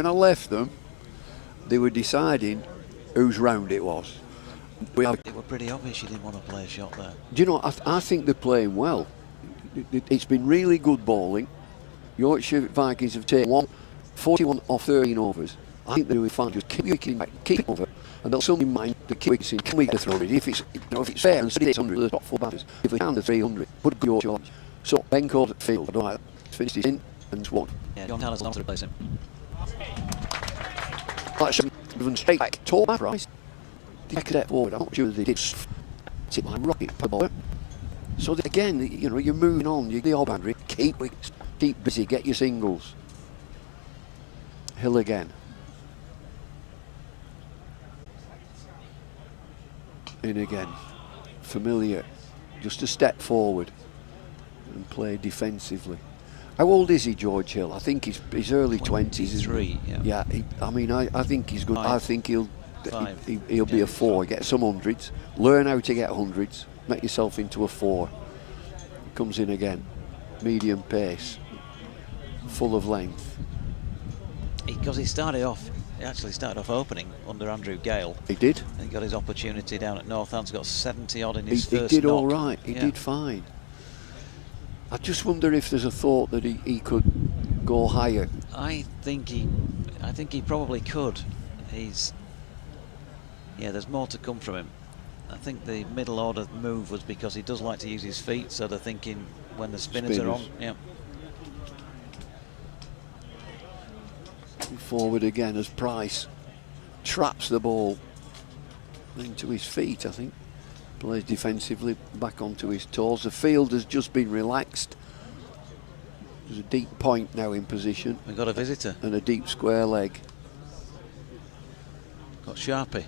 when I left them, they were deciding whose round it was. It were pretty obvious you didn't want to play a shot there. Do you know, I think they're playing well. It's been really good bowling. Yorkshire Vikings have taken 41 off 13 overs. I think they're doing fine. Just keep kicking back, keep over, and they'll something mind the kick wickets in. Can we get a throw ready? If it's fair and 600 for the top 4 batters, if we can the 300, put a good charge. So Ben called at field. I don't like that. Finished his in and won. Yeah, John Taylor's allowed to replace him. That should have straight back. Tall man, right? Take a step forward. I'm not sure they did. It's like rocket per ball. So that again, you know, you're moving on. You the boundary. Keep wickets. Keep busy. Get your singles. Hill again. In again. Familiar. Just a step forward and play defensively. How old is he, George Hill? I think he's early 20s. 23, yeah. Yeah, I think he's good. 5. I think he'll be a 4. Get some hundreds. Learn how to get hundreds. Make yourself into a 4. Comes in again. Medium pace. Full of length. Because he actually started off opening under Andrew Gale. He did. And he got his opportunity down at Northampton. Got 70 odd in his first He did knock. all right. He did fine. I just wonder if there's a thought that he could go higher. I think he probably could. There's more to come from him. I think the middle order move was because he does like to use his feet, so they're thinking when the spinners are on. Yeah. Forward again as Price traps the ball into his feet, I think. Plays defensively back onto his toes. The field has just been relaxed. There's a deep point now in position. We've got a visitor. And a deep square leg. Got Sharpie.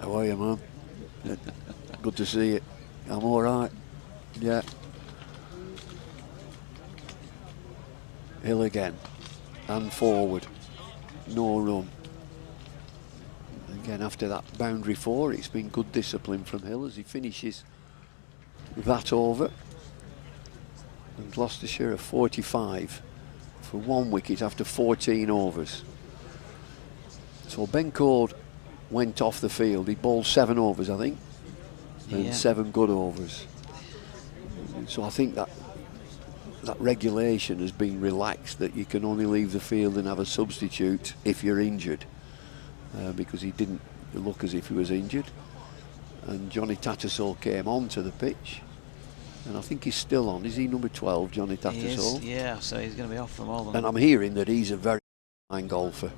How are you, man? Good to see you. I'm all right. Yeah. Hill again. And forward. No run. Again, after that boundary 4, it's been good discipline from Hill as he finishes that over. And Gloucestershire are 45 for 1 wicket after 14 overs. So Ben Cord went off the field. He bowled 7 overs, I think, and 7 good overs. So I think that regulation has been relaxed, that you can only leave the field and have a substitute if you're injured. Because he didn't look as if he was injured. And Johnny Tattersall came onto the pitch. And I think he's still on. Is he number 12, Johnny Tattersall? Yeah, so he's going to be off for more than... And I'm hearing that he's a very fine golfer.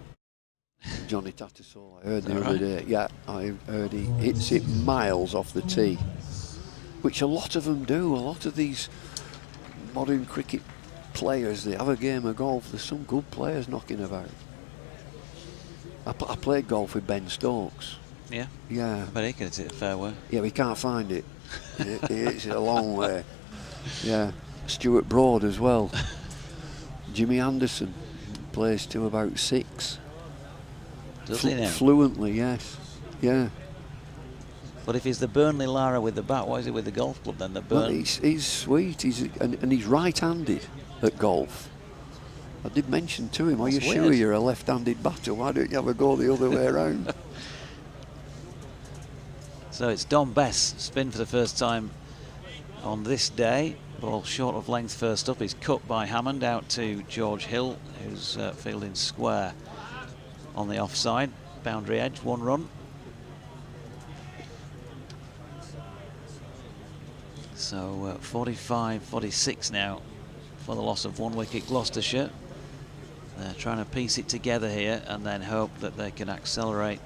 Johnny Tattersall, I heard the other day. Yeah, I heard he hits it miles off the tee. Which a lot of them do. A lot of these modern cricket players, they have a game of golf. There's some good players knocking about. I played golf with Ben Stokes. Yeah? Yeah. But he could hit it fairway. Yeah, we can't find it. He hits it a long way. Yeah. Stuart Broad as well. Jimmy Anderson plays to about 6. Does he now? Fluently, yes. Yeah. But if he's the Burnley Lara with the bat, why is he with the golf club then? Well, he's sweet. And he's right-handed at golf. I did mention to him, are you sure you're a left-handed batter? Why don't you have a go the other way around? So it's Don Bess, spin for the first time on this day. Ball short of length first up. He's cut by Hammond out to George Hill, who's fielding square on the offside. Boundary edge, 1 run. So 45-46 now for the loss of 1 wicket, Gloucestershire. They're trying to piece it together here and then hope that they can accelerate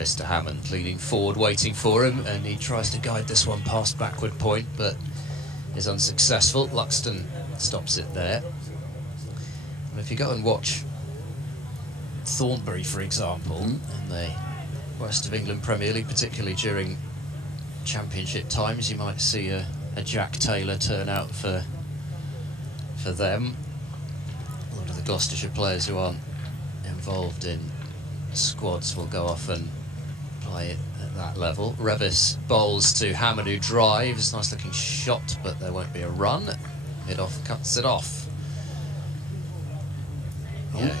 Revis to Hammond, leaning forward, waiting for him, and he tries to guide this one past backward point, but is unsuccessful. Luxton stops it there. And if you go and watch Thornbury, for example, in the West of England Premier League, particularly during Championship times, you might see a Jack Taylor turn out for them. A lot of the Gloucestershire players who aren't involved in squads will go off and play it at that level. Revis bowls to Hammond, who drives. Nice looking shot, but there won't be a run. Mid-off cuts it off. Yeah,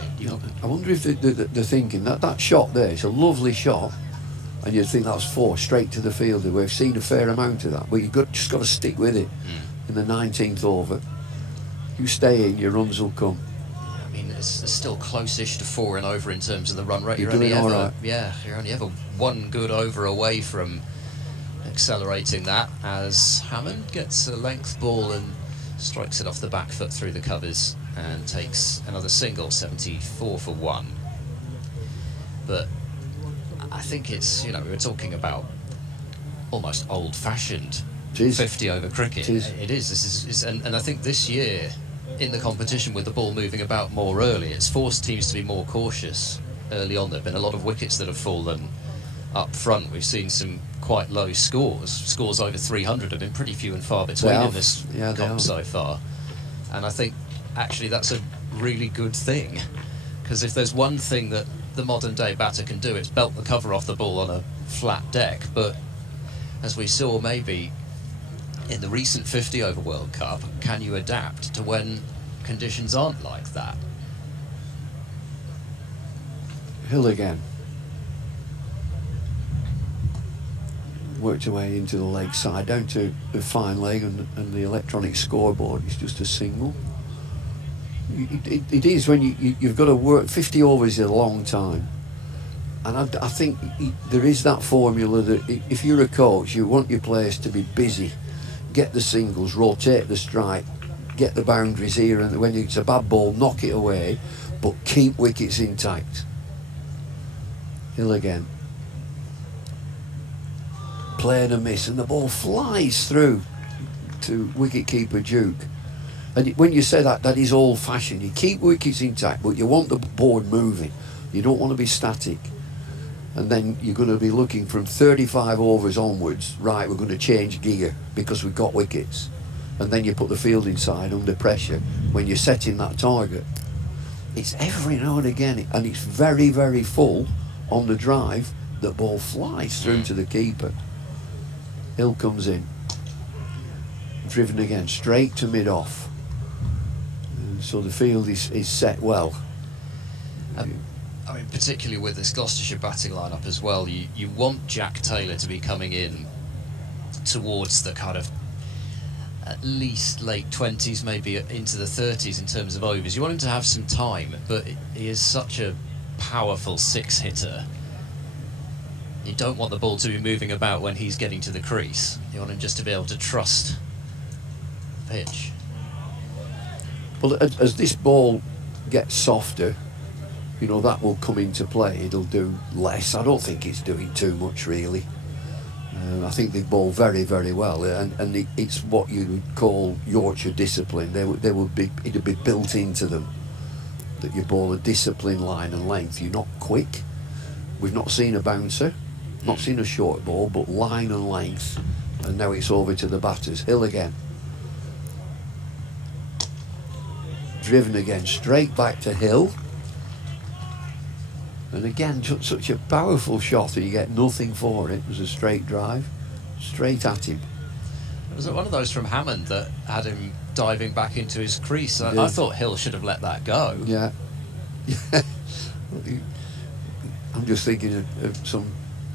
I wonder if they're thinking that shot there, it's a lovely shot, and you'd think that's 4 straight to the fielder. We've seen a fair amount of that, but you've just got to stick with it. In the 19th over, you stay in, your runs will come. I mean, it's still close-ish to 4 and over in terms of the run rate. You're only ever, right. Yeah, you're only ever one good over away from accelerating that, as Hammond gets a length ball and strikes it off the back foot through the covers and takes another single, 74 for 1. But I think it's, you know, we were talking about almost old-fashioned 50 over cricket. It is. This is, and I think this year, in the competition with the ball moving about more early, it's forced teams to be more cautious early on. There have been a lot of wickets that have fallen up front. We've seen some quite low scores. Scores over 300 have been pretty few and far between in this comp so far. And I think actually that's a really good thing, because if there's one thing that the modern day batter can do, it's belt the cover off the ball on a flat deck. But as we saw maybe in the recent 50 over World Cup, can you adapt to when conditions aren't like that? Hill again. Worked away into the leg side, down to the fine leg, and the electronic scoreboard is just a single. It is when you've got to work. 50 overs is a long time, and I think there is that formula that if you're a coach, you want your players to be busy, get the singles, rotate the strike, get the boundaries here, and when it's a bad ball, knock it away, but keep wickets intact. Hill again. Play and a miss, and the ball flies through to wicket-keeper Duke. And when you say that is old-fashioned. You keep wickets intact, but you want the board moving. You don't want to be static. And then you're going to be looking from 35 overs onwards, right, we're going to change gear because we've got wickets. And then you put the fielding side under pressure when you're setting that target. It's every now and again, and it's very, very full on the drive, the ball flies through to the keeper. Hill comes in, driven again, straight to mid-off. So the field is set well. I mean, particularly with this Gloucestershire batting lineup as well, you want Jack Taylor to be coming in towards the kind of at least late 20s, maybe into the 30s in terms of overs. You want him to have some time, but he is such a powerful 6-hitter. You don't want the ball to be moving about when he's getting to the crease. You want him just to be able to trust the pitch. Well, as this ball gets softer, you know, that will come into play. It'll do less. I don't think it's doing too much, really. I think they bowl very, very well, and it's what you would call Yorkshire discipline. It'd be built into them that you bowl a disciplined line and length. You're not quick. We've not seen a bouncer, not seen a short ball, but line and length. And now it's over to the batters. Hill again. Driven again, straight back to Hill. And again, such a powerful shot, and you get nothing for it. It was a straight drive, straight at him. Was it one of those from Hammond that had him diving back into his crease? I thought Hill should have let that go. Yeah. I'm just thinking of some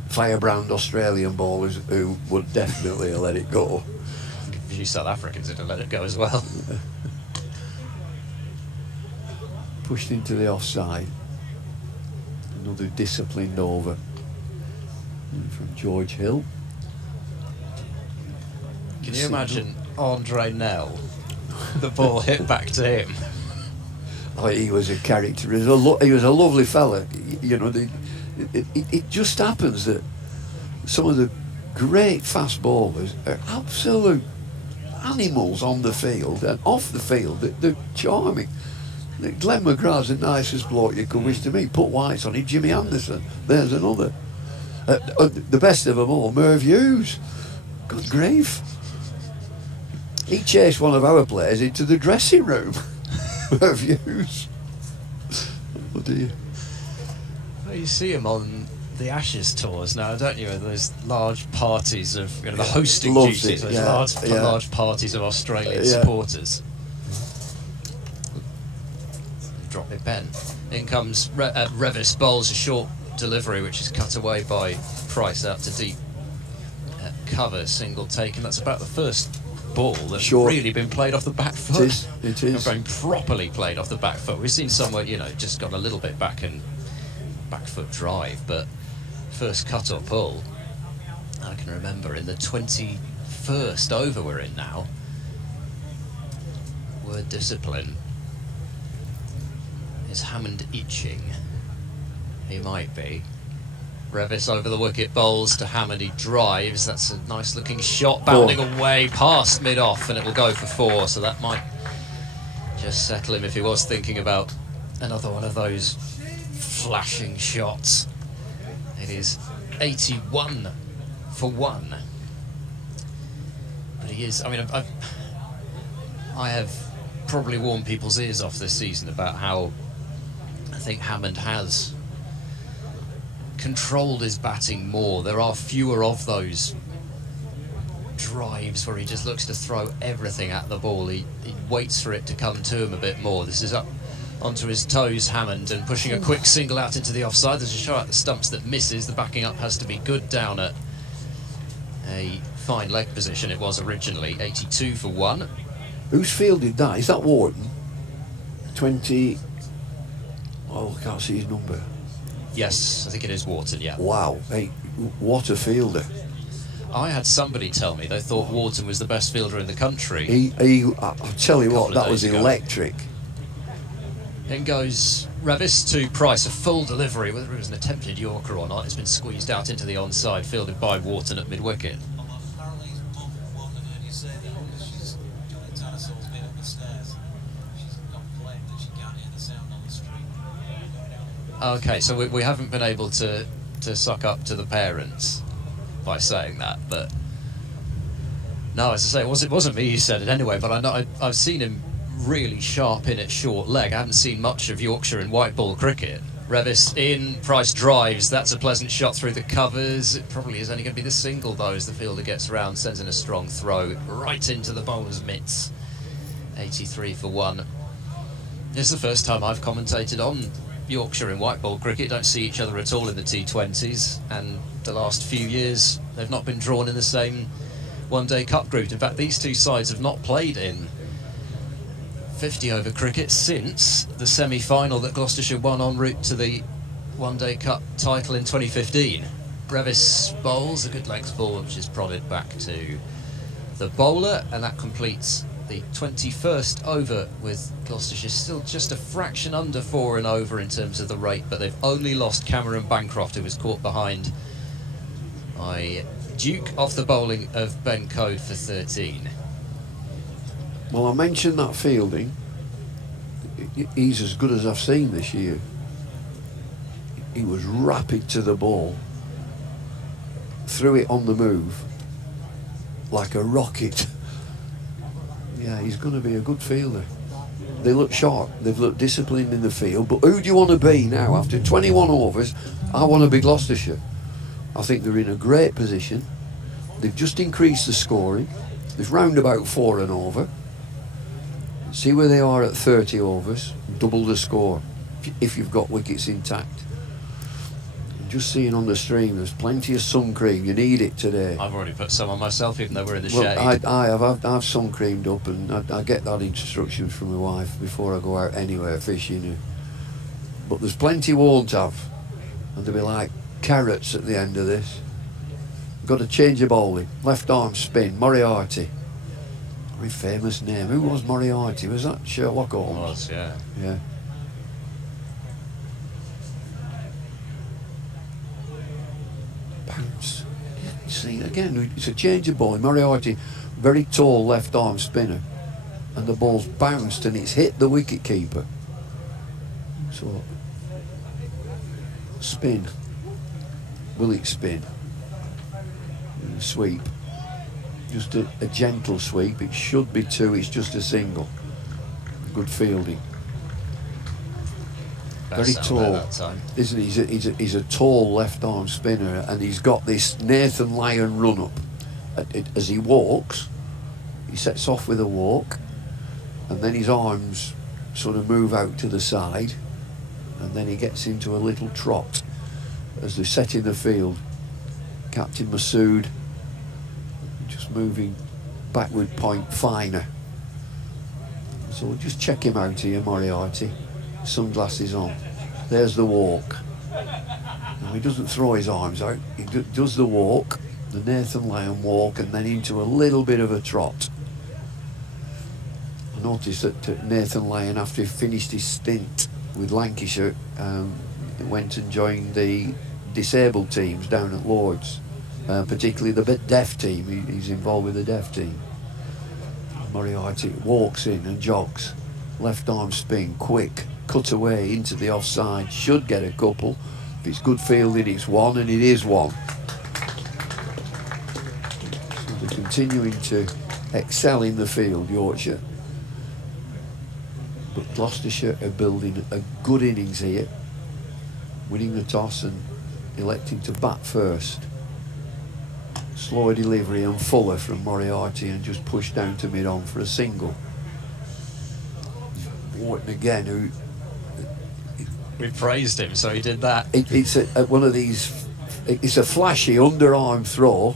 firebrand Australian bowlers who would definitely have let it go. A few South Africans would have let it go as well. Pushed into the offside. Another disciplined over from George Hill. Can you imagine Andre Nell? The ball hit back to him. Oh, he was a character. He was a lovely fella. You know, it just happens that some of the great fast bowlers are absolute animals on the field, and off the field they're charming. Glenn McGrath's the nicest bloke you could wish to meet. Put whites on him. Jimmy Anderson, there's another. The best of them all, Merv Hughes. Good grief. He chased one of our players into the dressing room. Merv Hughes. Oh dear. Well, you see him on the Ashes tours now, don't you? Those large parties of, the hosting Loves duties, it, those yeah. large parties of Australian Yeah. supporters. Drop it, Ben. In comes Revis, bowls a short delivery, which is cut away by Price out to deep cover, single take, and that's about the first ball that's Short. really been played off the back foot. It is. Been properly played off the back foot. We've seen somewhere, just got a little bit back and back foot drive, but first cut or pull, I can remember in the 21st over we're in now. Word discipline. Is Hammond itching? He might be. Revis over the wicket, bowls to Hammond, he drives, that's a nice looking shot, bounding away past mid-off, and it will go for 4, so that might just settle him if he was thinking about another one of those flashing shots. It is 81 for 1. But he is, I have probably worn people's ears off this season about how I think Hammond has controlled his batting more. There are fewer of those drives where he just looks to throw everything at the ball. He waits for it to come to him a bit more. This is up onto his toes, Hammond, and pushing a quick single out into the offside. There's a shot at the stumps that misses. The backing up has to be good down at a fine leg position. It was originally 82 for 1. Who's fielded that? Is that Wharton? 20. Oh, I can't see his number. Yes, I think it is Wharton, yeah. Wow, hey, what a fielder. I had somebody tell me they thought Wharton was the best fielder in the country. I'll tell you what, that was electric. In goes Revis to Price, a full delivery. Whether it was an attempted Yorker or not, it's been squeezed out into the onside, fielded by Wharton at mid-wicket. Okay, so we haven't been able to suck up to the parents by saying that, but no, as I say, it wasn't me who said it anyway, but I know I've seen him really sharp in at short leg. I haven't seen much of Yorkshire in white ball cricket. Revis in, Price drives, that's a pleasant shot through the covers. It probably is only going to be the single though as the fielder gets round, sends in a strong throw right into the bowler's mitts. 83 for 1. This is the first time I've commentated on Yorkshire in white ball cricket. Don't see each other at all in the T20s, and the last few years they've not been drawn in the same one-day cup group. In fact, these two sides have not played in 50-over cricket since the semi-final that Gloucestershire won en route to the one-day cup title in 2015. Revis bowls a good length ball which is prodded back to the bowler, and that completes the 21st over, with Gloucestershire still just a fraction under 4 and over in terms of the rate, but they've only lost Cameron Bancroft, who was caught behind by Duke off the bowling of Ben Code for 13. Well, I mentioned that fielding. He's as good as I've seen this year. He was rapid to the ball, threw it on the move like a rocket. Yeah, he's going to be a good fielder. They look sharp, they've looked disciplined in the field, but who do you want to be now? After 21 overs, I want to be Gloucestershire. I think they're in a great position. They've just increased the scoring. They've round about 4 and over. See where they are at 30 overs, double the score if you've got wickets intact. Just seeing on the stream, there's plenty of sun cream. You need it today. I've already put some on myself, even though we're in the Well, shade. I've sun creamed up, and I get that instructions from my wife before I go out anywhere fishing. But there's plenty won't have, and they'll be like carrots at the end of this. Got to change your bowling. Left arm spin, Moriarty. Very famous name. Who was Moriarty? Was that Sherlock Holmes? Was, yeah. Yeah. see, again, it's a change of ball. Moriarty, very tall left arm spinner, and the ball's bounced and it's hit the wicket keeper. So, spin. Will it spin? Sweep. Just a gentle sweep. It should be 2, it's just a single. Good fielding. Very tall, that time. isn't he? He's a tall left arm spinner, and he's got this Nathan Lyon run up. As he walks, he sets off with a walk, and then his arms sort of move out to the side, and then he gets into a little trot as they're setting the field. Captain Masood just moving backward point finer. So we'll just check him out here, Moriarty. Sunglasses on. There's the walk. Now he doesn't throw his arms out. He does the walk, the Nathan Lyon walk, and then into a little bit of a trot. I noticed that Nathan Lyon, after he finished his stint with Lancashire, went and joined the disabled teams down at Lord's, particularly the deaf team. He's involved with the deaf team. Moriarty walks in and jogs. Left arm spin, quick. Cut away into the offside, should get a couple. If it's good fielding, it's 1, and it is 1. So they're continuing to excel in the field, Yorkshire. But Gloucestershire are building a good innings here, winning the toss and electing to bat first. Slower delivery and fuller from Moriarty, and just push down to mid-on for a single. Wharton again, who... We praised him, so he did that. It's one of these. It's a flashy underarm throw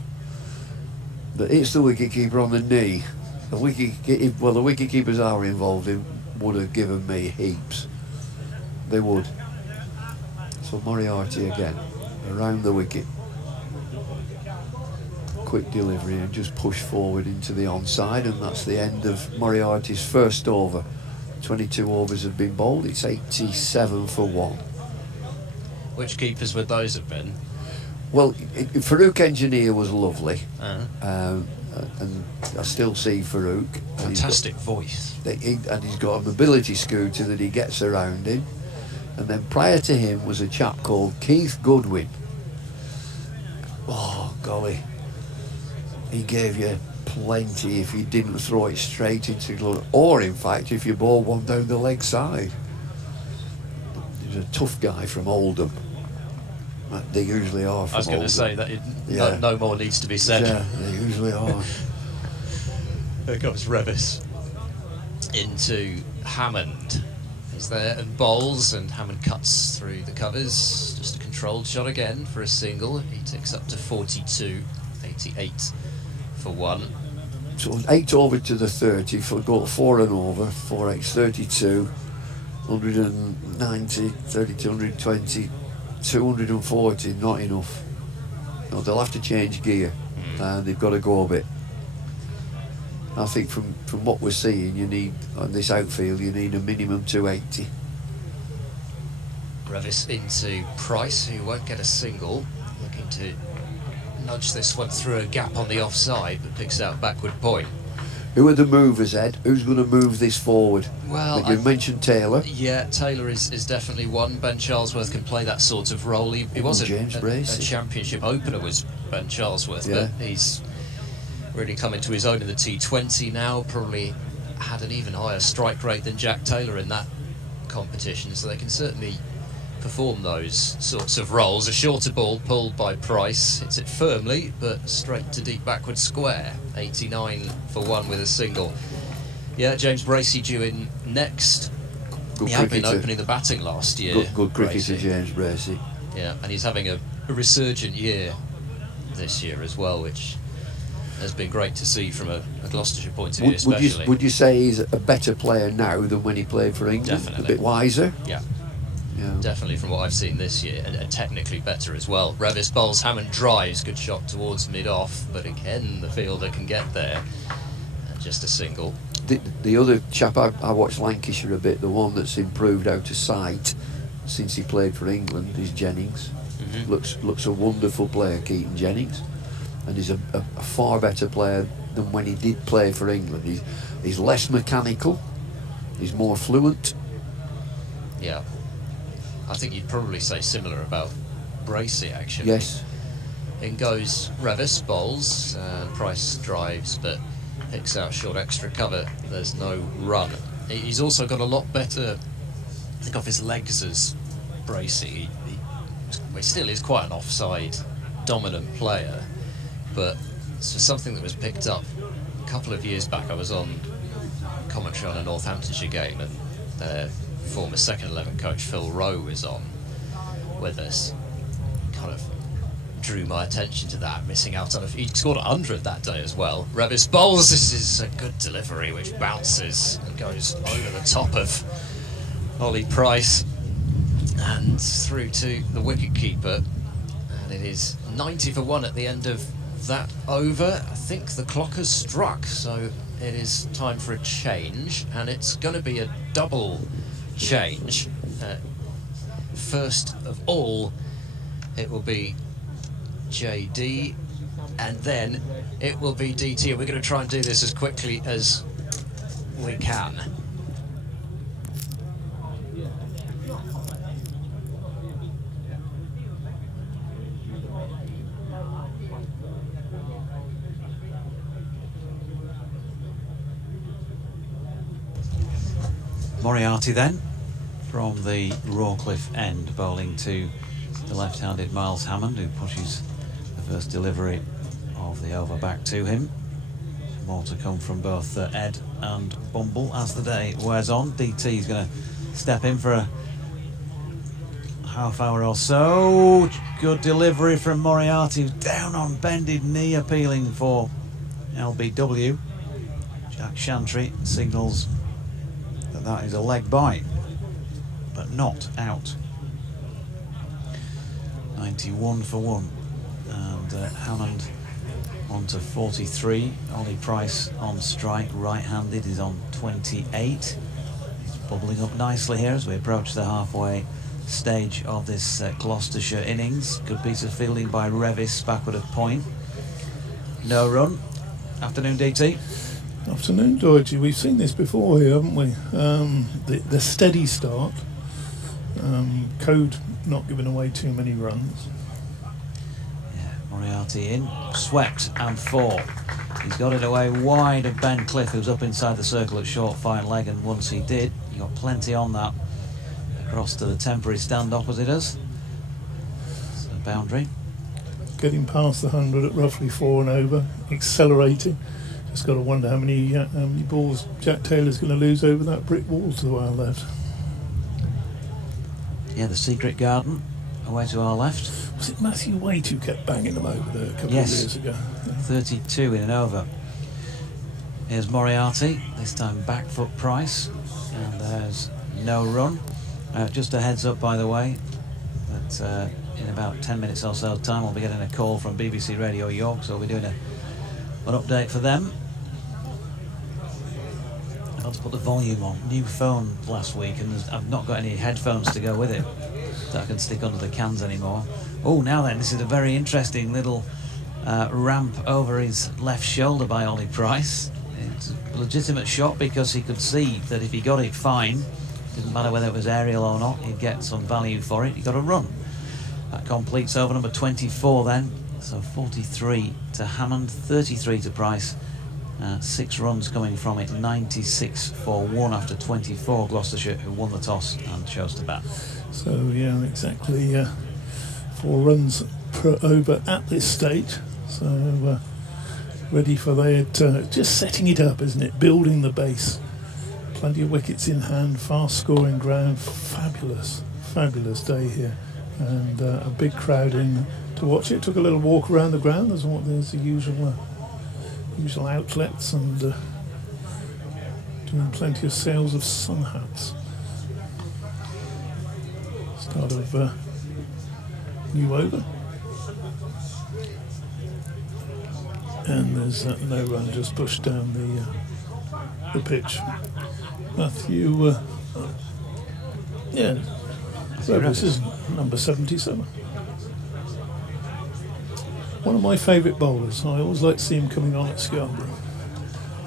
that hits the wicketkeeper on the knee. The wicketkeepers are involved in would have given me heaps. They would. So Moriarty again, around the wicket. Quick delivery and just push forward into the onside, and that's the end of Moriarty's first over. 22 overs have been bowled. It's 87 for 1. Which keepers would those have been? Well, Farouk Engineer was lovely, and I still see Farouk. Fantastic voice. And he's got a mobility scooter that he gets around in. And then prior to him was a chap called Keith Goodwin. Oh, golly. He gave you plenty if you didn't throw it straight into glove, or in fact if you bowled one down the leg side. He's a tough guy from Oldham. They usually are from I was going to say that no more needs to be said. Yeah, they usually are. There comes Revis into Hammond. He's there and bowls, and Hammond cuts through the covers. Just a controlled shot again for a single. He takes up to 42, 88 for 1. So 8 over to the 30, got 4 and over, 4 8, 32, 190, 32, 120, 240, not enough. No, they'll have to change gear, and they've got to go a bit. I think from what we're seeing, you need, on this outfield, you need a minimum 280. Revis into Price, who won't get a single, looking to nudge this one through a gap on the offside, but picks out backward point. Who are the movers, Ed? Who's going to move this forward? Well, you mentioned Taylor. Yeah, Taylor is definitely one. Ben Charlesworth can play that sort of role. He was a championship opener, was Ben Charlesworth, but he's really come into his own in the T20 now. Probably had an even higher strike rate than Jack Taylor in that competition, so they can certainly perform those sorts of roles. A shorter ball pulled by Price, hits it firmly but straight to deep backward square. 89 for 1 with a single. Yeah, James Bracey due in next. He had been opening the batting last year. Good cricketer, James Bracey. Yeah, and he's having a resurgent year this year as well, which has been great to see from a Gloucestershire point of view, especially. Would you say he's a better player now than when he played for England? Definitely. A bit wiser? Yeah. Definitely from what I've seen this year, and technically better as well. Revis bowls, Hammond drives, good shot towards mid-off, but again the fielder can get there. And just a single. The other chap, I watched Lancashire a bit, the one that's improved out of sight since he played for England is Jennings. Looks a wonderful player, Keaton Jennings. and he's a far better player than when he did play for England. He's less mechanical, he's more fluent. Yeah, I think you'd probably say similar about Bracey, actually. Yes. In goes Revis, bowls, and Price drives, but picks out short extra cover. There's no run. He's also got a lot better, I think, off his legs as Bracey. He still is quite an offside dominant player, but it's just something that was picked up a couple of years back. I was on commentary on a Northamptonshire game, and their former second 11 coach Phil Rowe was on with us. Kind of drew my attention to that, missing out on he scored 100 that day as well. Revis bowls, this is a good delivery which bounces and goes over the top of Ollie Price and through to the wicket-keeper, and it is 90 for 1 at the end of that over. I think the clock has struck, so it is time for a change, and it's going to be a double change. First of all, it will be JD, and then it will be DT. We're going to try and do this as quickly as we can. Moriarty then, from the Rawcliffe end, bowling to the left-handed Miles Hammond, who pushes the first delivery of the over back to him. More to come from both Ed and Bumble as the day wears on. DT is going to step in for a half hour or so. Good delivery from Moriarty, down on bended knee, appealing for LBW. Jack Shantry signals that is a leg bite, but not out. 91 for 1, and Hammond on to 43. Ollie Price on strike, right-handed, is on 28. He's bubbling up nicely here as we approach the halfway stage of this Gloucestershire innings. Good piece of fielding by Revis, backward of point. No run. Afternoon, DT. Afternoon, Georgie. We've seen this before here, haven't we? The steady start. Code not giving away too many runs. Yeah, Moriarty in, swept and 4. He's got it away wide of Ben Cliff, who's up inside the circle at short fine leg, and once he did, he got plenty on that. Across to the temporary stand opposite us. It's a boundary. Getting past the 100 at roughly 4 and over, accelerating. Just got to wonder how many balls Jack Taylor's going to lose over that brick wall to our left. Yeah, the secret garden away to our left. Was it Matthew Waite who kept banging them over there a couple of years ago? 32 in and over. Here's Moriarty, this time back foot Price, and there's no run. Just a heads up, by the way, that in about 10 minutes or so time we'll be getting a call from BBC Radio York, so we're doing an update for them. I'll put the volume on. New phone last week, and I've not got any headphones to go with it that I can stick under the cans anymore. Oh, now then, this is a very interesting little ramp over his left shoulder by Ollie Price. It's a legitimate shot because he could see that if he got it fine, didn't matter whether it was aerial or not, he'd get some value for it. He got a run. That completes over number 24 then. So 43 to Hammond, 33 to Price. 6 runs coming from it, 96 for 1 after 24. Gloucestershire, who won the toss and chose to bat. So yeah, exactly 4 runs per over at this stage. So ready for that, just setting it up, isn't it? Building the base. Plenty of wickets in hand, fast scoring ground, fabulous day here, and a big crowd in to watch it. Took a little walk around the ground. There's the usual outlets, and doing plenty of sales of sun hats. Start of new over, and there's no run, just pushed down the pitch. Matthew, this is number 77. One of my favourite bowlers. I always like to see him coming on at Scarborough,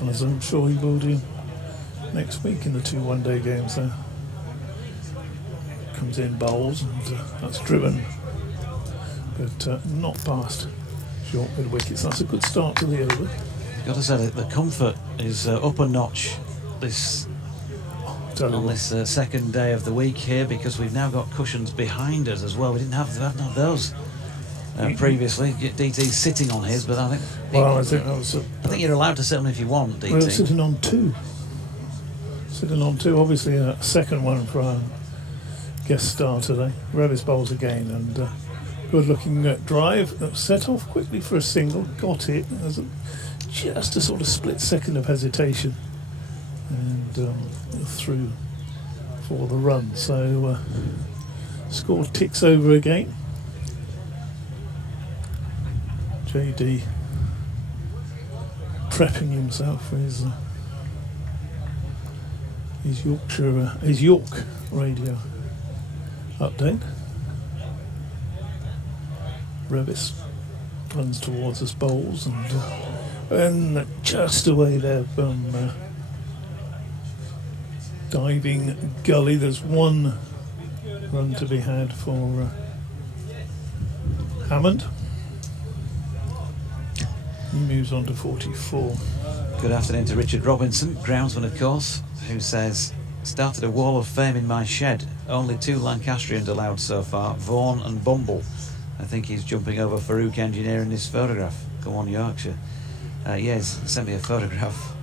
and as I'm sure he will do next week in the 2 one-day games there. Comes in, bowls, and that's driven, but not past short mid wickets. That's a good start to the over. Got to say that the comfort is up a notch this on this second day of the week here, because we've now got cushions behind us as well. We didn't have those previously. DT's sitting on his, but I think I think you're allowed to sit on if you want, DT. We're sitting on 2. Sitting on 2. Obviously a second one for our guest star today. Revis bowls again, and good looking drive that was set off quickly for a single, got it. There's just a sort of split second of hesitation, and through for the run. So score ticks over again. JD prepping himself for his York radio update. Revis runs towards us, bowls, and just away there from diving gully. There's one run to be had for Hammond. He moves on to 44. Good afternoon to Richard Robinson, groundsman of course, who says, started a wall of fame in my shed. Only 2 Lancastrians allowed so far, Vaughan and Bumble. I think he's jumping over Farouk Engineer in this photograph. Go on, Yorkshire. Yes, sent me a photograph.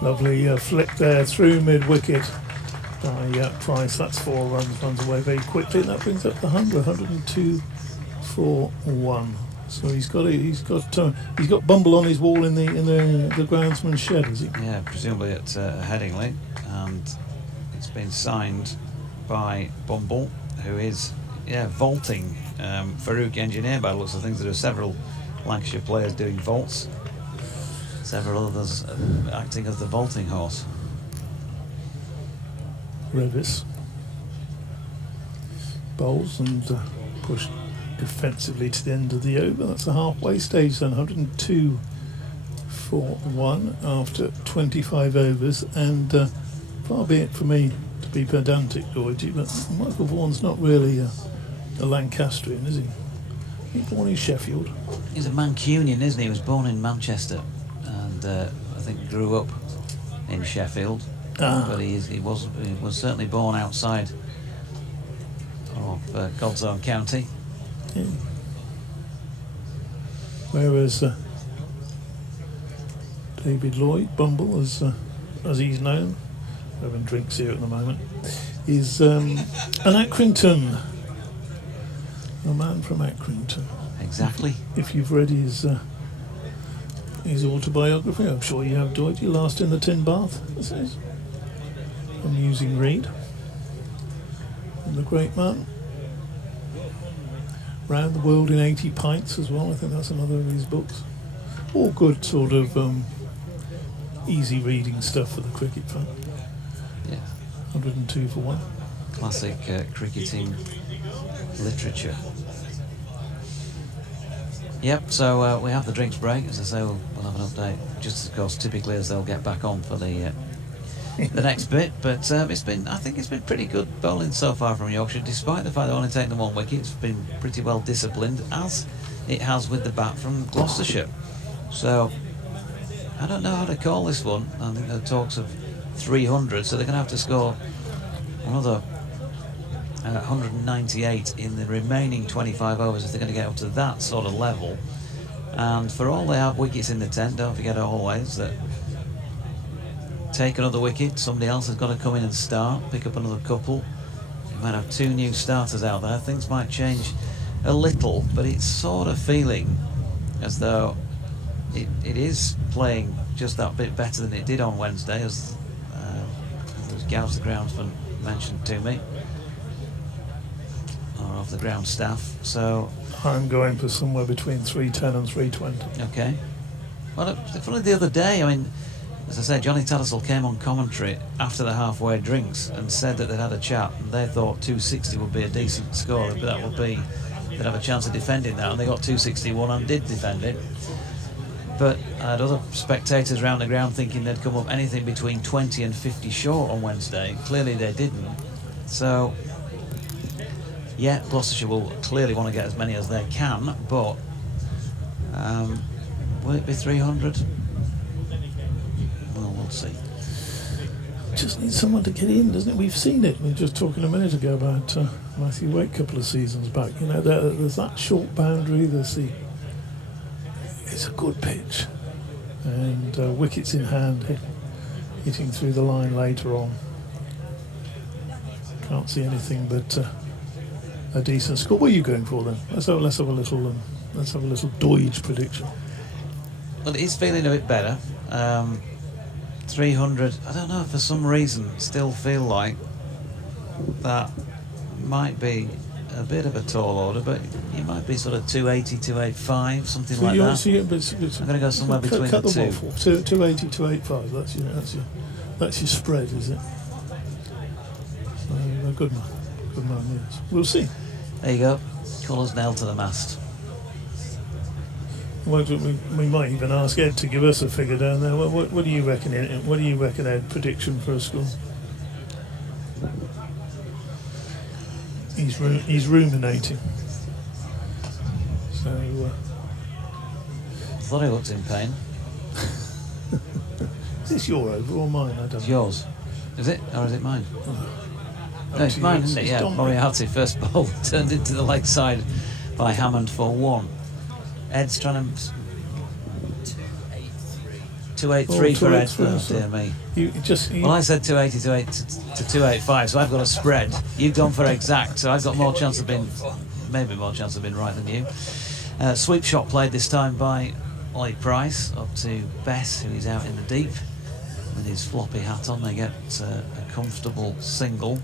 Lovely flick there through mid-wicket by Price. That's 4 runs, runs away very quickly. That brings up the 102 for 1. So he's got Bumble on his wall in the groundsman's shed, is he? Yeah, presumably at Headingley, and it's been signed by Bumble, who is vaulting Farouk Engineer by the looks of things. There are several Lancashire players doing vaults, several others acting as the vaulting horse. Revis bowls and pushed defensively to the end of the over. That's a halfway stage then. 102 for 1 after 25 overs, and far be it for me to be pedantic, Georgie, but Michael Vaughan's not really a Lancastrian, is he? He's born in Sheffield. He's a Mancunian, isn't he? He was born in Manchester, and I think grew up in Sheffield. But he was certainly born outside of God's own county. Yeah. Whereas David Lloyd, Bumble, as he's known, having drinks here at the moment, is an Accrington, a man from Accrington. Exactly. If you've read his autobiography, I'm sure you have, Lloyd. You Last in the Tin Bath. This is amusing read. And the great man. Round the World in 80 Pints as well. I think that's another of his books. All good sort of easy reading stuff for the cricket fan. Yeah. 102 for 1. Classic cricketing literature. Yep, so we have the drinks break. As I say, we'll have an update just, of course, typically as they'll get back on for the next bit. But I think it's been pretty good bowling so far from Yorkshire, despite the fact they've only taken the 1 wicket. It's been pretty well disciplined, as it has with the bat from Gloucestershire. So I don't know how to call this one. I think there are talks of 300, so they're going to have to score another 198 in the remaining 25 overs if they're going to get up to that sort of level. And for all they have wickets in the tent, don't forget always that take another wicket, somebody else has got to come in and start, pick up another couple. You might have 2 new starters out there. Things might change a little, but it's sort of feeling as though it is playing just that bit better than it did on Wednesday, as Gauss, the groundsman, mentioned to me, or of the ground staff. So I'm going for somewhere between 310 and 320. Okay. Well, funny, the other day, I mean, as I said, Johnny Tattersall came on commentary after the halfway drinks and said that they'd had a chat and they thought 260 would be a decent score, but that would be they'd have a chance of defending that, and they got 261 and did defend it. But I had other spectators around the ground thinking they'd come up anything between 20 and 50 short on Wednesday. Clearly they didn't. So, yeah, Gloucestershire will clearly want to get as many as they can, but will it be 300? Well, we'll see. Just need someone to get in, doesn't it? We've seen it. We were just talking a minute ago about Matthew Wake a couple of seasons back. You know, there's that short boundary. It's a good pitch, and wickets in hand, hitting through the line later on. Can't see anything but a decent score. What are you going for then? Let's have a little Doige prediction. Well, he's feeling a bit better. 300. I don't know, for some reason, still feel like that might be a bit of a tall order, but you might be sort of 280, 285, something like that. I'm going to go somewhere between the two. 280, 285. That's your spread, is it? So, good man. Yes. We'll see. There you go. Colours nailed to the mast. Well, we might even ask Ed to give us a figure down there. What do you reckon? What do you reckon, Ed? Prediction for a score? He's ruminating. So. I thought I looked in pain. Is this your over or mine? I don't know. It's yours. Is it? Or is it mine? No, it's to mine, you. isn't it? It's Yeah, Dom. Moriarty, first ball, turned into the leg side by Hammond for 1. Ed's trying to... 283 for Ed. Oh, dear me. Well, I said 280 to 285, so I've got a spread. You've gone for exact, so I've got more chance of being... maybe more chance of being right than you. Sweep shot played this time by Ollie Price, up to Bess, who is out in the deep. With his floppy hat on, they get a comfortable single.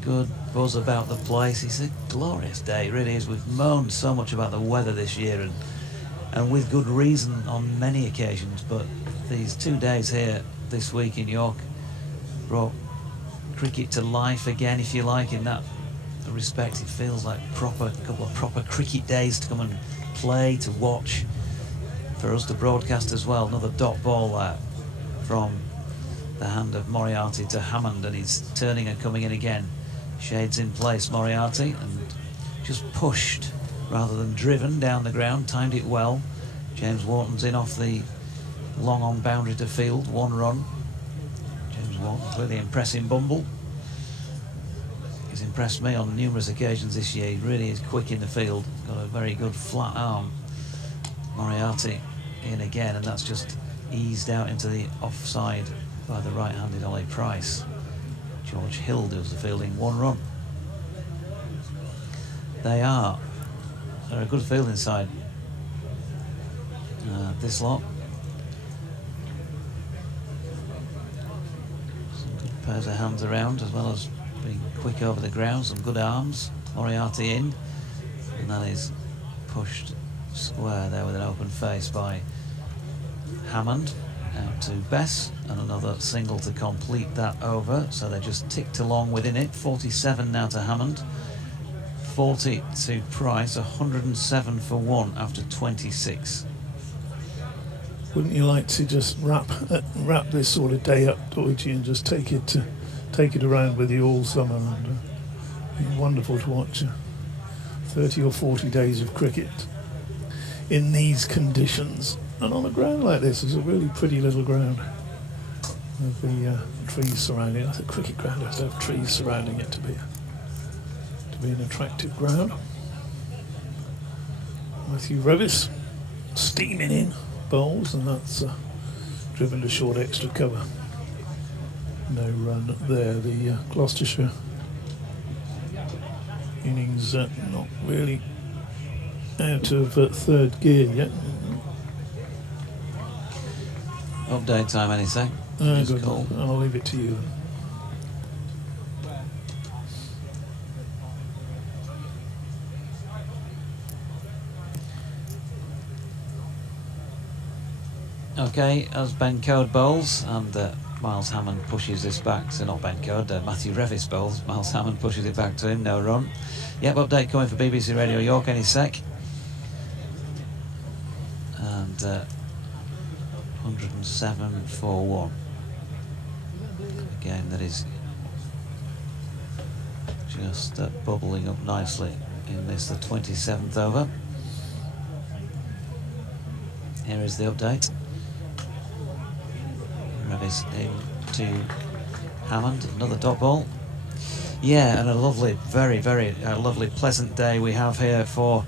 Good buzz about the place. It's a glorious day, it really is. We've moaned so much about the weather this year, and with good reason on many occasions, but these 2 days here this week in York brought cricket to life again, if you like, in that respect. It feels like a couple of proper cricket days to come and play, to watch, for us to broadcast as well. Another dot ball there from the hand of Moriarty to Hammond, and he's turning and coming in again. Shades in place, Moriarty, and just pushed rather than driven down the ground, timed it well. James Wharton's in off the long on boundary to field, 1 run. James Wharton, clearly impressing Bumble. He's impressed me on numerous occasions this year. He really is quick in the field, got a very good flat arm. Moriarty in again, and that's just eased out into the offside by the right-handed Ollie Price. George Hill does the fielding, 1 run. They're a good fielding side, this lot. Some good pairs of hands around, as well as being quick over the ground, some good arms. Moriarty in, and that is pushed square there with an open face by Hammond. Out to Bess, and another single to complete that over, so they just ticked along within it. 47 now to Hammond, 40 to Price, 107 for 1 after 26. Wouldn't you like to just wrap this sort of day up, Doige, and just take it around with you all summer? And it'd be wonderful to watch 30 or 40 days of cricket in these conditions. And on a ground like this, it's a really pretty little ground with the trees surrounding it. I think cricket ground has to have trees surrounding it to be an attractive ground. Matthew Revis steaming in bowls, and that's driven to short extra cover. No run there. The Gloucestershire innings not really out of third gear yet. Update time, anything? Good. I'll leave it to you. Okay, as Ben Code bowls, and Miles Hammond pushes this back, so not Ben Code, Matthew Revis bowls, Miles Hammond pushes it back to him, no run. Yep, update coming for BBC Radio York any sec. And 107 for 1. Again, that is just bubbling up nicely in this, the 27th over. Here is the update. Revis into Hammond, another dot ball. Yeah, and a lovely, very, very lovely, pleasant day we have here for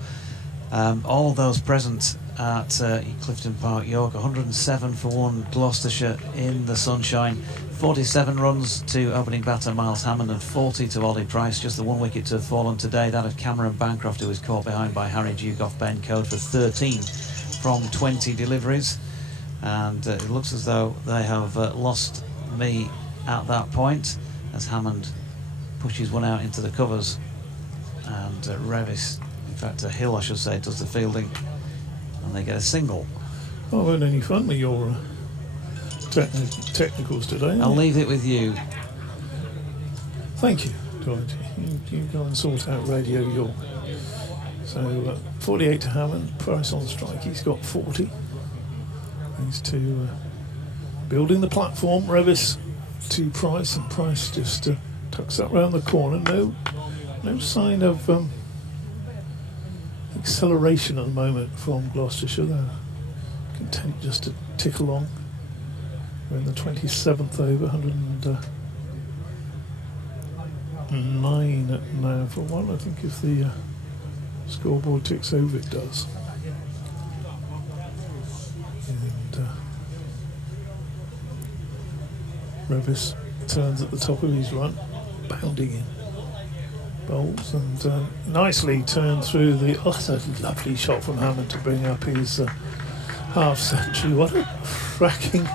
all those present at Clifton Park, York. 107 for 1, Gloucestershire in the sunshine. 47 runs to opening batter Miles Hammond and 40 to Ollie Price. Just the 1 wicket to have fallen today, that of Cameron Bancroft, who was caught behind by Harry Duke off Ben Code for 13 from 20 deliveries. And it looks as though they have lost me at that point as Hammond pushes one out into the covers, and Revis, in fact Hill I should say, does the fielding, and they get a single. Oh, weren't any fun with your technicals today. I'll leave it with you. Thank you, George. You go and sort out Radio York. So 48 to Hammond, Price on strike, he's got 40. These two building the platform. Revis to Price, and Price just tucks up round the corner. No sign of acceleration at the moment from Gloucestershire. They're content just to tick along. We're in the 27th over, 109 now for 1. I think if the scoreboard ticks over, it does. And Revis turns at the top of his run, bounding in. Bowls and nicely turned through the... Oh, that's a lovely shot from Hammond to bring up his half century. What a cracking...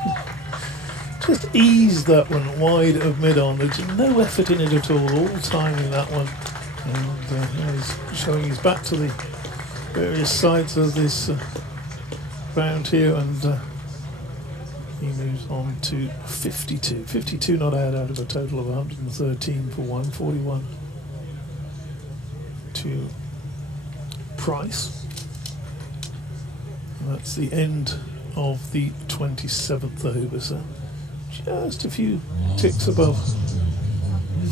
Just eased that one wide of mid-on. There's no effort in it at all timing that one. And he's showing his back to the various sides of this ground here, and he moves on to 52. 52 not out of a total of 113 for 1, 41 to Price. And that's the end of the 27th over, so just a few ticks above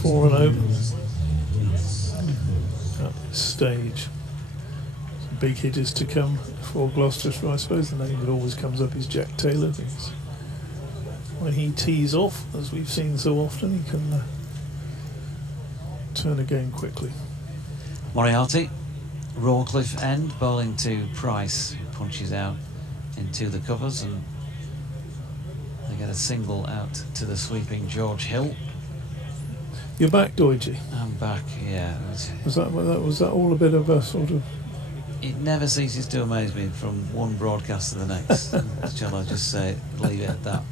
4 and over at this stage. Some big hitters to come for Gloucestershire. I suppose the name that always comes up is Jack Taylor. Because when he tees off, as we've seen so often, he can turn a game quickly. Moriarty, Rawcliffe end, bowling to Price, who punches out into the covers, and they get a single out to the sweeping George Hill. You're back, Doidgy? I'm back, yeah. Was that all a bit of a sort of... It never ceases to amaze me from one broadcast to the next. Shall I just say, leave it at that,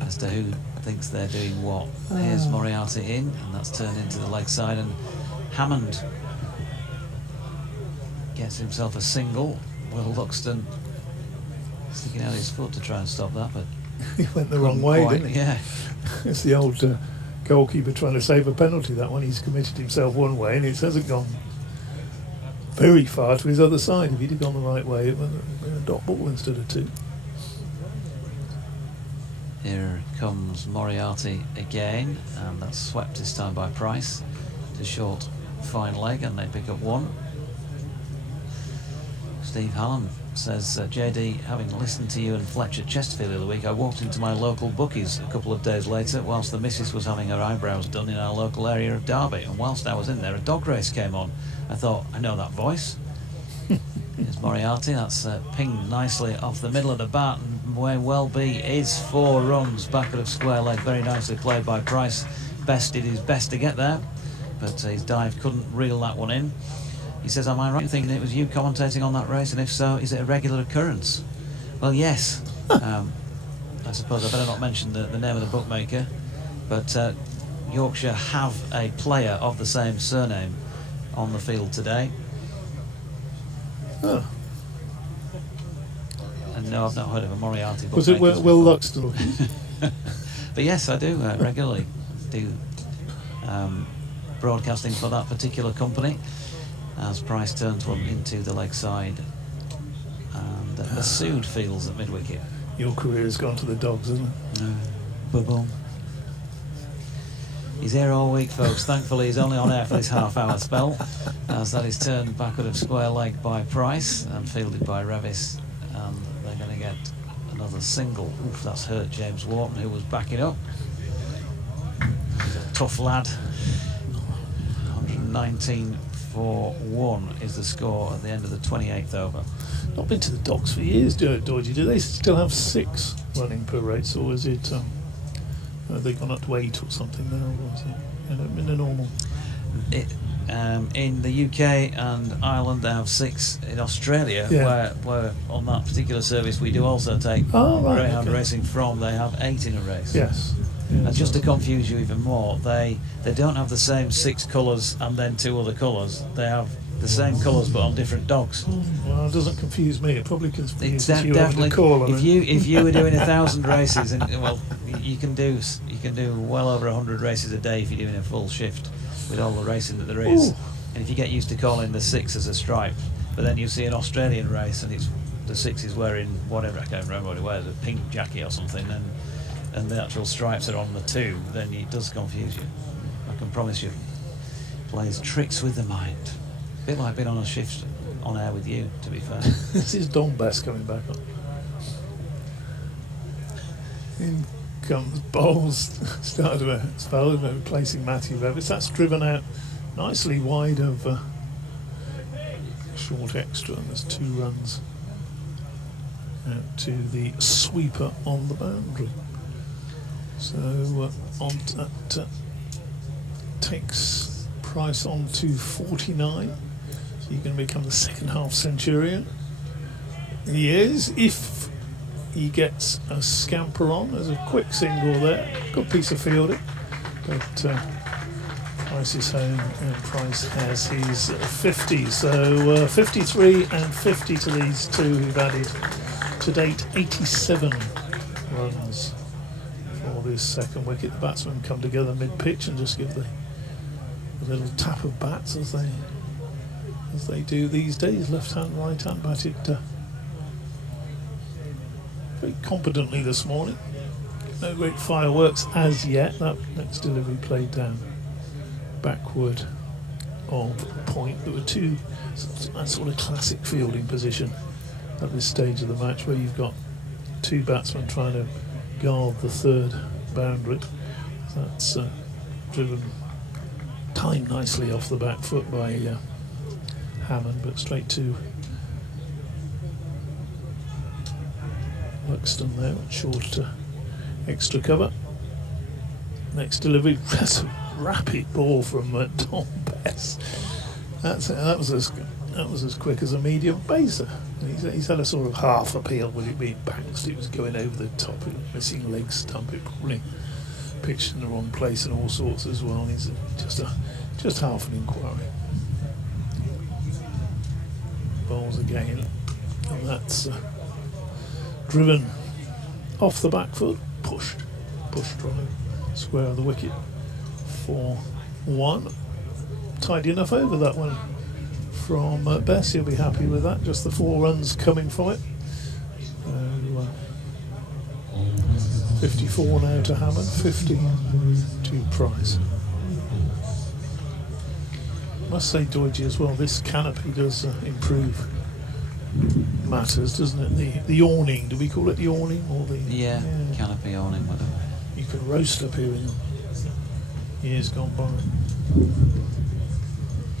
as to who thinks they're doing what. Here's Moriarty in, and that's turned into the leg side, and Hammond gets himself a single. Will Luxton sticking out his foot to try and stop that, but he went the wrong way, didn't he? Yeah. It's the old goalkeeper trying to save a penalty, that one. He's committed himself one way and it hasn't gone very far to his other side. If he'd have gone the right way, it would have been a dot ball instead of 2. Here comes Moriarty again, and that's swept this time by Price to short fine leg, and they pick up 1. Steve Hallam says, JD, having listened to you and Fletch at Chesterfield the other week, I walked into my local bookies a couple of days later whilst the missus was having her eyebrows done in our local area of Derby, and whilst I was in there a dog race came on. I thought, I know that voice. Here's Moriarty, that's pinged nicely off the middle of the bat, and may well be is 4 runs back of square leg. Very nicely played by Price. Best did his best to get there, but his dive couldn't reel that one in. He says, am I right in thinking it was you commentating on that race, and if so, is it a regular occurrence? Well, yes. I suppose I better not mention the name of the bookmaker, but Yorkshire have a player of the same surname on the field today. Oh. And no, I've not heard of a Moriarty bookmaker. Was it Will Luxton? But yes, I do regularly do broadcasting for that particular company. as Price turns one into the leg side, and Masood fields at mid-wicket. Your career has gone to the dogs, hasn't it? Boom. He's here all week, folks. Thankfully, he's only on air for this half-hour spell, as that is turned backward of square leg by Price and fielded by Revis, and they're going to get another single. Oof, that's hurt James Wharton, who was backing up. He's a tough lad. 119 for 1 is the score at the end of the 28th over. Not been to the docks for years, Dodgy. Do they still have 6 running per race, or is it? Have they gone up to 8 or something now? Or is it in the normal? In the UK and Ireland, they have 6. In Australia, where on that particular service we do also take greyhound racing from, they have 8 in a race. Yes. And just to confuse you even more, they don't have the same 6 colours and then 2 other colours. They have the same colours but on different dogs. Well, it doesn't confuse me. It probably confuses you definitely. The call. If you were doing 1,000 races, and well, you can do well over 100 races a day if you're doing a full shift with all the racing that there is. Ooh. And if you get used to calling the 6 as a stripe, but then you see an Australian race and it's the 6 is wearing whatever, I can't remember what he wears, a pink jacket or something, and the actual stripes are on the 2, then it does confuse you. I can promise you, plays tricks with the mind. A bit like being on a shift on air with you, to be fair. This is Don Best coming back on. In comes Bowles, started a spell, replacing Matthew Revis. That's driven out nicely wide of short extra, and there's 2 runs out to the sweeper on the boundary. So on that takes Price on to 49. So you can become the second half centurion. He is, if he gets a scamper on. There's a quick single there, good piece of fielding, but Price is home and Price has his 50. So 53 and 50 to these two who've added to date 87 runs for this second wicket. The batsmen come together mid-pitch and just give the little tap of bats as they do these days. Left hand, right hand batted very competently this morning. No great fireworks as yet. That next delivery played down backward of point. There were 2, that sort of classic fielding position at this stage of the match, where you've got 2 batsmen trying to guard the 3rd boundary. That's driven, timed nicely off the back foot by Hammond, but straight to Luxton there, short extra cover. Next delivery, that's a rapid ball from Tom Bess. That was as quick as a medium baser. He's had a sort of half appeal with it being bounced. It was going over the top, it was missing leg stump. It probably pitched in the wrong place and all sorts as well. He's just half an inquiry. Bowls again, and that's driven off the back foot, pushed right square of the wicket for 1. Tidy enough over that one from Bess. He'll be happy with that. Just the 4 runs coming from it. 54 now to Hammond, 50 to Price. Must say, Doidgy, as well, this canopy does improve matters, doesn't it? The awning, do we call it the awning or the canopy, awning, whatever. You can roast up here in years gone by.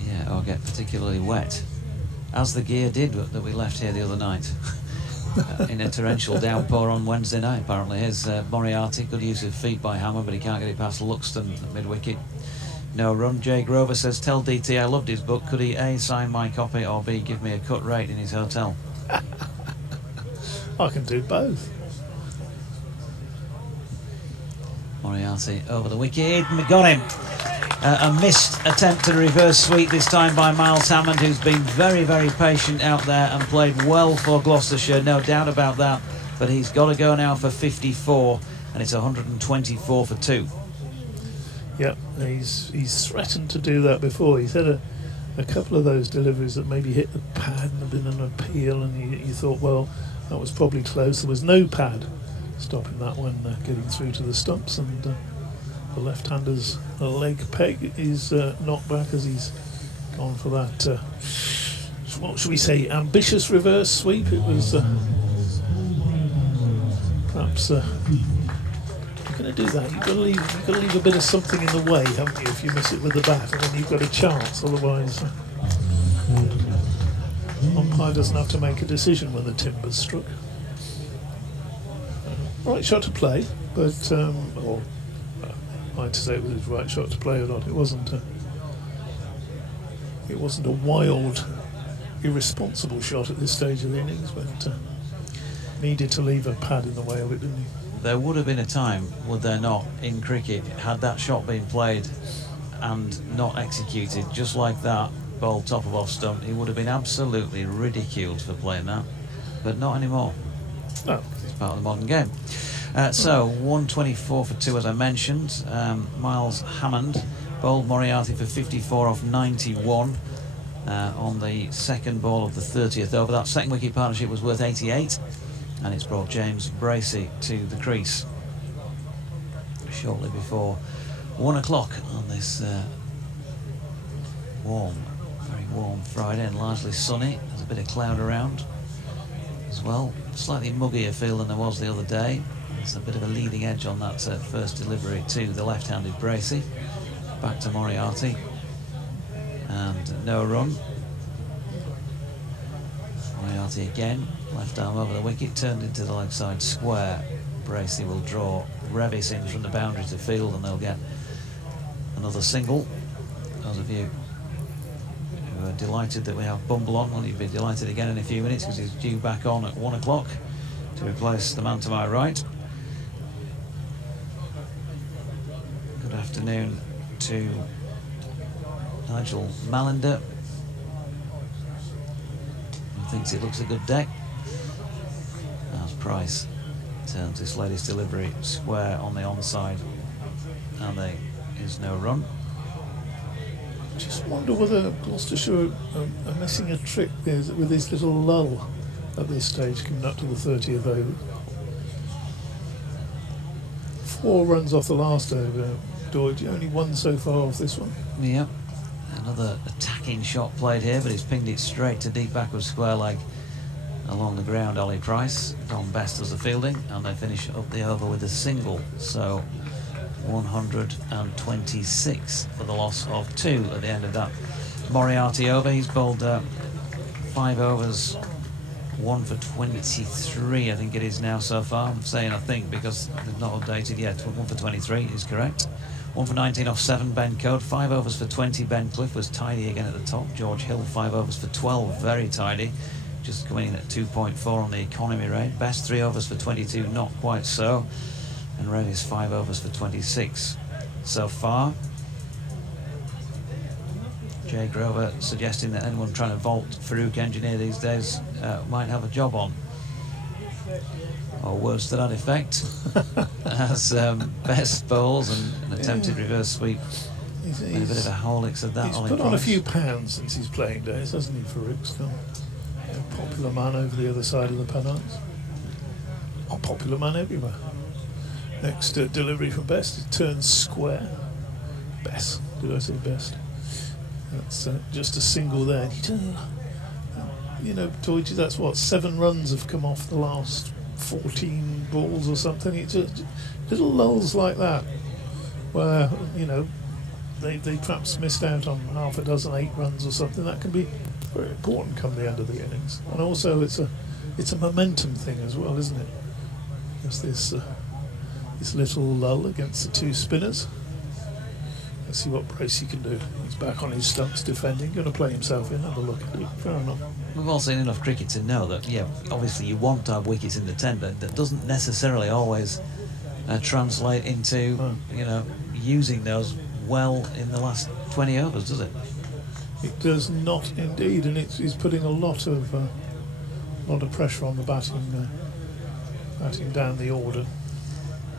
Yeah, or get particularly wet, as the gear did that we left here the other night. In a torrential downpour on Wednesday night, apparently. Here's Moriarty, good use of feet by Hammond, but he can't get it past Luxton at mid-wicket. No run. Jay Grover says, tell DT I loved his book. Could he A, sign my copy, or B, give me a cut rate in his hotel? I can do both. Moriarty over the wicket, and we got him. A missed attempt at a reverse sweep this time by Miles Hammond, who's been very, very patient out there and played well for Gloucestershire, no doubt about that. But he's got to go now for 54, and it's 124 for 2. Yep, he's threatened to do that before. He's had a couple of those deliveries that maybe hit the pad and have been an appeal, and you thought, well, that was probably close. There was no pad stopping that one getting through to the stumps, and the left-hander's leg peg is knocked back as he's gone for that, what should we say, ambitious reverse sweep. It was perhaps you're going to do that. You've got to leave a bit of something in the way, haven't you? If you miss it with the bat, and then you've got a chance. Otherwise, umpire doesn't have to make a decision when the timber's struck. Right shot to play, but I'd say it was his right shot to play or not. It wasn't a wild, irresponsible shot at this stage of the innings, but needed to leave a pad in the way of it, didn't he? There would have been a time, would there not, in cricket, had that shot been played and not executed just like that, ball top of off stump, he would have been absolutely ridiculed for playing that, but not anymore. No. It's part of the modern game. So 124 for 2, as I mentioned. Miles Hammond bowled Moriarty for 54 off 91 on the second ball of the 30th over. That second wicket partnership was worth 88, and it's brought James Bracey to the crease shortly before 1 o'clock on this very warm Friday, and largely sunny. There's a bit of cloud around as well. Slightly muggier feel than there was the other day. There's a bit of a leading edge on that first delivery to the left-handed Bracey. Back to Moriarty, and no run. Moriarty again, left arm over the wicket, turned into the leg side square. Bracey will draw Revis in from the boundary to field, and they'll get another single. Those of you who are delighted that we have Bumble on, well, you'll be delighted again in a few minutes, because he's due back on at 1 o'clock to replace the man to my right. Good afternoon to Nigel Mallender, who thinks it looks a good deck, as Price turns this latest delivery square on the onside, and there is no run. Just wonder whether Gloucestershire are missing a trick there with this little lull at this stage coming up to the 30th over. 4 runs off the last over. Doig, only 1 so far off this one. Yep. Another attacking shot played here, but he's pinged it straight to deep backward square leg along the ground. Ollie Price, Don Best does the fielding, and they finish up the over with a single. So 126 for the loss of 2 at the end of that Moriarty over. He's bowled 5 overs, 1 for 23, I think it is now so far. I'm saying I think because they've not updated yet. 1 for 23 is correct. 1 for 19 off 7, Ben Code. 5 overs for 20, Ben Cliff was tidy again at the top. George Hill, 5 overs for 12, very tidy. Just coming in at 2.4 on the economy rate. Best 3 overs for 22, not quite so. And Revis 5 overs for 26 so far. Jay Grover suggesting that anyone trying to vault Farouk Engineer these days might have a job on, or words to that effect. As Best bowls and an attempted reverse sweep. Made a bit of a Holix of that. He's Ollie put on a Price. few pounds since his playing days, hasn't he, Farouk? Still a popular man over the other side of the Pennines. A popular man everywhere. Next delivery from Best, it turns square. Best, did I say Best? That's just a single there. You know, Doig, that's what, 7 runs have come off the last 14 balls or something. It's just little lulls like that where, you know, they perhaps missed out on half a dozen 8 runs or something. That can be very important come the end of the innings. And also it's a momentum thing as well, isn't it? Just this little lull against the 2 spinners. Let's see what Bracey can do. He's back on his stumps defending, going to play himself in, have a look at it. Fair enough. We've all seen enough cricket to know that, yeah, obviously you want to have wickets in the 10, but that doesn't necessarily always translate into, you know, using those well in the last 20 overs, does it? It does not indeed, and it's putting a lot of pressure on the batting down the order.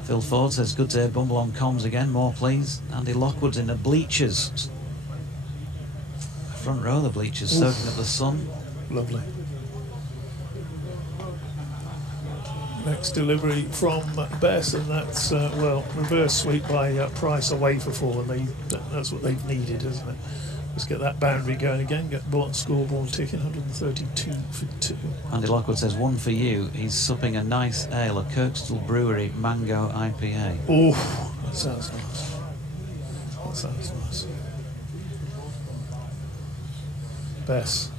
Phil Ford says, good to hear Bumble on comms again, more please. Andy Lockwood's in the bleachers. front row of the bleachers, soaking up the sun. Lovely. Next delivery from Bess, and that's, reverse sweep by Price away for 4, and that's what they've needed, isn't it? Let's get that boundary going again, get the scoreboard ticking, 132 for 2. Andy Lockwood says, 1 for you. He's supping a nice ale, a Kirkstall Brewery Mango IPA. Oh, that sounds nice. That sounds nice. Bess.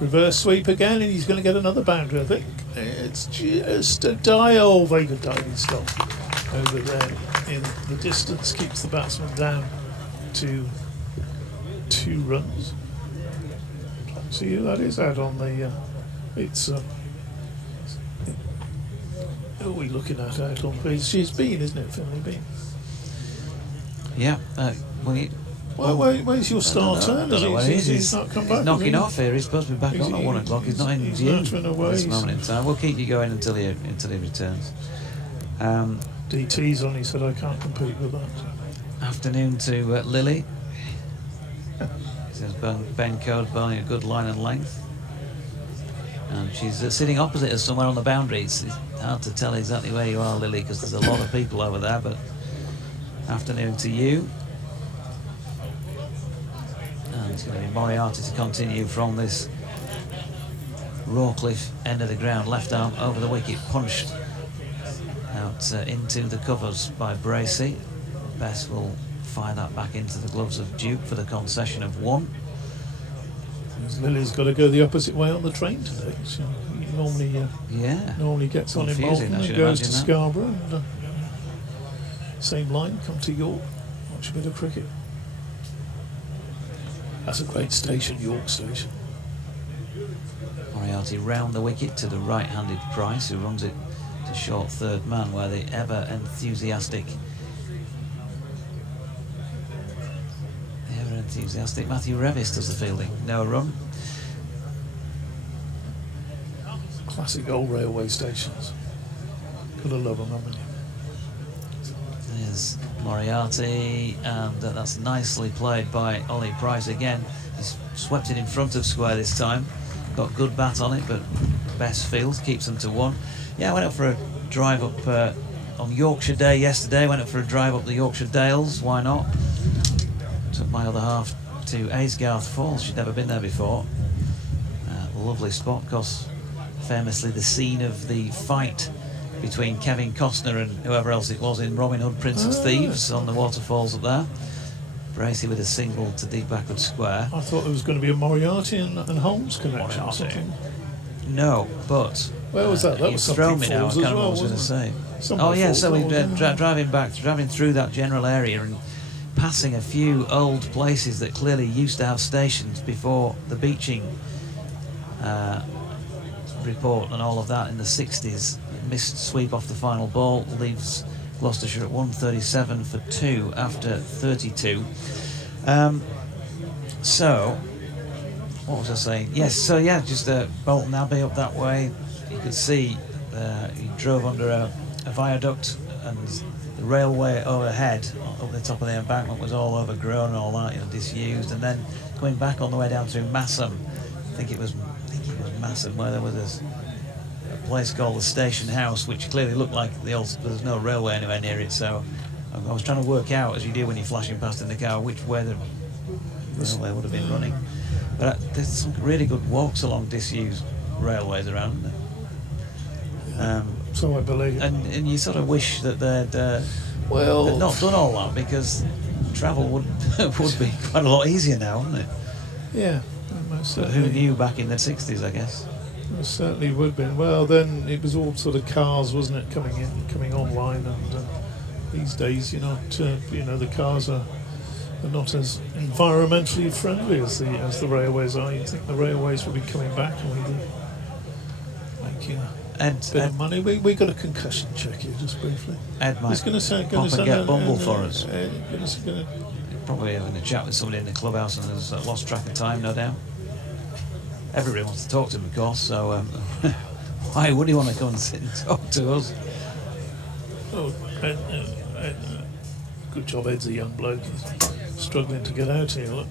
Reverse sweep again, and he's going to get another boundary, I think. It's just a Vega diving stop over there in the distance, keeps the batsman down to 2 runs. See who that is out on the. Who are we looking at out on the? She's Bean, isn't it, Finley Bean? Yeah. Where's your star turn? He's not come back. He's knocking off here. He's supposed to be back on at 1 o'clock. He's not in view at this moment in time. We'll keep you going until he returns. DT's on. He said I can't compete with that. Afternoon to Lily. Says Ben Code bowling a good line and length, and she's sitting opposite us somewhere on the boundary. It's hard to tell exactly where you are, Lily, because there's a lot of people over there. But afternoon to you. It's going to be Moriarty to continue from this Rawcliffe end of the ground. Left arm over the wicket, punched out into the covers by Bracey. Bess will fire that back into the gloves of Duke for the concession of 1. Lily's got to go the opposite way on the train today. She normally gets on in Bolton and goes to Scarborough. And, same line, come to York, watch a bit of cricket. That's a great station, York Station. Moriarty round the wicket to the right-handed Price, who runs it to short third man, where the ever-enthusiastic Matthew Revis does the fielding. No run. Classic old railway stations. Gotta love them, haven't you? There's Moriarty, and that's nicely played by Ollie Price again. He's swept it in front of square this time. Got good bat on it, but Bess fields, keeps them to 1. Yeah, I went up for a drive up on Yorkshire Day yesterday. Went up for a drive up the Yorkshire Dales. Why not? Took my other half to Aysgarth Falls. She'd never been there before. Lovely spot, because famously the scene of the fight between Kevin Costner and whoever else it was in Robin Hood, Prince of Thieves, on the waterfalls up there. Bracey with a single to deep backward square. I thought there was going to be a Moriarty and Holmes connection or something. No, but where was that? That was thrown me now. I can't remember what I was going to say. Oh yeah, so we're driving through that general area and passing a few old places that clearly used to have stations before the beaching report and all of that in the 60s. Missed sweep off the final ball, leaves Gloucestershire at 137 for 2 after 32. So, what was I saying? Yes, so yeah, just Bolton Abbey up that way. You could see he drove under a viaduct, and the railway overhead up the top of the embankment was all overgrown and all that, disused. And then coming back on the way down through Massam, I think it was Massam, where there was a place called the Station House, which clearly looked like there's no railway anywhere near it. So I was trying to work out, as you do when you're flashing past in the car, which way the railway would have been running. But there's some really good walks along disused railways around, isn't there? So I believe. And you sort of wish that they'd not done all that, because travel would be quite a lot easier now, wouldn't it? Yeah. But who knew back in the 60s, I guess? It certainly would have been. Well, then it was all sort of cars, wasn't it, coming online, and these days, the cars are not as environmentally friendly as the railways are. You'd think the railways would be coming back and we'd be making a bit of money. We got a concussion check here, just briefly. Ed might get Bumble for us. Probably having a chat with somebody in the clubhouse and has lost track of time, no doubt. Everybody wants to talk to him, of course, so why would he want to come and sit and talk to us? Oh, good job, Ed's a young bloke. He's struggling to get out here. Look,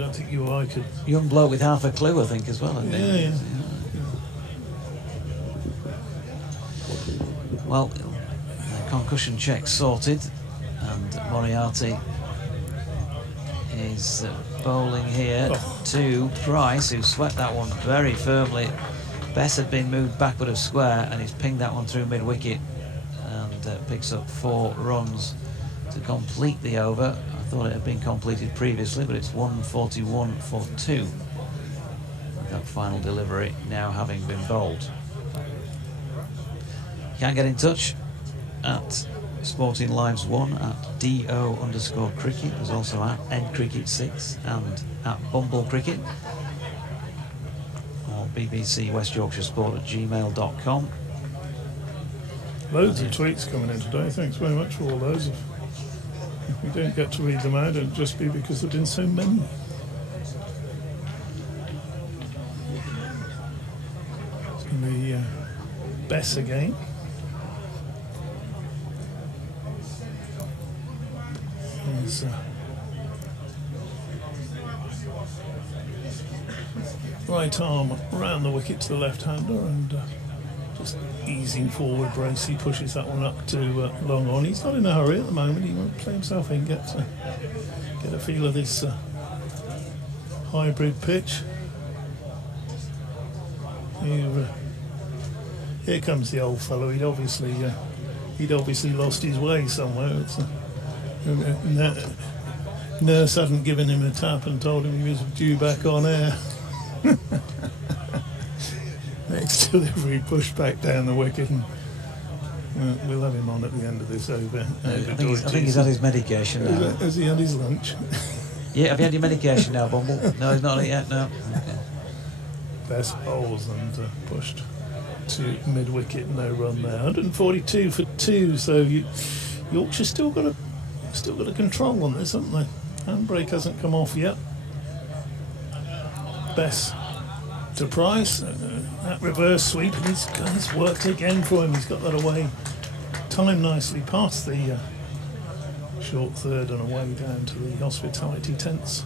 don't think you or I could. Young bloke with half a clue, I think, as well. Isn't he? Yeah. Well, concussion check sorted, and Moriarty is bowling here to Price, who swept that one very firmly. Bess had been moved backward of square, and he's pinged that one through mid-wicket and picks up 4 runs to complete the over. I thought it had been completed previously, but it's 141 for 2. That final delivery now having been bowled. You can get in touch at Sporting Lives 1 at DO_cricket. There's also at NCricket6 and at Bumble Cricket. Or BBC West Yorkshire Sport at gmail.com. Loads of tweets coming in today. Thanks very much for all those. If we don't get to read them out, it'll just be because there have been so many. It's going to be Bess again. His right arm round the wicket to the left-hander and just easing forward brace. He pushes that one up to long on. He's not in a hurry at the moment. He won't play himself in, get a feel of this hybrid pitch. Here comes the old fellow. He'd obviously lost his way somewhere. Nurse hadn't given him a tap and told him he was due back on air. Next delivery, pushed back down the wicket, and we'll have him on at the end of this over. I think he's had his medication now. Has he had his lunch? Yeah, have you had your medication now, Bumble? No, he's not on it yet, no. Okay. Best bowls and pushed to mid-wicket, no run there. 142 for 2, so Yorkshire still got a control on this, haven't they? Handbrake hasn't come off yet. Bess to Price, that reverse sweep, and it's worked again for him. He's got that away, timed nicely past the short third and away down to the hospitality tents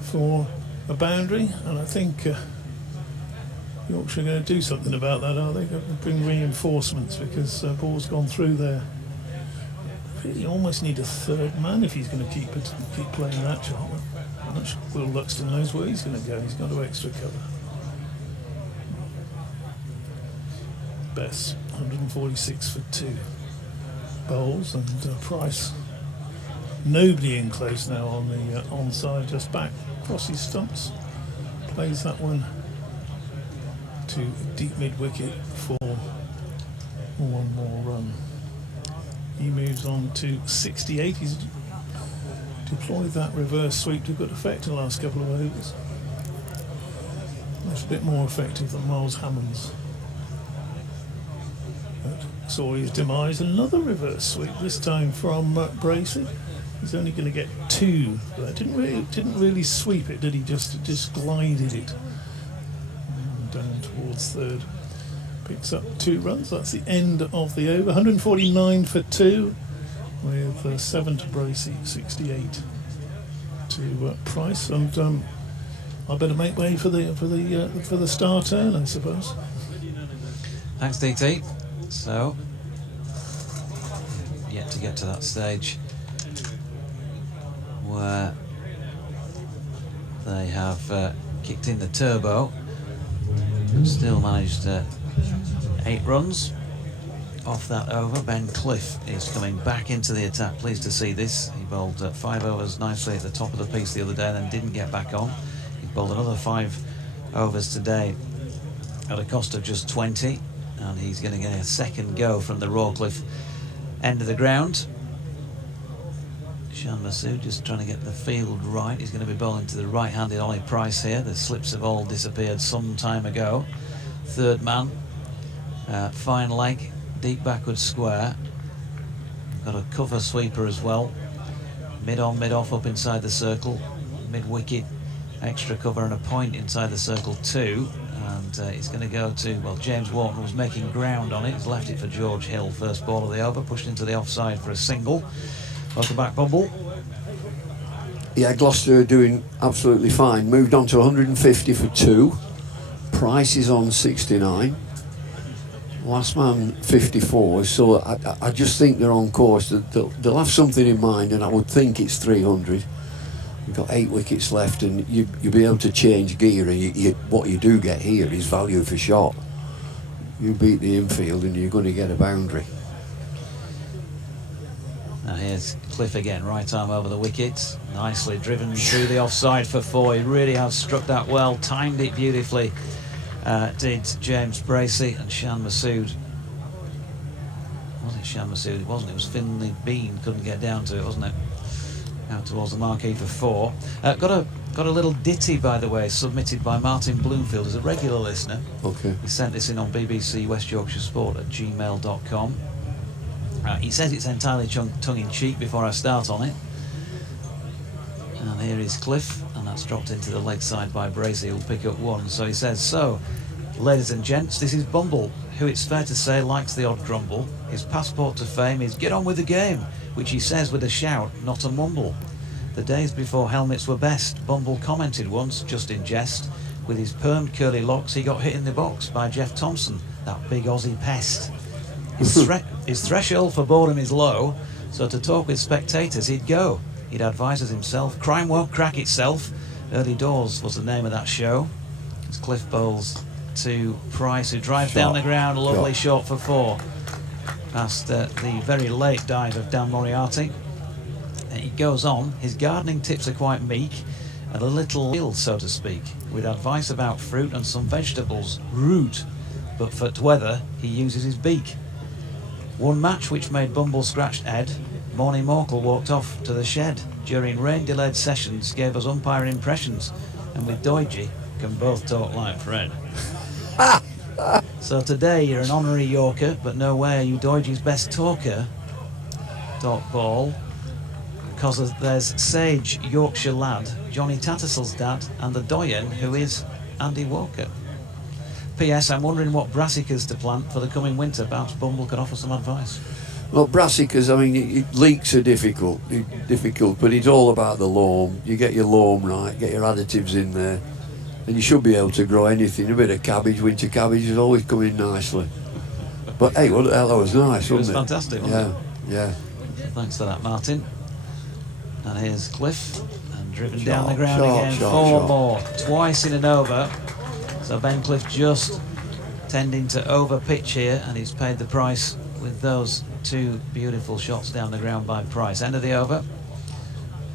for a boundary. And I think Yorkshire are going to do something about that, are they? Going to bring reinforcements because ball's gone through there. You almost need a third man if he's going to keep playing that shot. I'm not sure Will Luxton knows where he's going to go. He's got to extra cover. Bess, 146 for 2 bowls, and Price, nobody in close now on the onside, just back across his stumps. Plays that one to deep mid-wicket for 1 more run. He moves on to 68. He's deployed that reverse sweep to good effect in the last couple of overs. That's a bit more effective than Miles Hammond's. But saw his demise. Another reverse sweep, this time from Bracey. He's only going to get 2. But didn't really sweep it, did he? Just glided it down towards third. Picks up 2 runs. That's the end of the over. 149 for 2, with 7 to Bracey, 68 to Price, and I better make way for the star turn, I suppose. Thanks, DT. So, yet to get to that stage where they have kicked in the turbo, but still managed 8 runs off that over. Ben Cliff is coming back into the attack. Pleased to see this. He bowled 5 overs nicely at the top of the piece the other day and then didn't get back on. He bowled another 5 overs today at a cost of just 20, and he's going to get a second go from the Rawcliffe end of the ground. Shan Masood just trying to get the field right. He's going to be bowling to the right-handed Ollie Price here. The slips have all disappeared some time ago. Third man, fine leg, deep backward square. Got a cover sweeper as well. Mid on, mid off up inside the circle. Mid wicket, extra cover and a point inside the circle too. And he's going to go to, well, James Wharton was making ground on it. He's left it for George Hill. First ball of the over, pushed into the offside for a single. Welcome back, Bumble. Yeah, Gloucester are doing absolutely fine. Moved on to 150 for 2. Price is on 69. Last man 54. So I just think they're on course. They'll have something in mind, and I would think it's 300. You've got 8 wickets left, and you'll be able to change gear. And what you do get here is value for shot. You beat the infield, and you're going to get a boundary. Now here's Cliff again, right arm over the wicket, nicely driven through the offside for 4. He really has struck that well, timed it beautifully, did James Bracey, and Shan Masood. Wasn't it Shan Masood? It wasn't, it was Finley Bean, couldn't get down to it, wasn't it? Out towards the marquee for 4. Got a little ditty, by the way, submitted by Martin Bloomfield, as a regular listener. Okay. He sent this in on BBC West Yorkshire Sport at gmail.com. He says it's entirely tongue-in-cheek before I start on it. And here is Cliff, and that's dropped into the leg side by Bracey, who'll pick up 1. So he says, so, ladies and gents, this is Bumble, who it's fair to say likes the odd grumble. His passport to fame is get on with the game, which he says with a shout, not a mumble. The days before helmets were best, Bumble commented once, just in jest. With his permed curly locks, he got hit in the box by Jeff Thompson, that big Aussie pest. His threshold for boredom is low, so to talk with spectators he'd go. He'd advise us himself, crime won't crack itself. Early Doors was the name of that show. It's Cliff bowls to Price, who drives down the ground, lovely shot for 4. Past the very late dive of Dan Moriarty. And he goes on, his gardening tips are quite meek, and a little ill, so to speak, with advice about fruit and some vegetables. Rude, but for weather he uses his beak. One match which made Bumble scratched Ed, Morny Morkel walked off to the shed. During rain-delayed sessions gave us umpire impressions, and with Doidgy can both talk like Fred. So today you're an honorary Yorker, but no way are you Doidgy's best talker. Dot ball. Because there's sage Yorkshire lad, Johnny Tattersall's dad, and the doyen, who is Andy Walker. P.S. I'm wondering what brassicas to plant for the coming winter. Perhaps Bumble can offer some advice. Well, brassicas, I mean, leeks are difficult, but it's all about the loam. You get your loam right, get your additives in there, and you should be able to grow anything. A bit of cabbage, winter cabbage is always coming nicely. But hey, what the hell, that was nice, wasn't it? Was fantastic, wasn't it? Yeah. Thanks for that, Martin. And here's Cliff, and driven down the ground again. 4 more, twice in an over. So Ben Cliff just tending to over pitch here, and he's paid the price with those 2 beautiful shots down the ground by Price. End of the over,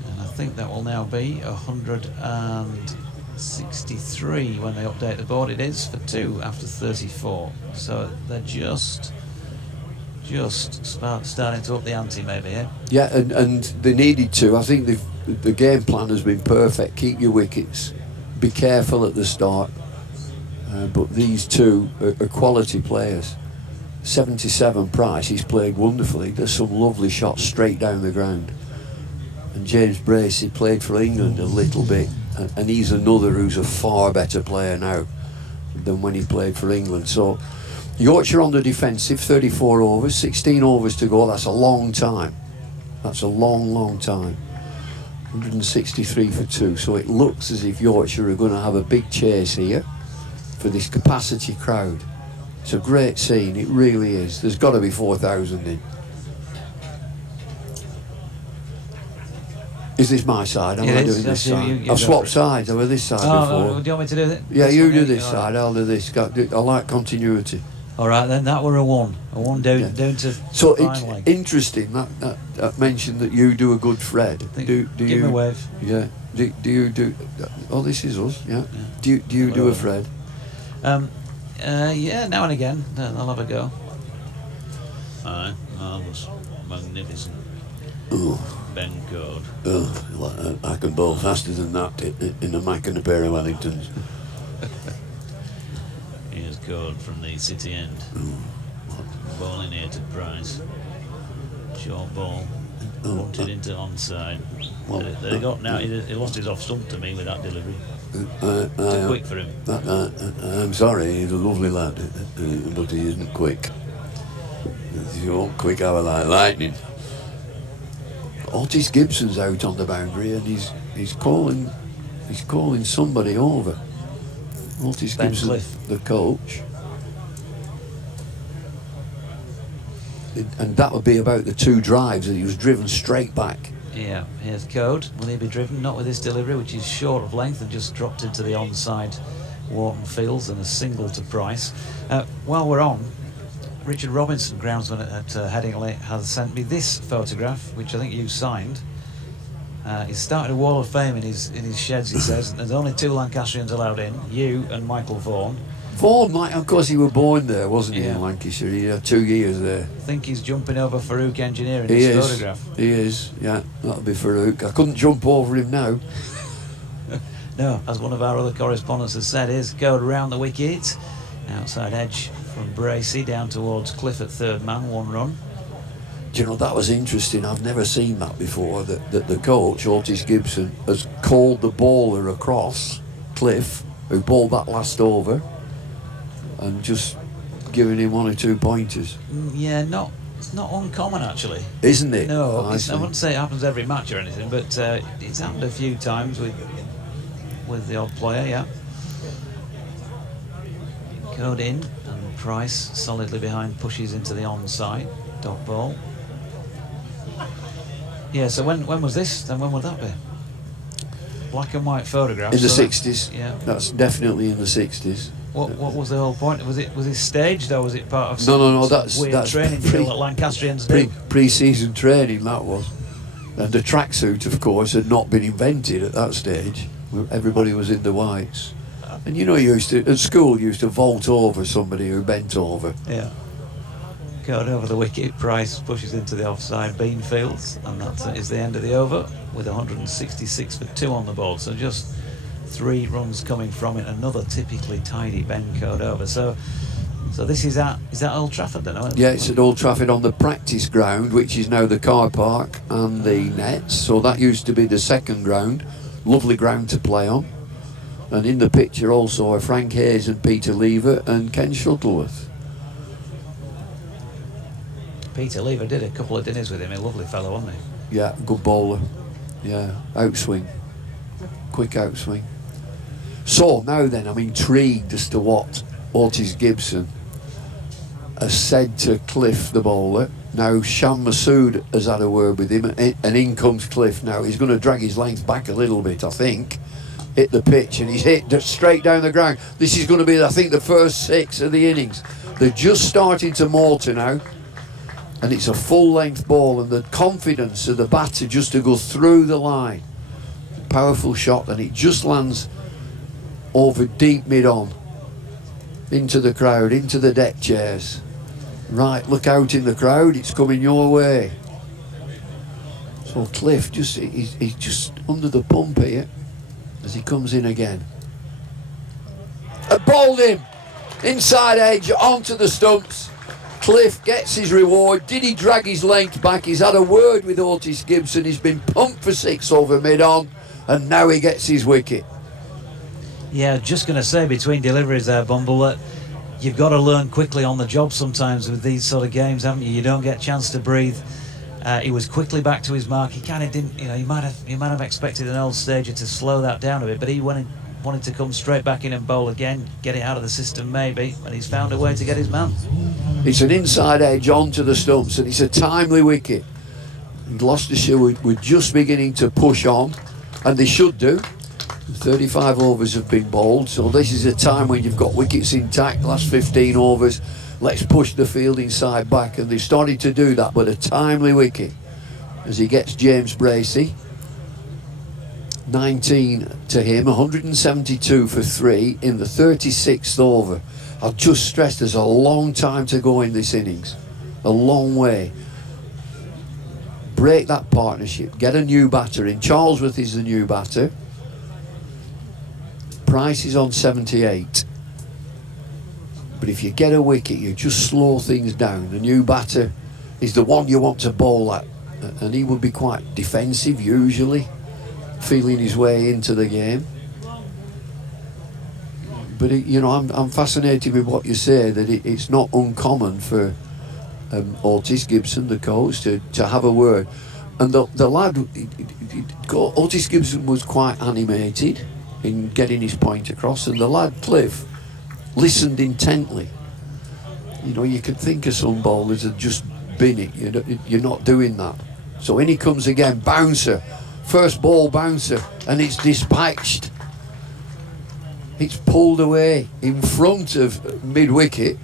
and I think that will now be 163 when they update the board. It is for 2 after 34. So they're just starting to up the ante maybe here. Yeah, and they needed to. I think the game plan has been perfect. Keep your wickets, be careful at the start. But these 2 are quality players. 77 Price, he's played wonderfully. There's some lovely shots straight down the ground. And James Bracey played for England a little bit, and he's another who's a far better player now than when he played for England. So Yorkshire on the defensive, 34 overs, 16 overs to go. That's a long time. That's a long time. 163 for 2. So it looks as if Yorkshire are going to have a big chase here for this capacity crowd. It's a great scene, it really is. There's got to be 4,000 in. Is this my side? Am I doing this side? I've swapped sides over this side before. Do you want me to do it? Yeah, you do this side, I'll do this. I like continuity. All right, then that were a 1 down to. So it's interesting that mentioned that you do a good Fred. Give me a wave. Yeah. Do you do? Oh, this is us. Yeah. Do you do a Fred? Yeah, now and again I'll have a go. Aye, marvellous, magnificent. Oh. Ben Code. Oh, I can bowl faster than that in a Mac and a pair of Wellingtons. Here's Code from the City End. Bowling here to Price. Short ball. Punted into onside. They got now. He lost his off stump to me with that delivery. Too quick for him. I'm sorry, he's a lovely lad, but he isn't quick. He's all quick hour like lightning. Otis Gibson's out on the boundary, and he's calling somebody over. Otis Ben Gibson, Cliff. the coach. And that would be about the 2 drives, and he was driven straight back. Yeah, here's Code. Will he be driven? Not with this delivery, which is short of length and just dropped into the onside Wharton Fields and a single to Price. While we're on, Richard Robinson, groundsman at Headingley, has sent me this photograph, which I think you signed. He's started a wall of fame in his sheds, he says. There's only 2 Lancastrians allowed in, you and Michael Vaughan. Vaughan, of course, he was born there, wasn't he, Yeah. in Lancashire? He had 2 years there. I think he's jumping over Farouk Engineer in He this is. photograph. He is, yeah. That'll be Farouk. I couldn't jump over him now. No, as one of our other correspondents has said, is Code round the wicket. Outside edge from Bracey down towards Cliff at third man, 1 run. Do you know, that was interesting. I've never seen that before, that the coach, Otis Gibson, has called the bowler across, Cliff, who bowled that last over, and just giving him 1 or 2 pointers. Yeah, it's not uncommon actually. Isn't it? No, I I wouldn't say it happens every match or anything, but it's happened a few times with the odd player, yeah. Code in, and Price solidly behind, pushes into the onside, dot ball. Yeah, so when was this? Then when would that be? Black and white photograph. In the so 60s. Yeah. That's definitely in the 60s. What was the whole point? Was it staged or was it part of No, some that's weird training drill that Lancastrians do? Pre-season training, that was. And the tracksuit, of course, had not been invented at that stage. Everybody was in the whites. And you know, at school, you used to vault over somebody who bent over. Yeah. Code over the wicket, Price pushes into the offside Beanfields, and that is the end of the over with 166 for 2 on the board. So just 3 runs coming from it. Another typically tidy Ben Code over. So this is at Old Trafford then? Yeah, it's at Old Trafford on the practice ground, which is now the car park and the nets. So that used to be the second ground. Lovely ground to play on. And in the picture also are Frank Hayes and Peter Lever and Ken Shuttleworth. Peter Lever did a couple of dinners with him. A lovely fellow, wasn't he? Yeah, good bowler. Yeah, outswing. Quick outswing. So now then, I'm intrigued as to what Otis Gibson has said to Cliff, the bowler. Now Sham Masood has had a word with him, and in comes Cliff now. He's going to drag his length back a little bit, I think. Hit the pitch, and he's hit straight down the ground. This is going to be, I think, the first 6 of the innings. They're just starting to motor now, and it's a full length ball, and the confidence of the batter just to go through the line. Powerful shot, and it just lands over deep mid-on, into the crowd, into the deck chairs. Right, look out in the crowd, it's coming your way. So Cliff, he's just under the pump here as he comes in again. Bowled him! Inside edge, onto the stumps. Cliff gets his reward. Did he drag his length back? He's had a word with Otis Gibson. He's been pumped for 6 over mid-on, and now he gets his wicket. Yeah, just going to say between deliveries there, Bumble, that you've got to learn quickly on the job sometimes with these sort of games, haven't you? You don't get a chance to breathe. He was quickly back to his mark. He kind of didn't, you might have expected an old stager to slow that down a bit, but he wanted to come straight back in and bowl again, get it out of the system maybe, and he's found a way to get his man. It's an inside edge onto the stumps, and it's a timely wicket. And Gloucestershire were just beginning to push on, and they should do. 35 overs have been bowled, so this is a time when you've got wickets intact. Last 15 overs, let's push the fielding side back, and they've started to do that, but a timely wicket as he gets James Bracey. 19 to him, 172 for 3 in the 36th over. I've just stressed there's a long time to go in this innings, a long way. Break that partnership, get a new batter in. Charlesworth is the new batter. Price is on 78. But if you get a wicket, you just slow things down. The new batter is the one you want to bowl at, and he would be quite defensive usually, feeling his way into the game. But I'm fascinated with what you say, that it's not uncommon for Otis Gibson, the coach, to have a word. And the lad, Otis Gibson was quite animated in getting his point across, and the lad Cliff listened intently. You know, you could think of some bowlers had just bin it. You're not doing that. So in he comes again, bouncer, first ball bouncer, and it's dispatched. It's pulled away in front of mid-wicket.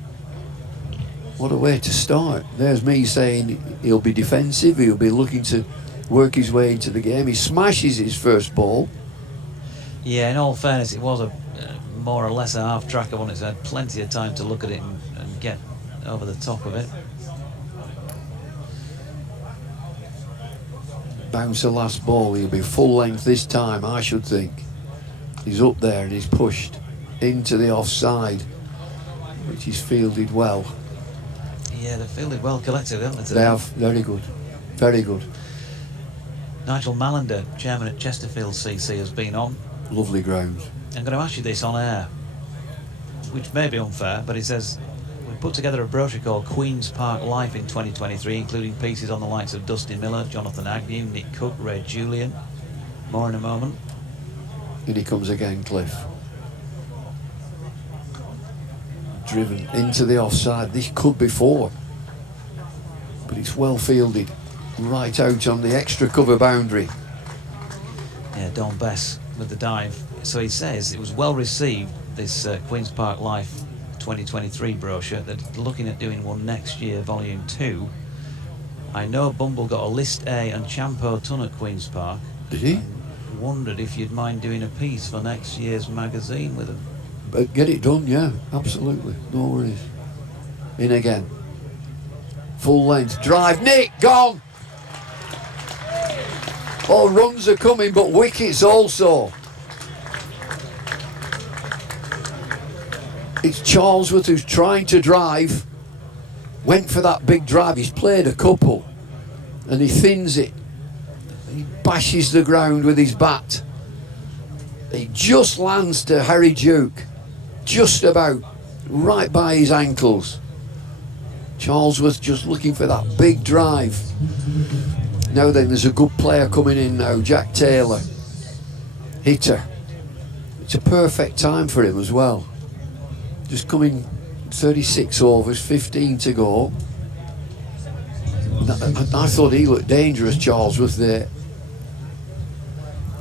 What a way to start. There's me saying he'll be defensive, he'll be looking to work his way into the game. He smashes his first ball. Yeah, in all fairness, it was a more or less a half-tracker one. It's had plenty of time to look at it and get over the top of it. Bouncer last ball, he'll be full length this time, I should think. He's up there and he's pushed into the offside, which is fielded well. Yeah, they've fielded well collectively, haven't they? They have, very good, very good. Nigel Mallender, chairman at Chesterfield CC, has been on. Lovely ground. I'm going to ask you this on air, which may be unfair, but he says, we put together a brochure called Queen's Park Life in 2023, including pieces on the likes of Dusty Miller, Jonathan Agnew, Nick Cook, Ray Julian. More in a moment. In he comes again, Cliff. Driven into the offside. This could be 4, but it's well fielded, right out on the extra cover boundary. Yeah, Don Bess with the dive. So he says it was well received, this Queen's Park Life 2023 brochure. They're looking at doing one next year, volume 2. I know Bumble got a list A and Champo ton at Queen's Park. Did he? Wondered if you'd mind doing a piece for next year's magazine with them. But get it done, yeah, absolutely, no worries. In again. Full length, drive, Nick, gone! Oh, runs are coming, but wickets also. It's Charlesworth who's trying to drive. Went for that big drive, he's played a couple, and he thins it. He bashes the ground with his bat. He just lands to Harry Duke, just about right by his ankles. Charlesworth just looking for that big drive. Now then, there's a good player coming in now, Jack Taylor, hitter. It's a perfect time for him as well. Just coming 36 overs, 15 to go. I thought he looked dangerous, Charlesworth, there.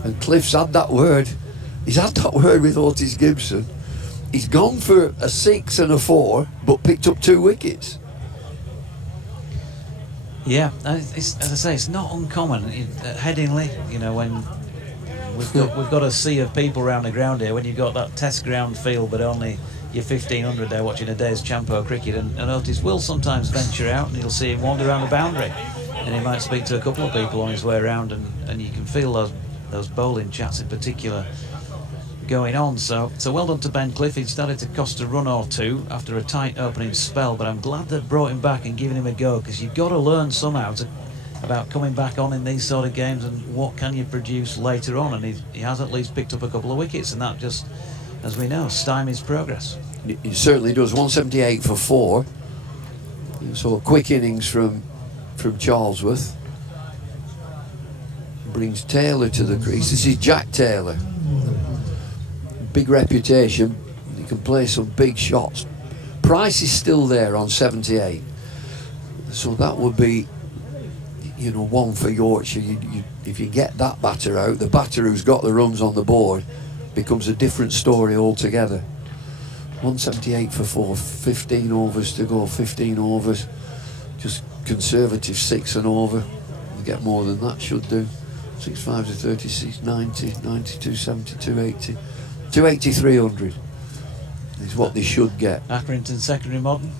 And Cliff's had that word. He's had that word with Otis Gibson. He's gone for a 6 and a 4, but picked up 2 wickets. Yeah, as I say, it's not uncommon. At Headingley, you know, when we've got a sea of people around the ground here, when you've got that test ground feel, but only your 1,500 there watching a day's Champo cricket, and Otis will sometimes venture out and you'll see him wander around the boundary, and he might speak to a couple of people on his way around, and you can feel those bowling chats in particular going on. So well done to Ben Cliff. He started to cost a run or 2 after a tight opening spell, but I'm glad they've brought him back and given him a go, because you've got to learn somehow about coming back on in these sort of games and what can you produce later on, and he has at least picked up a couple of wickets, and that just, as we know, stymies progress. He certainly does. 178 for 4. So a quick innings from Charlesworth. Brings Taylor to the crease. This is Jack Taylor. Big reputation. He can play some big shots. Price is still there on 78. So that would be, you know, one for Yorkshire. If you get that batter out, the batter who's got the runs on the board becomes a different story altogether. 178 for 4, 15 overs to go, 15 overs. Just conservative 6 and over. You get more than that, should do. 6 5s to 36, 90, 92, 72, 80. 280, 300 is what they should get. Accrington Secondary Modern?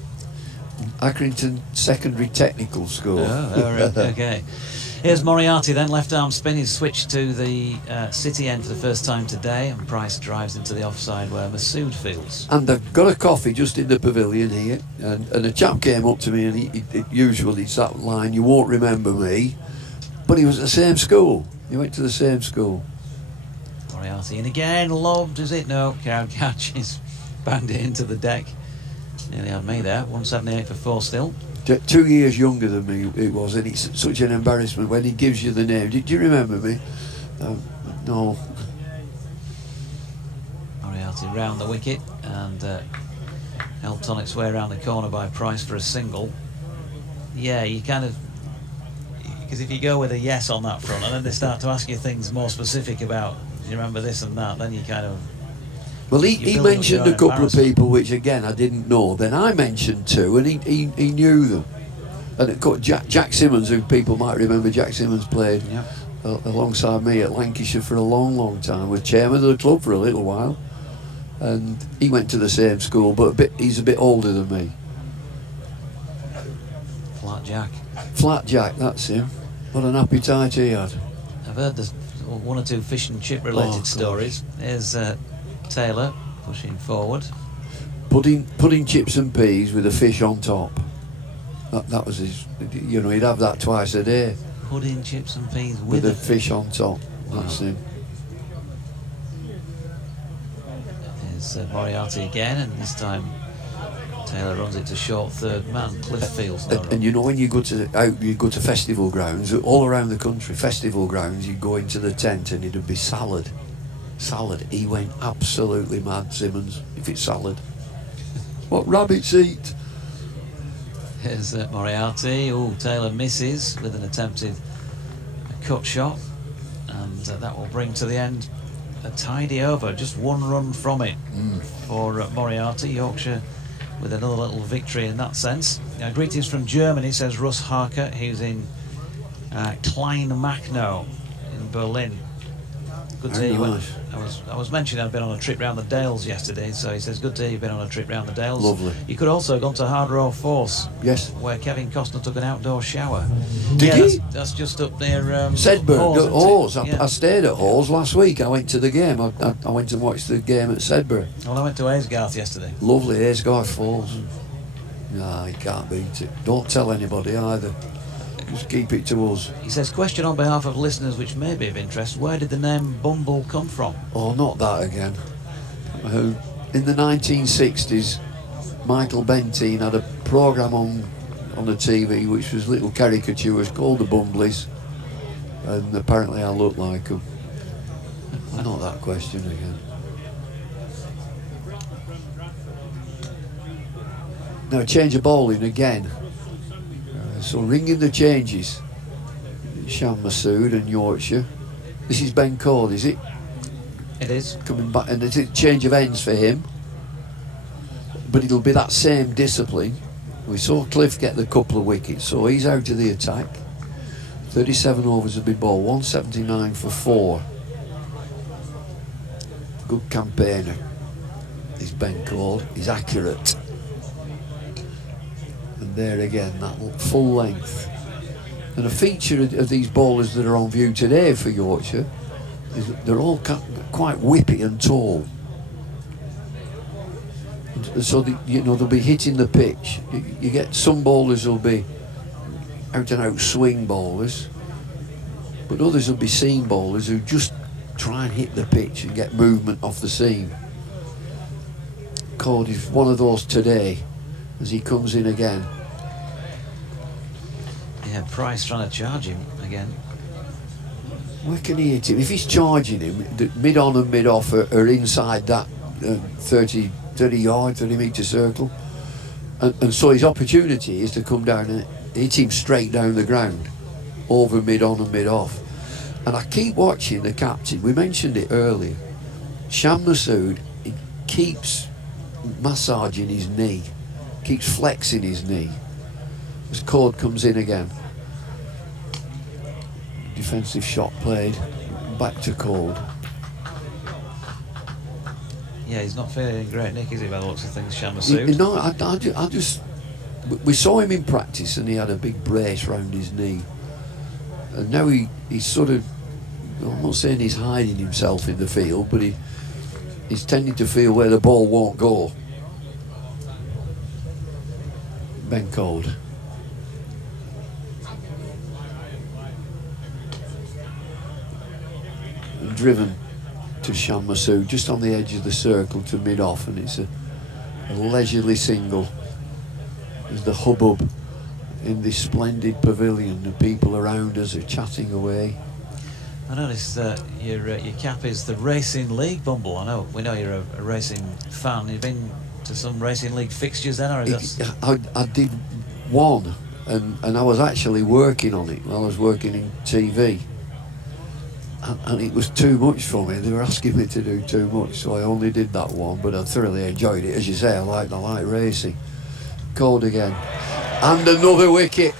Accrington Secondary Technical School. Oh, right, okay. Here's Moriarty then, left arm spin. He's switched to the City end for the first time today, and Price drives into the offside where Masood fields. And they've got a coffee just in the pavilion here, and a chap came up to me, and he usually it's that line, you won't remember me, but he was at the same school. He went to the same school. Moriarty in again, lobbed, is it? No, crowd catches, banged it into the deck. Nearly had me there. 178 for 4 still. 2 years younger than me it was, and it's such an embarrassment when he gives you the name. Did you remember me? No. Moriarty round the wicket and helped on its way around the corner by Price for a single. Yeah, you kind of, because if you go with a yes on that front and then they start to ask you things more specific about, do you remember this and that, then you kind of... Well, he mentioned a couple of people which, again, I didn't know. Then I mentioned two, and he knew them. And it got Jack Simmons, who people might remember. Jack Simmons played alongside me at Lancashire for a long, long time. Was chairman of the club for a little while. And he went to the same school, but he's a bit older than me. Flat Jack, that's him. What an appetite he had. I've heard there's one or two fish and chip related stories. Here's Taylor pushing forward. Pudding chips and peas with a fish on top. That was his, you know, he'd have that twice a day. Pudding chips and peas with a fish on top. Wow. That's him. Here's Moriarty again, and this time Taylor runs it to short third man. Cliff fields no and you know, when you go to festival grounds all around the country, festival grounds, you go into the tent and it'd be salad. He went absolutely mad, Simmons, if it's salad. What rabbits eat. Here's Moriarty. Oh, Taylor misses with an attempted cut shot, and that will bring to the end a tidy over, just one run from it for Moriarty. Yorkshire with another little victory in that sense. Greetings from Germany, says Russ Harker, who's in Kleinmachnow in Berlin. Good to hear you. I was mentioning I'd been on a trip round the Dales yesterday, so he says good to hear you've been on a trip round the Dales. Lovely. You could also have gone to Hard Row Force. Yes. Where Kevin Costner took an outdoor shower. Did he? That's just up near Sedbergh. Hawes. I stayed at Hawes last week. I went to the game. I went and watched the game at Sedbergh. Well, I went to Aysgarth yesterday. Lovely, Aysgarth Falls. Nah, you can't beat it. Don't tell anybody either. Just keep it to us. He says, question on behalf of listeners which may be of interest, where did the name Bumble come from? Oh, not that again. In the 1960s, Michael Bentine had a programme on the TV which was little caricatures called the Bumblies, and apparently I look like them. Not that question again. Now change of bowling again. So ringing the changes, Sham Masood and Yorkshire. This is Ben Cord, is it? It is. Coming back, and it's a change of ends for him. But it'll be that same discipline. We saw Cliff get the couple of wickets, so he's out of the attack. 37 overs have been bowled, 179 for 4. Good campaigner. He's Ben Cord. He's accurate. And there again, that full length. And a feature of these bowlers that are on view today for Yorkshire is that they're all quite whippy and tall. And so they'll be hitting the pitch. You get some bowlers will be out and out swing bowlers, but others will be seam bowlers who just try and hit the pitch and get movement off the seam. Cord is one of those today as he comes in again. Yeah, Price trying to charge him again. Where can he hit him? If he's charging him, the mid on and mid off are inside that 30 metre circle, and so his opportunity is to come down and hit him straight down the ground, over mid on and mid off. And I keep watching the captain. We mentioned it earlier. Sham Masood, he keeps massaging his knee, keeps flexing his knee as Cord comes in again. Defensive shot played, back to Cord. Yeah, he's not feeling great nick, is he, by the looks of things, Sham Masood? No, I just... We saw him in practice and he had a big brace round his knee. And now he's sort of... I'm not saying he's hiding himself in the field, but he's tending to feel where the ball won't go. Ben Cord. And driven to Sham Masood, just on the edge of the circle to mid-off, and it's a leisurely single as the hubbub in this splendid pavilion. The people around us are chatting away. I noticed that your cap is the Racing League bumble. We know you're a racing fan. You've been to some Racing League fixtures then, or is that... I did one, and I was actually working on it while I was working in TV. And it was too much for me. They were asking me to do too much, so I only did that one. But I thoroughly enjoyed it. As you say, I like racing. Called again, and another wicket.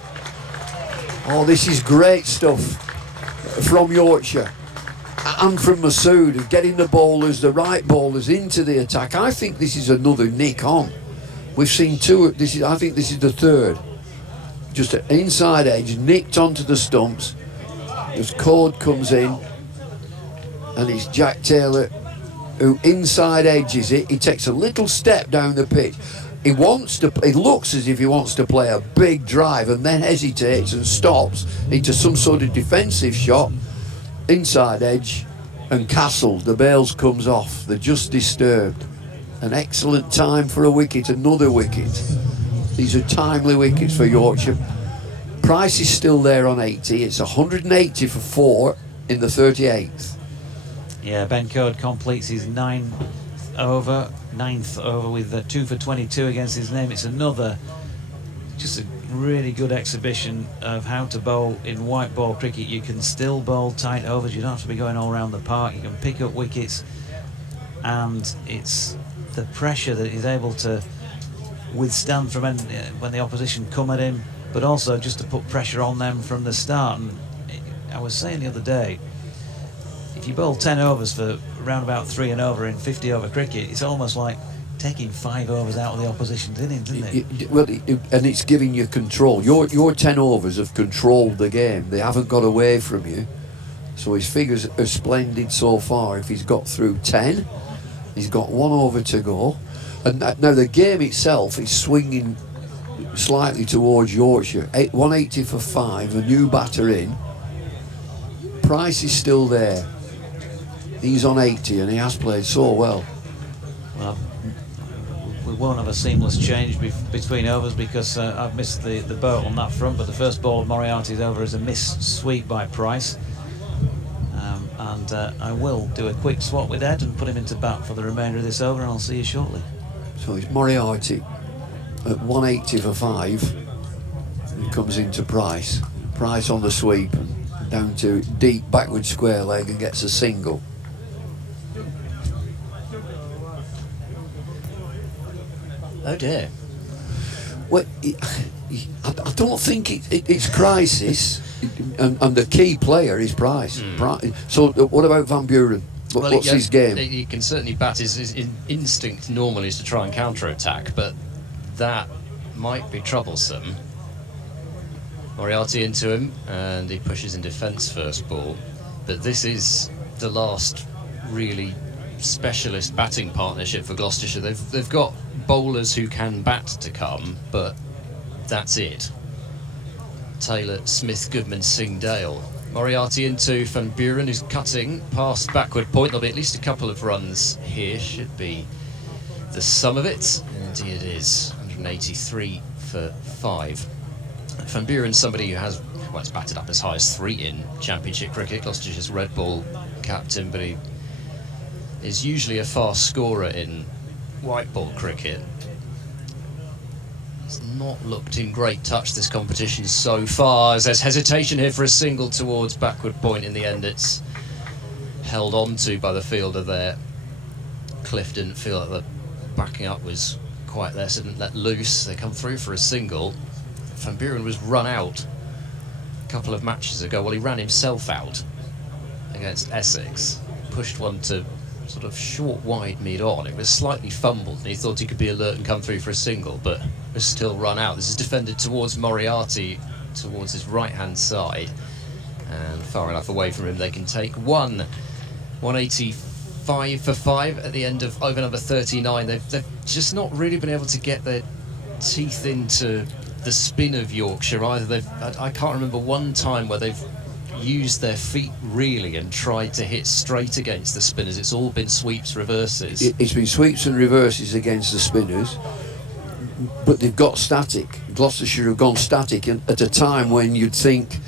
Oh, this is great stuff from Yorkshire and from Masood, getting the right bowlers into the attack. I think this is another nick on. We've seen two. I think this is the third. Just an inside edge, nicked onto the stumps. As Cord comes in, and it's Jack Taylor who inside edges it. He takes a little step down the pitch. He looks as if he wants to play a big drive, and then hesitates and stops into some sort of defensive shot. Inside edge, and Castle, the bails comes off. They're just disturbed. An excellent time for a wicket, another wicket. These are timely wickets for Yorkshire. Price is still there on 80. It's 180 for 4 in the 38th. Yeah, Ben Code completes his ninth over with 2 for 22 against his name. It's another, just a really good exhibition of how to bowl in white ball cricket. You can still bowl tight overs. You don't have to be going all around the park. You can pick up wickets, and it's the pressure that he's able to withstand from when the opposition come at him, but also just to put pressure on them from the start. And I was saying the other day, if you bowl 10 overs for around about 3 and over in 50 over cricket, it's almost like taking 5 overs out of the opposition's innings, isn't it? Well, and it's giving you control. Your 10 overs have controlled the game. They haven't got away from you. So his figures are splendid so far. If he's got through 10, he's got 1 over to go. And now the game itself is swinging slightly towards Yorkshire. 180 for 5, a new batter in. Price is still there. He's on 80 and he has played so well. Well, we won't have a seamless change between overs because I've missed the boat on that front, but the first ball of Moriarty's over is a missed sweep by Price. And I will do a quick swap with Ed and put him into bat for the remainder of this over, and I'll see you shortly. So it's Moriarty at 180 for 5. He comes into Price. Price on the sweep and down to deep backward square leg and gets a single. Oh dear. Well, I don't think it's crisis, and the key player is Price. So what about Van Buren? What's his game? He can certainly bat. His instinct normally is to try and counter-attack, but that might be troublesome. Moriarty into him, and he pushes in defence first ball. But this is the last really specialist batting partnership for Gloucestershire. They've got bowlers who can bat to come, but that's it. Taylor, Smith, Goodman, Singh, Dale. Moriarty into Van Buren, who's cutting past backward point. There'll be at least a couple of runs here. Should be the sum of it. Indeed it is. 183 for 5. Van Buren's somebody who has batted up as high as 3 in Championship cricket. Gloucestershire's red ball captain, but he is usually a fast scorer in white ball cricket. He's not looked in great touch this competition so far, as there's hesitation here for a single towards backward point. In the end, it's held on to by the fielder there. Cliff didn't feel that the backing up was quite there, so didn't let loose. They come through for a single. Van Buren was run out a couple of matches ago. Well, he ran himself out against Essex, pushed one to sort of short wide mid-on. It was slightly fumbled and he thought he could be alert and come through for a single, but was still run out. This is defended towards Moriarty, towards his right hand side, and far enough away from him they can take one. 185 for 5 at the end of over number 39. They've just not really been able to get their teeth into the spin of Yorkshire either. I can't remember one time where they've used their feet really and tried to hit straight against the spinners. It's all been sweeps, reverses. It's been sweeps and reverses against the spinners. but they've got static. Gloucestershire have gone static, and at a time when you'd think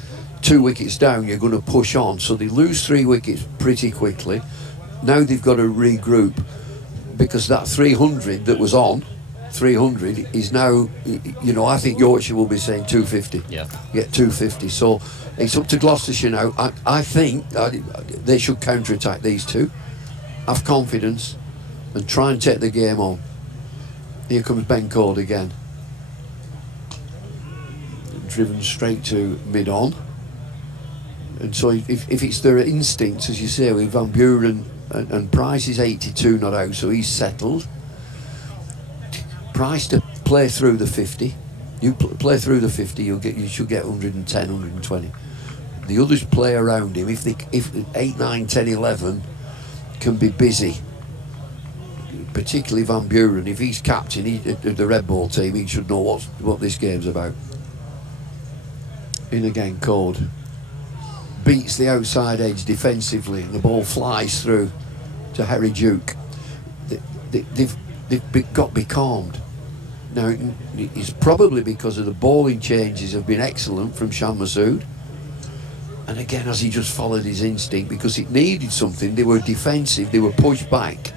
2 wickets down you're going to push on, so they lose 3 wickets pretty quickly. Now they've got to regroup, because that 300 that was on 300 is now, I think Yorkshire will be saying 250. Yeah, 250. So it's up to Gloucestershire now. I think they should counter-attack these two, have confidence, and try and take the game on. Here comes Ben Cord again, driven straight to mid-on. And so if it's their instincts, as you say, with Van Buren and Price is 82 not out, so he's settled. Price to play through the 50. You play through the 50, you should get 110, 120. The others play around him. If 8, 9, 10, 11 can be busy, particularly Van Buren, if he's captain of the Red Ball team, he should know what this game's about. In again, Cord beats the outside edge defensively, and the ball flies through to Harry Duke. They've got to be calmed. Now, it's probably because of the bowling changes have been excellent from Shan Masood. And again, as he just followed his instinct, because it needed something. They were defensive, they were pushed back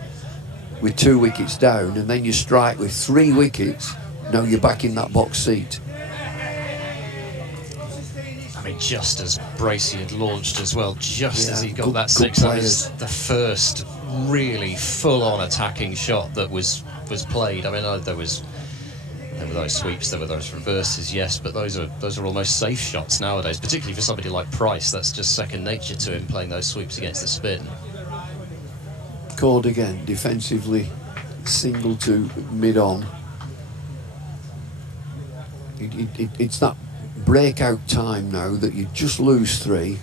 with 2 wickets down, and then you strike with 3 wickets, now you're back in that box seat. I mean, just as Bracey had launched as well, as he got that 6, that was the first really full-on attacking shot that was played. I mean, there were those sweeps, there were those reverses, yes, but those are almost safe shots nowadays, particularly for somebody like Price. That's just second nature to him, playing those sweeps against the spin. Cord again, defensively, single to mid-on. It's that breakout time now that you just lose 3.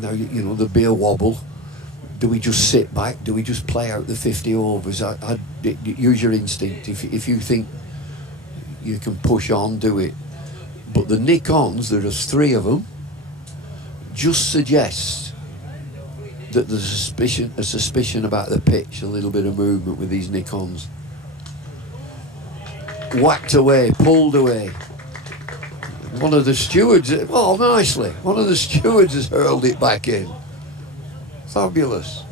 Now, there'll be a wobble. Do we just sit back? Do we just play out the 50 overs? I'd use your instinct. If you think you can push on, do it. But the nick-ons, there are 3 of them, just suggest that there's a suspicion about the pitch, a little bit of movement with these nick-ons. Whacked away, pulled away. One of the stewards, nicely, one of the stewards has hurled it back in. Fabulous.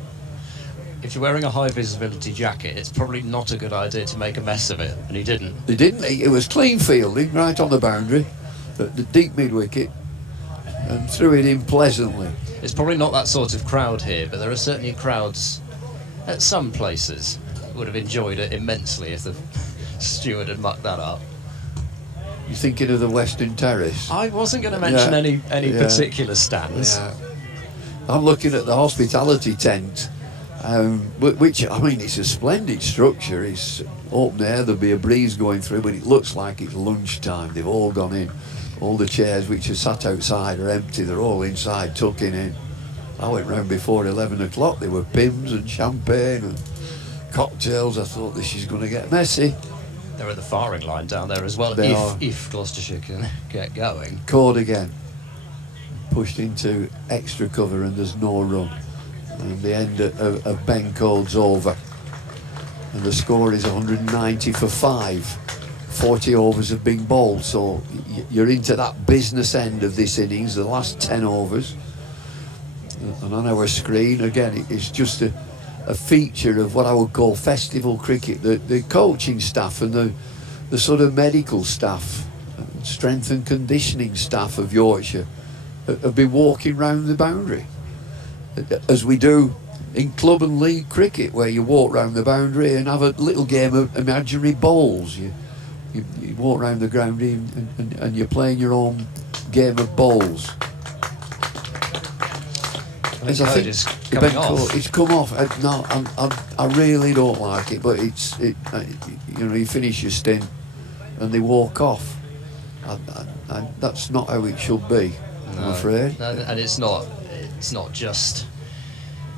If you're wearing a high visibility jacket, it's probably not a good idea to make a mess of it, and he didn't. He didn't. It was clean fielding right on the boundary, at the deep mid wicket, and threw it in pleasantly. It's probably not that sort of crowd here, but there are certainly crowds at some places that would have enjoyed it immensely if the steward had mucked that up. You're thinking of the Western Terrace? I wasn't going to mention any particular stands. Yeah. I'm looking at the hospitality tent, which, I mean, it's a splendid structure. It's open air, there'll be a breeze going through, but it looks like it's lunchtime. They've all gone in. All the chairs which are sat outside are empty. They're all inside, tucking in. I went round before 11 o'clock. There were pims and champagne and cocktails. I thought this is going to get messy. They're at the firing line down there as well, if Gloucestershire can get going. Cord again. Pushed into extra cover, and there's no run. And the end of Ben Cord's over. And the score is 190 for 5. 40 overs have been bowled, so you're into that business end of this innings, the last 10 overs. And on our screen, again, it's just a feature of what I would call festival cricket. The coaching staff and the sort of medical staff, strength and conditioning staff of Yorkshire have been walking round the boundary, as we do in club and league cricket, where you walk round the boundary and have a little game of imaginary bowls. You walk round the ground and you're playing your own game of bowls. I think it's coming off. It's come off. I really don't like it, but you finish your stint and they walk off. That's not how it should be. I'm afraid. No, and it's not just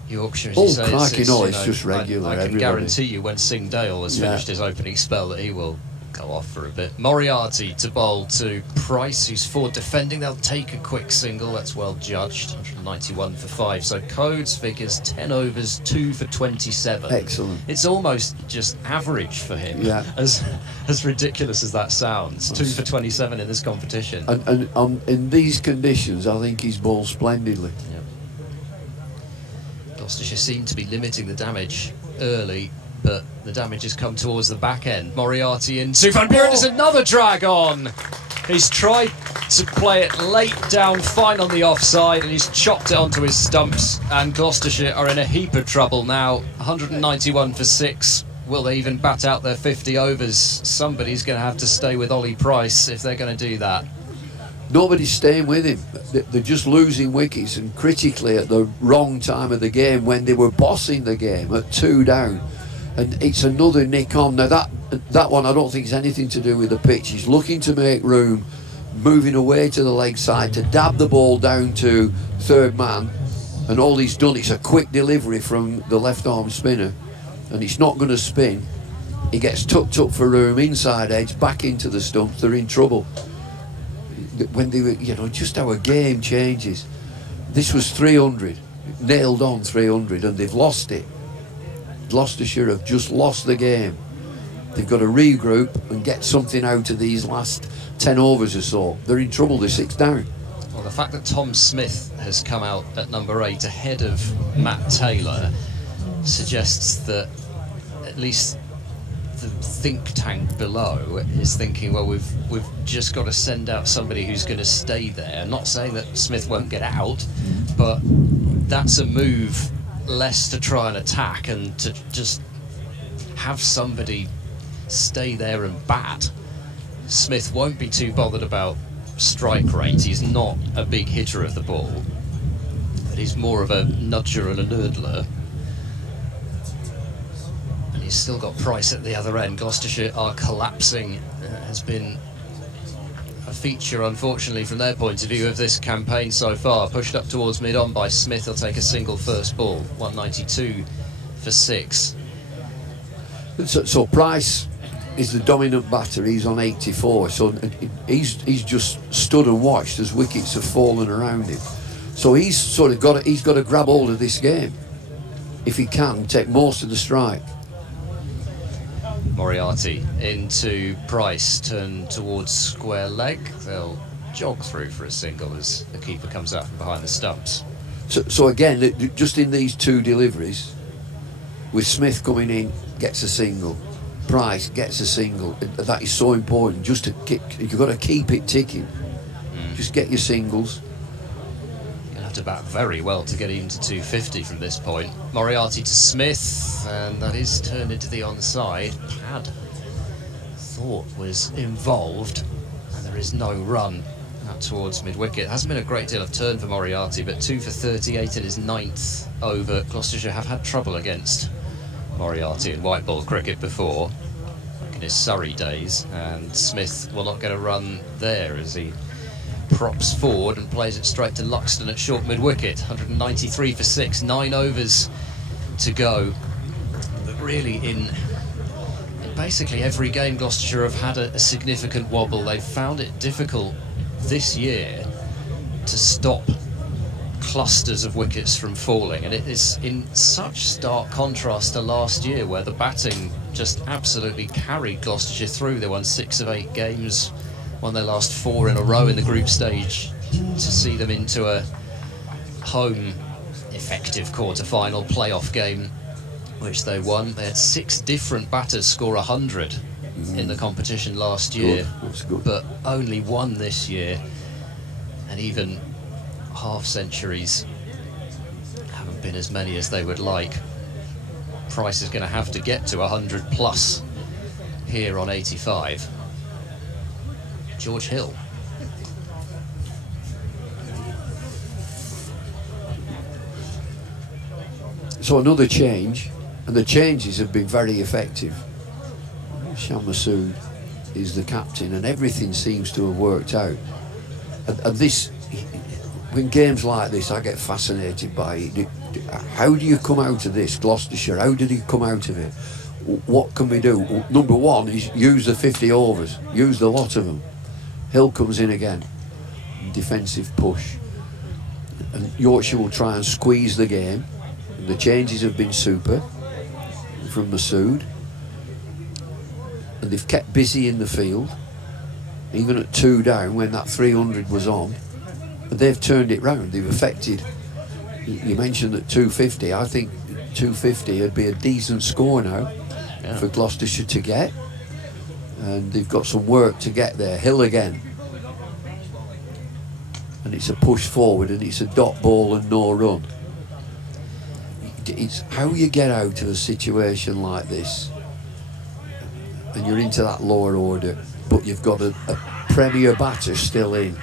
Yorkshire, as you say. Crikey, it's just regular. I can guarantee you when Singh Dale has finished his opening spell that he will go off for a bit. Moriarty to bowl to Price, who's forward defending. They'll take a quick single. That's well judged. 191 for 5. So Codes figures 10 overs, 2 for 27. Excellent. It's almost just average for him. Yeah. As ridiculous as that sounds. 2 for 27 in this competition. And in these conditions, I think he's bowled splendidly. Yep. Gloucestershire seem to be limiting the damage early, but the damage has come towards the back end. Moriarty into Van Buren. There's another drag on. He's tried to play it late down fine on the offside, and he's chopped it onto his stumps, and Gloucestershire are in a heap of trouble now. 191 for 6. Will they even bat out their 50 overs? Somebody's going to have to stay with Ollie Price if they're going to do that. Nobody's staying with him. They're just losing wickets, and critically at the wrong time of the game when they were bossing the game at 2 down. And it's another nick on. Now that one I don't think has anything to do with the pitch. He's looking to make room, moving away to the leg side to dab the ball down to third man, and all he's done is a quick delivery from the left arm spinner, and it's not going to spin. He gets tucked up for room, inside edge, back into the stumps. They're in trouble. When they were, just how a game changes. This was 300, nailed on 300, and they've lost it. Gloucestershire have just lost the game. They've got to regroup and get something out of these last 10 overs or so. They're in trouble, they're 6 down. Well, the fact that Tom Smith has come out at number 8 ahead of Matt Taylor suggests that at least the think tank below is thinking, well, we've just got to send out somebody who's going to stay there. I'm not saying that Smith won't get out, but that's a move less to try and attack and to just have somebody stay there and bat. Smith won't be too bothered about strike rate. He's not a big hitter of the ball, but he's more of a nudger and a nurdler. And he's still got Price at the other end. Gloucestershire are collapsing. Has been a feature, unfortunately, from their point of view of this campaign so far. Pushed up towards mid-on by Smith. He'll take a single first ball. 192 for 6. So Price is the dominant batter. He's on 84. So he's just stood and watched as wickets have fallen around him. So he's sort of got to grab hold of this game if he can take most of the strike. Moriarty into Price, turn towards square leg. They'll jog through for a single as the keeper comes out from behind the stumps. So again, just in these 2 deliveries, with Smith coming in, gets a single, Price gets a single. That is so important. Just to you've got to keep it ticking. Just get your singles. You'll have to bat very well to get into 250 from this point. Moriarty to Smith, and that is turned into the onside. Pad thought was involved, and there is no run out towards mid-wicket. Hasn't been a great deal of turn for Moriarty, but 2 for 38 in his 9th over. Gloucestershire have had trouble against Moriarty in white ball cricket before, like in his Surrey days, and Smith will not get a run there as he props forward and plays it straight to Luxton at short mid-wicket. 193 for 6, 9 overs to go. But really in basically every game Gloucestershire have had a significant wobble. They've found it difficult this year to stop clusters of wickets from falling, and it is in such stark contrast to last year where the batting just absolutely carried Gloucestershire through. They won 6 of 8 games, won their last 4 in a row in the group stage to see them into a home effective quarter-final playoff game, which they won. They had 6 different batters score 100 in the competition last year. That's good. But only 1 this year, and even half centuries haven't been as many as they would like. Price is going to have to get to 100 plus here on 85. George Hill. So another change, and the changes have been very effective. Shan Masood is the captain, and everything seems to have worked out. And this, in games like this, I get fascinated by it. How do you come out of this, Gloucestershire? How did he come out of it? what can we do? Number one is use the 50 overs, use the lot of them. Hill comes in again, defensive push, and Yorkshire will try and squeeze the game. The changes have been super from Masood, and they've kept busy in the field, even at 2 down when that 300 was on, and they've turned it round. They've affected. You mentioned that 250. I think 250 would be a decent score now for Gloucestershire to get, and they've got some work to get there. Hill again, and it's a push forward, and it's a dot ball and no run. It's how you get out of a situation like this, and you're into that lower order, but you've got a premier batter still in.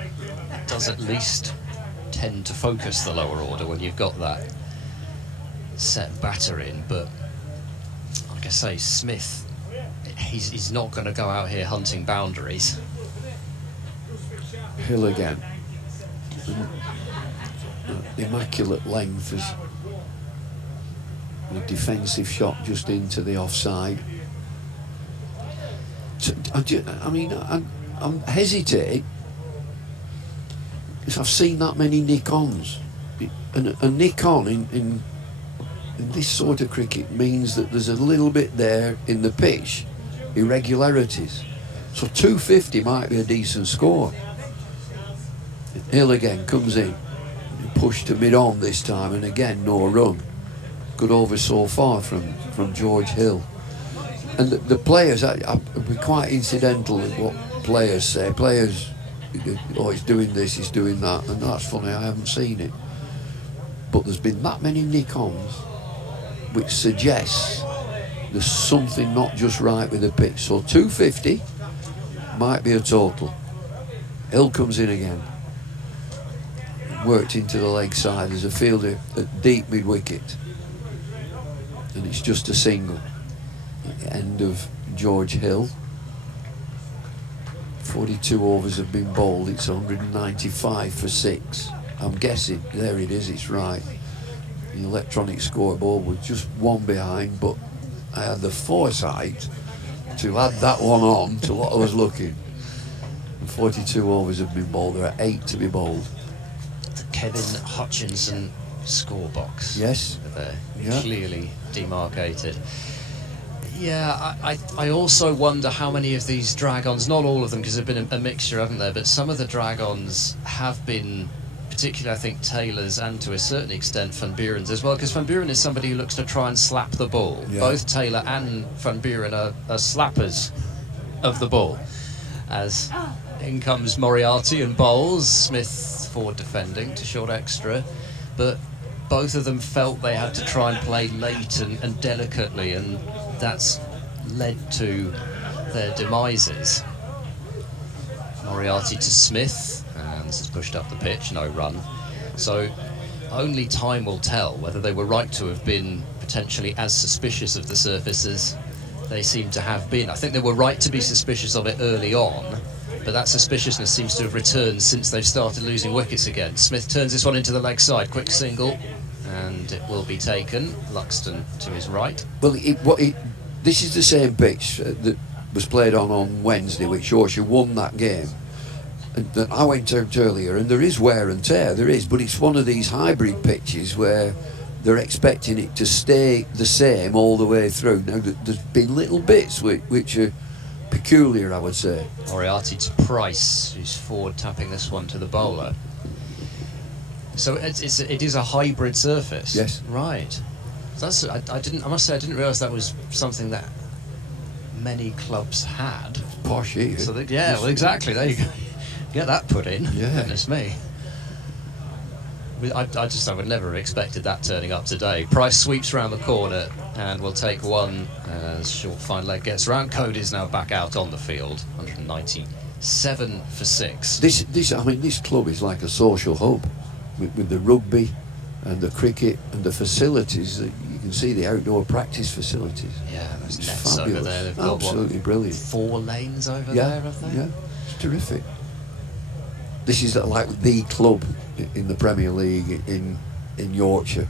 It does at least tend to focus the lower order when you've got that set batter in, but like I say, Smith, he's not going to go out here hunting boundaries. Hill again. Immaculate length as a defensive shot just into the offside. I'm hesitating because I've seen that many nick-ons. And a nick-on in this sort of cricket means that there's a little bit there in the pitch, irregularities. So 250 might be a decent score. Hill again comes in, pushed to mid-on this time, and again no run. Good over so far from George Hill. And the players, I'd be quite incidental with what players say. Players, oh, he's doing this, he's doing that, and that's funny, I haven't seen it. But there's been that many nick-ons, which suggests there's something not just right with the pitch. So 250 might be a total. Hill comes in again. Worked into the leg side. There's a fielder at deep mid-wicket. And it's just a single. At the end of George Hill. 42 overs have been bowled. It's 195 for 6. I'm guessing. There it is, it's right. The electronic scoreboard was just one behind, but I had the foresight to add that one on to what I was looking. And 42 overs have been bowled. There are 8 to be bowled. The Kevin Hutchinson scorebox. Yes. There, Yeah. clearly demarcated. Yeah, I also wonder how many of these drag-ons, not all of them because there've been a mixture, haven't there, but some of the drag-ons have been, particularly I think Taylor's and to a certain extent Van Buren's as well, because Van Buren is somebody who looks to try and slap the ball. Yeah. Both Taylor and Van Buren are slappers of the ball. As in comes Moriarty and bowls, Smith forward defending to short extra, but both of them felt they had to try and play late and delicately, and that's led to their demises. Moriarty to Smith, and this is pushed up the pitch, no run. So only time will tell whether they were right to have been potentially as suspicious of the surface as they seem to have been. I think they were right to be suspicious of it early on, but that suspiciousness seems to have returned since they've started losing wickets again. Smith turns this one into the leg side, quick single, and it will be taken. Luxton to his right. Well, this is the same pitch that was played on Wednesday, which Yorkshire won that game. And I went out earlier, and there is wear and tear, there is, but it's one of these hybrid pitches where they're expecting it to stay the same all the way through. Now, there's been little bits which are peculiar, I would say. Moriarty to Price, who's forward tapping this one to the bowler. So it is a hybrid surface. Yes. Right. That's I must say I didn't realise that was something that many clubs had. Posh, here. So well, exactly. There you go. Get that put in. Yeah. Goodness me. I would never have expected that turning up today. Price sweeps round the corner and will take one as short fine leg gets round. Cody's now back out on the field. 197 for 6. This club is like a social hub with the rugby and the cricket and the facilities. You can see the outdoor practice facilities. Yeah, there's It's nets fabulous. over there. They've got Absolutely brilliant. 4 lanes over there, have they? Yeah, it's terrific. This is like the club in the Premier League in Yorkshire.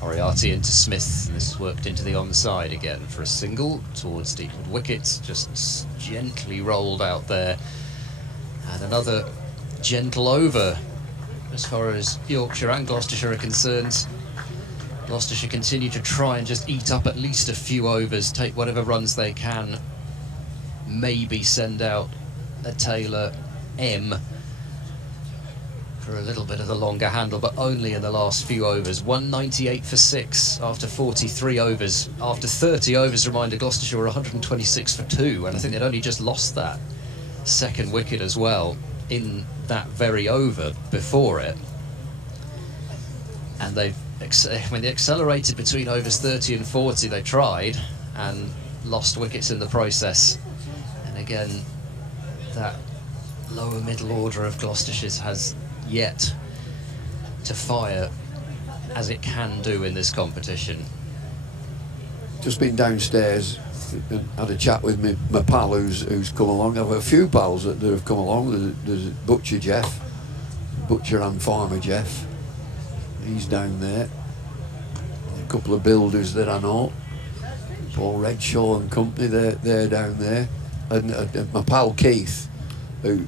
Moriarty into Smith, and this is worked into the onside again for a single towards Deepwood wicket, just gently rolled out there. And another gentle over as far as Yorkshire and Gloucestershire are concerned. Gloucestershire continue to try and just eat up at least a few overs, take whatever runs they can, maybe send out a Taylor M for a little bit of the longer handle, but only in the last few overs. 198 for 6 after 43 overs. After 30 overs, reminder, Gloucestershire were 126 for 2, and I think they'd only just lost that second wicket as well in that very over before it. And they've when they accelerated between overs 30 and 40, they tried and lost wickets in the process. And again, that lower middle order of Gloucestershire's has yet to fire as it can do in this competition. Just been downstairs and had a chat with my pal who's come along. I've got a few pals that have come along. There's Butcher Jeff, Butcher and Farmer Jeff. He's down there. A couple of builders that I know, Paul Redshaw and company. They're down there, and my pal Keith, who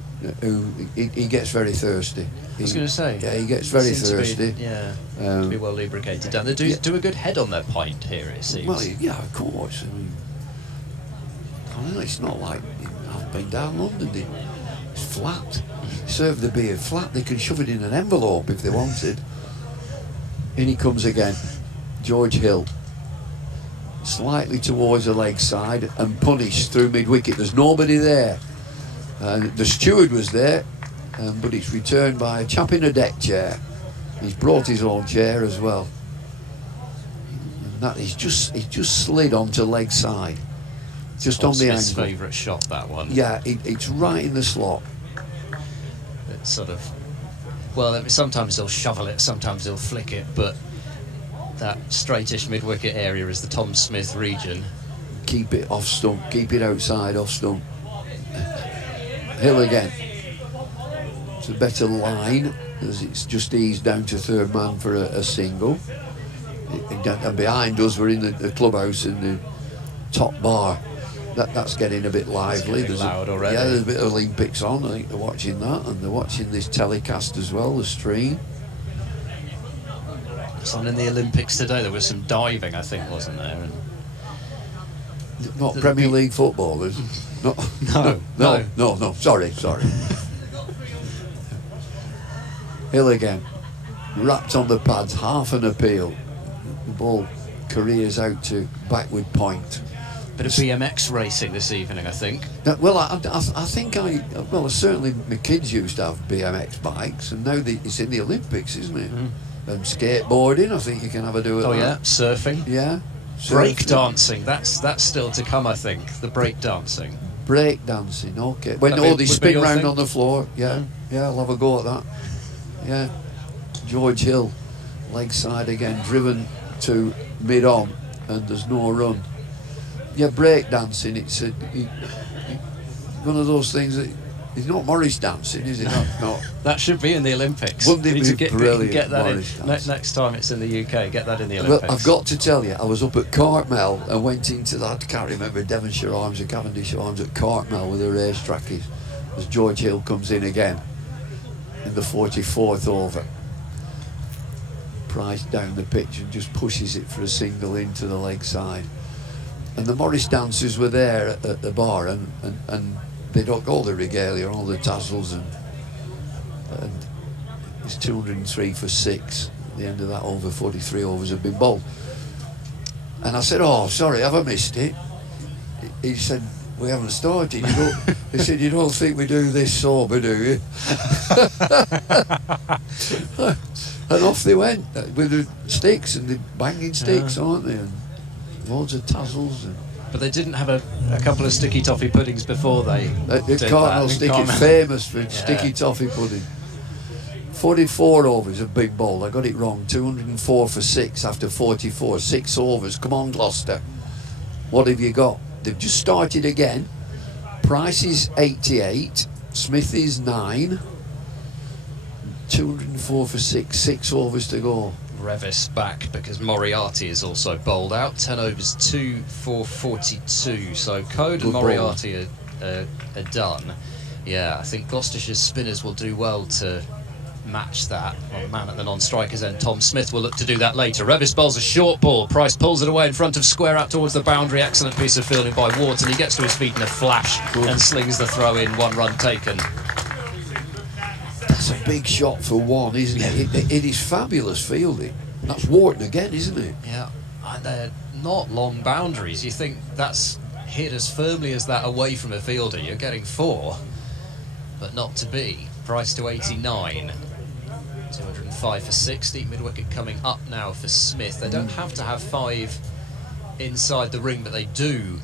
he gets very thirsty. I was going to say, yeah, he gets very thirsty. To be well lubricated down. They do a good head on their pint here, it seems. Well, yeah, of course. I mean, it's not like I've been down London. It's flat. Serve the beer flat. They can shove it in an envelope if they wanted. In he comes again, George Hill, slightly towards the leg side and punished through mid-wicket. There's nobody there. The steward was there, but it's returned by a chap in a deck chair. He's brought his own chair as well. And that is just slid onto leg side, just on the angle. Smith's favourite shot, that one. Yeah, it's right in the slot. It's sort of, well, sometimes they'll shovel it, sometimes they'll flick it, but that straightish mid-wicket area is the Tom Smith region. Keep it off stump, keep it outside off stump. Hill again. It's a better line as it's just eased down to third man for a single. And behind us we're in the clubhouse in the top bar. That's getting a bit lively. There's loud already. Yeah, there's a bit of Olympics on. I think they're watching that, and they're watching this telecast as well, the stream. It's on in the Olympics today. There was some diving, I think, wasn't there? And not Premier League footballers. No. Sorry. Hill again, wrapped on the pads, half an appeal. The ball careers out to backward point. Bit of BMX racing this evening, I think. Well, I think certainly my kids used to have BMX bikes, and now it's in the Olympics, isn't it? And skateboarding, I think you can have a do at that. Oh yeah, surfing. Yeah. Break dancing, that's still to come, I think. The break dancing. Break dancing, okay. When they spin round on the floor, yeah, I'll have a go at that. Yeah. George Hill, leg side again, driven to mid-on, and there's no run. Yeah, break dancing, it's one of those things that it's not Morris dancing, is it? Not. That should be in the Olympics. Wouldn't it be brilliant? Get that in. Next time it's in the UK, get that in the Olympics. Well, I've got to tell you, I was up at Cartmel and went into that, I can't remember, Devonshire Arms or Cavendish Arms at Cartmel with the racetrack is, as George Hill comes in again in the 44th over. Price down the pitch and just pushes it for a single into the leg side. And the Morris dancers were there at the bar, and they got all the regalia, all the tassels, and it's 203 for 6 at the end of that over. 43 overs have been bowled. And I said, "Oh, sorry, have I missed it?" He said, "We haven't started." He said, "You don't think we do this sober, do you?" And off they went with the sticks, and the banging sticks, aren't they? And loads of tassels. But they didn't have a couple of sticky toffee puddings before they did Cartmel that. stick is famous for sticky toffee pudding. 44 overs have been bowled. I got it wrong. 204 for 6 after 44. 6 overs. Come on, Gloucester. What have you got? They've just started again. Price is 88. Smith is 9. 204 for 6. 6 overs to go. Revis back because Moriarty is also bowled out. 10 overs, 2 for 42. So Code and Moriarty are done. Yeah, I think Gloucestershire's spinners will do well to match that. Well, man at the non-strikers end, Tom Smith will look to do that later. Revis bowls a short ball. Price pulls it away in front of square out towards the boundary. Excellent piece of fielding by Wharton. He gets to his feet in a flash and slings the throw in. 1 run taken. That's a big shot for one, isn't it? It is fabulous fielding. That's Wharton again, isn't it? Yeah, and they're not long boundaries. You think that's hit as firmly as that away from a fielder. You're getting 4, but not to be. Price to 89. 205 for 60. Mid-wicket coming up now for Smith. They don't have to have 5 inside the ring, but they do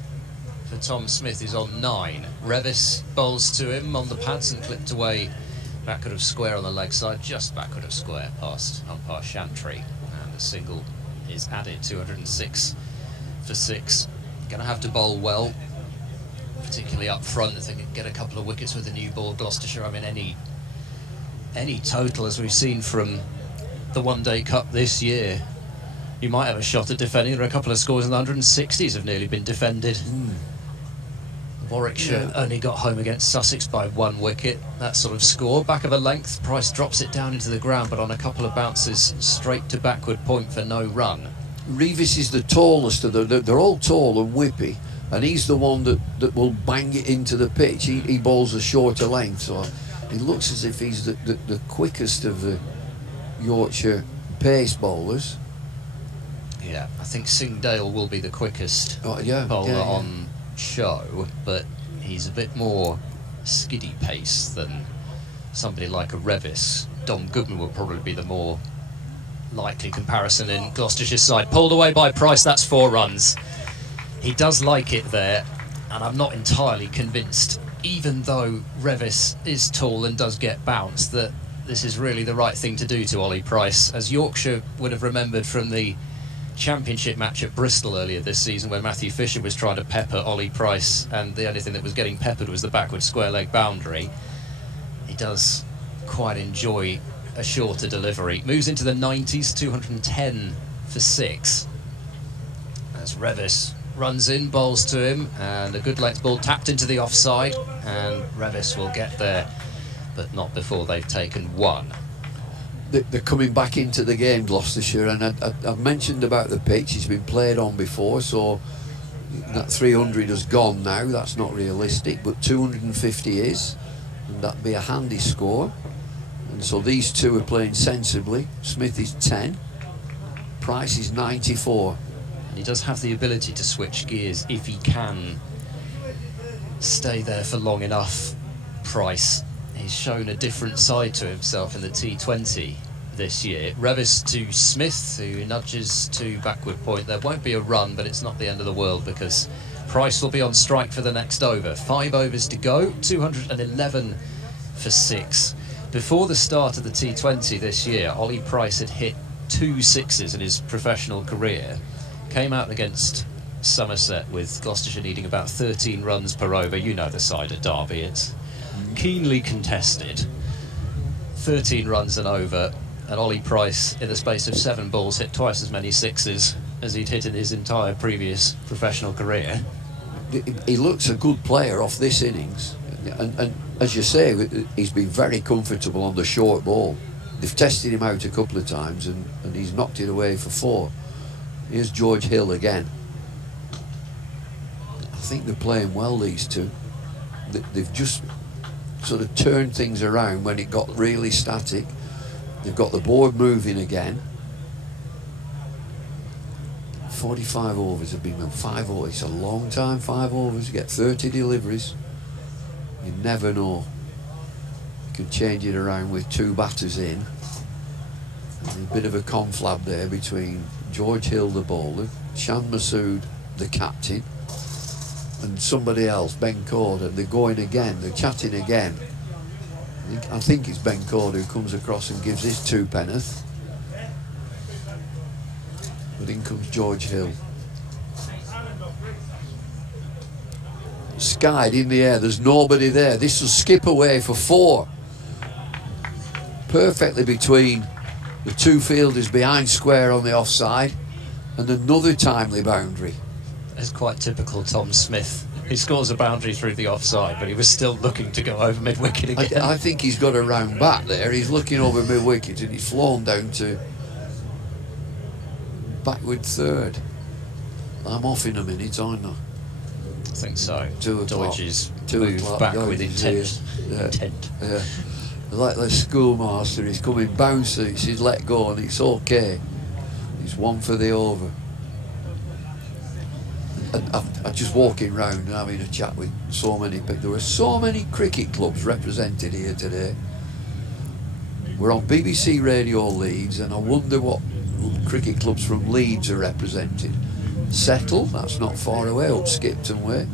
for Tom Smith, who's on 9. Revis bowls to him on the pads and clipped away backward of square on the leg side, just backward of square past umpire Shantry. And the single is added. 206 for 6. Going to have to bowl well, particularly up front. I think get a couple of wickets with the new ball. Gloucestershire, I mean, any total, as we've seen from the One Day Cup this year, you might have a shot at defending. There are a couple of scores in the 160s have nearly been defended. Warwickshire only got home against Sussex by 1 wicket. That sort of score, back of a length, Price drops it down into the ground, but on a couple of bounces straight to backward point for no run. Revis is the tallest of them. They're all tall and whippy, and he's the one that will bang it into the pitch. He bowls a shorter length, so it looks as if he's the quickest of the Yorkshire pace bowlers. Yeah, I think Singdale will be the quickest bowler on show, but he's a bit more skiddy pace than somebody like a Revis. Dom Goodman will probably be the more likely comparison in Gloucestershire's side. Pulled away by Price, that's 4 runs. He does like it there, and I'm not entirely convinced, even though Revis is tall and does get bounced, that this is really the right thing to do to Ollie Price, as Yorkshire would have remembered from the Championship match at Bristol earlier this season, where Matthew Fisher was trying to pepper Ollie Price, and the only thing that was getting peppered was the backward square leg boundary. He does quite enjoy a shorter delivery. Moves into the 90s, 210 for 6. As Revis runs in, bowls to him, and a good length ball tapped into the offside, and Revis will get there, but not before they've taken 1. They're coming back into the game, Gloucestershire, and I've mentioned about the pitch. It's been played on before, so that 300 has gone now. That's not realistic, but 250 is, and that'd be a handy score. And so these two are playing sensibly. Smith is 10, Price is 94. And he does have the ability to switch gears if he can stay there for long enough. Price, he's shown a different side to himself in the T20 this year. Revis to Smith, who nudges to backward point. There won't be a run, but it's not the end of the world because Price will be on strike for the next over. 5 overs to go, 211 for 6. Before the start of the T20 this year, Ollie Price had hit 2 sixes in his professional career. Came out against Somerset with Gloucestershire needing about 13 runs per over. You know the side at Derby, it's keenly contested. 13 runs and over, and Ollie Price in the space of 7 balls hit twice as many sixes as he'd hit in his entire previous professional career. He looks a good player off this innings, and as you say, he's been very comfortable on the short ball. They've tested him out a couple of times and he's knocked it away for 4. Here's George Hill again. I think they're playing well, these two. They've just sort of turned things around when it got really static. They've got the board moving again. 45 overs have been 5 overs. It's a long time, 5 overs. You get 30 deliveries. You never know. You can change it around with 2 batters in. And a bit of a conflab there between George Hill, the bowler, Shan Masood, the captain, and somebody else, Ben Corder. They're going again, they're chatting again. I think it's Ben Corder who comes across and gives his 2 penneth. But in comes George Hill. Skied in the air, there's nobody there. This will skip away for 4. Perfectly between the two fielders behind square on the offside, and another timely boundary. It's quite typical Tom Smith. He scores a boundary through the offside, but he was still looking to go over mid-wicket again. I think he's got a round back there. He's looking over mid-wicket and he's flown down to backward third. I'm off in a minute, aren't I? I think so. 2 o'clock. Dodge's 2 move o'clock. back Going with intent. Intent. Yeah. Like the schoolmaster, he's coming bouncy, he's let go and it's okay. He's one for the over. I'm just walking round and having a chat with so many people. There were so many cricket clubs represented here today. We're on BBC Radio Leeds, and I wonder what cricket clubs from Leeds are represented. Settle, that's not far away, up Skipton way.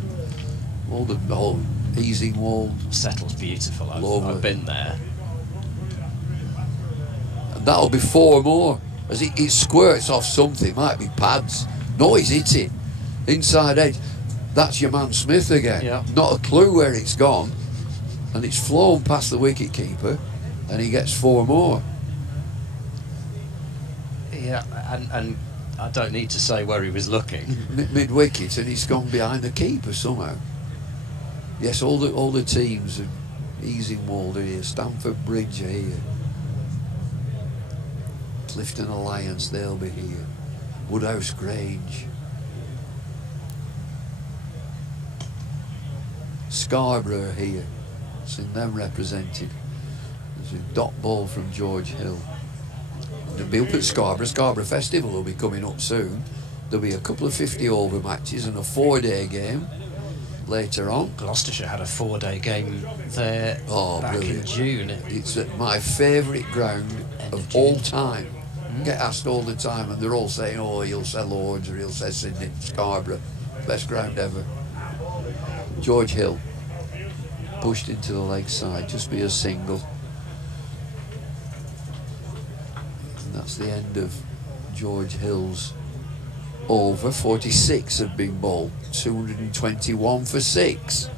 All the whole Easingwold. Settle's beautiful. Lovely. I've been there. And that'll be 4 more. As it squirts off something, might be pads. No, he's hit it. Inside edge. That's your man Smith again. Yeah. Not a clue where it's gone. And it's flown past the wicket keeper, and he gets 4 more. Yeah, and I don't need to say where he was looking. Mid-wicket, and he's gone behind the keeper somehow. Yes, all the teams are Easingwold are here, Stamford Bridge are here, Clifton Alliance, they'll be here, Woodhouse Grange, Scarborough are here, seen them represented. There's a dot ball from George Hill. They'll be up at Scarborough Festival will be coming up soon. There'll be a couple of 50 over matches and a 4-day game later on. Gloucestershire had a 4-day game there back brilliant. in June. It's my favourite ground of all time. Get asked all the time and they're all saying, oh, he'll say Lords or he'll say Sydney. Scarborough, best ground ever. George Hill pushed into the leg side, just be a single. And that's the end of George Hill's over. 46 have been bowled, 221 for 6.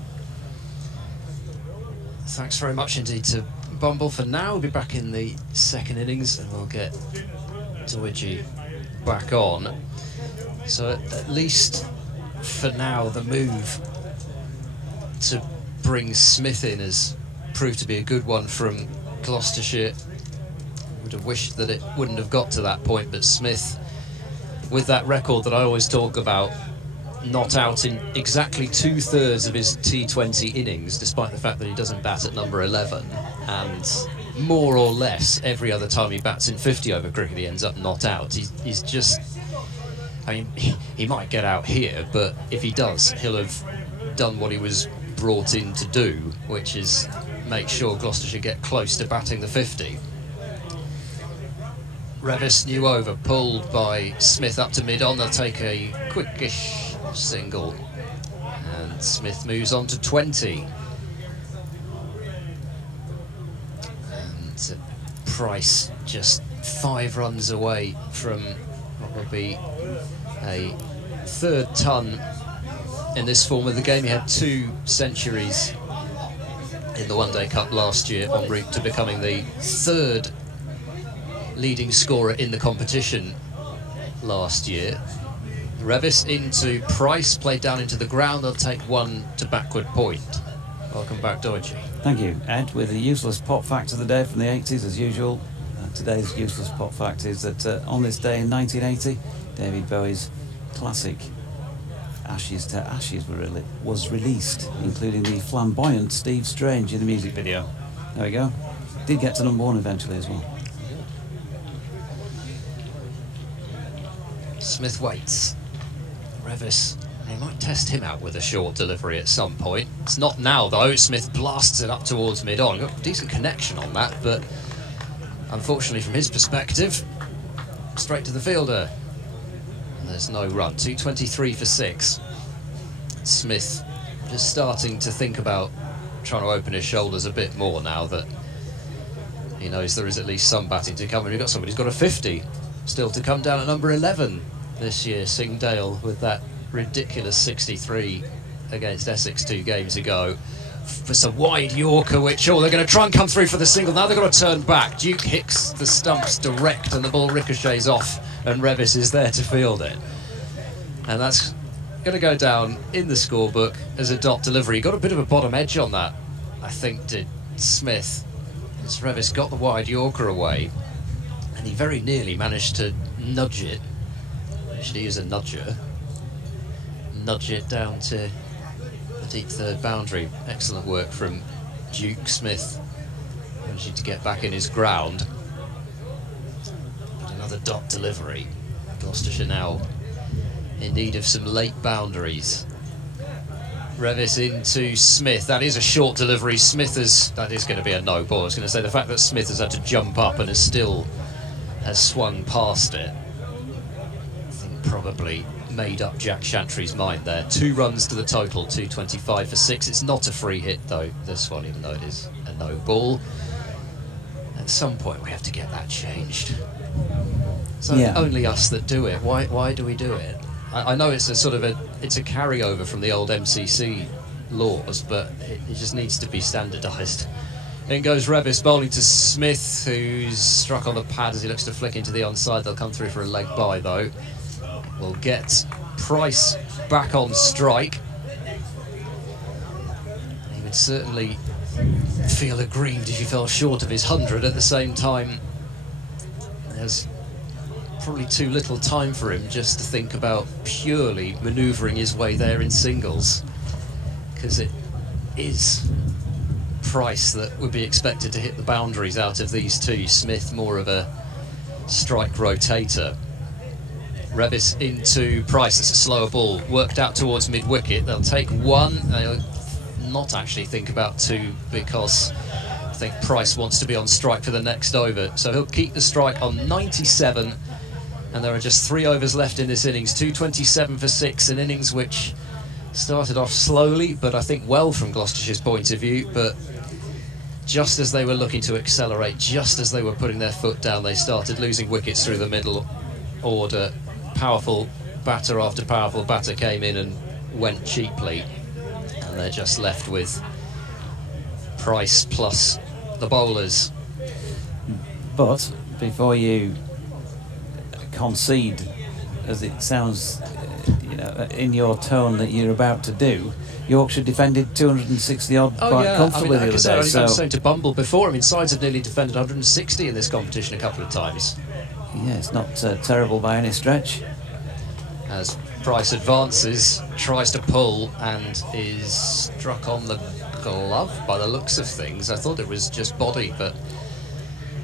Thanks very much indeed to Bumble. For now, we'll be back in the second innings and we'll get Doidge back on. So at least for now, the move to bring Smith in has proved to be a good one from Gloucestershire. Would have wished that it wouldn't have got to that point, but Smith, with that record that I always talk about, not out in exactly 2/3 of his T20 innings, despite the fact that he doesn't bat at number 11, and more or less every other time he bats in 50 over cricket he ends up not out. He's just, I mean, he might get out here, but if he does, he'll have done what he was brought in to do, which is make sure Gloucestershire get close to batting the 50. Revis, new over, pulled by Smith up to mid-on. They'll take a quickish single. And Smith moves on to 20. And Price just 5 runs away from what will be a 3rd ton in this form of the game. He had 2 centuries in the One Day Cup last year, en route to becoming the 3rd leading scorer in the competition last year. Revis into Price, played down into the ground. They'll take 1 to backward point. Welcome back, Doidge. Thank you, Ed, with the useless pop fact of the day from the 80s, as usual. Today's useless pop fact is that on this day in 1980, David Bowie's classic Ashes to Ashes was released, including the flamboyant Steve Strange in the music video. There we go. Did get to number 1 eventually as well. Smith waits. Revis, he might test him out with a short delivery at some point. It's not now though. Smith blasts it up towards mid-on. Got a decent connection on that, but unfortunately from his perspective, straight to the fielder. And there's no run. 223 for 6. Smith just starting to think about trying to open his shoulders a bit more now that he knows there is at least some batting to come. And we've got somebody who's got a 50 still to come down at number 11 this year, Singdale, with that ridiculous 63 against Essex 2 games ago. It's a wide Yorker, which, they're going to try and come through for the single. Now they've got to turn back. Duke hits the stumps direct and the ball ricochets off, and Revis is there to field it. And that's going to go down in the scorebook as a dot delivery. He got a bit of a bottom edge on that, I think, did Smith. As Revis got the wide Yorker away, and he very nearly managed to nudge it. Actually, he is a nudger. Nudge it down to the deep third boundary. Excellent work from Duke. Smith managing to get back in his ground. But another dot delivery. Gloucestershire now in need of some late boundaries. Revis into Smith. That is a short delivery. That is going to be a no ball. I was going to say the fact that Smith has had to jump up and has swung past it, I think probably made up Jack Chantry's mind there. 2 runs to the total, 225 for 6. It's not a free hit though, this one, even though it is a no ball. At some point we have to get that changed. It's only us that do it. Why do we do it? I know it's a sort of it's a carryover from the old MCC laws, but it just needs to be standardised. In goes Revis bowling to Smith, who's struck on the pad as he looks to flick into the onside. They'll come through for a leg bye though. We'll get Price back on strike. He would certainly feel aggrieved if he fell short of his 100. At the same time, there's probably too little time for him just to think about purely manoeuvring his way there in singles, because it is Price that would be expected to hit the boundaries out of these two. Smith more of a strike rotator. Revis into Price. It's a slower ball worked out towards mid-wicket. They'll take 1. They'll not actually think about 2, because I think Price wants to be on strike for the next over, so he'll keep the strike on 97. And there are just 3 overs left in this innings. 227 for 6, an innings which started off slowly, but I think well from Gloucestershire's point of view. But just as they were looking to accelerate, just as they were putting their foot down, they started losing wickets through the middle order. Powerful batter after powerful batter came in and went cheaply, and they're just left with Price plus the bowlers. But before you concede, as it sounds in your tone that you're about to do, Yorkshire defended 260 odd quite comfortably the other day. I was saying to Bumble before, sides have nearly defended 160 in this competition a couple of times. Yeah, it's not terrible by any stretch. As Price advances, tries to pull, and is struck on the glove by the looks of things. I thought it was just body, but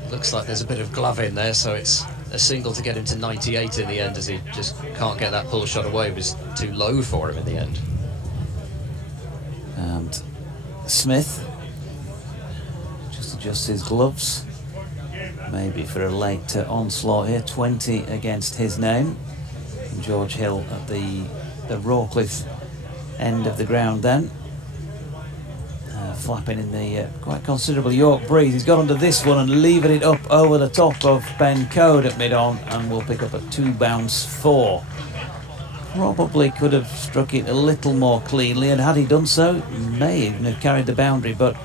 it looks like there's a bit of glove in there, so it's a single to get him to 98 in the end, as he just can't get that pull shot away. It was too low for him in the end. And Smith just adjusts his gloves, maybe for a late onslaught here. 20 against his name. And George Hill at the Rawcliffe end of the ground then. Flapping in the quite considerable York breeze. He's got onto this one and leaving it up over the top of Ben Code at mid-on, and will pick up a 2-bounce 4. Probably could have struck it a little more cleanly, and had he done so, he may even have carried the boundary, but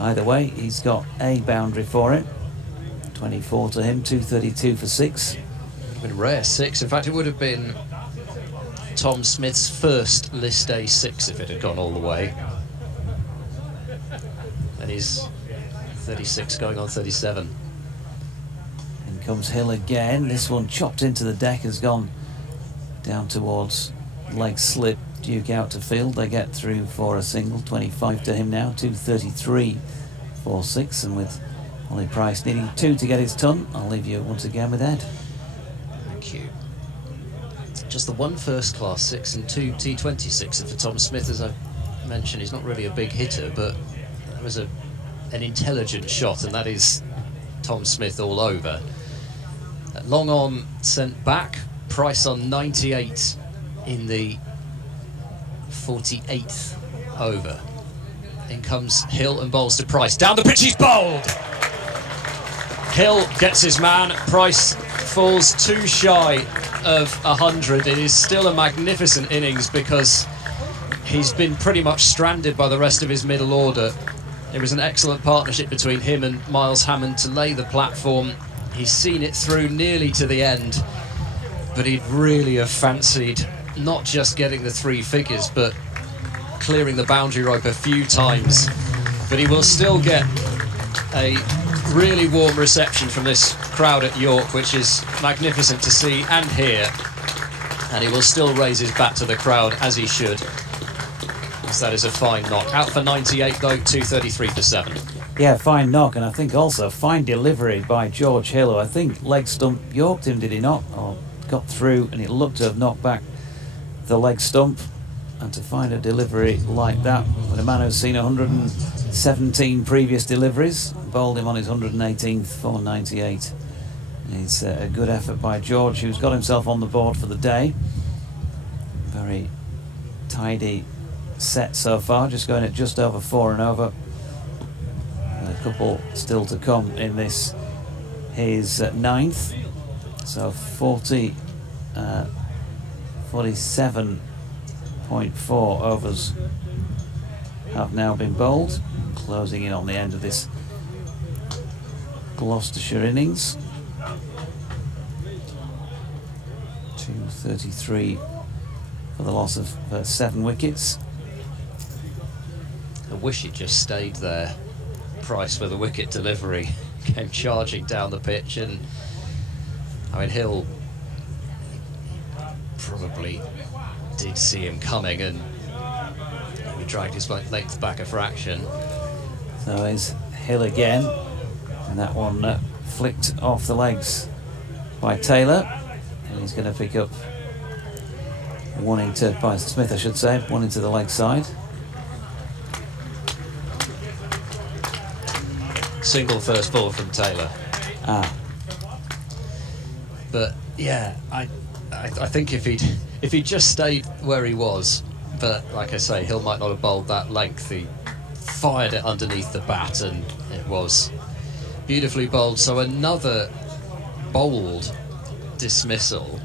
either way, he's got a boundary for it. 24 to him, 232 for 6. Been rare 6. In fact, it would have been Tom Smith's first list day 6 if it had gone all the way. And he's 36 going on 37. In comes Hill again. This one chopped into the deck, has gone down towards leg slip. Duke out to field. They get through for a single. 25 to him now, 233 for 6. And with Ollie Price needing 2 to get his ton, I'll leave you once again with Ed. Thank you. Just the 1 first class 6 and 2 T20 and for Tom Smith, as I mentioned, he's not really a big hitter, but that was an intelligent shot, and that is Tom Smith all over. Long on sent back, Price on 98 in the 48th over. In comes Hill and bowls to Price. Down the pitch, he's bowled! Hill gets his man. Price falls too shy of 100. It is still a magnificent innings, because he's been pretty much stranded by the rest of his middle order. It was an excellent partnership between him and Miles Hammond to lay the platform. He's seen it through nearly to the end, but he'd really have fancied not just getting the 3 figures, but clearing the boundary rope a few times. But he will still get a really warm reception from this crowd at York, which is magnificent to see and hear. And he will still raise his bat to the crowd, as he should, as that is a fine knock. Out for 98 though, 233 for 7. Yeah, fine knock, and I think also fine delivery by George Hill, who I think leg stump yorked him, did he not? Or got through, and it looked to have knocked back the leg stump. And to find a delivery like that, with a man who's seen 117 previous deliveries, bowled him on his 118th for 98. It's a good effort by George, who's got himself on the board for the day. Very tidy set so far, just going at just over 4 and over. And a couple still to come in this, his 9th. So 47.4 overs have now been bowled, closing in on the end of this Gloucestershire innings. 233 for the loss of 7 wickets. I wish it just stayed there. Price for the wicket delivery came charging down the pitch, and I mean, Hill probably did see him coming, and he dragged his length back a fraction. So is Hill again, and that one flicked off the legs by Taylor, and he's going to pick up by Smith, I should say, one into the leg side. Single first ball from Taylor. But yeah, I think if he'd just stayed where he was, but like I say, Hill might not have bowled that length. He fired it underneath the bat, and it was beautifully bowled. So another bold dismissal,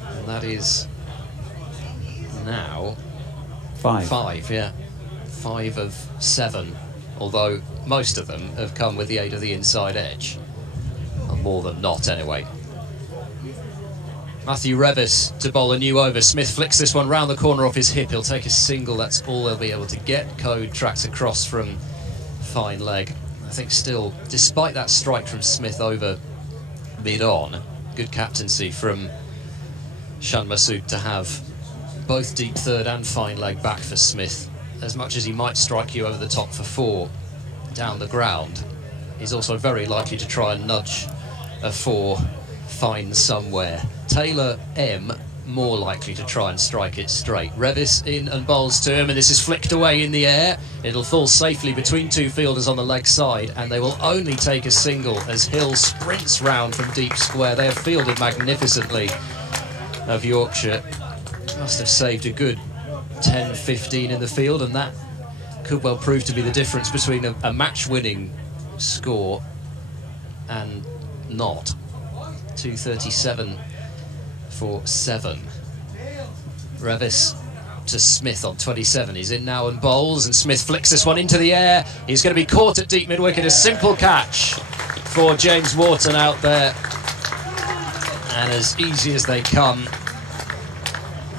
and that is now 5. Yeah, 5 of 7. Although most of them have come with the aid of the inside edge, or more than not anyway. Matthew Revis to bowl a new over. Smith flicks this one round the corner off his hip. He'll take a single. That's all they'll be able to get. Code tracks across from fine leg. I think still, despite that strike from Smith over mid-on, good captaincy from Shan Masood to have both deep third and fine leg back for Smith. As much as he might strike you over the top for 4 down the ground, he's also very likely to try and nudge a 4 fine somewhere. Taylor M more likely to try and strike it straight. Revis in and bowls to him, and this is flicked away in the air. It'll fall safely between 2 fielders on the leg side, and they will only take a single as Hill sprints round from deep square. They have fielded magnificently of Yorkshire. Must have saved a good 10-15 in the field, and that could well prove to be the difference between a match-winning score and not. 237 for 7. Revis to Smith on 27. He's in now and bowls, and Smith flicks this one into the air. He's going to be caught at deep mid-wicket. A simple catch for James Wharton out there, and as easy as they come,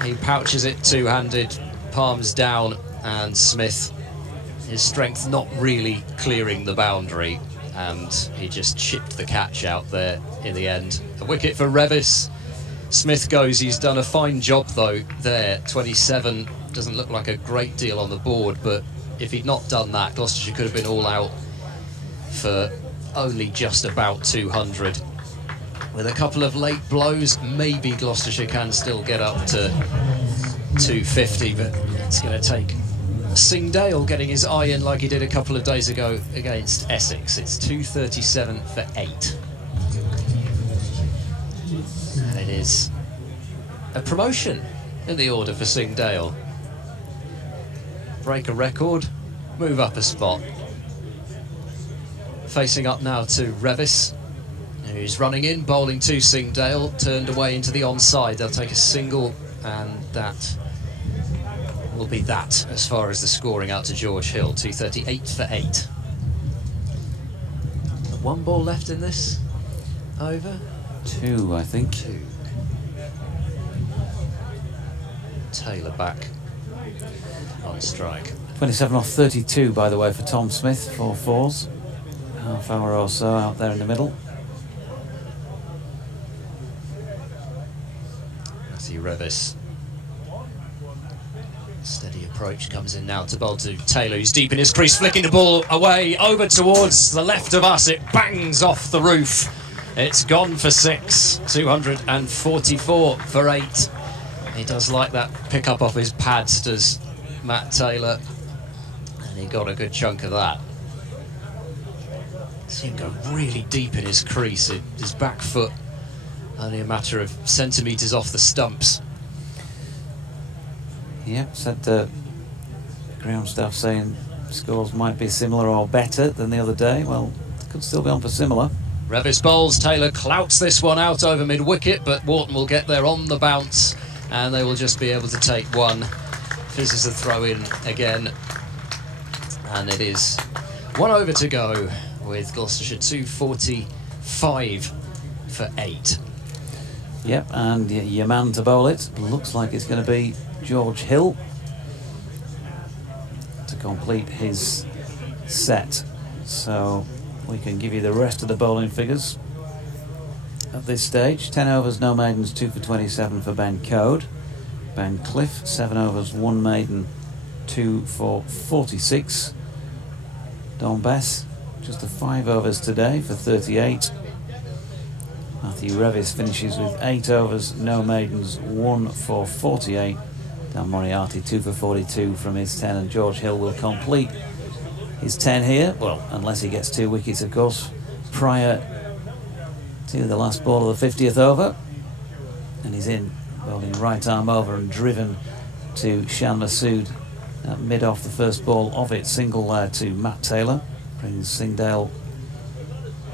he pouches it two-handed, palms down, and Smith, his strength not really clearing the boundary, and he just chipped the catch out there in the end. A wicket for Revis. Smith goes. He's done a fine job though there. 27 doesn't look like a great deal on the board, but if he'd not done that, Gloucestershire could have been all out for only just about 200. With a couple of late blows, maybe Gloucestershire can still get up to 250, but it's going to take Singdale getting his eye in like he did a couple of days ago against Essex. It's 237 for 8. And it is a promotion in the order for Singdale. Break a record, move up a spot. Facing up now to Revis, who's running in, bowling to Singdale, turned away into the onside. They'll take a single, and that will be that as far as the scoring out to George Hill. 238 for 8. One ball left in this over? 2, I think. 2. Taylor back on strike. 27 off 32, by the way, for Tom Smith, 4 fours. Half hour or so out there in the middle. Matthew Revis. Steady approach comes in now to bowl to Taylor, who's deep in his crease, flicking the ball away over towards the left of us. It bangs off the roof. It's gone for 6. 244 for 8. He does like that pick up off his pads, does Matt Taylor, and he got a good chunk of that. See him go really deep in his crease, his back foot only a matter of centimetres off the stumps. Yep, said the ground staff saying scores might be similar or better than the other day. Well, could still be on for similar. Revis bowls, Taylor clouts this one out over mid-wicket, but Wharton will get there on the bounce, and they will just be able to take one. Fizzes the throw in again, and it is 1 over to go with Gloucestershire 245 for 8. Yep, and your man to bowl it looks like it's going to be George Hill to complete his set. So we can give you the rest of the bowling figures at this stage. 10 overs, no maidens, 2 for 27 for Ben Code. Ben Cliff, 7 overs, 1 maiden, 2 for 46. Don Bess, just the 5 overs today for 38. Matthew Revis finishes with 8 overs, no maidens, 1 for 48. Dan Moriarty 2 for 42 from his 10, and George Hill will complete his 10 here. Well, unless he gets 2 wickets, of course, prior to the last ball of the 50th over. And he's in, bowling right arm over and driven to Shan Masood at mid off the first ball of it. Single there to Matt Taylor, brings Singdale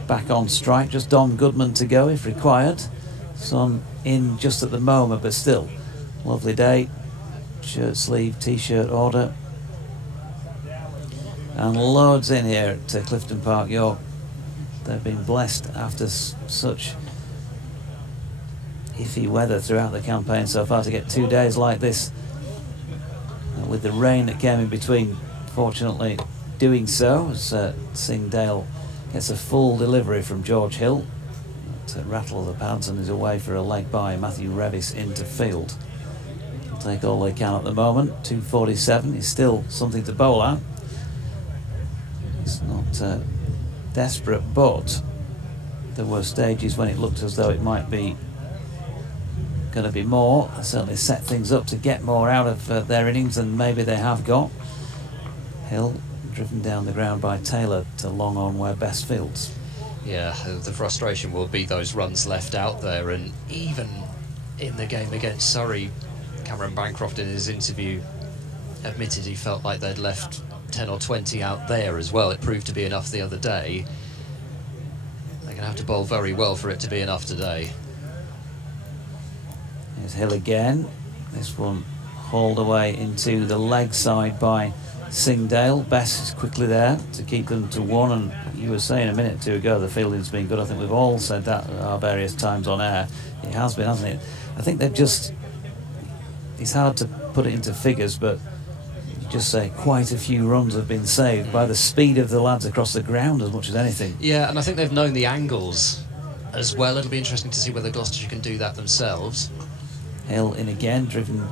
back on strike. Just Dom Goodman to go if required. Sun in just at the moment, but still lovely day. Shirt sleeve, t-shirt order, and loads in here at Clifton Park, York. They've been blessed after such iffy weather throughout the campaign so far to get 2 days like this, with the rain that came in between fortunately doing so, as Singdale gets a full delivery from George Hill to rattle the pads and is away for a leg by Matthew Revis into field. He'll take all they can at the moment. 247 is still something to bowl at. It's not desperate, but there were stages when it looked as though it might be going to be more. They certainly set things up to get more out of their innings than maybe they have got. Hill driven down the ground by Taylor to long on where Best fields. Yeah, the frustration will be those runs left out there, and even in the game against Surrey, Cameron Bancroft in his interview admitted he felt like they'd left 10 or 20 out there as well. It proved to be enough the other day. They're going to have to bowl very well for it to be enough today. Here's Hill again. This one hauled away into the leg side by Singdale. Bess is quickly there to keep them to 1, and you were saying a minute or two ago the fielding's been good. I think we've all said that at our various times on air. It has been, hasn't it? I think they've just, it's hard to put it into figures, but you just say quite a few runs have been saved by the speed of the lads across the ground as much as anything. Yeah, and I think they've known the angles as well. It'll be interesting to see whether Gloucestershire can do that themselves. Hill in again, driven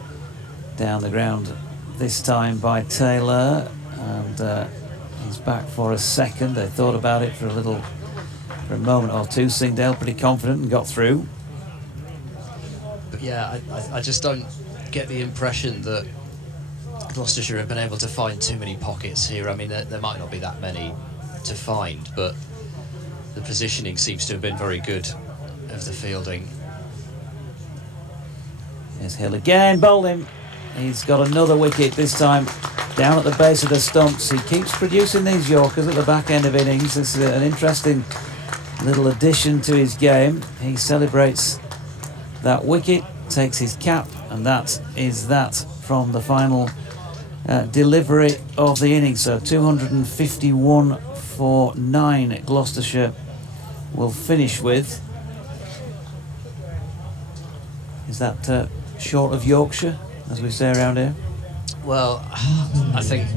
down the ground this time by Taylor, and he's back for a second. They thought about it for a moment or two. Singdale pretty confident and got through. But yeah, I just don't get the impression that Gloucestershire have been able to find too many pockets here. I mean, there might not be that many to find, but the positioning seems to have been very good of the fielding. Here's Hill again, bowled him. He's got another wicket, this time down at the base of the stumps. He keeps producing these Yorkers at the back end of innings. This is an interesting little addition to his game. He celebrates that wicket, takes his cap, and that is that from the final delivery of the innings. So 251 for 9 Gloucestershire will finish with. Is that short of Yorkshire, as we say around here? Well, I think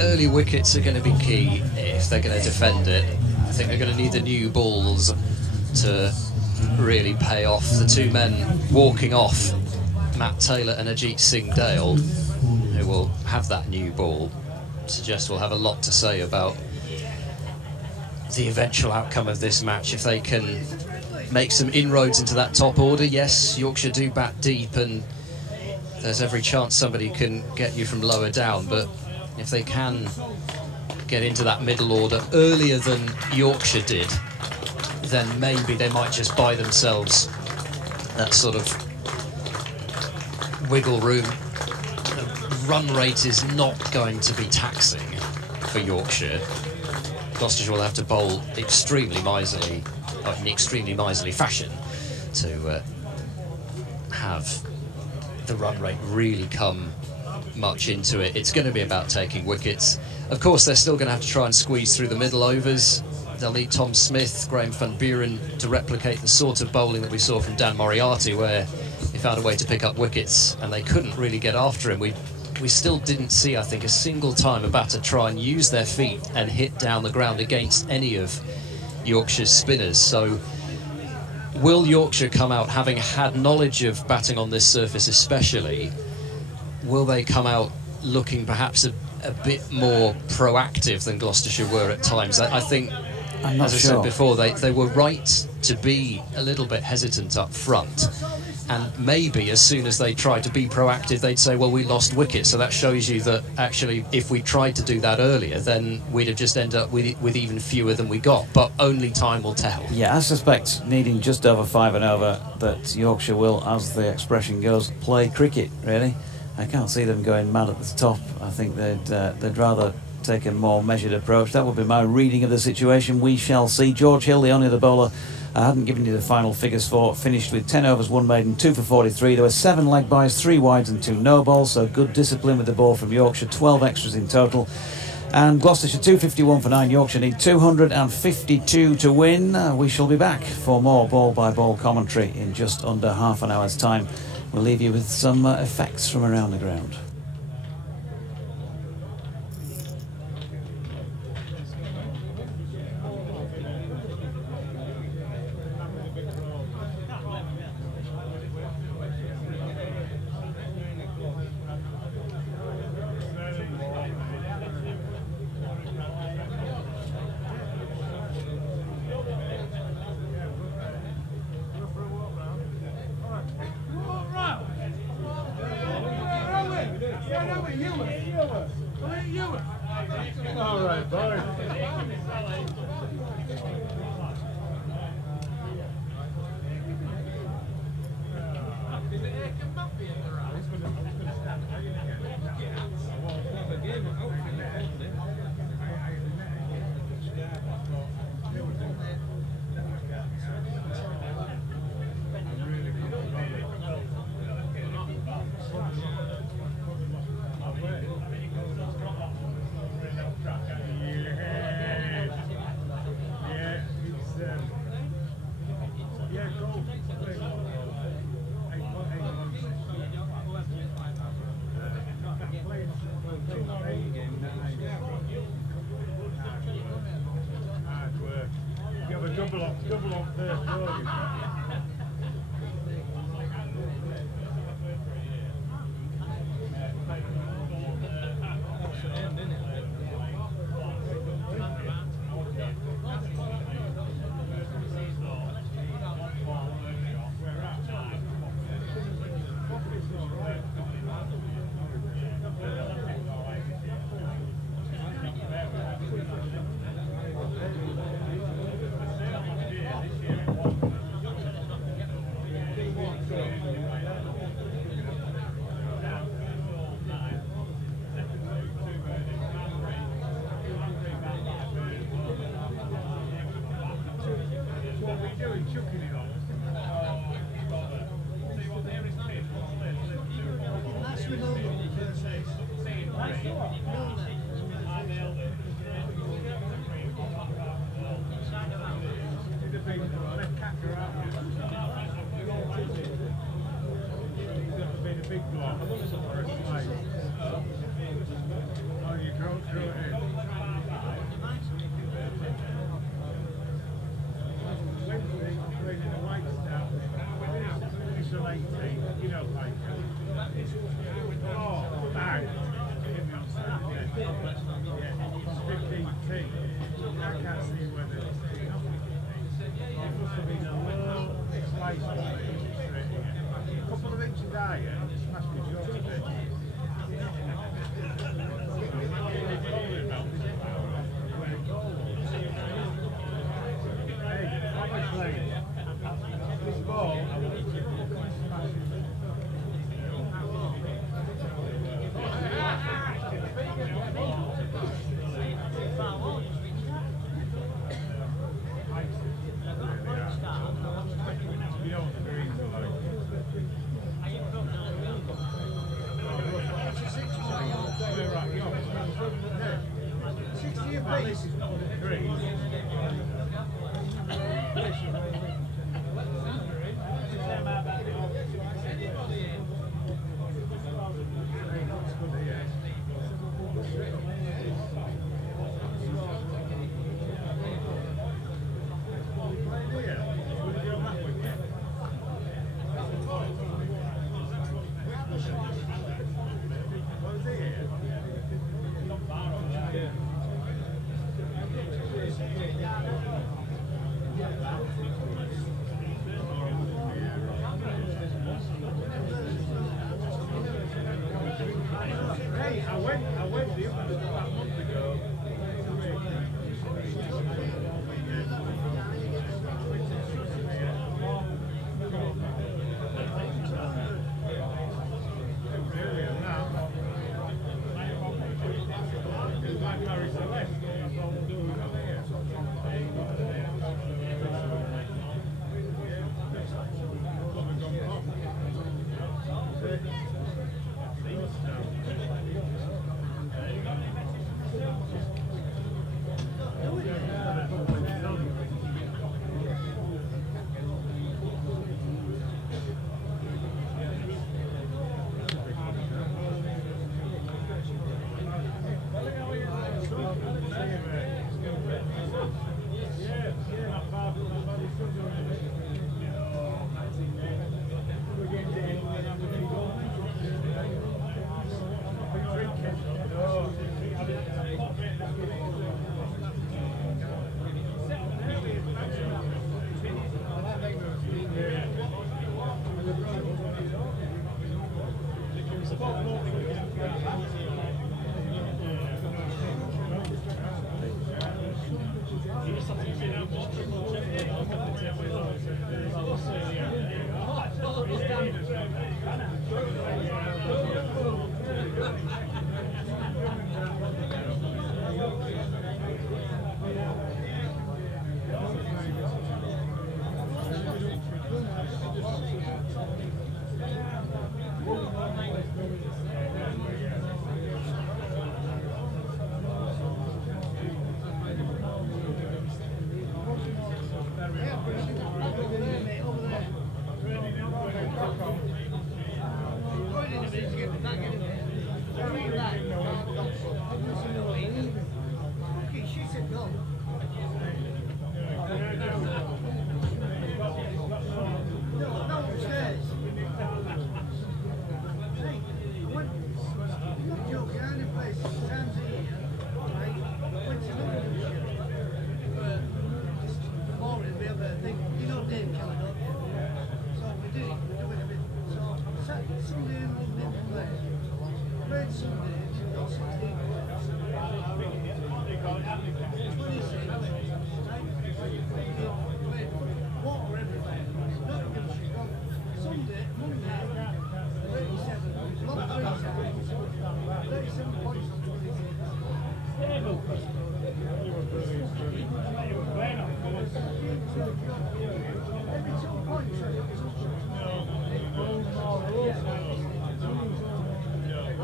early wickets are going to be key if they're going to defend it. I think they're going to need the new balls to really pay off. The two men walking off, Matt Taylor and Ajit Singh Dale, who will have that new ball, suggest we'll have a lot to say about the eventual outcome of this match. If they can make some inroads into that top order, yes, Yorkshire do bat deep and there's every chance somebody can get you from lower down, but if they can get into that middle order earlier than Yorkshire did, then maybe they might just buy themselves that sort of wiggle room. The run rate is not going to be taxing for Yorkshire. Gloucestershire will have to bowl extremely miserly, in extremely miserly fashion, to have the run rate really come much into it. It's going to be about taking wickets. Of course, they're still going to have to try and squeeze through the middle overs. They'll need Tom Smith, Graham van Buren to replicate the sort of bowling that we saw from Dan Moriarty, where he found a way to pick up wickets and they couldn't really get after him. We still didn't see, I think, a single time a batter try and use their feet and hit down the ground against any of Yorkshire's spinners. So will Yorkshire come out, having had knowledge of batting on this surface especially, will they come out looking perhaps a bit more proactive than Gloucestershire were at times? I think, as I said before, they were right to be a little bit hesitant up front. And maybe as soon as they tried to be proactive, they'd say, well, we lost wickets. So that shows you that actually, if we tried to do that earlier, then we'd have just ended up with even fewer than we got. But only time will tell. Yeah, I suspect needing just over 5 and over that Yorkshire will, as the expression goes, play cricket, really. I can't see them going mad at the top. I think they'd rather take a more measured approach. That would be my reading of the situation. We shall see. George Hill, the only other bowler I hadn't given you the final figures for, finished with 10 overs, 1 maiden, 2 for 43. There were 7 leg byes, 3 wides and 2 no balls, so good discipline with the ball from Yorkshire, 12 extras in total. And Gloucestershire 251 for 9. Yorkshire need 252 to win. We shall be back for more ball-by-ball commentary in just under half an hour's time. We'll leave you with some effects from around the ground.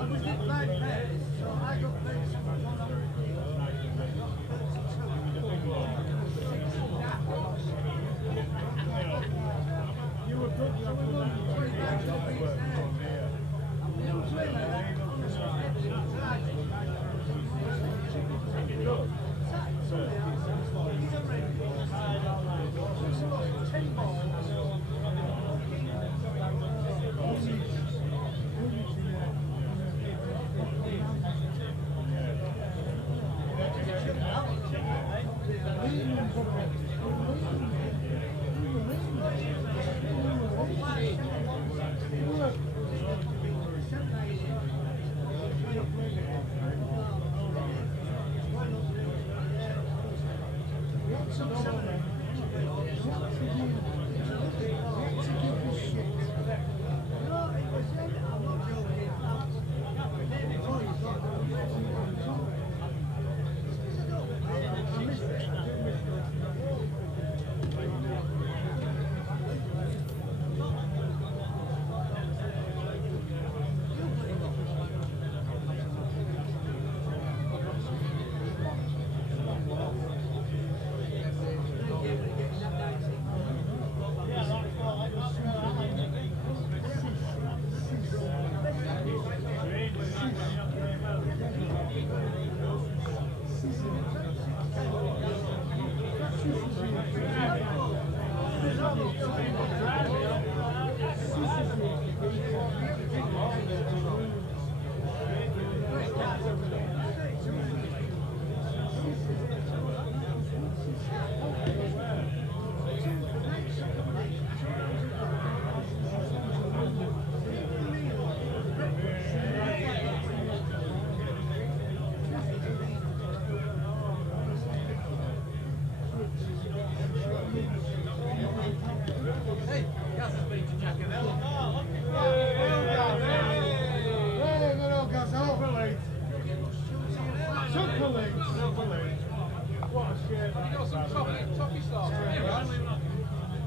I was in 5 pairs, so I got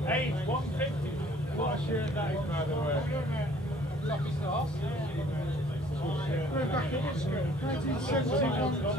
Hey, 150. What a shirt that is, by the way. Toffee sauce. We're back in history. 1971.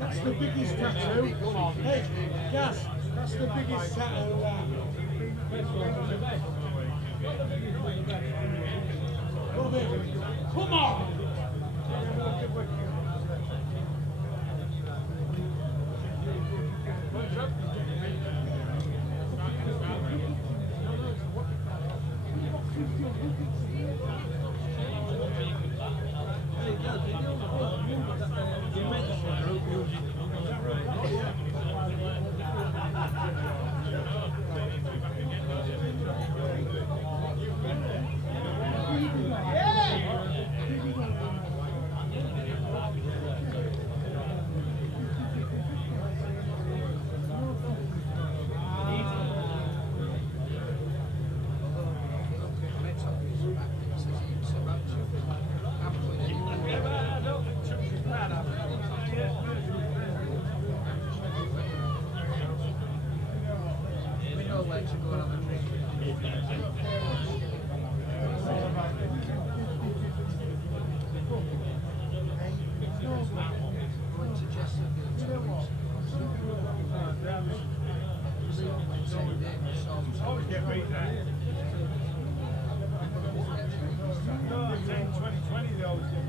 That's the biggest tattoo. Hey, Gas, that's the biggest tattoo. Come on! Always get beat there. No, 10, 20, 20 they always get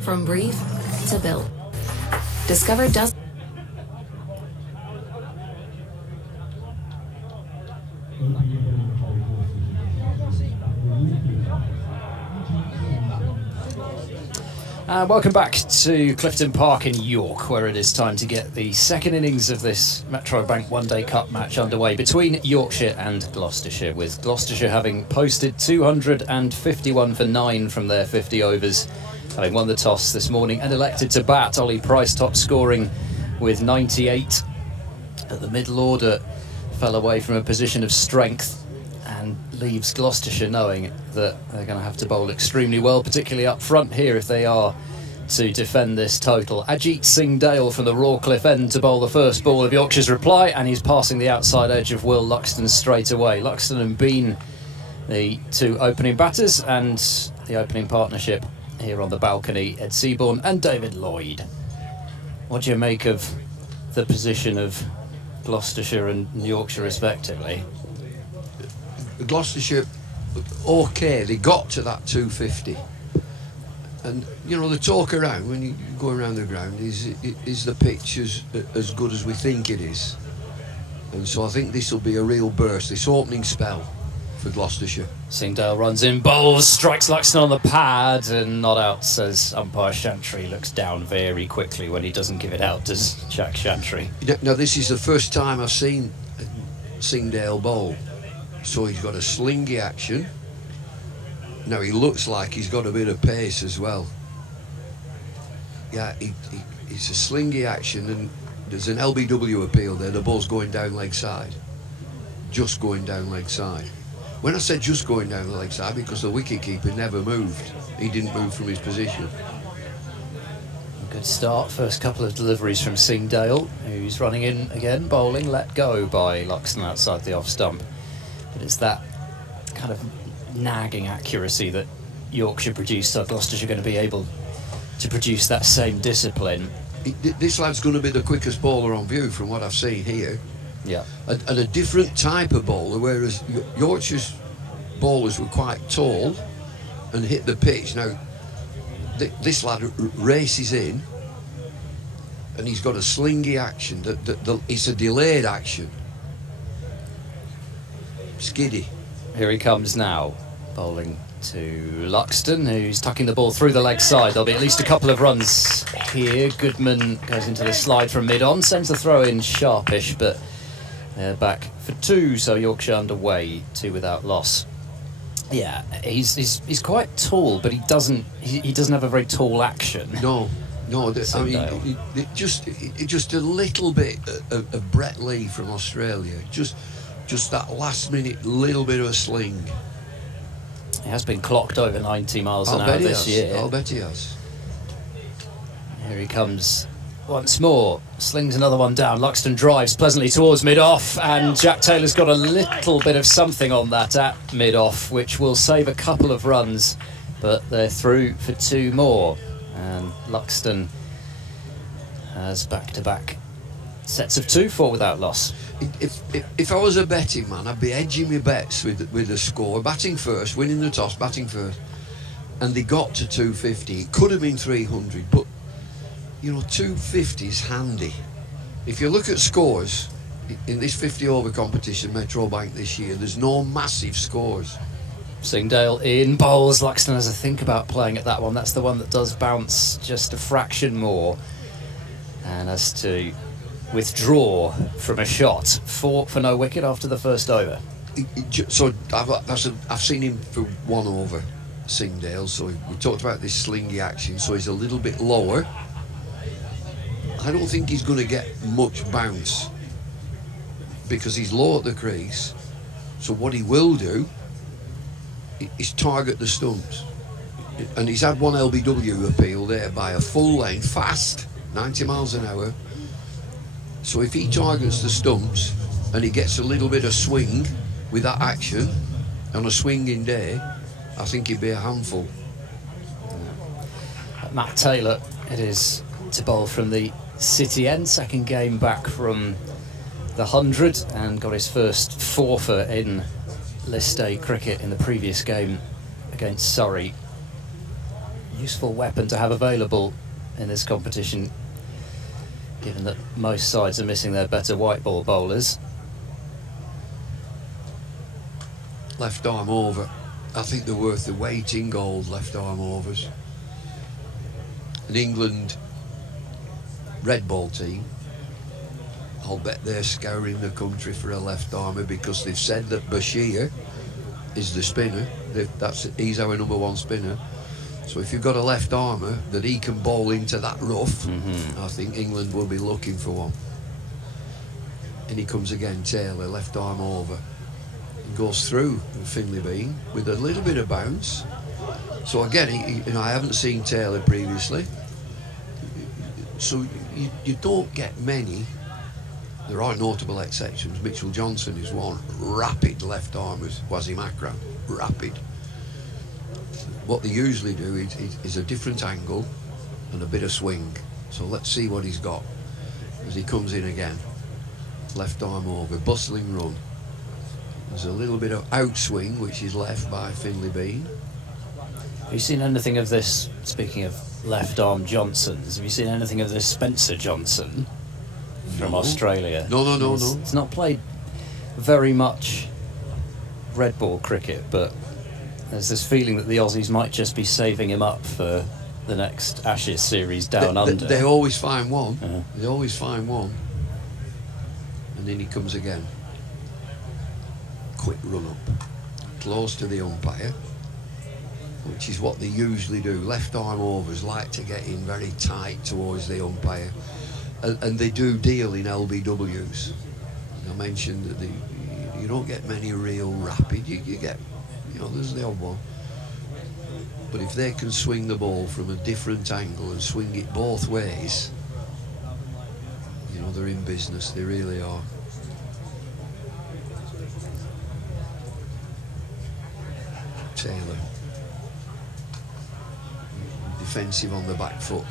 From brief to built. Discover dozens. Welcome back to Clifton Park in York, where it is time to get the second innings of this Metro Bank One Day Cup match underway between Yorkshire and Gloucestershire, with Gloucestershire having posted 251 for 9 from their 50 overs, having won the toss this morning and elected to bat. Ollie Price top scoring with 98. At the middle order fell away from a position of strength and leaves Gloucestershire knowing that they're going to have to bowl extremely well, particularly up front here if they are to defend this total. Ajit Singh Dale from the Rawcliffe end to bowl the first ball of Yorkshire's reply, and he's passing the outside edge of Will Luxton straight away. Luxton and Bean, the two opening batters, and the opening partnership here on the balcony, Ed Seaborn and David Lloyd. What do you make of the position of Gloucestershire and Yorkshire respectively? Gloucestershire, okay, they got to that 250. And, you know, the talk around, when you go around the ground, is the pitch as good as we think it is? And so I think this will be a real burst, this opening spell for Gloucestershire. Singdale runs in, bowls, strikes Luxton on the pad, and not out, says umpire Chantry. Looks down very quickly when he doesn't give it out, does Jack Chantry. Now, this is the first time I've seen Singdale bowl. So he's got a slingy action. Now he looks like he's got a bit of pace as well. Yeah, it's a slingy action, and there's an LBW appeal there. The ball's going down leg side. Just going down leg side. When I said just going down the leg side, because the wicketkeeper never moved. He didn't move from his position. Good start, first couple of deliveries from Singdale, who's running in again, bowling, let go by Luxton outside the off stump. But it's that kind of nagging accuracy that Yorkshire produced. So Gloucestershire going to be able to produce that same discipline. This lad's going to be the quickest bowler on view from what I've seen here. Yeah. And a different type of bowler, whereas Yorkshire's bowlers were quite tall and hit the pitch. Now, this lad races in and he's got a slingy action. It's a delayed action. Skiddy. Here he comes now, bowling to Luxton, who's tucking the ball through the leg side. There'll be at least a couple of runs here. Goodman goes into the slide from mid-on, sends the throw in sharpish, but they're back for 2, so Yorkshire underway, 2 without loss. Yeah, he's quite tall, but he doesn't have a very tall action. No, I mean, just a little bit of Brett Lee from Australia. Just just that last minute little bit of a sling. He has been clocked over 90 miles an I'll hour bet he this has. year. I'll bet he has. Here he comes once more, slings another one down. Luxton drives pleasantly towards mid-off, and Jack Taylor's got a little bit of something on that at mid-off, which will save a couple of runs, but they're through for 2 more. And Luxton has back-to-back sets of 2 for without loss. If I was a betting man, I'd be edging my bets with the score. Batting first, winning the toss, batting first. And they got to 250. It could have been 300, but, you know, 250 is handy. If you look at scores, in this 50-over competition, Metro Bank this year, there's no massive scores. Singdale in bowls. Luxton has a think about playing at that one. That's the one that does bounce just a fraction more. And has to withdraw from a shot for no wicket after the first over. So I've seen him for 1 over, Singdale. So we talked about this slingy action. So he's a little bit lower. I don't think he's going to get much bounce because he's low at the crease. So what he will do is target the stumps. And he's had 1 LBW appeal there by a full length, fast, 90 miles an hour. So if he targets the stumps and he gets a little bit of swing with that action on a swinging day, I think he'd be a handful. Matt Taylor, it is to bowl from the City end, second game back from the 100, and got his first forfeit in List A cricket in the previous game against Surrey. Useful weapon to have available in this competition, given that most sides are missing their better white ball bowlers. Left arm over. I think they're worth the weight in gold, left arm overs. An England red ball team, I'll bet they're scouring the country for a left armer because they've said that Bashir is the spinner. He's our number 1 spinner. So if you've got a left armer that he can bowl into that rough, I think England will be looking for one. And he comes again, Taylor, left arm over. He goes through Finley Bean with a little bit of bounce. So again, I haven't seen Taylor previously. So you don't get many. There are notable exceptions. Mitchell Johnson is one. Rapid left armers. Wasim Akram, rapid. What they usually do is a different angle and a bit of swing. So let's see what he's got as he comes in again. Left arm over, bustling run. There's a little bit of outswing which is left by Finley Bean. Have you seen anything of this, speaking of left arm Johnsons, have you seen anything of this Spencer Johnson from Australia? No. It's not played very much red ball cricket, but there's this feeling that the Aussies might just be saving him up for the next Ashes series down under. They always find one. Yeah. They always find one. And then he comes again. Quick run up. Close to the umpire, which is what they usually do. Left arm overs like to get in very tight towards the umpire. And they do deal in LBWs. I mentioned that you don't get many real rapid. You get, there's the odd one. But if they can swing the ball from a different angle and swing it both ways, they're in business. They really are. Taylor. Defensive on the back foot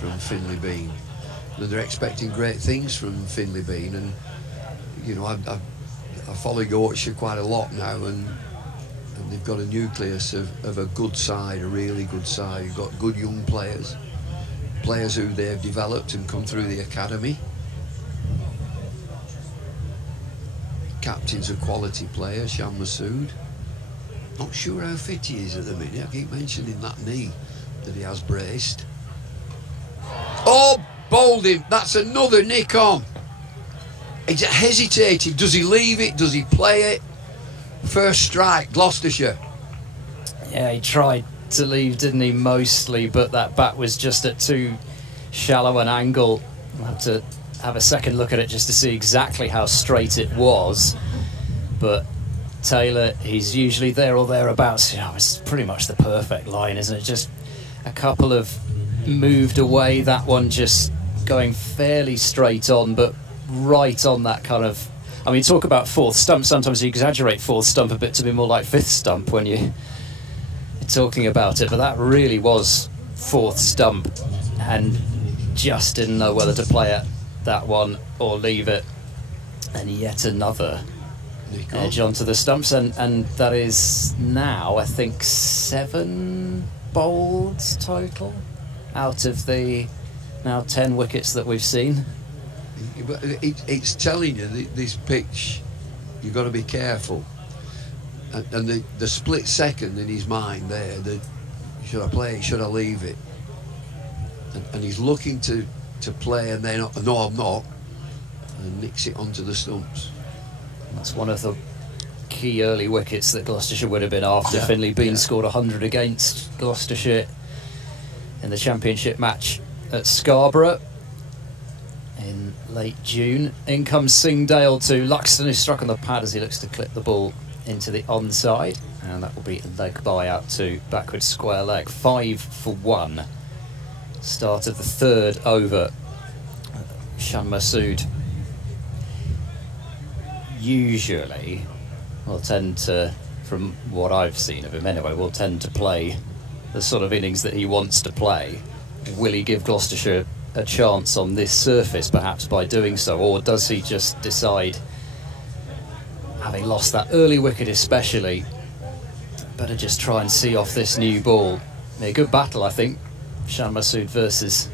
from Finley Bean. They're expecting great things from Finley Bean, and I follow Yorkshire quite a lot now, and they've got a nucleus of a good side, a really good side. You've got good young players who they've developed and come through the academy. Captain's a quality player, Shan Masood. Not sure how fit he is at the minute. I keep mentioning that knee that he has braced. Oh, bowled him. That's another nick on. He's hesitated. Does he leave it? Does he play it? First strike, Gloucestershire. Yeah, he tried to leave, didn't he, mostly, but that bat was just at too shallow an angle. We'll have to have a second look at it just to see exactly how straight it was. but Taylor, he's usually there or thereabouts. You know, it's pretty much the perfect line, isn't it? Just a couple of moved away, that one just going fairly straight on, but right on that kind of, I mean, talk about fourth stump, sometimes you exaggerate fourth stump a bit to be more like fifth stump when you're talking about it, but that really was fourth stump, and just didn't know whether to play it, that one, or leave it. And yet another edge onto the stumps, and that is now, I think, 7 bowls total out of the now 10 wickets that we've seen. But it's telling you, this pitch, you've got to be careful. And the split second in his mind there, should I play it, should I leave it? And he's looking to play, and then, no, I'm not, and nicks it onto the stumps. That's one of the key early wickets that Gloucestershire would have been after. Yeah, Finlay Bean scored 100 against Gloucestershire in the championship match at Scarborough in late June. In comes Singdale to Luxton, who struck on the pad as he looks to clip the ball into the onside, and that will be a leg bye out to backward square leg. 5 for 1. Start of the third over. Shan Masood usually will tend to, from what I've seen of him anyway, will tend to play the sort of innings that he wants to play. Will he give Gloucestershire a chance on this surface perhaps by doing so, or does he just decide, having lost that early wicket especially, better just try and see off this new ball? A good battle, I think, Shan Masood versus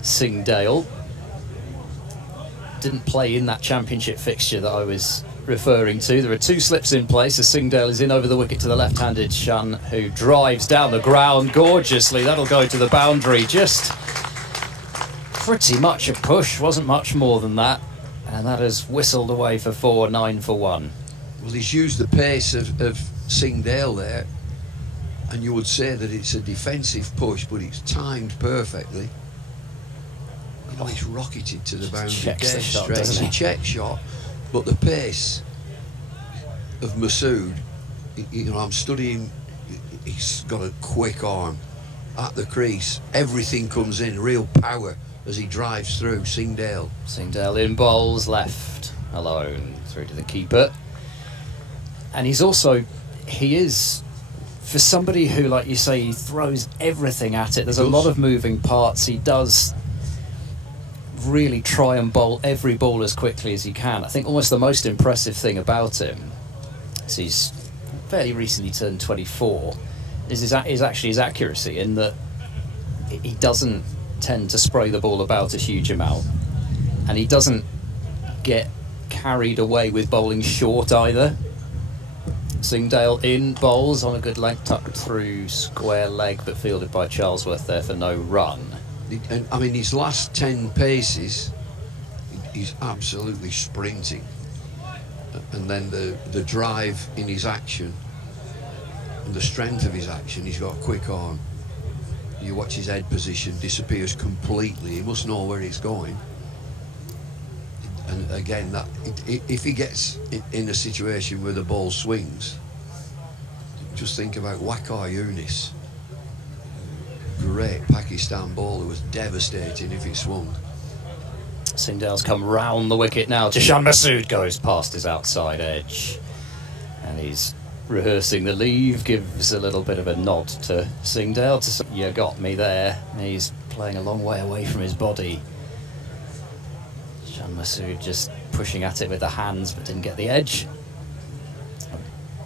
Singdale. Didn't play in that championship fixture that I was referring to. There are 2 slips in place as Singdale is in over the wicket to the left-handed Shan, who drives down the ground gorgeously. That'll go to the boundary. Just pretty much a push, wasn't much more than that, and that has whistled away for 4, 9 for 1. Well, he's used the pace of Singdale there, and you would say that it's a defensive push, but it's timed perfectly. You know, it's rocketed to the boundary, dead straight. It's a check shot, but the pace of Masood, you know, I'm studying, he's got a quick arm at the crease. Everything comes in, real power as he drives through. Singdale in bowls, left alone through to the keeper. And he's also, he is, for somebody who, like you say, he throws everything at it, there's a lot of moving parts. He does really try and bowl every ball as quickly as he can. I think almost the most impressive thing about him is he's fairly recently turned 24, is actually his accuracy, in that he doesn't tend to spray the ball about a huge amount, and he doesn't get carried away with bowling short either. Singdale in bowls on a good length, tucked through square leg, but fielded by Charlesworth there for no run. And I mean, his last 10 paces, he's absolutely sprinting, and then the drive in his action and the strength of his action, he's got a quick arm. You watch his head position, disappears completely. He must know where he's going. And again, that if he gets in a situation where the ball swings, just think about Waqar Younis. Great Pakistan bowler, was devastating if it swung. Singdale's come round the wicket now. Shan Masood goes past his outside edge, and he's rehearsing the leave, gives a little bit of a nod to Singdale to say, you got me there. He's playing a long way away from his body. Shan Masood just pushing at it with the hands, but didn't get the edge.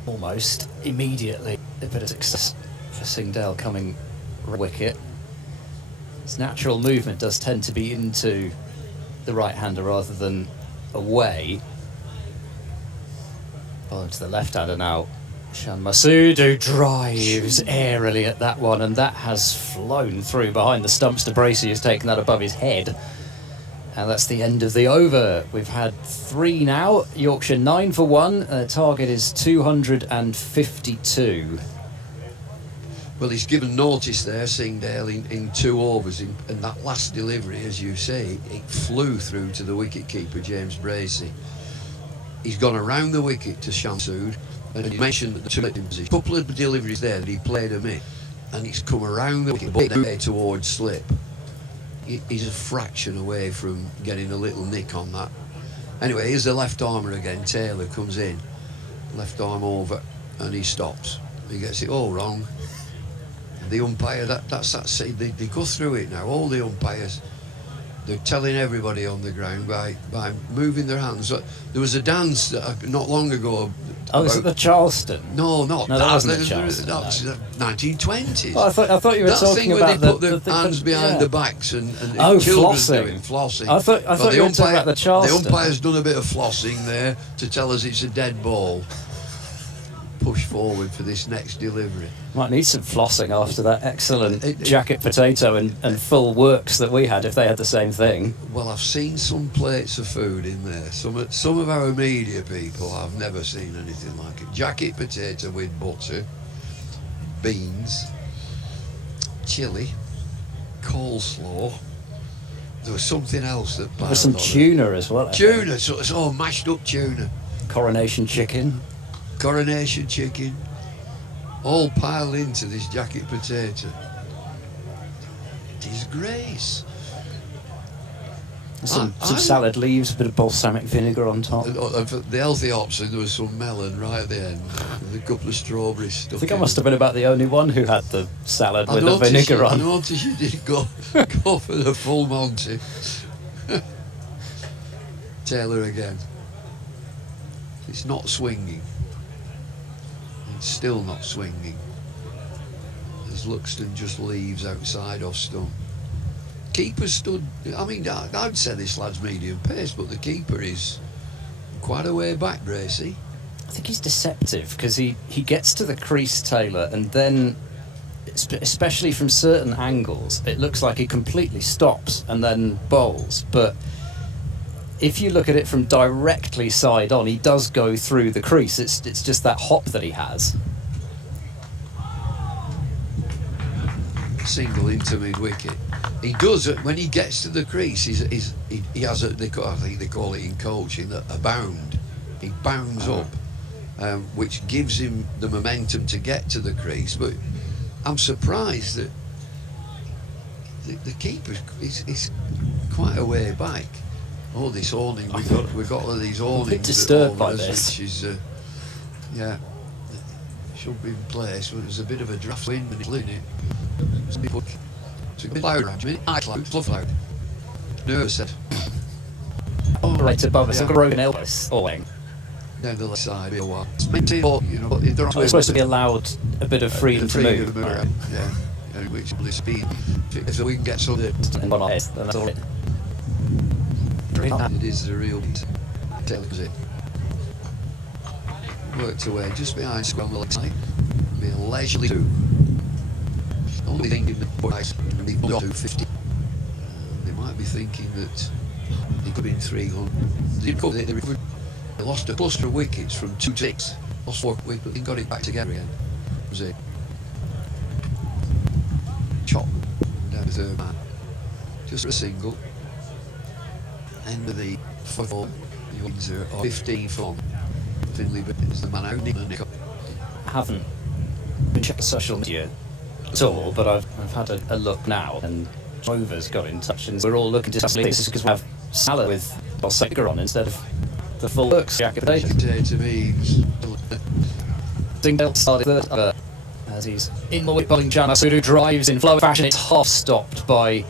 Almost immediately a bit of success for Singdale coming wicket. His natural movement does tend to be into the right-hander rather than away. Ball to the left-hander now. Shan Masood, who drives airily at that one, and that has flown through behind the stumps. De Bracy has taken that above his head, and that's the end of the over. We've had 3 now. Yorkshire 9 for 1. Target is 252. Well, he's given notice there, Singdale, in 2 overs, and that last delivery, as you say, it flew through to the wicket-keeper, James Bracey. he's gone around the wicket to Shamsood, and he mentioned that the two position. A couple of deliveries there that he played a miss, and he's come around the wicket, but way towards slip. He's a fraction away from getting a little nick on that. Anyway, here's the left armer again. Taylor comes in, left arm over, and he stops. He gets it all wrong. The umpire, that's that. They go through it now. All the umpires, they're telling everybody on the ground by moving their hands. There was a dance not long ago. Oh, is it the Charleston? No, not No, that wasn't the Charleston. That's No. 1920s. Well, I thought you were that talking thing where about they put their the hands behind yeah. their backs and Oh, children's flossing. doing flossing. I thought you were talking about the Charleston. The umpire's done a bit of flossing there to tell us it's a dead ball. Push forward for this next delivery. Might need some flossing after that excellent jacket potato and full works that we had if they had the same thing. Well, I've seen some plates of food in there. Some of our media people, I've never seen anything like it. Jacket potato with butter, beans, chilli, coleslaw. There was something else that There was some tuna as well. Tuna, so it's all mashed up tuna. Coronation chicken. Coronation chicken, all piled into this jacket potato. Disgrace. Some salad leaves, a bit of balsamic vinegar on top. And for the healthy option, there was some melon right at the end, with a couple of strawberries stuck I think I in. must have been about the only one who had the salad with the noticed vinegar I on. noticed you did go for the full Monty. Taylor again. It's not swinging. It's still not swinging. As Luxton just leaves outside off stump. Keeper stood, I mean, I'd say this lad's medium pace, but the keeper is quite a way back, Bracy. I think he's deceptive because he gets to the crease, Taylor, and then, especially from certain angles, it looks like he completely stops and then bowls. But if you look at it from directly side on, he does go through the crease. It's just that hop that he has. Single into mid-wicket. He does it when he gets to the crease. He has I think they call it in coaching a bound. He bounds up, which gives him the momentum to get to the crease. But I'm surprised that the keeper is quite a way back. Oh, this awning, we've got one of these awnings. A bit disturbed by us, this. which is, should be in place, but there's a bit of a draft wind and it's in it. It's a bit loud around me. High cloud, fluff loud. Nervous said. Right above us, a broken elbows. Awning. Down the left side, a while. It's maintained, you know, if they're We're supposed to be allowed a bit of freedom to move. Around, yeah. Which will speed. So we can get some. And on our head, then that's all it. It is the real tells it. Worked away just behind square on the left side. Be a leisurely two. Only thinking that boys be 250. They might be thinking that he could be in 300. They lost a cluster of wickets from 2 to 6. Lost 4 wickets, but they got it back together again. That was it. Chop down the third man. Just for a single. End of the 4 Windsor or 15 from Finley, but it's the man out. I haven't been checking social media at all, but I've had a look now, and Rover's got in touch, and we're all looking to see this because we have Salah with Balsamic on instead of the full works jacket potato. Dingdale started third over as he's in the wicket bowling. Janasudu drives in flow fashion. It's half stopped by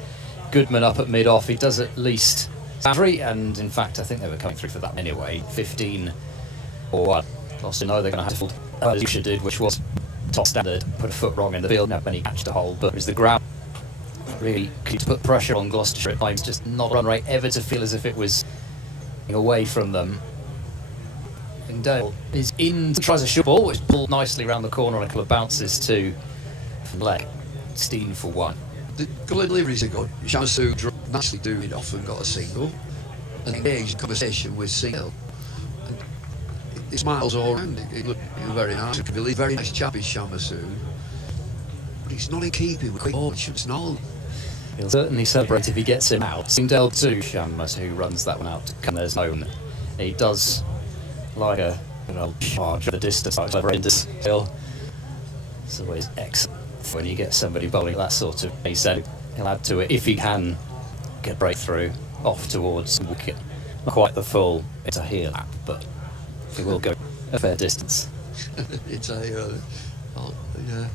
Goodman up at mid-off. He does at least 3, and in fact I think they were coming through for that anyway. 15 or what? Lost to know they're going to have to fold as Yorkshire did, which was top standard. Put a foot wrong in the field, now many catch to hold, but it was the ground really could put pressure on Gloucestershire at times. Just not run rate ever to feel as if it was away from them. And Dale is in, tries a short ball, which pulled nicely around the corner on a couple of bounces to leg. 16 for 1. The deliveries are good. Shamsu nicely doing it off and got a single. And engaged in conversation with Single. He smiles all around. He looked very nice. Very nice chap is Shamsu. But it's not in keeping with quick ball. It shouldn't snarl. He'll certainly celebrate if he gets him out. Singdale to Shamas, who runs that one out to Cunner's own. He does like a charge of the distance. It's always excellent when you get somebody bowling that sort of pace. He'll add to it if he can get a breakthrough off towards the wicket. Not quite the full, it's a heel lap, but he will go a fair distance. It's a, yeah.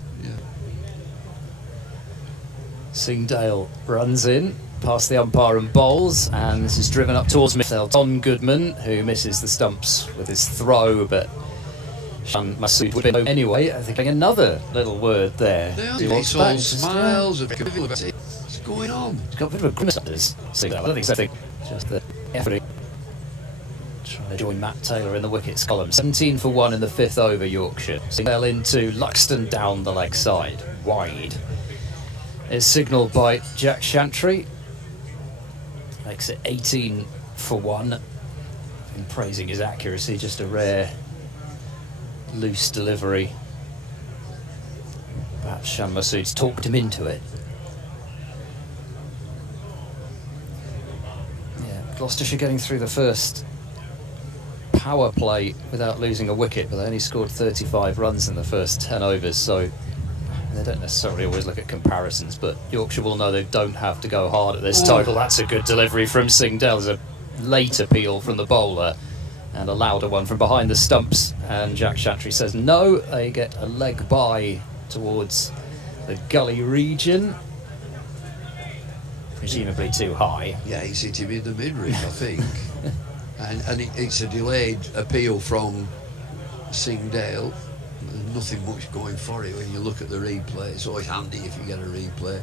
Singdale runs in past the umpire and bowls, and this is driven up towards midfield. Tom Goodman, who misses the stumps with his throw, but Shan Masood would have been anyway. I think another little word there. It's all smiles. What's going on? He's got a bit of a grimace under his Singdale. I don't think so. Just the effort. Trying to join Matt Taylor in the wickets column. 17 for 1 in the 5th over Yorkshire. Singdale into Luxton down the leg side. Wide. Is signalled by Jack Chantry. Makes it 18 for 1. In praising his accuracy, just a rare loose delivery. Perhaps Shan Masood's talked him into it. Yeah, Gloucestershire getting through the first power play without losing a wicket, but they only scored 35 runs in the first 10 overs, so they don't necessarily always look at comparisons, but Yorkshire will know they don't have to go hard at this total. That's a good delivery from Singdale. There's a late appeal from the bowler and a louder one from behind the stumps, and Jack Chantry says no. They get a leg by towards the gully region, presumably too high. Yeah, he's hit him in the midriff, I think. and it's a delayed appeal from Singdale. Nothing much going for it when you look at the replay. It's always handy if you get a replay.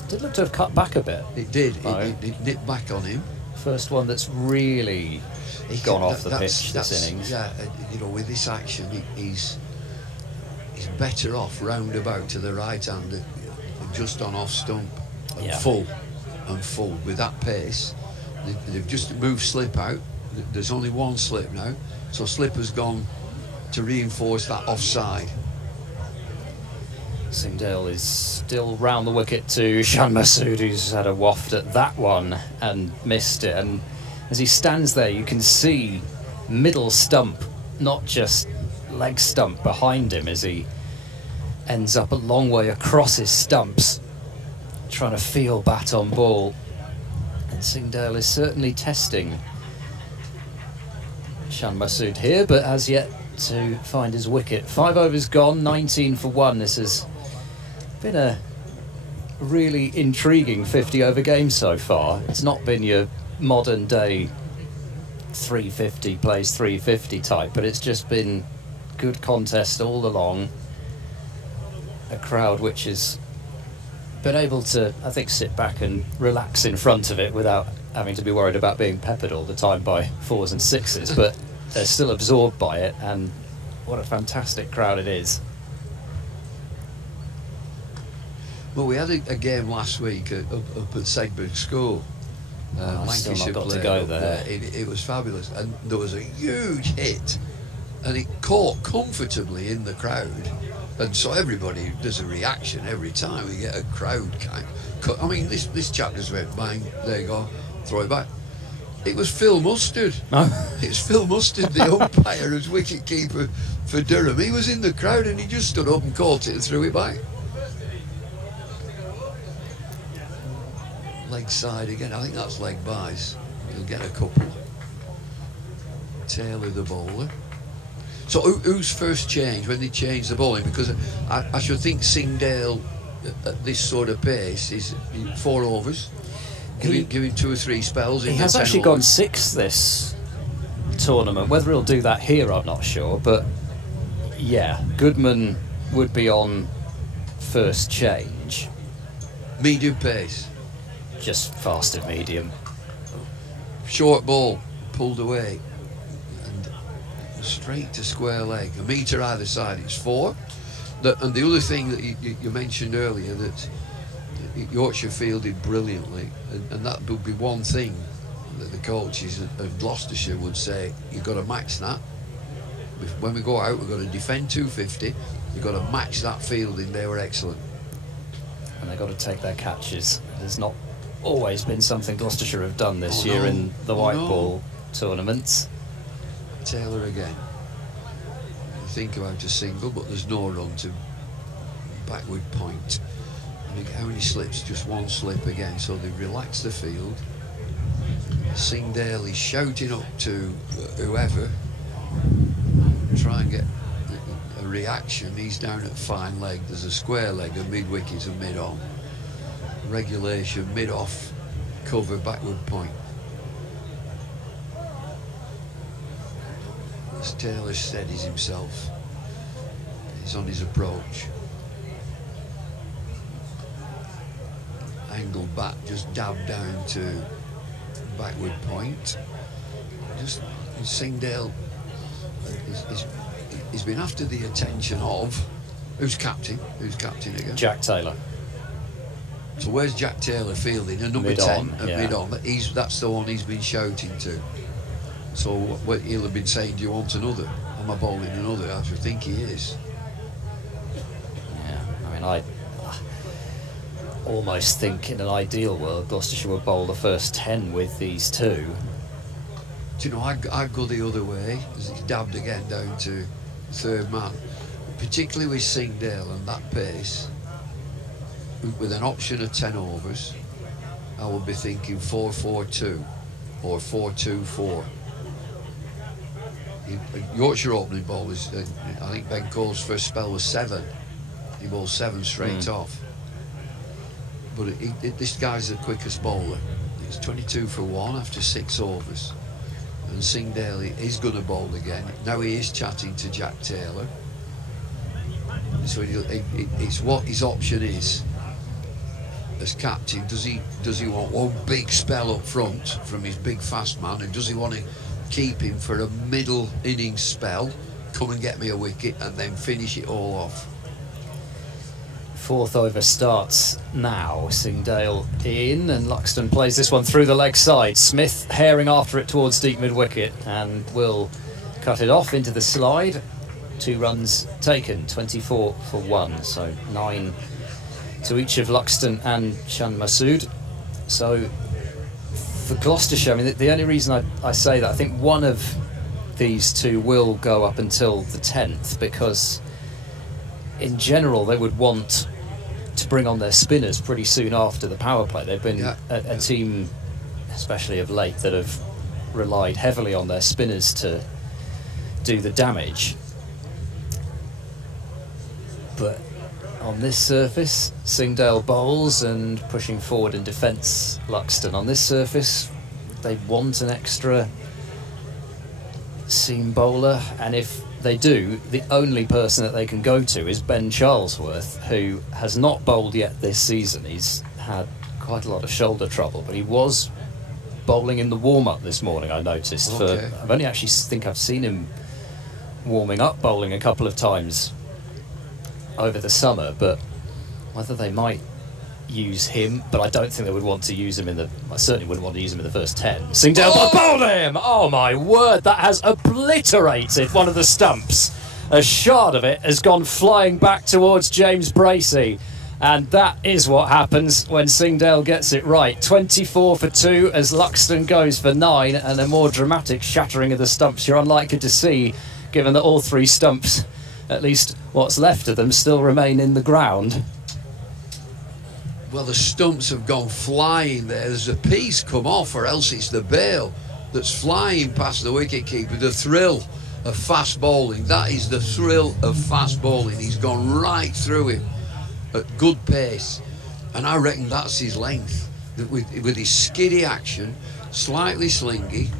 It did look to have cut back a bit. It did. It nipped back on him. First one that's really gone off the pitch this innings. Yeah, with this action, he's better off roundabout to the right hand, just on off stump, and full. With that pace, they've just moved slip out. There's only one slip now, so slip has gone to reinforce that offside. Singdale is still round the wicket to Shan Masood, who's had a waft at that one and missed it. And as he stands there, you can see middle stump, not just leg stump, behind him as he ends up a long way across his stumps, trying to feel bat on ball. And Singdale is certainly testing Shan Masood here, but as yet to find his wicket. 5 overs gone, 19 for 1. This has been a really intriguing 50-over game so far. It's not been your modern day 350 plays 350 type, but it's just been good contest all along. A crowd which has been able to, I think, sit back and relax in front of it without having to be worried about being peppered all the time by 4s and 6s, but they're still absorbed by it, and what a fantastic crowd it is. Well, we had a game last week up at Segburn School. I've still not got to go there. It was fabulous, and there was a huge hit, and it caught comfortably in the crowd, and so everybody does a reaction every time we get a crowd kind. I mean, this chap just went bang, there you go, throw it back. It was Phil Mustard. It's Phil Mustard, the umpire, who's wicket keeper for Durham. He was in the crowd and he just stood up and caught it and threw it back. Leg side again. I think that's leg buys. He'll get a couple. Taylor the bowler. So who's first changed when they change the bowling? Because I should think Singdale at this sort of pace is 4 overs. Give him 2 or 3 spells. He has actually gone 6 this tournament. Whether he'll do that here, I'm not sure. But yeah, Goodman would be on first change. Medium pace. Just faster medium. Short ball, pulled away. And straight to square leg. A metre either side, it's 4. And the other thing that you mentioned earlier, that Yorkshire fielded brilliantly, and that would be one thing that the coaches of Gloucestershire would say, you've got to match that. When we go out, we've got to defend 250, you've got to match that fielding. They were excellent. And they've got to take their catches. There's not always been something Gloucestershire have done this year in the white ball tournaments. Taylor again. Think about a single, but there's no run to backward point. And how many slips? Just one slip again. So they relax the field. Singdale is shouting up to whoever, try and get a reaction. He's down at fine leg. There's a square leg, a mid wicket, and mid on. Regulation, mid off, cover, backward point. As Taylor steadies himself, he's on his approach. Angle back, just dab down to backward point. Just Singdale, he's been after the attention of who's captain again? Jack Taylor. So where's Jack Taylor fielding? A number Mid 10 on, at yeah. mid on. That's the one he's been shouting to. So what he'll have been saying, do you want another? Am I bowling another? I should think he is. Yeah, I mean, I almost think in an ideal world Gloucestershire would bowl the first 10 with these two. Do you know, I'd go the other way, as he's dabbed again down to third man. Particularly with Singdale and that pace, with an option of 10 overs, I would be thinking 4-4-2 or 4-2-4. Yorkshire opening bowlers, I think Ben Cole's first spell was 7. He bowled 7 straight off. But this guy's the quickest bowler. He's 22 for 1 after 6 overs. And Singdale is going to bowl again. Now he is chatting to Jack Taylor. So it's what his option is as captain. Does he want one big spell up front from his big fast man, and does he want to keep him for a middle innings spell, come and get me a wicket, and then finish it all off? 4th over starts now. Singdale in, and Luxton plays this one through the leg side. Smith herring after it towards deep mid wicket and will cut it off into the slide. 2 runs taken, 24 for 1, so 9 to each of Luxton and Shan Masood. So for Gloucestershire, I mean, the only reason I say that, I think one of these two will go up until the 10th, because in general they would want to bring on their spinners pretty soon after the power play. They've been a team, especially of late, that have relied heavily on their spinners to do the damage. But on this surface, Singdale bowls and pushing forward in defence, Luxton. On this surface, they want an extra seam bowler, and if they do, the only person that they can go to is Ben Charlesworth, who has not bowled yet this season. He's had quite a lot of shoulder trouble, but he was bowling in the warm-up this morning, I noticed. Okay. I've only actually think I've seen him warming up bowling a couple of times over the summer, but whether they might use him, but I don't think they would want to use him I certainly wouldn't want to use him in the first 10. Singdale bowled him! Oh my word, that has obliterated one of the stumps. A shard of it has gone flying back towards James Bracey, and that is what happens when Singdale gets it right. 24 for 2 as Luxton goes for 9, and a more dramatic shattering of the stumps you're unlikely to see, given that all 3 stumps, at least what's left of them, still remain in the ground. Well, the stumps have gone flying there. There's a piece come off, or else it's the bail that's flying past the wicketkeeper. The thrill of fast bowling. That is the thrill of fast bowling. He's gone right through him at good pace. And I reckon that's his length. With his skiddy action, slightly slingy,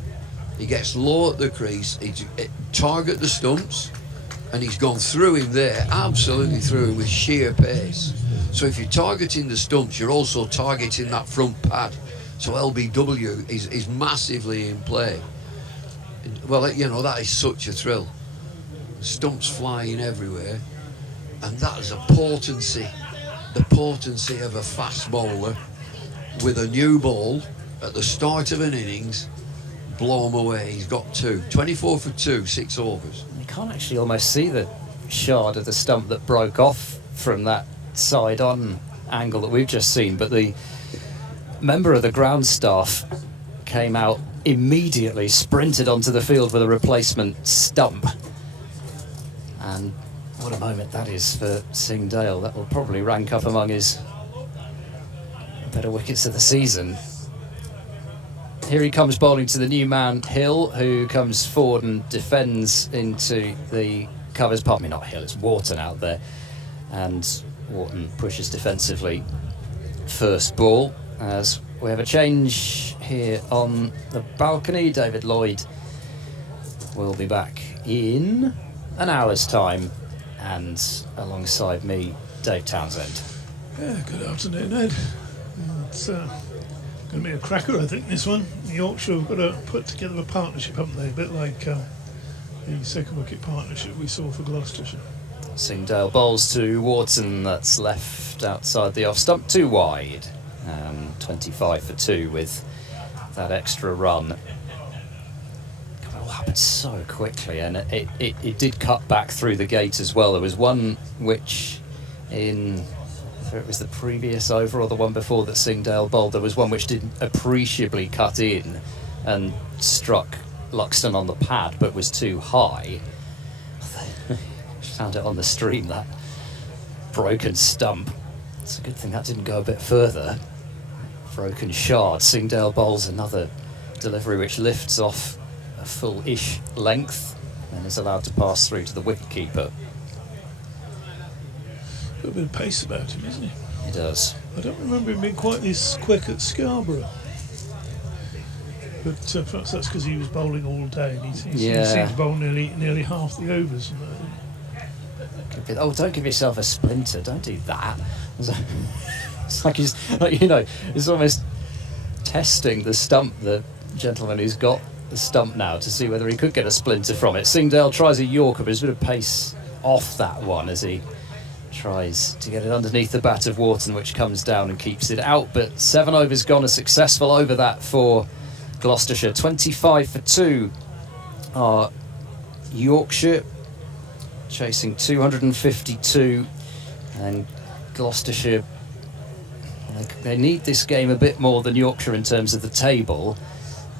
he gets low at the crease, he target the stumps, and he's gone through him there, absolutely through him with sheer pace. So if you're targeting the stumps, you're also targeting that front pad. So LBW is massively in play. Well, you know, that is such a thrill. Stumps flying everywhere. And that is a potency, the potency of a fast bowler with a new ball at the start of an innings. Blow him away. He's got 2. 24 for 2, 6 overs. You can't actually almost see the shard of the stump that broke off from that side-on angle that we've just seen, but the member of the ground staff came out immediately sprinted onto the field with a replacement stump. And what a moment that is for Sing Dale. That will probably rank up among his better wickets of the season. Here he comes bowling to the new man, Hill, who comes forward and defends into the covers. Pardon me, not Hill, it's Wharton out there. And Wharton pushes defensively first ball, as we have a change here on the balcony. David Lloyd will be back in an hour's time, and alongside me, Dave Townsend. Yeah, good afternoon, Ed. It's going to be a cracker, I think, this one. Yorkshire have got to put together a partnership, haven't they? A bit like the second wicket partnership we saw for Gloucestershire. Sing Dale bowls to Wharton, that's left outside the off stump, 2 wide. 25 for 2 with that extra run. God, it all happened so quickly, and it did cut back through the gate as well. There was one which whether it was the previous over or the one before that Sing Dale bowled, there was one which did appreciably cut in and struck Luxton on the pad, but was too high. Found it on the stream, that broken stump. It's a good thing that didn't go a bit further. Broken shard. Sing Dale bowls another delivery which lifts off a full-ish length and is allowed to pass through to the wicketkeeper. Got a bit of pace about him, isn't he? He does. I don't remember him being quite this quick at Scarborough. But perhaps that's because he was bowling all day. And he seemed to bowl nearly half the overs. Oh, don't give yourself a splinter. Don't do that. It's like he's almost testing the stump, the gentleman who's got the stump now, to see whether he could get a splinter from it. Sing Dale tries a Yorker, but there's a bit of pace off that one as he tries to get it underneath the bat of Wharton, which comes down and keeps it out. But 7 overs gone, a successful over that for Gloucestershire. 25 for 2 are Yorkshire, chasing 252, and Gloucestershire, they need this game a bit more than Yorkshire in terms of the table,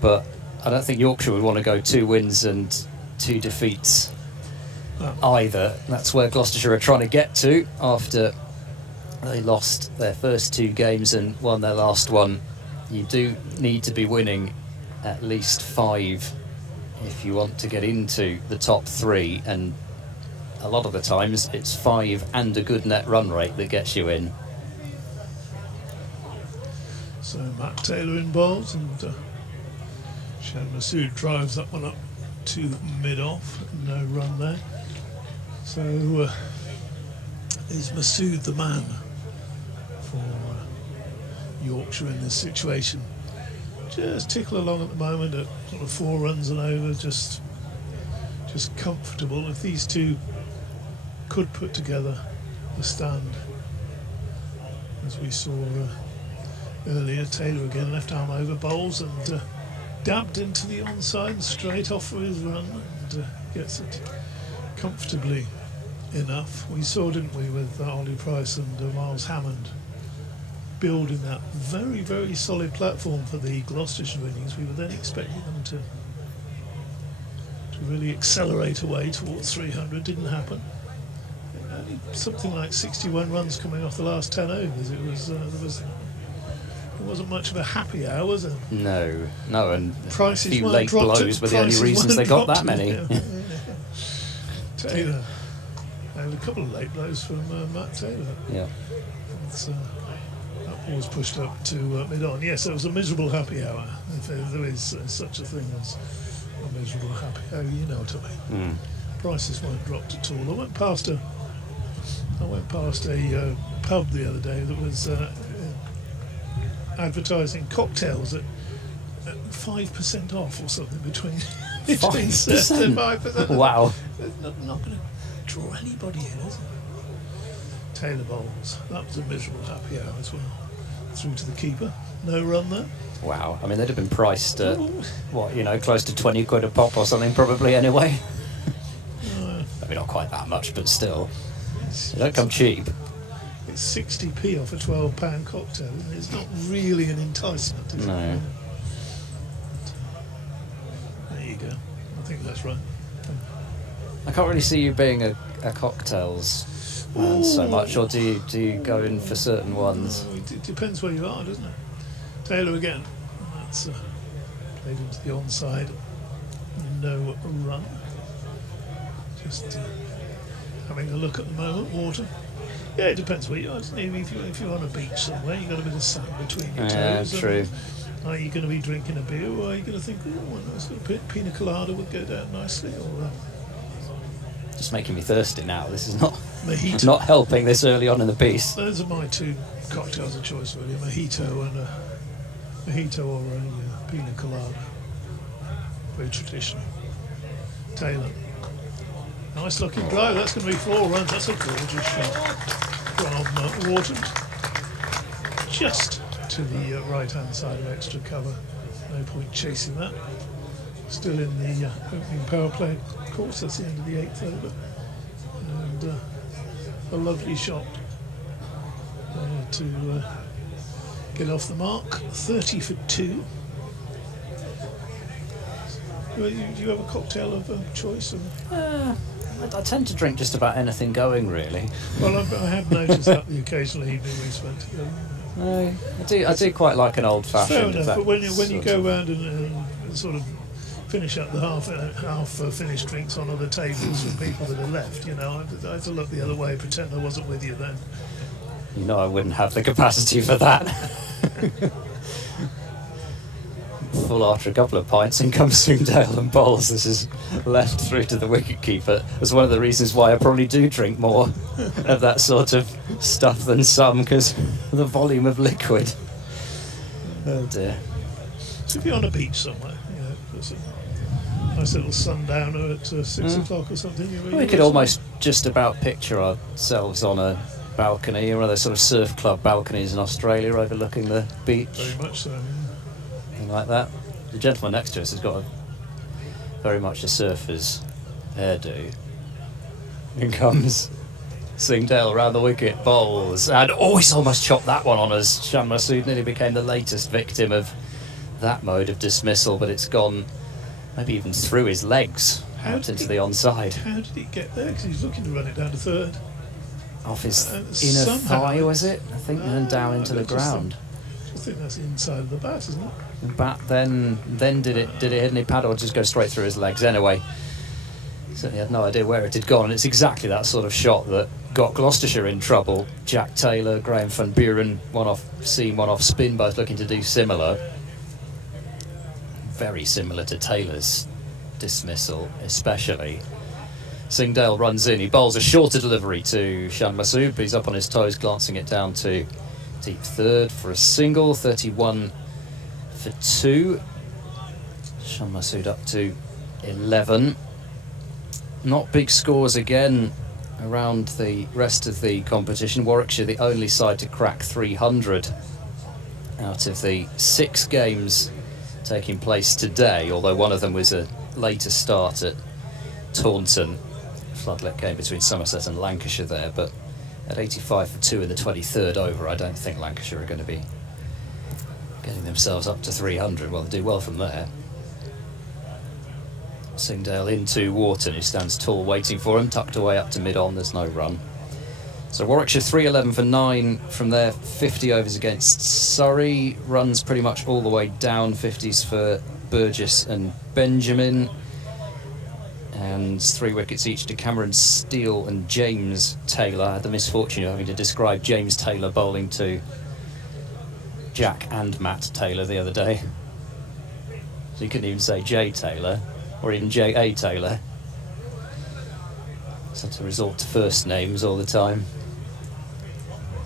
but I don't think Yorkshire would want to go 2 wins and 2 defeats either. That's where Gloucestershire are trying to get to after they lost their first 2 games and won their last one. You do need to be winning at least 5 if you want to get into the top 3, and a lot of the times it's 5 and a good net run rate that gets you in. So Matt Taylor in bowls, and Shan Masood drives that one up to mid-off. No run there. So is Masood the man for Yorkshire in this situation? Just tickle along at the moment at sort of 4 runs and over, just comfortable. If these two could put together a stand, as we saw earlier, Taylor again left arm over bowls and dabbed into the onside straight off for his run, and gets it comfortably enough. We saw, didn't we, with Ollie Price and Miles Hammond building that very, very solid platform for the Gloucestershire innings. We were then expecting them to really accelerate away towards 300. Didn't happen. Only something like 61 runs coming off the last 10 overs. It wasn't much of a happy hour, was it? No, and prices a few late blows were the only reasons they got that many. Taylor, and a couple of late blows from Matt Taylor. Yeah. That ball was pushed up to mid-on. Yes, it was a miserable happy hour. If there is such a thing as a miserable happy hour, you know what I mean. Prices weren't dropped at all. I went past a pub the other day that was advertising cocktails at 5% off or something between 5%. 5%. Wow. Not going to draw anybody in, is it? Taylor bowls. That was a miserable happy hour as well. Through to the keeper. No run there. Wow. I mean, they'd have been priced at, close to 20 quid a pop or something, probably, anyway. Maybe not quite that much, but still. They don't come cheap. It's 60p off a £12 cocktail. It's not really an enticement, is it? No. Yeah, I think that's right. I can't really see you being a cocktails man so much, or do you go in for certain ones? It depends where you are, doesn't it? Taylor again. That's played into the onside. No run. Just having a look at the moment. Water. Yeah, it depends where you are. If you're on a beach somewhere, you've got a bit of sand between your toes. Yeah, true. Are you going to be drinking a beer, or are you going to think, oh, a nice little pina colada would go down nicely? Or Just making me thirsty now. This is not mojito. not helping this early on in the piece. Those are my two cocktails of choice, really: mojito or a pina colada. Very traditional. Taylor. Nice looking drive. That's going to be 4 runs. That's a gorgeous shot from Wharton. Just to the right-hand side of extra cover. No point chasing that. Still in the opening power play. Of course, that's the end of the 8th over. And a lovely shot to get off the mark. 30 for 2. Do you have a cocktail of choice? I tend to drink just about anything going, really. Well, I have noticed that the occasional evening we spent together. I do quite like an old Fair fashioned. enough, but when you go around and sort of finish up the half finished drinks on other tables for people that are left, I had to look the other way, pretend I wasn't with you then. I wouldn't have the capacity for that. Full after a couple of pints, in comes Swingdale and bowls. This is left through to the wicket-keeper. That's one of the reasons why I probably do drink more of that sort of stuff than some, because the volume of liquid. Oh dear. So if you're on a beach somewhere, there's a nice little sundowner at 6 o'clock or something. We could almost just about picture ourselves on a balcony, or one of those sort of surf club balconies in Australia overlooking the beach. Very much so, yeah. Like that. The gentleman next to us has got very much a surfer's hairdo. In comes Swingdale around the wicket, bowls, and he's almost chopped that one on us. Shan Masood nearly became the latest victim of that mode of dismissal, but it's gone maybe even through his legs out into the onside. How did he get there? Because he's looking to run it down to third. Off his inner thigh, was it? I think, and then down into the ground. I think that's the inside of the bat, isn't it? The bat then did it hit any pad or just go straight through his legs? Anyway, certainly had no idea where it had gone, and it's exactly that sort of shot that got Gloucestershire in trouble. Jack Taylor, Graham van Buren, one off seam, one off spin, both looking to do similar. Very similar to Taylor's dismissal, especially. Swingdale runs in, he bowls a shorter delivery to Shan Masood, but he's up on his toes, glancing it down to deep third for a single. 31 for 2. Shan Masood up to 11. Not big scores again around the rest of the competition. Warwickshire the only side to crack 300 out of the 6 games taking place today, although one of them was a later start at Taunton. Floodlit game between Somerset and Lancashire there, but at 85 for 2 in the 23rd over, I don't think Lancashire are going to be getting themselves up to 300. Well, they do well from there. Swingdale into Wharton, who stands tall waiting for him, tucked away up to mid-on, there's no run. So Warwickshire 311 for 9 from there, 50 overs against Surrey, runs pretty much all the way down, 50s for Burgess and Benjamin, and 3 wickets each to Cameron Steele and James Taylor. I had the misfortune of having to describe James Taylor bowling to Jack and Matt Taylor the other day. So you couldn't even say J Taylor or even J.A. Taylor. So to resort to first names all the time.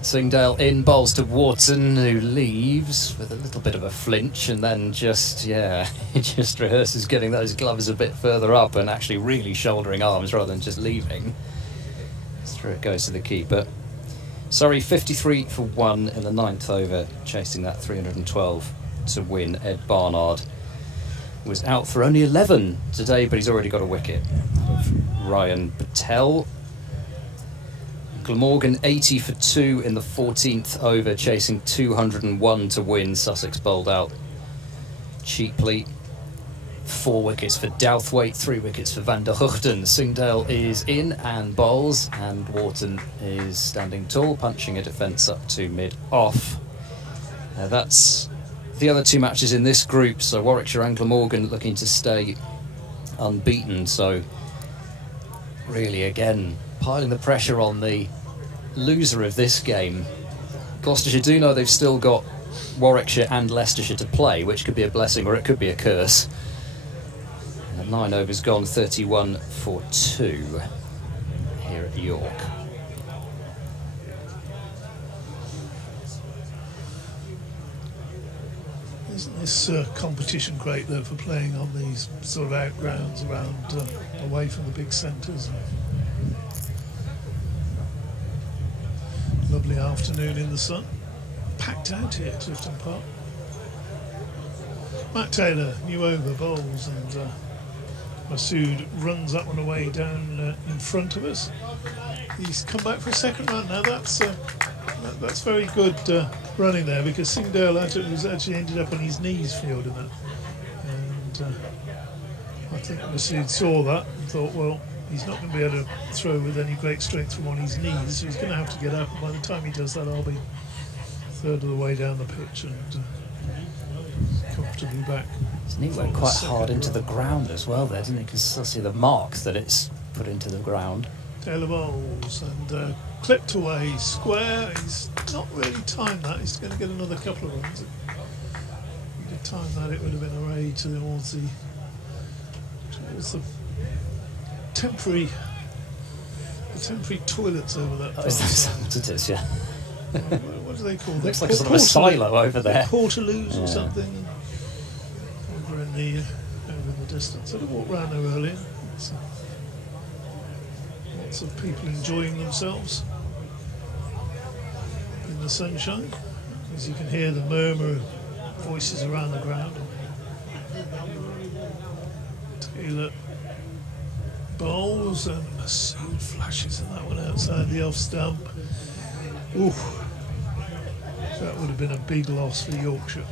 Swingdale in, bowls to Wharton, who leaves with a little bit of a flinch, and then just rehearses getting those gloves a bit further up and actually really shouldering arms rather than just leaving. Through it goes to the keeper. Surrey 53 for 1 in the 9th over, chasing that 312 to win. Ed Barnard was out for only 11 today, but he's already got a wicket. Ryan Patel. Glamorgan 80 for 2 in the 14th over, chasing 201 to win. Sussex bowled out cheaply. 4 wickets for Douthwaite, 3 wickets for Van der Huchten. Singdale is in and bowls, and Wharton is standing tall, punching a defence up to mid-off. That's the other 2 matches in this group, so Warwickshire and Glamorgan looking to stay unbeaten, so really again piling the pressure on the loser of this game. Gloucestershire do know they've still got Warwickshire and Leicestershire to play, which could be a blessing or it could be a curse. 9 overs gone, 31 for 2 here at York. Isn't this competition great though for playing on these sort of outgrounds around away from the big centres? Lovely afternoon in the sun. Packed out here at Clifton Park. Matt Taylor, new over, bowls, and Masood runs up and away down in front of us. He's come back for a second run now. That's very good running there, because Singdale actually ended up on his knees fielding that. And I think Masood saw that and thought, well, he's not going to be able to throw with any great strength from on his knees, so he's going to have to get up, and by the time he does that, I'll be third of the way down the pitch and comfortably back. He went quite hard into the ground as well there, didn't he? Because you'll see the marks that it's put into the ground. Taylor bowls and clipped away square. He's not really timed that. He's going to get another couple of runs. If he could time that, it would have been a ray towards the temporary toilets over that. Oh, is that what it is? Yeah. What do they call them? Looks like a sort of a silo over there. Portaloos or something. Over in the distance. I walked round there earlier. Lots of people enjoying themselves in the sunshine, as you can hear the murmur of voices around the ground. Taylor bowls and Masood flashes and that one outside the off stump. Ooh, that would have been a big loss for Yorkshire.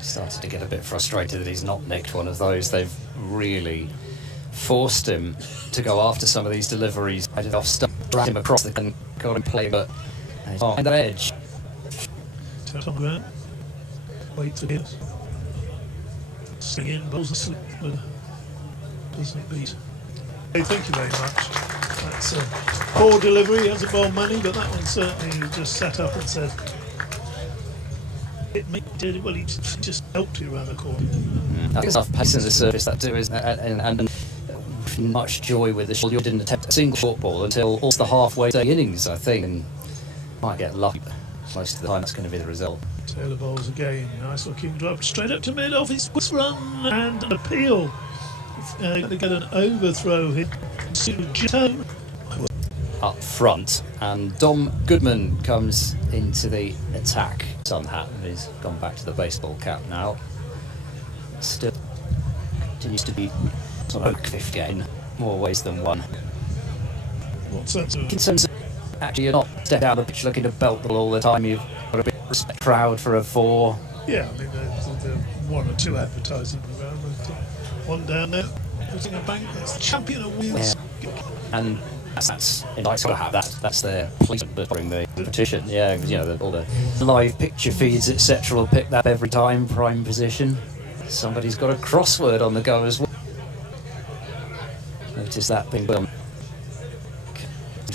Started to get a bit frustrated that he's not nicked one of those. They've really forced him to go after some of these deliveries. I did off stump, dragged him across the gun, got him play, but on the edge. Tom Grant, wait for this. Sing in, balls asleep, but doesn't beat. Hey, thank you very much. That's a poor delivery. He hasn't bowled money, but that one certainly just sat up and said, it did well. He just helped you around the corner. I think it's enough pace in the service that do, isn't it? And much joy with the shot. You didn't attempt a single short ball until almost the halfway through the innings, I think, and might get lucky. Most of the time, that's going to be the result. Taylor bowls again. Nice looking drop straight up to mid off his run and an appeal. Going to get an overthrow here. Up front, and Dom Goodman comes into the attack. Sun hat, he's gone back to the baseball cap now. Still continues to be sort of 50 in more ways than one. What sense of In terms of actually, you're not stepping out of the pitch looking to belt the ball all the time. You've got a bit of respect crowd for a 4. yeah, I mean, there's 1 or 2 advertising around. One down there, putting a bank. That's the champion of wheels. Yeah. And that's nice to have that. That's their placement during the competition. Yeah, because all the live picture feeds, etc., will pick that every time. Prime position. Somebody's got a crossword on the go as well. Notice that being done.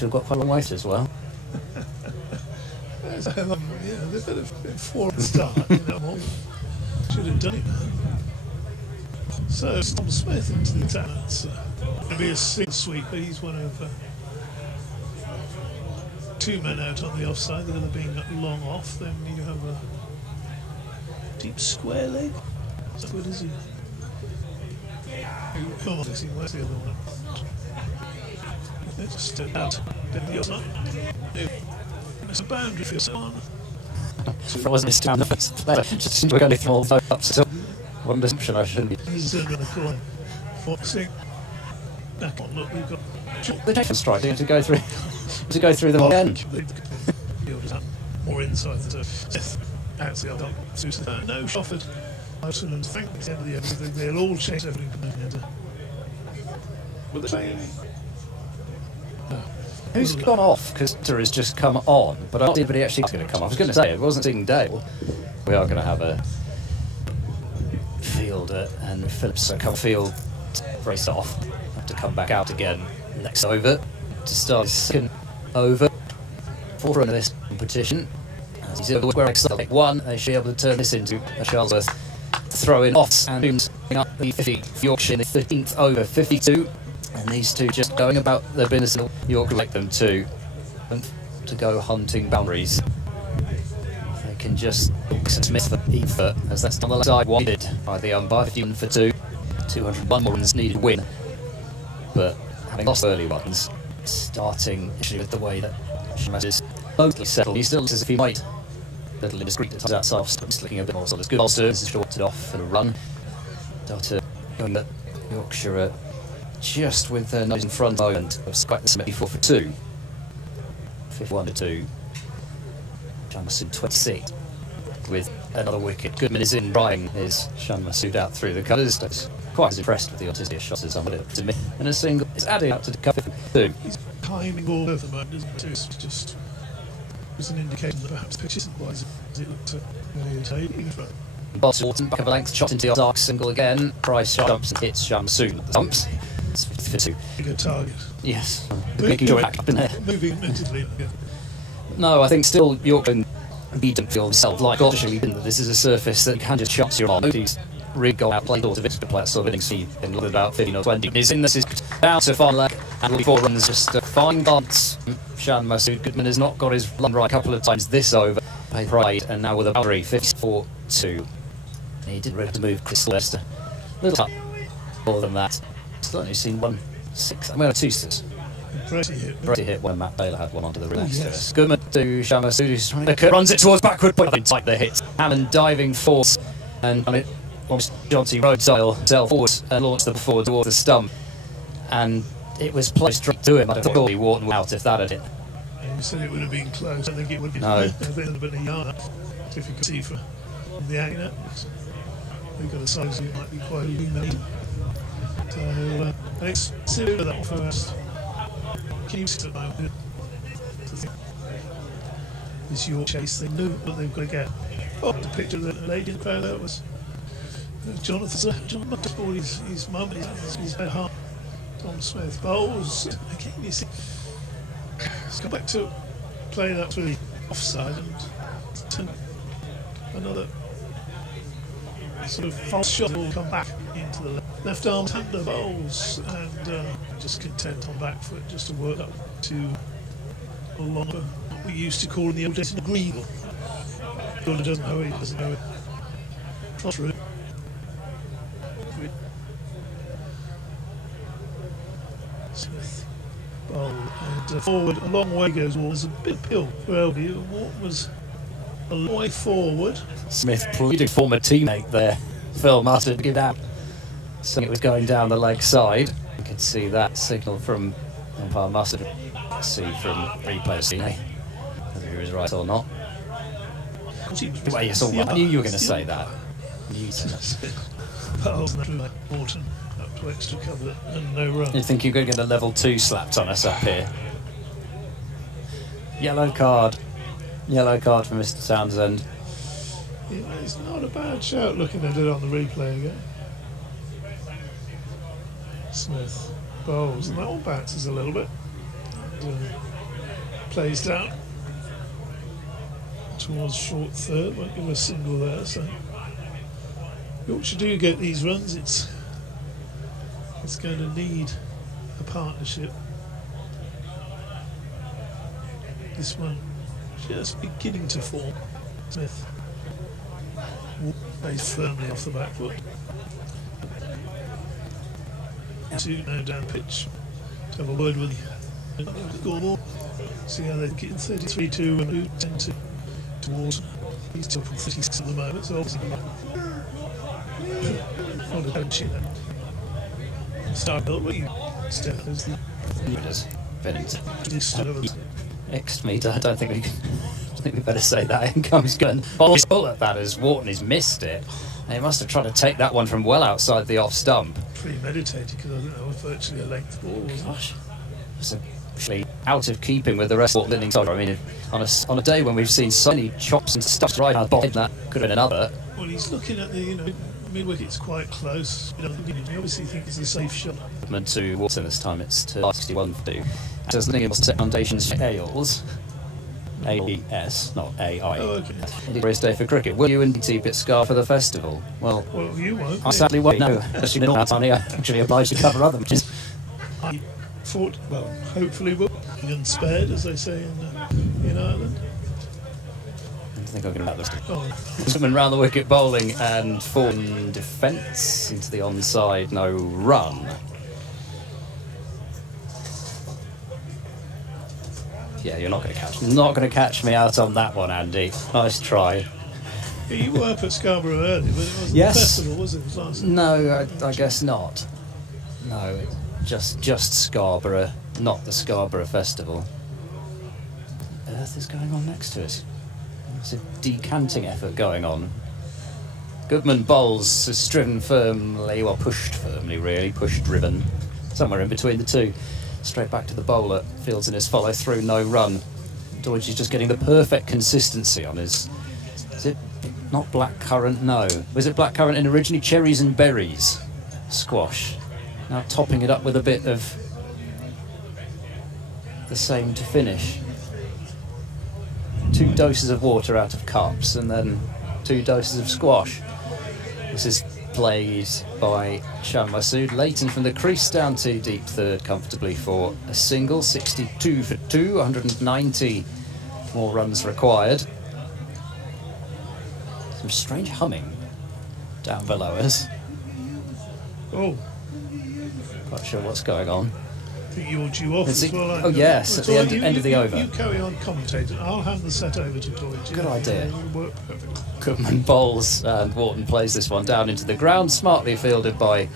We've got quite a long way as well. Yeah, they've got a 4 start. Should have done it. So Tom Smith into the attack. That's going to be a single sweeper. He's one of 2 men out on the offside. They're going to be long off. Then you have a deep square leg. What is he? Come on, where's the other one? Just step out. It's a boundary for someone. If I wasn't down the first player, just seemed we're going to throw all up. So, one assumption I shouldn't be. He's in the corner. Foxing. Back on, look, we've got. The defence strike to go through them again. More inside the Smith. Out the other. No, Shofford. Ireland and Frank at the end of the year, they'll all change everything. Will they play any? No. Who's gone off? Because Hunter has just come on, but I don't see anybody actually going to come off. I was going to say, it wasn't seeing Dale. We are going to have a fielder, and Phillips come field raced off. Have to come back out again next over to start his second over. Forefront of this competition. As he's over where like one, they should be able to turn this into a Charlesworth throw-in offs and booms up the 50 for Yorkshire in the 13th over 52. And these two just going about their business, and York would like them to go hunting boundaries. They can just Smith for either, as that's on the left side wanted by the umpire, 51 for 2. 201 more runs needed to win. But having lost early ones, starting actually with the way that Shamas is mostly settled, he still looks as if he might a little indiscreet at times outside, just looking a bit more solid. It's good bolster, this is shorted off for a run. Delta going that Yorkshire just with their nose in front moment of quite the 74 for 2. 51 for 2. Shan Masood 26 with another wicket. Goodman is in, Brian is Shan Masood out through the covers. That's quite as impressed with the artistic shots as somebody to me. And a single is adding up to the cover 2. He's timing ball at the moment, isn't it? It's just an indication that perhaps the pitch isn't quite as it looked earlier. Boss Walton back of a length, shot into the dark single again. Price jumps and hits Shan Masood at the stumps. It's 50 for 2. Good target. Yes. Making sure back up in there. Moving admittedly. Yeah. No, I think still York can beat himself himself. Like Gloucestershire, that this is a surface that you can just chance you on. He's really got out, played sort of it, play sort of innings in about 15 or 20. He's in this is down to far leg and will be 4 runs, just a fine glance. Shan Masood Goodman has not got his run right a couple of times this over. Pride, and now with a boundary 54-2. He didn't really have to move Chris Lester. A little up more than that. Still only seen 1-6. I'm going to 2 sets. Brady hit when Matt Baylor had one onto the rim. Yes. Goodman to Shan Masood, who's trying to runs it towards backward point. Inside the hit. Hammond diving force and on it. Johnson rode sail forward and launched the ball towards the stump. And it was placed straight to him. I thought he Wharton out if that had hit. You said it would have been close. I think it would have been. No. I think it would have been a yard. Difficulty for the angle. We've got a size that might be quite a lean. So let's see that one first. Can you see at the moment? This York chase, they knew what they've got to get. Oh, the picture of the lady in the crowd, that was John must have his mum, his heart. Tom Smith bowls. Again, you see, let's come back to play that really offside and another sort of false shot will come back into the left arm hander bowls and just content on back foot just to work up to a longer, what we used to call in the old days, a greedle. God doesn't know it. Cross through. Smith bowl and forward, a long way goes Wharton. There's a bit of pill for LB. Wharton was a long way forward. Smith pleaded former teammate there, Phil Martin, to give out. So it was going down the leg side. You could see that signal from umpire Mustard. See from replay scene, whether he was right or not. Well, yes, all right. I knew you were going to say that. Wharton up to extra cover and no run. You think you're going to get a level 2 slapped on us up here? Yellow card for Mr. Townsend. Yeah, it's not a bad shout looking at it on the replay again. Smith bowls and that one bounces a little bit and plays down towards short third. Won't give a single there, so Yorkshire do get these runs. It's going to need a partnership. This one just beginning to form. Smith plays firmly off the back foot. 2 now down pitch. To have a word with Gordon. See how they get 33-2 and move 10 towards. He's still from 36 at the moment, so obviously not a bench in there. Start built with you. Step as the Next meter, I think we better say that. In comes Gunn. Oh, at that as Wharton has missed it. They must have tried to take that one from well outside the off stump. Premeditated, because I don't know, it was virtually a length ball, wasn't it? Gosh, it's actually out of keeping with the rest of the Innings. I mean, on a day when we've seen so many chops and stuff right out bottom, that could have been another. Well, he's looking at the, mid-wicket's quite close. You obviously think it's a safe shot. To Watson this time, it's to 61 for 2. As the Foundation's Ailes. AES, not AI. Oh, okay. Race day for cricket. Will you indeed bit scar for the festival? Well, you won't. I sadly won't. No, especially not that I'm actually obliged to cover other matches. I thought, well, hopefully we'll be unspared, as they say in Ireland. I think I'm going to have this. Oh. Coming round the wicket bowling and form defence into the onside, no run. Yeah, you're not going to catch me out on that one, Andy. Nice try. Yeah, you were up at Scarborough early, but it wasn't Yes. the festival, was it? It was last No, I guess not. No, just Scarborough, not the Scarborough Festival. What on earth is going on next to us? There's a decanting effort going on. Goodman bowls, has striven firmly, well, pushed firmly, really, pushed driven, somewhere in between the two. Straight back to the bowler, fields in his follow through, no run. Deutsch is just getting the perfect consistency on his. Is it not blackcurrant? No. Was it blackcurrant and originally cherries and berries? Squash. Now topping it up with a bit of the same to finish. 2 doses of water out of cups and then 2 doses of squash. This is played by Shan Masood. Leighton from the crease down to deep third comfortably for a single. 62 for 2, 190 more runs required. Some strange humming down below us. Oh, Not sure what's going on. I think you're due off as well. aren't Oh you? yes, at It's the all right, end of the over. You carry on commentating. I'll hand the set over to Deutsch. Good idea. It'll work perfectly. Goodman bowls and Wharton plays this one down into the ground, smartly fielded by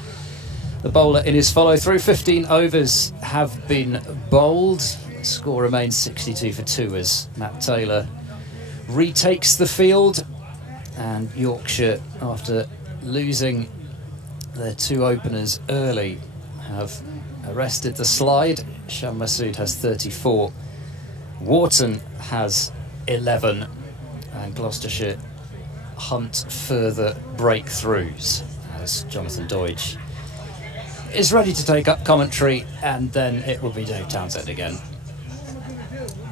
the bowler in his follow through. 15 overs have been bowled. The score remains 62 for 2 as Matt Taylor retakes the field, and Yorkshire, after losing their 2 openers early, have arrested the slide. Shan Masood has 34, Wharton has 11, and Gloucestershire hunt further breakthroughs as Jonathan Deutsch is ready to take up commentary, and then it will be Dave Townsend again.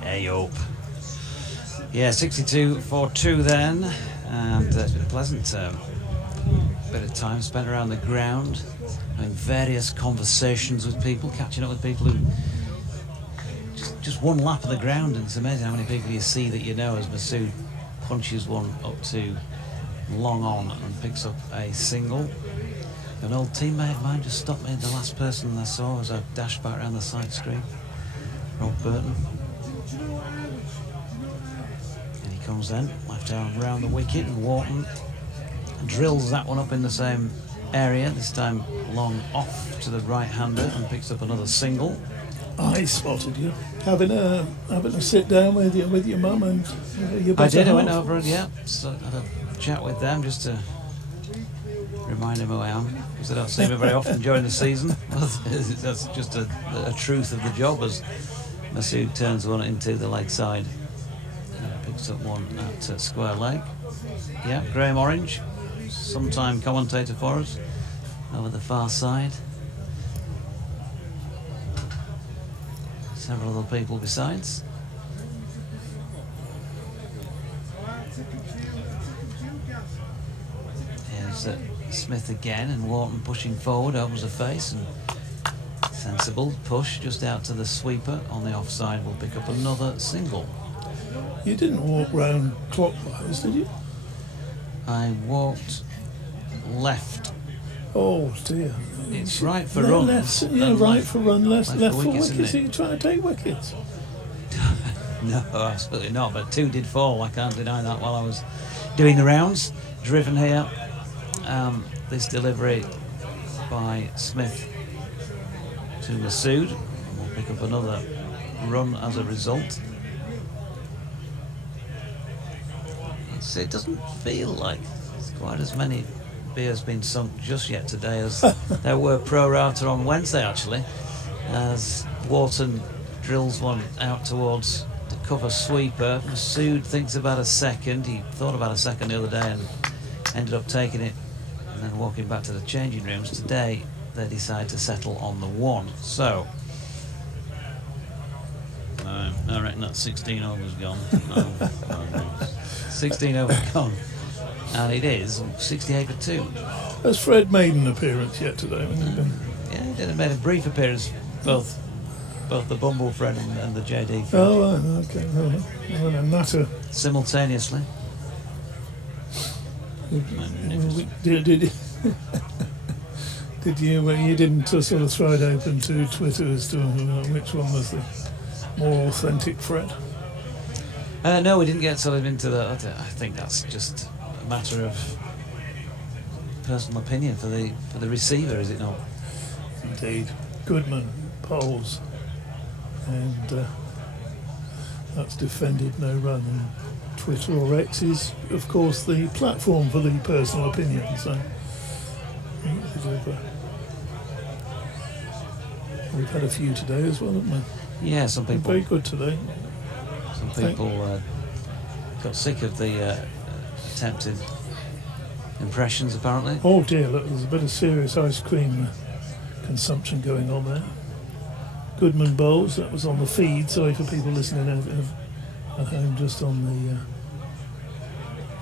Hey up. Yeah, 62 for 2 then, and it's been a pleasant bit of time spent around the ground, having various conversations with people, catching up with people who just one lap of the ground, and it's amazing how many people you see that you know as Masood punches one up to long on and picks up a single. An old teammate of mine just stopped me, the last person I saw as I dashed back around the side screen. Rob Burton. And he comes then, left arm round the wicket, and Wharton drills that one up in the same area, this time long off to the right-hander, and picks up another single. I spotted you having a sit down with your mum and your better I did, I half. went over and so had a chat with them just to remind them who I am, because I don't see them very often during the season. That's just a truth of the job, as Masood turns one into the leg side and picks up one at square leg. Yeah, Graham Orange, sometime commentator for us over the far side. Several other people besides. Here's Smith again, and Wharton pushing forward, opens a face, and sensible push just out to the sweeper on the offside will pick up another single. You didn't walk round clockwise, did you? I walked left. Oh dear. It's right for run. Left, yeah, right for run, left for wickets. isn't it? Are you trying to take wickets? No, absolutely not, but 2 did fall, I can't deny that while I was doing the rounds. Driven here, this delivery by Smith to Masood. We'll pick up another run as a result. It doesn't feel like it's quite as many beer's been sunk just yet today, as there were pro rata on Wednesday actually, as Wharton drills one out towards the cover sweeper. Masood thinks about a second. He thought about a second the other day and ended up taking it and then walking back to the changing rooms. Today they decide to settle on the one. So I reckon that 16 overs gone. 16 overs gone. And it is 68 for 2. Has Fred made an appearance yet today? Yeah, he did. Made a brief appearance, both the Bumble Fred and the JD Fred. Oh, right, okay. Well, and that simultaneously. Did you didn't sort of throw it open to Twitter as to which one was the more authentic Fred? No, we didn't get sort of into that. I think that's just a matter of personal opinion for the receiver, is it not? Indeed. Goodman, Poles, and that's defended no run. And Twitter or X is, of course, the platform for the personal opinion. So we've had a few today as well, haven't we? Yeah, some people. Very good today. Some people got sick of the attempted impressions, apparently. Oh dear, look, there's a bit of serious ice cream consumption going on there. Goodman bowls, that was on the feed. Sorry for people listening at home, just on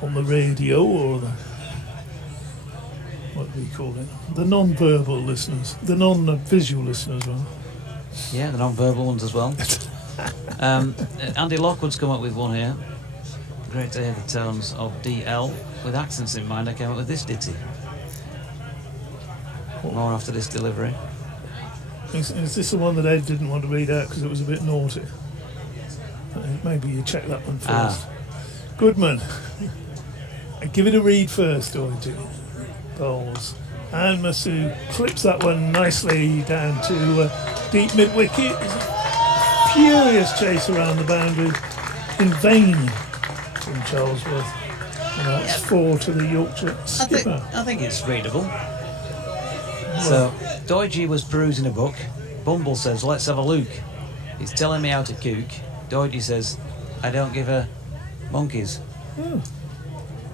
the radio, or the, what do we call it? The non-verbal listeners, the non-visual listeners, rather. Yeah, the non-verbal ones as well. Andy Lockwood's come up with one here. Great to hear the tones of DL. With accents in mind, I came up with this ditty. More after this delivery. Is this the one that Ed didn't want to read out because it was a bit naughty? Maybe you check that one first. Goodman. Give it a read first, or do Bowles. And Masood clips that one nicely down to deep mid-wicket. Furious chase around the boundary in vain from Charlesworth. And that's 4 to the Yorkshire skipper. I think it's readable. So, Doidgy was perusing a book. Bumble says, let's have a look. He's telling me how to cook. Doidgy says, I don't give a monkeys.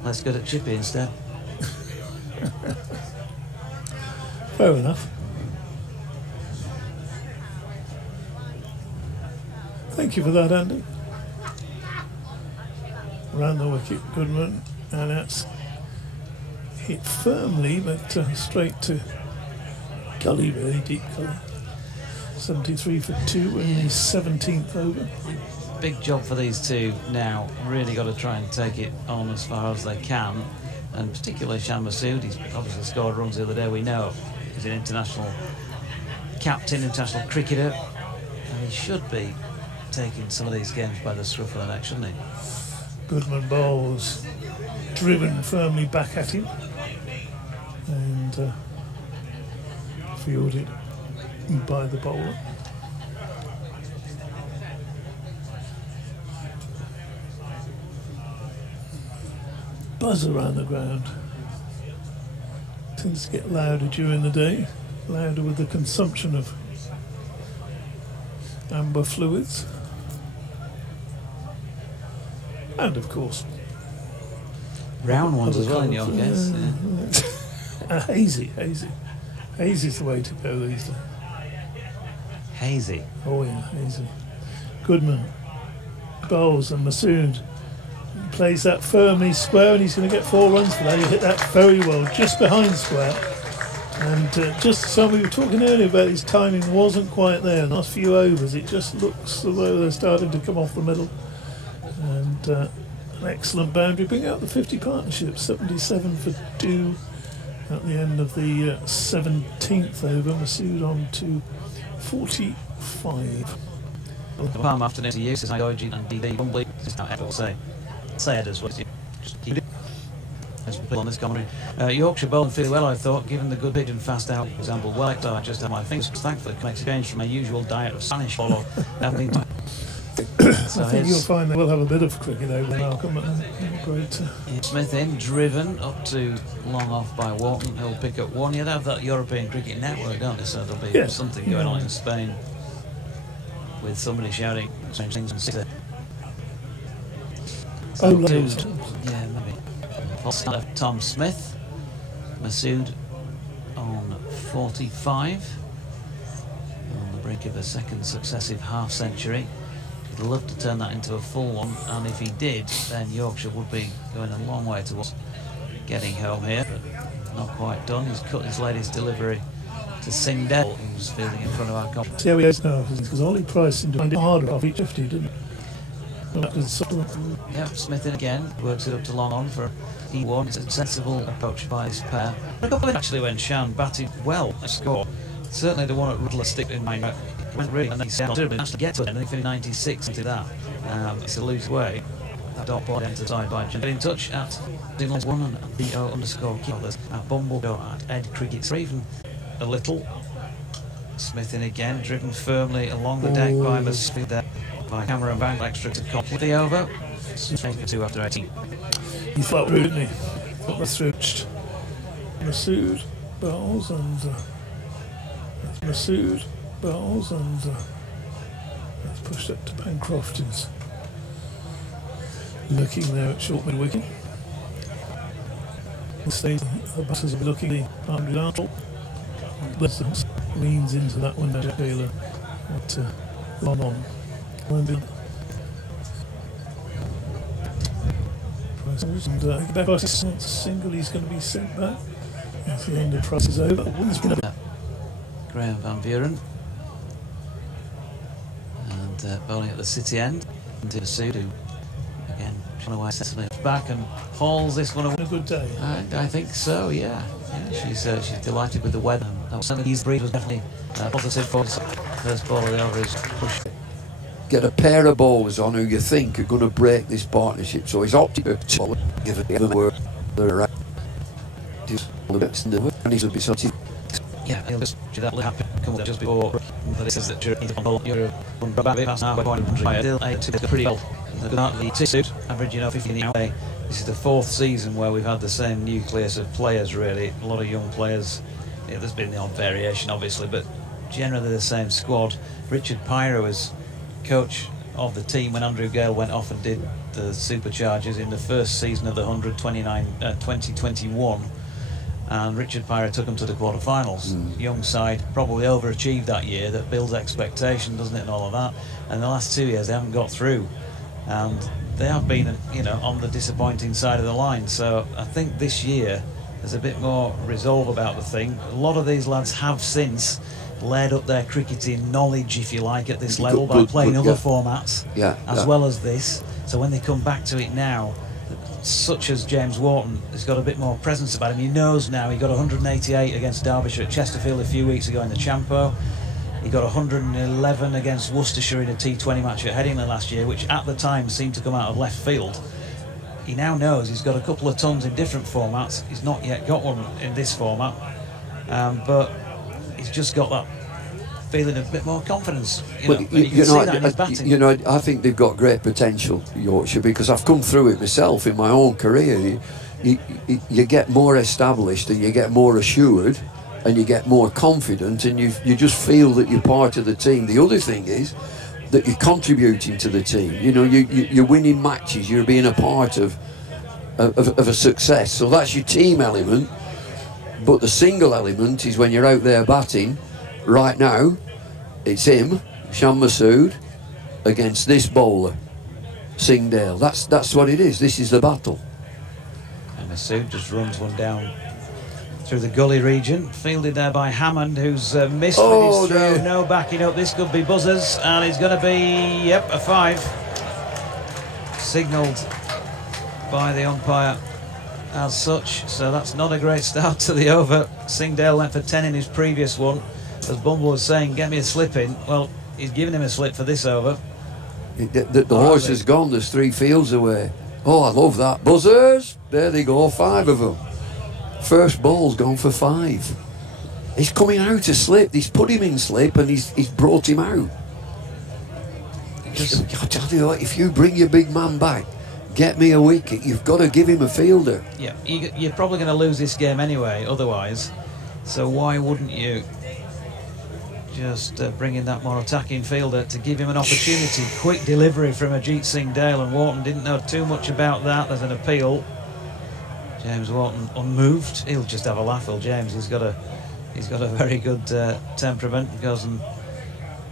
Let's go to Chippy instead. Fair enough. Thank you for that, Andy. Round the wicket, Goodman, and that's hit firmly, but straight to gully, really deep gully. 73 for 2 in the 17th over. Big job for these two now. Really got to try and take it on as far as they can, and particularly Shan Masood. He's obviously scored runs the other day. We know he's an international captain, international cricketer, and he should be taking some of these games by the scruff of the neck, shouldn't he? Goodman bowls, driven firmly back at him, and fielded by the bowler. Buzz around the ground. Tends to get louder during the day, louder with the consumption of amber fluids. And of course, round ones as well in your case. Yeah. Hazy. Hazy's the way to go these days. Hazy. Oh yeah, hazy. Goodman bowls, and Masood plays that firmly square, and he's going to get 4 runs for that. He hit that very well, just behind square. And just so we were talking earlier about his timing wasn't quite there. In the last few overs, it just looks as though they're starting to come off the middle. And an excellent boundary, bring out the 50 partnership, 77 for 2 at the end of the 17th over. Masood on to 45. Palm afternoon to you, says Doidgy and DD Bumbly. This is how Ed will say. Say Ed as well. Just keep it. As we put on this commentary. Yorkshire bowling fairly well, I thought, given the good pitch and fast out. For example, well, I just had my fingers thankfully can exchange from my usual diet of Spanish ball or having So I think you'll here's find that we'll have a bit of cricket over now. Come on, great. Smith in, driven up to long off by Wharton, who'll pick up one. You'd have that European Cricket Network, don't they? So there'll be Yeah. something going on in Spain with somebody shouting strange things and six. Oh, So levels. yeah, maybe. Left Tom Smith, Masood on 45, on the brink of a second successive half-century. He'd love to turn that into a full one, and if he did, then Yorkshire would be going a long way towards getting home here, but not quite done. He's cut his latest delivery to Singdale, who's fielding in front of our company. See how he is now, because Ollie Price seemed to find it harder off each 50, didn't he? That was sort of- Yep, Smith in again, works it up to long on for E1. It's a sensible approach by his pair. A couple of actually when Shan batted well a score. Certainly the one at Rudler stick in mind. Went really, and then he actually get to it, and he finished 96 into that. It's a loose way. That dot ball entered side by Jan. Get in touch at Dingley's 1 and BO_Killers at Bumble at Ed Cricket. Or even a little. Smith in again, driven firmly along the deck by Masood there. By Cameron Bank, extra to complete the over. 2 after 18. He thought rude, didn't he? Got Masood. Masood bowls and that's Masood bowls and that's pushed up to Bancroft, who's looking there at short mid wicket. The batters will be looking at the 100 out. Leans into that window, Taylor. But long on. And back by single, he's going to be sent back. As the end of Price is over. One's been a Graham Van Buren. And bowling at the city end. Into Masood, who again trying to sensibly back and hauls this one away. a good day. I think so, yeah. She's delighted with the weather. That was something his breed was definitely positive for us. First ball of the over is pushed. Get a pair of bowlers on who you think are going to break this partnership. So he's opted to give it the work. And he's a bit sort of. Yeah, he'll just do that happen. Come up just before. But it says that you're back past halfway point. Still 8 pretty well. The suit averaging 15 away. This is the 4th season where we've had the same nucleus of players. Really, a lot of young players. Yeah, there's been the odd variation, obviously, but generally the same squad. Richard Pyra was coach of the team when Andrew Gale went off and did the Superchargers in the first season of the 2021, and Richard Pyra took them to the quarterfinals. Young side, probably overachieved that year. That builds expectation, doesn't it, and all of that. And the last 2 years they haven't got through, and they have been, on the disappointing side of the line. So I think this year there's a bit more resolve about the thing. A lot of these lads have since led up their cricketing knowledge, if you like, at this level by playing other formats as well as this. So when they come back to it now, such as James Wharton has got a bit more presence about him. He knows now. He got 188 against Derbyshire at Chesterfield a few weeks ago in the Champo. He got 111 against Worcestershire in a T20 match at Headingley last year, which at the time seemed to come out of left field. He now knows he's got a couple of tons in different formats. He's not yet got one in this format, but he's just got that feeling of a bit more confidence. You can see that in his batting. I think they've got great potential, Yorkshire, because I've come through it myself in my own career. You get more established and you get more assured and you get more confident and you just feel that you're part of the team. The other thing is that you're contributing to the team. You're winning matches, you're being a part of a success. So that's your team element. But the single element is when you're out there batting. Right now, it's him, Shan Masood, against this bowler, Singdale. That's what it is. This is the battle. And Masood just runs one down through the gully region, fielded there by Hammond, who's missed with his throw. No backing up. This could be buzzers, and it's going to be a 5. Signalled by the umpire as such, so that's not a great start to the over. Singdale went for 10 in his previous one. As Bumble was saying, get me a slip in. Well, he's giving him a slip for this over. The horse has gone. There's 3 fields away. Oh, I love that. Buzzers! There they go, 5 of them. First ball's gone for 5. He's coming out of slip. He's put him in slip and he's brought him out. I tell you what, if you bring your big man back, get me a wicket, you've got to give him a fielder. Yeah, you're probably going to lose this game anyway, otherwise. So why wouldn't you just bring in that more attacking fielder to give him an opportunity? Quick delivery from Ajit Singh Dale, and Wharton didn't know too much about that. There's an appeal. James Wharton unmoved. He'll just have a laugh, Will James. He's got a very good temperament. He goes and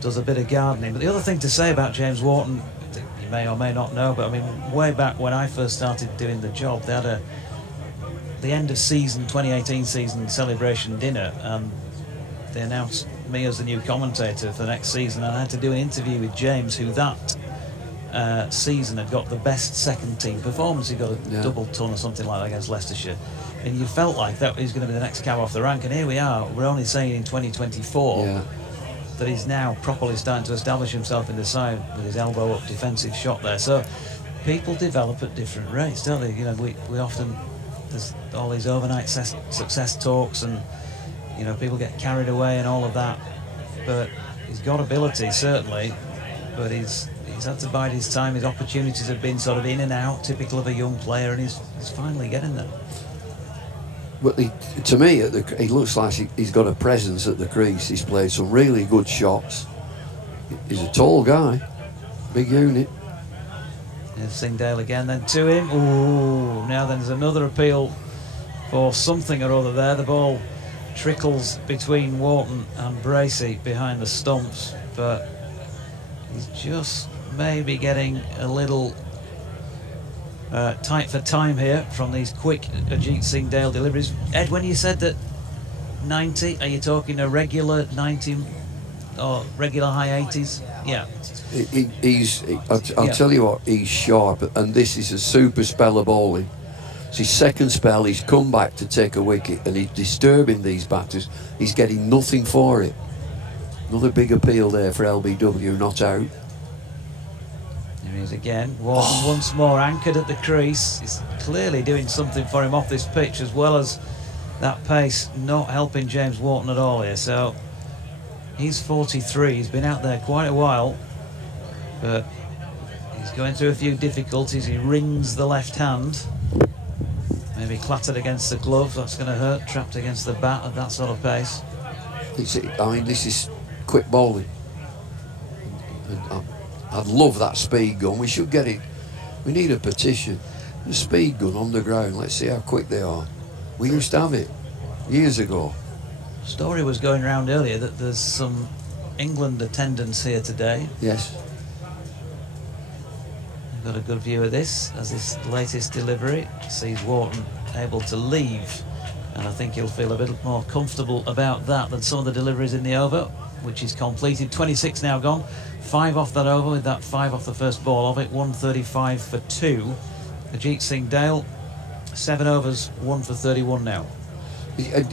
does a bit of gardening. But the other thing to say about James Wharton, you may or may not know, but I mean, way back when I first started doing the job, they had the end of season 2018 season celebration dinner, and they announced me as the new commentator for the next season, and I had to do an interview with James, who that season had got the best second team performance. He got a double ton or something like that against Leicestershire, and you felt like that was going to be the next cab off the rank, and here we are. We're only saying in 2024 that he's now properly starting to establish himself in the side with his elbow up defensive shot there. So people develop at different rates, don't they? You know, we often, there's all these overnight success talks, and you know, people get carried away and all of that, but he's got ability certainly, but he's had to bide his time. His opportunities have been sort of in and out, typical of a young player, and he's finally getting there. Well, to me, he looks like he's got a presence at the crease. He's played some really good shots. He's a tall guy, big unit. There's Singdale again, then to him. Ooh, now then there's another appeal for something or other there. The ball trickles between Wharton and Bracey behind the stumps, but he's just maybe getting a little tight for time here from these quick Ajit Singh Dale deliveries. Ed, when you said that 90, are you talking a regular 90 or regular high 80s? Yeah. I'll tell you what, he's sharp, and this is a super spell of bowling. It's his second spell. He's come back to take a wicket, and he's disturbing these batters. He's getting nothing for it. Another big appeal there for LBW, not out. Here he is again. Wharton once more anchored at the crease. He's clearly doing something for him off this pitch, as well as that pace not helping James Wharton at all here. So he's 43. He's been out there quite a while, but he's going through a few difficulties. He rings the left hand. Maybe clattered against the glove. That's going to hurt. Trapped against the bat at that sort of pace. I mean, this is quick bowling. I'd love that speed gun. We should get it. We need a petition. The speed gun on the ground. Let's see how quick they are. We used to have it years ago. Story was going around earlier that there's some England attendance here today. Yes. I've got a good view of this as this latest delivery sees Wharton able to leave, and I think he'll feel a bit more comfortable about that than some of the deliveries in the over, which is completed. 26 now gone, 5 off that over, with that 5 off the first ball of it. 135 for 2. Ajit Singh Dale, 7 overs, 1 for 31 now.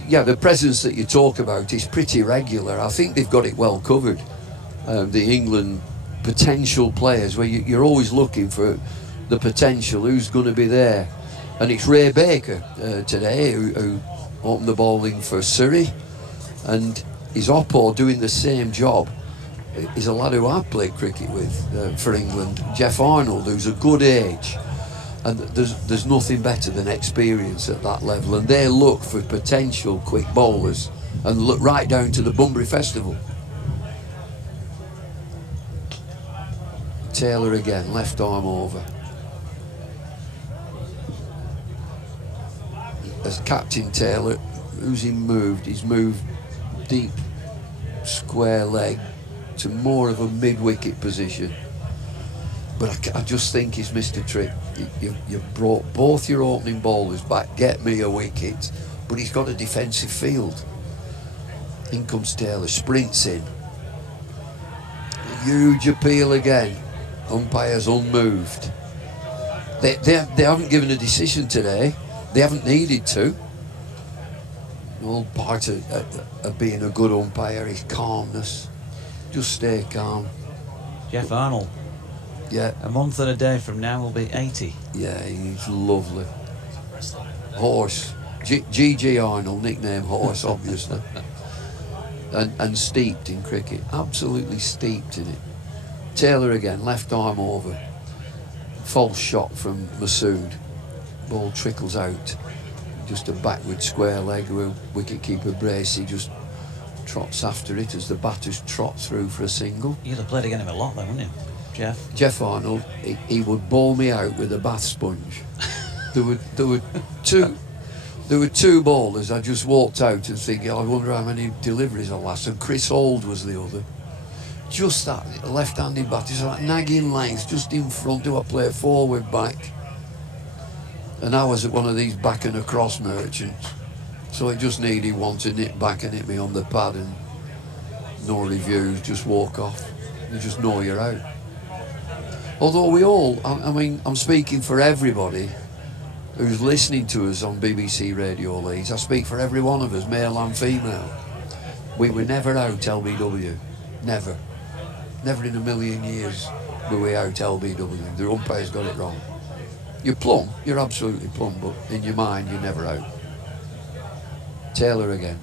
Yeah, the presence that you talk about is pretty regular. I think they've got it well covered. The England potential players, where you're always looking for the potential, who's going to be there. And it's Ray Baker today who opened the bowling for Surrey, and his oppo doing the same job is a lad who I've played cricket with for England, Jeff Arnold, who's a good age. And there's nothing better than experience at that level, and they look for potential quick bowlers, and look right down to the Bunbury Festival. Taylor again, left arm over. As Captain Taylor, who's he moved? He's moved deep square leg to more of a mid-wicket position. But I just think he's missed a trick. You brought both your opening bowlers back, get me a wicket, but he's got a defensive field. In comes Taylor, sprints in. A huge appeal again. Umpires unmoved. They haven't given a decision today. They haven't needed to. All part of being a good umpire is calmness. Just stay calm. Jeff Arnold. Yeah. A month and a day from now will be 80. Yeah, he's lovely. Horse. G.G. Arnold, nickname Horse, obviously. and steeped in cricket. Absolutely steeped in it. Taylor again, left arm over. False shot from Masood. Ball trickles out. Just a backward square leg with wicket-keeper Bracey just trots after it as the batters trot through for a single. You'd have played against him a lot though, wouldn't you, Jeff? Jeff Arnold, he would bowl me out with a bath sponge. There were two bowlers. I just walked out and thinking, I wonder how many deliveries I'll last. And Chris Hold was the other. Just that left-handed batter, just like nagging length, just in front. Do I play forward, back? And I was at one of these back and across merchants, so it just needed one to nip back and hit me on the pad, and no reviews, just walk off. You just know you're out. Although we all, I mean, I'm speaking for everybody who's listening to us on BBC Radio Leeds. I speak for every one of us, male and female. We were never out LBW. Never. Never in a million years were we out LBW. The umpires got it wrong. You're plumb, you're absolutely plumb, but in your mind you're never out. Taylor again.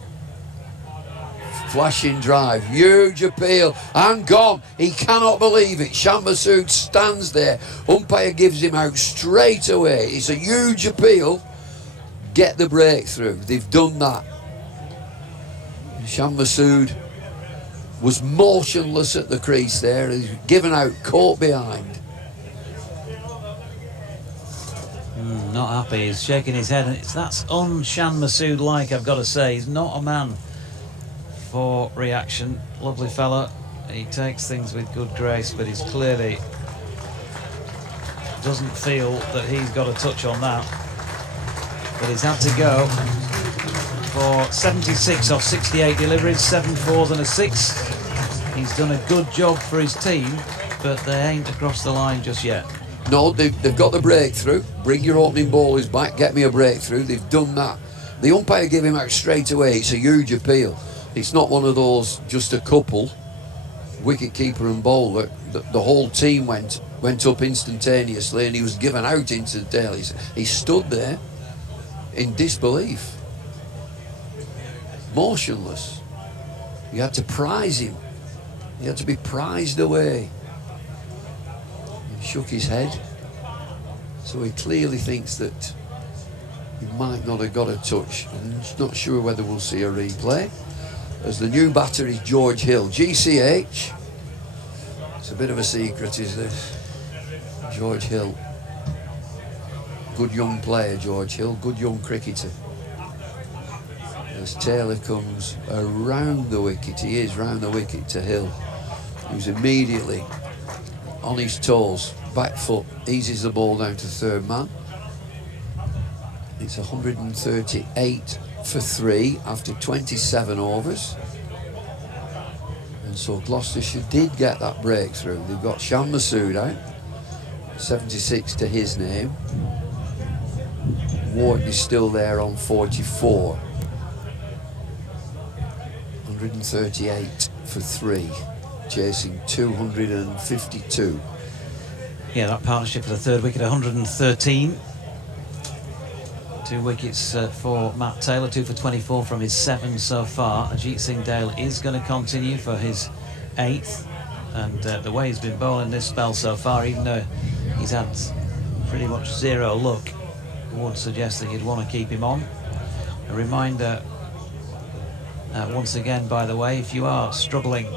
Flashing drive, huge appeal, and gone. He cannot believe it. Shan Masood stands there. Umpire gives him out straight away. It's a huge appeal. Get the breakthrough. They've done that. Shan Masood was motionless at the crease there. He's given out, caught behind. Not happy. He's shaking his head. That's un-Shan Masood-like, I've got to say. He's not a man for reaction. Lovely fella. He takes things with good grace, but he's clearly doesn't feel that he's got a touch on that. But he's had to go for 76 off 68 deliveries, 7 fours and a 6. He's done a good job for his team, but they ain't across the line just yet. No, they've got the breakthrough. Bring your opening bowlers back, get me a breakthrough. They've done that. The umpire gave him out straight away. It's a huge appeal. It's not one of those, just a couple, wicket keeper and bowler. The whole team went up instantaneously, and he was given out instantaneously. He stood there in disbelief, motionless. You had to prize him. He had to be prized away. He shook his head, so he clearly thinks that he might not have got a touch. I'm just not sure whether we'll see a replay, as the new batter is George Hill, GCH. It's a bit of a secret, is this? George Hill, good young player, George Hill, good young cricketer. As Taylor comes around the wicket, he is round the wicket to Hill, who's immediately on his toes, back foot, eases the ball down to third man. It's 138 for 3 after 27 overs. And so Gloucestershire did get that breakthrough. They've got Shan Masood out, 76 to his name. Wharton is still there on 44. 138 for 3, chasing 252. Yeah, that partnership for the third wicket, 113. 2 wickets for Matt Taylor, 2 for 24 from his 7 so far. Ajit Singh Dale is going to continue for his 8th, and the way he's been bowling this spell so far, even though he's had pretty much zero luck, would suggest that you'd want to keep him on. A reminder once again, by the way, if you are struggling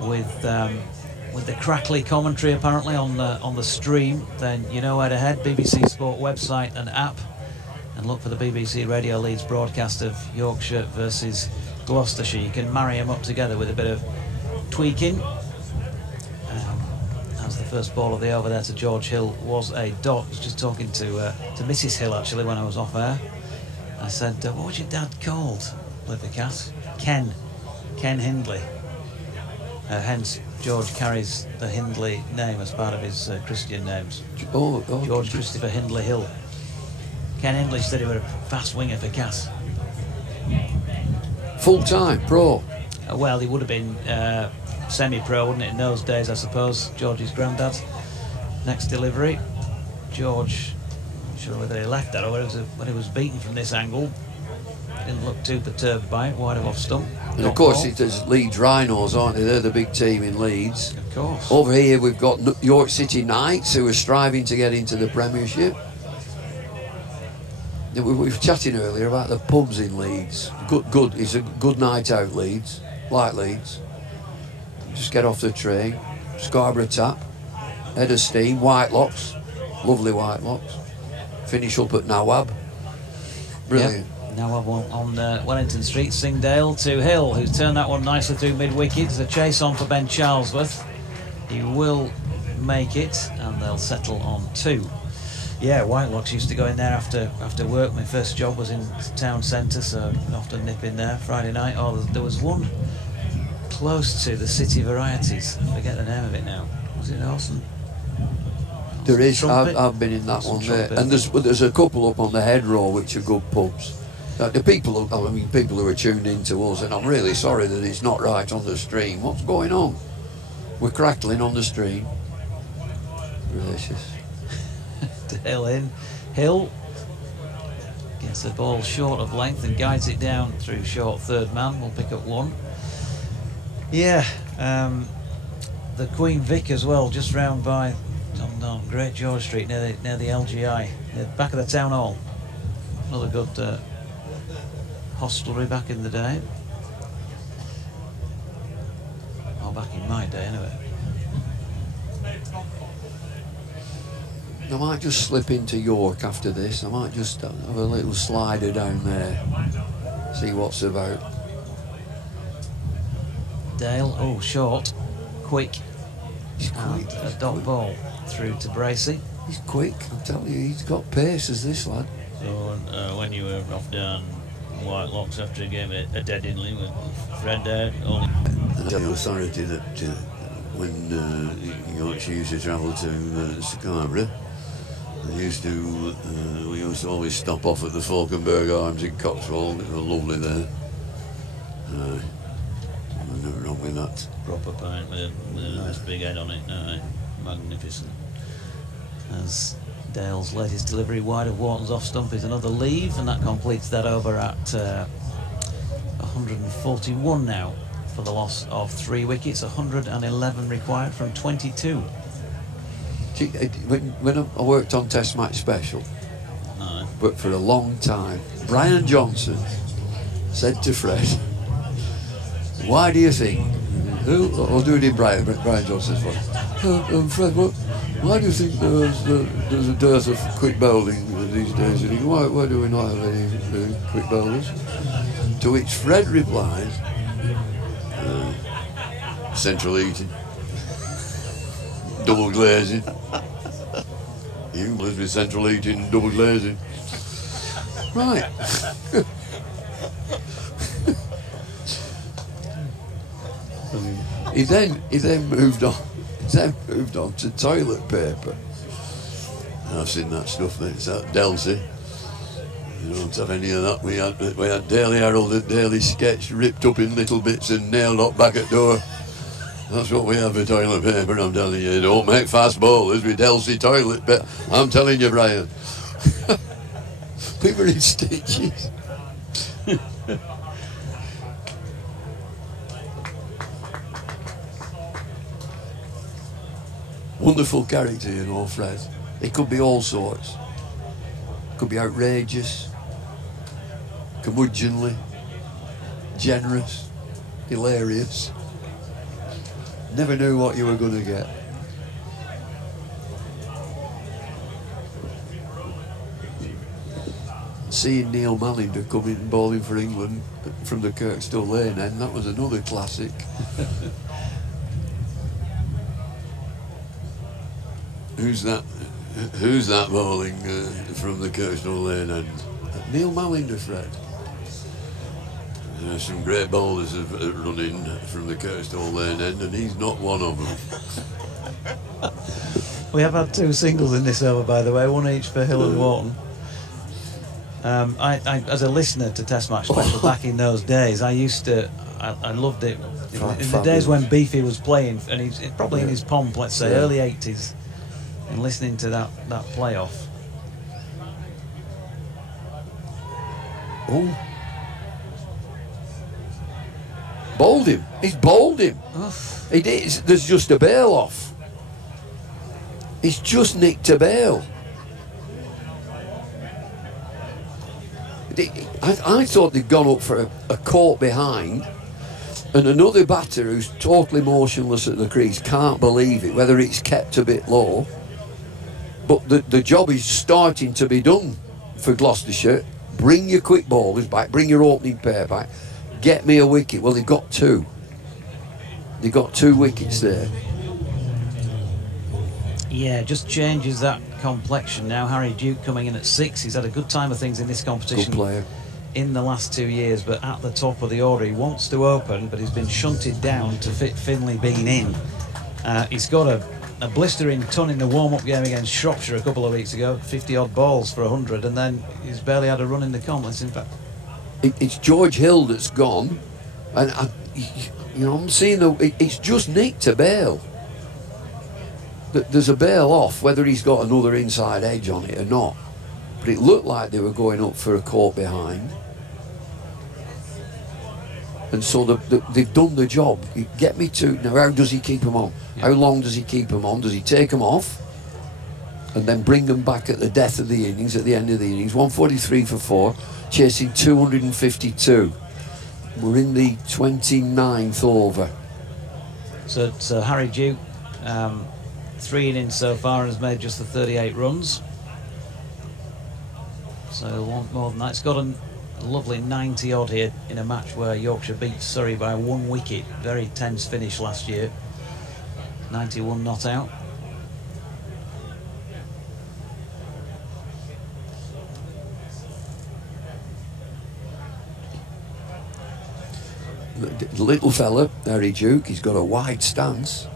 with the crackly commentary apparently on the stream, then you know where to head. BBC Sport website and app, and look for the BBC Radio Leeds broadcast of Yorkshire versus Gloucestershire. You can marry them up together with a bit of tweaking. As the first ball of the over there to George Hill was a dot. I was just talking to Mrs. Hill actually when I was off air. I said, what was your dad called? With the cat? Ken Hindley. Hence George carries the Hindley name as part of his Christian names. George Christopher Hindley Hill. Ken Hindley said he was a fast winger for Cass. Full-time, pro? Well, he would have been semi-pro, wouldn't it, in those days, I suppose. George's granddad. Next delivery. George, I'm not sure whether he left that or when he was beaten from this angle. Didn't look too perturbed by it, wide of off stump. And of course, it is Leeds Rhinos, aren't they? They're the big team in Leeds. Of Of course. Over here we've got York City Knights, who are striving to get into the Premiership. We were chatting earlier about the pubs in Leeds. Good. It's a good night out, Leeds. Like Leeds. Just get off the train. Scarborough Tap. Head of Steam. Whitelocks. Lovely Whitelocks. Finish up at Nawab. Brilliant. Yep. Nawab on Wellington Street. Singdale to Hill, who's turned that one nicely through mid-wicket. There's a chase on for Ben Charlesworth. He will make it, and they'll settle on 2. Yeah, Whitelocks used to go in there after work. My first job was in town centre, so I'd often nip in there Friday night. Oh, there was one close to the City Varieties. I forget the name of it now. Was it Orson? There is. Trumpet? I've been in that Orson one there, Trumpet. and there's a couple up on the Head Row which are good pubs. The people who are tuned in to us, and I'm really sorry that it's not right on the stream. What's going on? We're crackling on the stream. Delicious. To Hill in. Hill gets the ball short of length and guides it down through short third man. We'll pick up 1. Yeah, the Queen Vic as well, just round by on Great George Street near the LGI, near the back of the town hall. Another good hostelry back in the day. Oh, back in my day anyway. I might just slip into York after this. I might just have a little slider down there, see what's about. Dale, oh, short, quick, He's and quick. a dot ball through to Bracey. He's quick. I'm telling you, he's got pace as this lad. So when you were off down Whitelocks after a game at Dead Inley with Fred there, only The authority that when Yorkshire used to travel to Scarborough, we used to always stop off at the Falkenberg Arms in Cotswold. It was lovely there. Nothing wrong with that. proper pint with a nice big head on it. Magnificent. As Dale's led his delivery wide of Wharton's off stump is another leave, and that completes that over at 141 now for the loss of 3 wickets. 111 required from 22. When I worked on Test Match Special, but for a long time, Brian Johnson said to Fred, "Why do you think?" I'll do it in Brian Johnson's voice. Fred, why do you think there's a dearth of quick bowling these days? And he goes, why do we not have any quick bowlers? To which Fred replies, Central heating, double glazing. England with central heating and double glazing. right. He then moved on. Moved on to toilet paper. And I've seen that stuff, mate. It's that Delsey. You don't have any of that. We had Daily Herald and Daily Sketch ripped up in little bits and nailed up back at door. That's what we have for toilet paper, I'm telling you. Don't make fast bowlers with Delsey toilet paper. I'm telling you, Brian. We were in stitches. Wonderful character, you know, Fred. It could be all sorts. Could be outrageous, curmudgeonly, generous, hilarious. Never knew what you were going to get. Seeing Neil Mallinger come in bowling for England from the Kirkstall Lane end, that was another classic. Who's that bowling from the Kirkstall Lane end? Neil Mallinger, Fred. Some great bowlers have run in from the Kirkstall Lane end, and he's not one of them. We have had 2 singles in this over, by the way, 1 each for Hill and Wharton. I as a listener to Test Match Special back in those days, I loved it. In the days when Beefy was playing, and he's probably in his pomp, let's say, early 80s, and listening to that playoff. Oh. Bowled him. He's bowled him. Oof. It is. There's just a bail off. He's just nicked a bail. I thought they'd gone up for a caught behind, and another batter who's totally motionless at the crease can't believe it, whether it's kept a bit low. But the job is starting to be done for Gloucestershire. Bring your quick bowlers back, bring your opening pair back, get me a wicket. Well, they've got two. They've got 2 wickets there. Yeah, just changes that complexion now. Harry Duke coming in at 6. He's had a good time of things in this competition. Good player. In the last 2 years, but at the top of the order. He wants to open, but he's been shunted down to fit Finlay being in. He's got a blistering ton in the warm-up game against Shropshire a couple of weeks ago, 50-odd balls for 100, and then he's barely had a run in the competition. In fact, It's George Hill that's gone, and I'm seeing it's just nicked a bail. There's a bail off, whether he's got another inside edge on it or not. But it looked like they were going up for a caught behind. And so they've done the job. Get me to... Now, how does he keep them on? Yeah. How long does he keep them on? Does he take them off and then bring them back at the death of the innings, at the end of the innings? 143 for 4, chasing 252. We're in the 29th over. So Harry Duke, 3 innings so far and has made just the 38 runs. So one more than that. It's got a lovely 90 odd here in a match where Yorkshire beat Surrey by 1 wicket. Very tense finish last year. 91 not out. The little fella, Harry Duke, he's got a wide stance.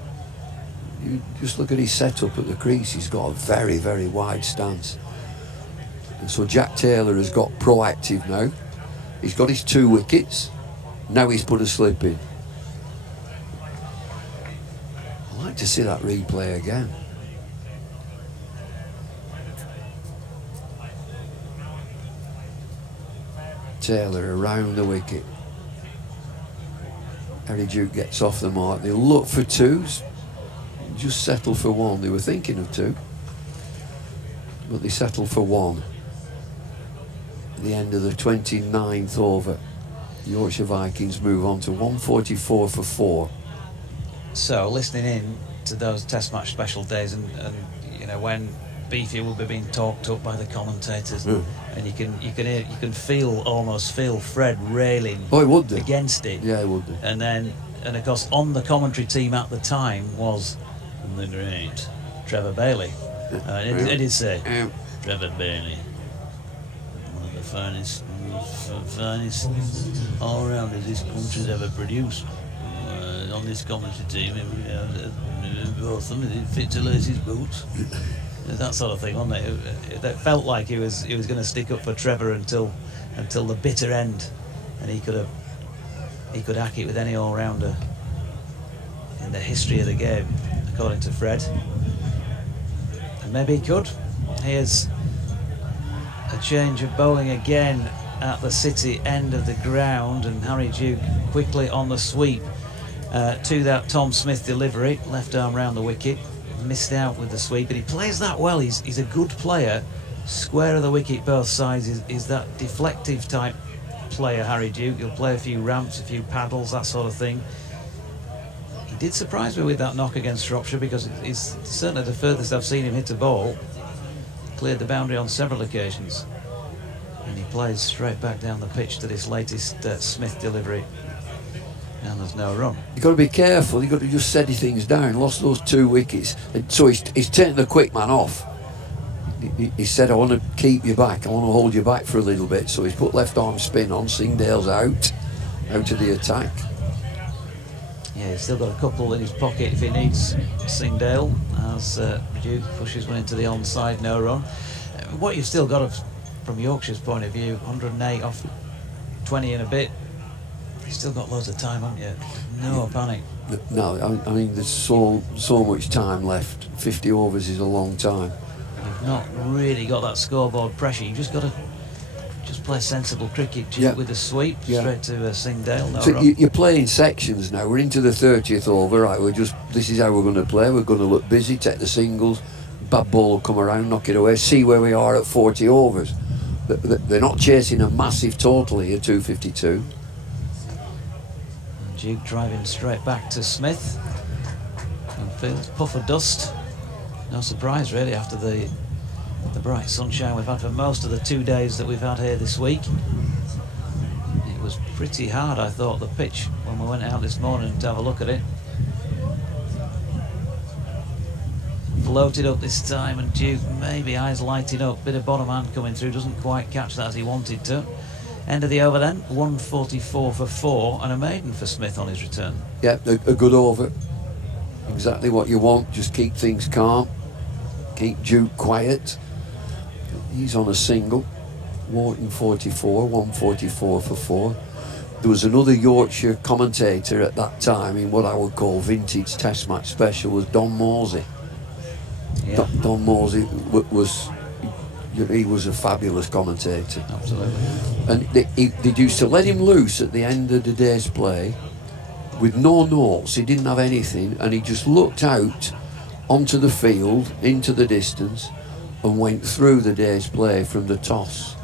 You just look at his setup at the crease. He's got a very, very wide stance. And so Jack Taylor has got proactive now. He's got his 2 wickets. Now he's put a slip in. I'd like to see that replay again. Taylor around the wicket. Harry Duke gets off the mark. They'll look for 2s. Just settle for 1. They were thinking of 2, but they settled for 1. At the end of the 29th over, Yorkshire Vikings move on to 144 for 4. So listening in to those Test match special days, and when Beefy will be being talked up by the commentators, and you can almost feel Fred railing against it. Yeah, he would do. And of course on the commentary team at the time was the great Trevor Bailey. It did say Trevor Bailey, one of the finest all-rounders this country's ever produced. On this commentary team, both of them, it fit to lace his boots. That sort of thing, wasn't it? It felt like he was going to stick up for Trevor until the bitter end, and he could hack it with any all-rounder in the history of the game, according to Fred. And maybe he could. Here's a change of bowling again at the City end of the ground, and Harry Duke quickly on the sweep to that Tom Smith delivery, left arm round the wicket. Missed out with the sweep, but he plays that well. He's a good player. Square of the wicket both sides is that deflective type player, Harry Duke. He'll play a few ramps, a few paddles, that sort of thing. He did surprise me with that knock against Shropshire, because it's certainly the furthest I've seen him hit a ball. Cleared the boundary on several occasions, and he plays straight back down the pitch to this latest Smith delivery. And there's no run. You've got to be careful. You've got to just steady things down. Lost those 2 wickets. And so he's taken the quick man off. He said, I want to keep you back. I want to hold you back for a little bit. So he's put left arm spin on. Singdale's out of the attack. Yeah, he's still got a couple in his pocket if he needs Singdale, as Duke pushes one into the onside, no run. What you've still got from Yorkshire's point of view, 108 off 20 and a bit. You've still got loads of time, haven't you? No panic. No, I mean, there's so much time left. 50 overs is a long time. You've not really got that scoreboard pressure. You've just got just play sensible cricket, Duke, with a sweep straight to Singdale. No so you're playing sections now. We're into the 30th over. Right, this is how we're going to play. We're going to look busy, take the singles, bad ball will come around, knock it away, see where we are at 40 overs. They're not chasing a massive total here, 252. Duke driving straight back to Smith. And feels puff of dust. No surprise really after the bright sunshine we've had for most of the 2 days that we've had here this week. It was pretty hard, I thought, the pitch when we went out this morning to have a look at it. Floated up this time, and Duke maybe eyes lighting up, bit of bottom hand coming through, doesn't quite catch that as he wanted to. End of the over then, 144 for 4 and a maiden for Smith on his return. Yeah, a good over. Exactly what you want, just keep things calm, keep Duke quiet. He's on a single. Wharton 44, 144 for 4. There was another Yorkshire commentator at that time in what I would call vintage test match special, was Don Morsey. Yeah. Don Morsey was a fabulous commentator. Absolutely. And they used to let him loose at the end of the day's play with no notes. He didn't have anything, and he just looked out onto the field, into the distance, and went through the day's play from the toss.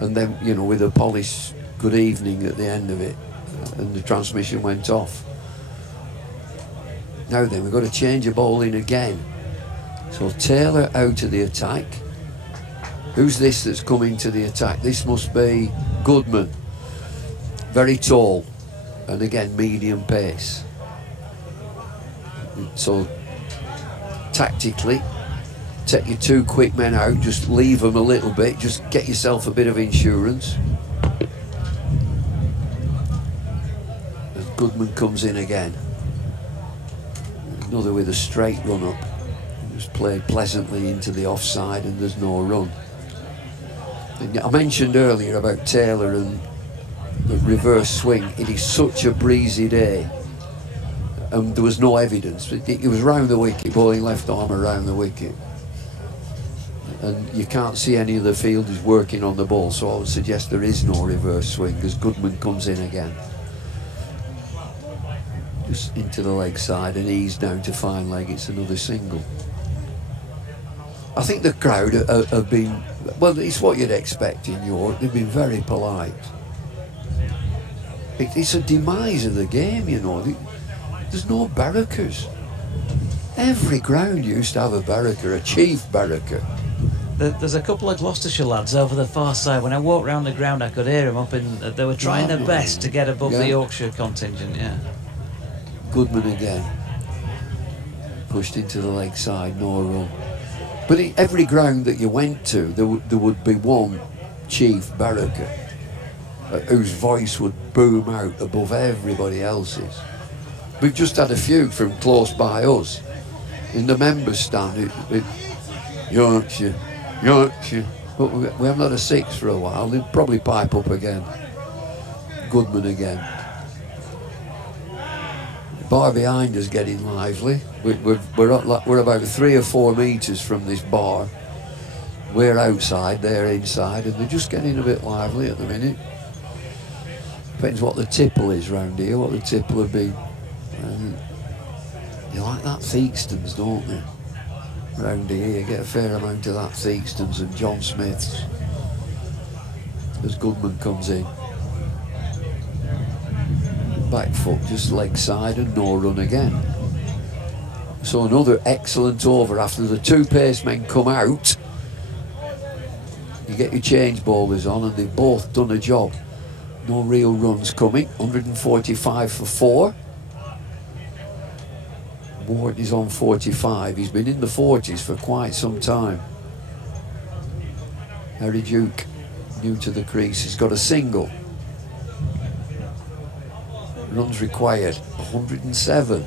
And then, you know, with a polished good evening at the end of it, and the transmission went off. Now then, we've got to change a bowling again. So Taylor out of the attack. Who's this that's coming to the attack? This must be Goodman. Very tall, and again medium pace. So tactically, take your 2 quick men out, just leave them a little bit, just get yourself a bit of insurance. As Goodman comes in again. Another with a straight run up. Just played pleasantly into the offside, and there's no run. And I mentioned earlier about Taylor and the reverse swing. It is such a breezy day. There was no evidence. It was round the wicket, bowling left arm around the wicket. And you can't see any of the fielders working on the ball, so I would suggest there is no reverse swing as Goodman comes in again. Just into the leg side and ease down to fine leg. It's another single. I think the crowd have been, well, it's what you'd expect in York. They've been very polite. It's a demise of the game, you know. There's no barrackers. Every ground used to have a barracker, a chief barracker. There's a couple of Gloucestershire lads over the far side. When I walked round the ground, I could hear them up in. They were trying their best to get above the Yorkshire contingent. Yeah. Goodman again. Pushed into the leg side, no run. But every ground that you went to, there would be one chief barracker whose voice would boom out above everybody else's. We've just had a few from close by us. In the members' stand, Yorkshire. But we haven't had a 6 for a while. They'd probably pipe up again. Goodman again. Bar behind us getting lively. We're about 3 or 4 metres from this bar. We're outside, they're inside, and they're just getting a bit lively at the minute. Depends what the tipple is round here, what the tipple would be. You like that Theakston's, don't you? Round here, you get a fair amount of that Theakston's and John Smith's. As Goodman comes in. Back foot, just leg side and no run again. So another excellent over after the 2 pace men come out. You get your change bowlers on and they've both done a job. No real runs coming. 145 for 4. Ward is on 45. He's been in the 40s for quite some time. Harry Duke, new to the crease, he's got a single. Runs required, 107.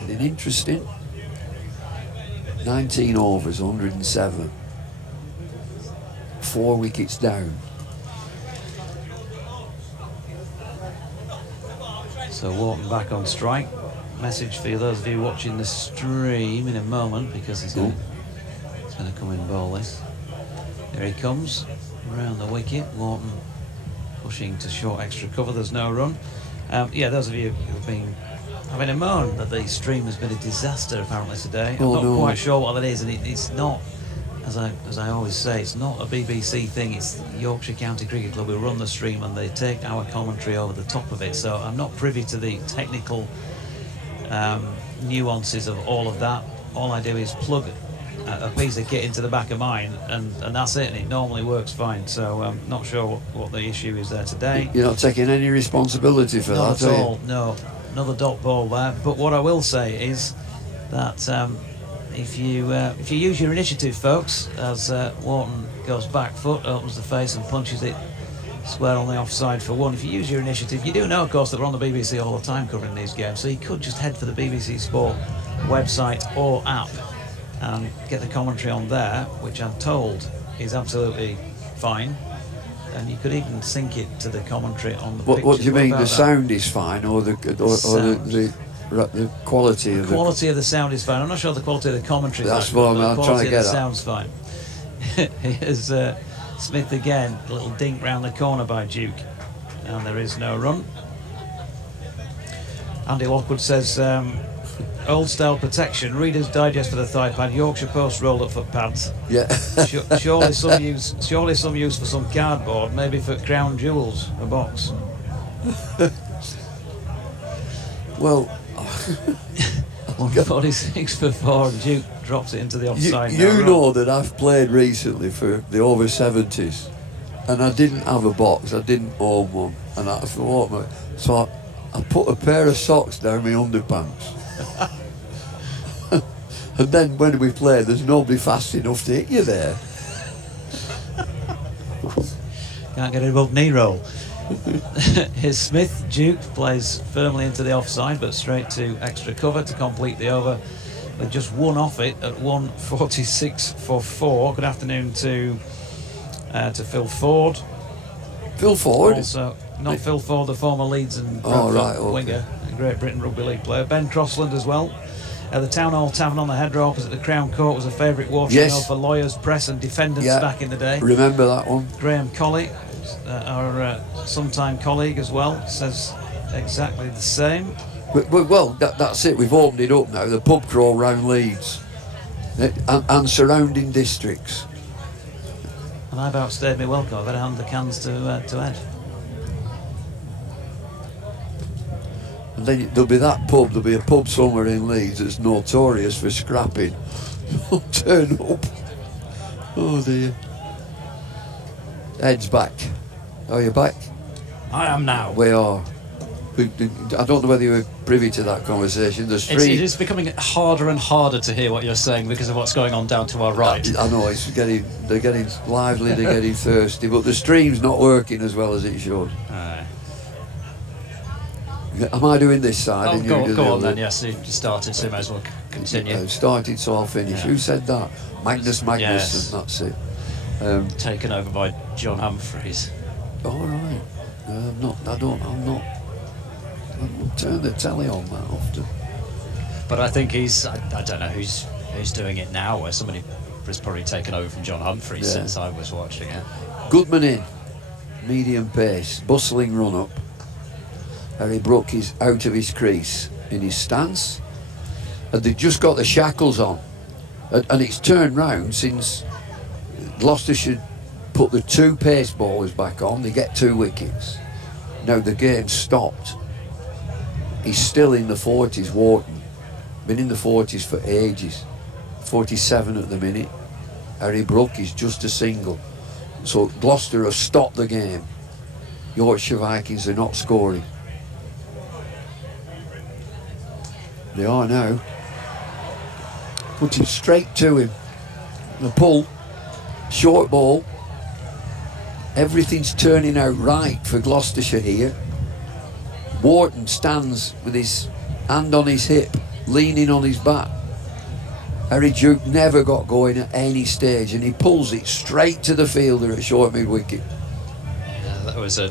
Getting interesting. 19 overs, 107. 4 wickets down. So Wharton back on strike. Message for those of you watching the stream in a moment, because he's going to come in bowl this. Here he comes. around the wicket. Wharton pushing to short extra cover. There's no run. Yeah, those of you who've been having a moan that the stream has been a disaster apparently today. I'm not quite sure what that is, and it's not, as I always say, it's not a BBC thing. It's the Yorkshire County Cricket Club who run the stream, and they take our commentary over the top of it. So I'm not privy to the technical nuances of all of that. All I do is plug a piece of kit into the back of mine, and that's it, and it normally works fine. So I'm not sure what the issue is there today. You're not taking any responsibility for Not that, at are all, you? no. Another dot ball there. But what I will say is that if you use your initiative, folks, as Wharton goes back foot, opens the face and punches it square on the offside for one. If you use your initiative, you do know, of course, that we're on the BBC all the time covering these games, so you could just head for the BBC Sport website or app and get the commentary on there, which I'm told is absolutely fine. And you could even sync it to the commentary on the pictures. What do you mean? about The that? sound is fine, or the quality of The quality of the sound is fine. I'm not sure the quality of the commentary is That's fine, what but I'm the trying quality to of get the at. sound's fine. Here's Smith again, a little dink round the corner by Duke, and there is no run. Andy Lockwood says, old style protection, Reader's Digest for the thigh pad, Yorkshire Post rolled up for pads. Yeah. Surely some use for some cardboard, maybe for crown jewels, a box. Well, 146 for 4, and Duke drops it into the offside. you know that I've played recently for the over 70s, and I didn't have a box, I didn't own one, and I thought, so I put a pair of socks down my underpants. And then when we play, there's nobody fast enough to hit you there. Can't get it above knee roll. Here's Smith. Duke plays firmly into the offside, but straight to extra cover to complete the over with just one off it at 146 for 4. Good afternoon to Phil Ford. Phil Ford? Also, not Phil Ford, the former Leeds and Bradford winger, a Great Britain Rugby League player. Ben Crossland as well. The Town Hall Tavern on the Headrow opposite the Crown Court was a favourite watering Yes. for lawyers, press and defendants back in the day. Remember that one? Graham Colley, our sometime colleague as well, says exactly the same. Well, that's it. We've opened it up now. The pub crawl round Leeds and surrounding districts. And I've outstayed me welcome. I better hand the cans to Ed. And then there'll be a pub somewhere in Leeds that's notorious for scrapping. Turn up. Oh dear. Ed's back. Are you back? I am now. We are. I don't know whether you were privy to that conversation. The street. It is becoming harder and harder to hear what you're saying because of what's going on down to our right. I know they're getting lively, they're getting thirsty, but the stream's not working as well as it should. Am I doing this side? Oh, and go you do the on other? then, yes, you started, so you might as well continue. I started, so I'll finish. Yeah. Who said that? Magnus, Yes. and that's it. Taken over by John Humphreys. All right. I don't turn the telly on that often. But I think I don't know who's doing it now, where somebody has probably taken over from John Humphreys since I was watching it. Goodman in, medium pace, bustling run up. Harry Brook is out of his crease in his stance, and they've just got the shackles on, and it's turned round since Gloucestershire put the 2 pace bowlers back on. They get 2 wickets. Now the game's stopped. He's still in the 40s, Wharton. Been in the 40s for ages. 47 at the minute. Harry Brook is just a single. So Gloucester have stopped the game. Yorkshire Vikings are not scoring. They are now. Put it straight to him. The pull. Short ball. Everything's turning out right for Gloucestershire here. Wharton stands with his hand on his hip, leaning on his bat. Harry Duke never got going at any stage, and he pulls it straight to the fielder at short mid-wicket. Yeah, that was a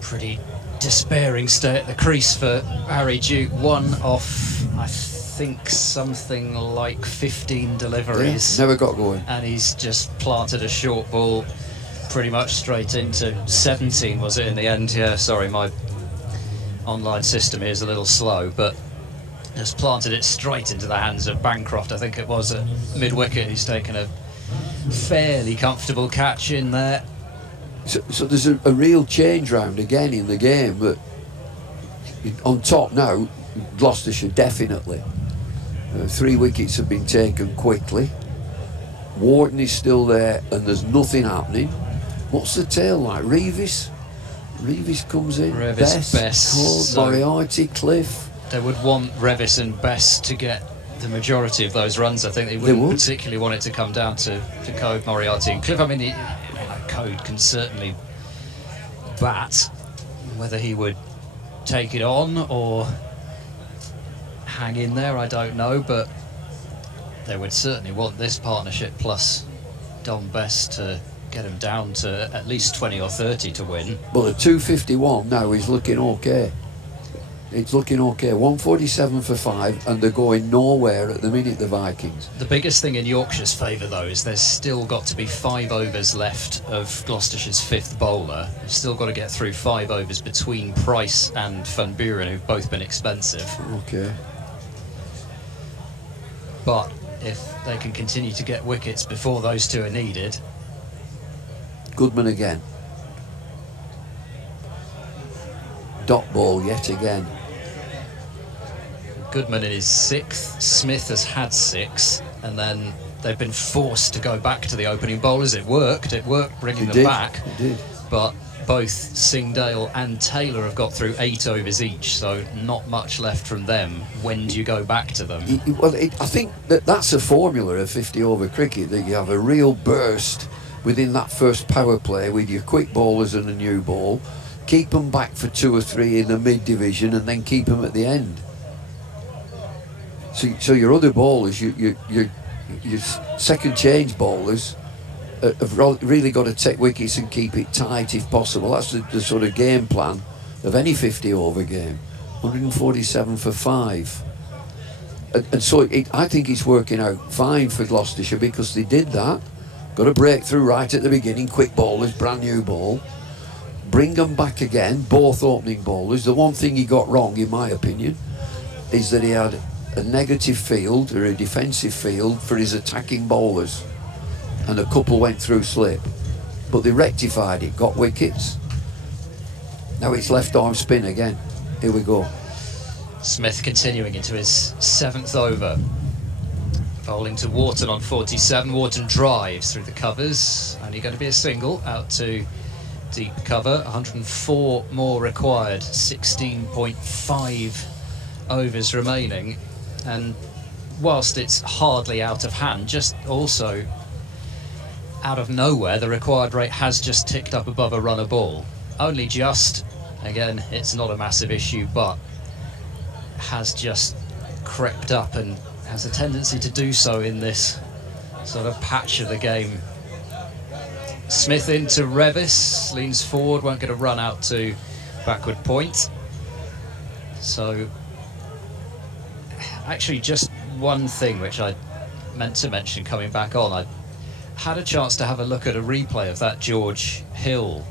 pretty despairing stay at the crease for Harry Duke. 1 off, I think, something like 15 deliveries. Yeah, never got going. And he's just planted a short ball pretty much straight into 17, was it, in the end? Yeah, sorry, my online system here is a little slow, but has planted it straight into the hands of Bancroft. I think it was at mid-wicket. He's taken a fairly comfortable catch in there. So there's a real change round again in the game. That on top now, Gloucestershire definitely. 3 wickets have been taken quickly. Wharton is still there, and there's nothing happening. What's the tail like? Revis comes in. Best. Cole, So Moriarty, Cliff. they would want Revis and Best to get the majority of those runs. I think they wouldn't particularly want it to come down to Code, Moriarty and Cliff. I mean, Code can certainly bat. Whether he would take it on or hang in there, I don't know, but they would certainly want this partnership plus Dom Best to get him down to at least 20 or 30 to win. Well, the 251 now is looking okay. It's looking okay. 147 for 5, and they're going nowhere at the minute, the Vikings. The biggest thing in Yorkshire's favour, though, is there's still got to be 5 overs left of Gloucestershire's 5th bowler. They've still got to get through 5 overs between Price and Van Buren, who've both been expensive. Okay. But if they can continue to get wickets before those two are needed... Goodman again. Dot ball yet again. Goodman in his 6th, Smith has had 6, and then they've been forced to go back to the opening bowlers. It worked bringing them back. It did. But both Singdale and Taylor have got through 8 overs each, so not much left from them. When do you go back to them? I think that's a formula of 50-over cricket, that you have a real burst within that first power play with your quick bowlers and a new ball, keep them back for 2 or 3 in the mid-division, and then keep them at the end. So your other bowlers, your second change bowlers, have really got to take wickets and keep it tight if possible. That's the sort of game plan of any 50-over game. 147 for 5. And so I think it's working out fine for Gloucestershire, because they did that. Got a breakthrough right at the beginning, quick bowlers, brand new ball. Bring them back again, both opening bowlers. The one thing he got wrong, in my opinion, is that he had a negative field, or a defensive field, for his attacking bowlers. And a couple went through slip. But they rectified it, got wickets. Now it's left arm spin again. Here we go. Smith continuing into his 7th over. Bowling to Wharton on 47. Wharton drives through the covers. Only going to be a single out to deep cover. 104 more required. 16.5 overs remaining. And whilst it's hardly out of hand, just also out of nowhere, the required rate has just ticked up above a run a ball. Only just. Again, it's not a massive issue, but has just crept up and has a tendency to do so in this sort of patch of the game. Smith into Revis, leans forward, won't get a run out to backward point. So, actually, just one thing which I meant to mention coming back on. I had a chance to have a look at a replay of that George Hill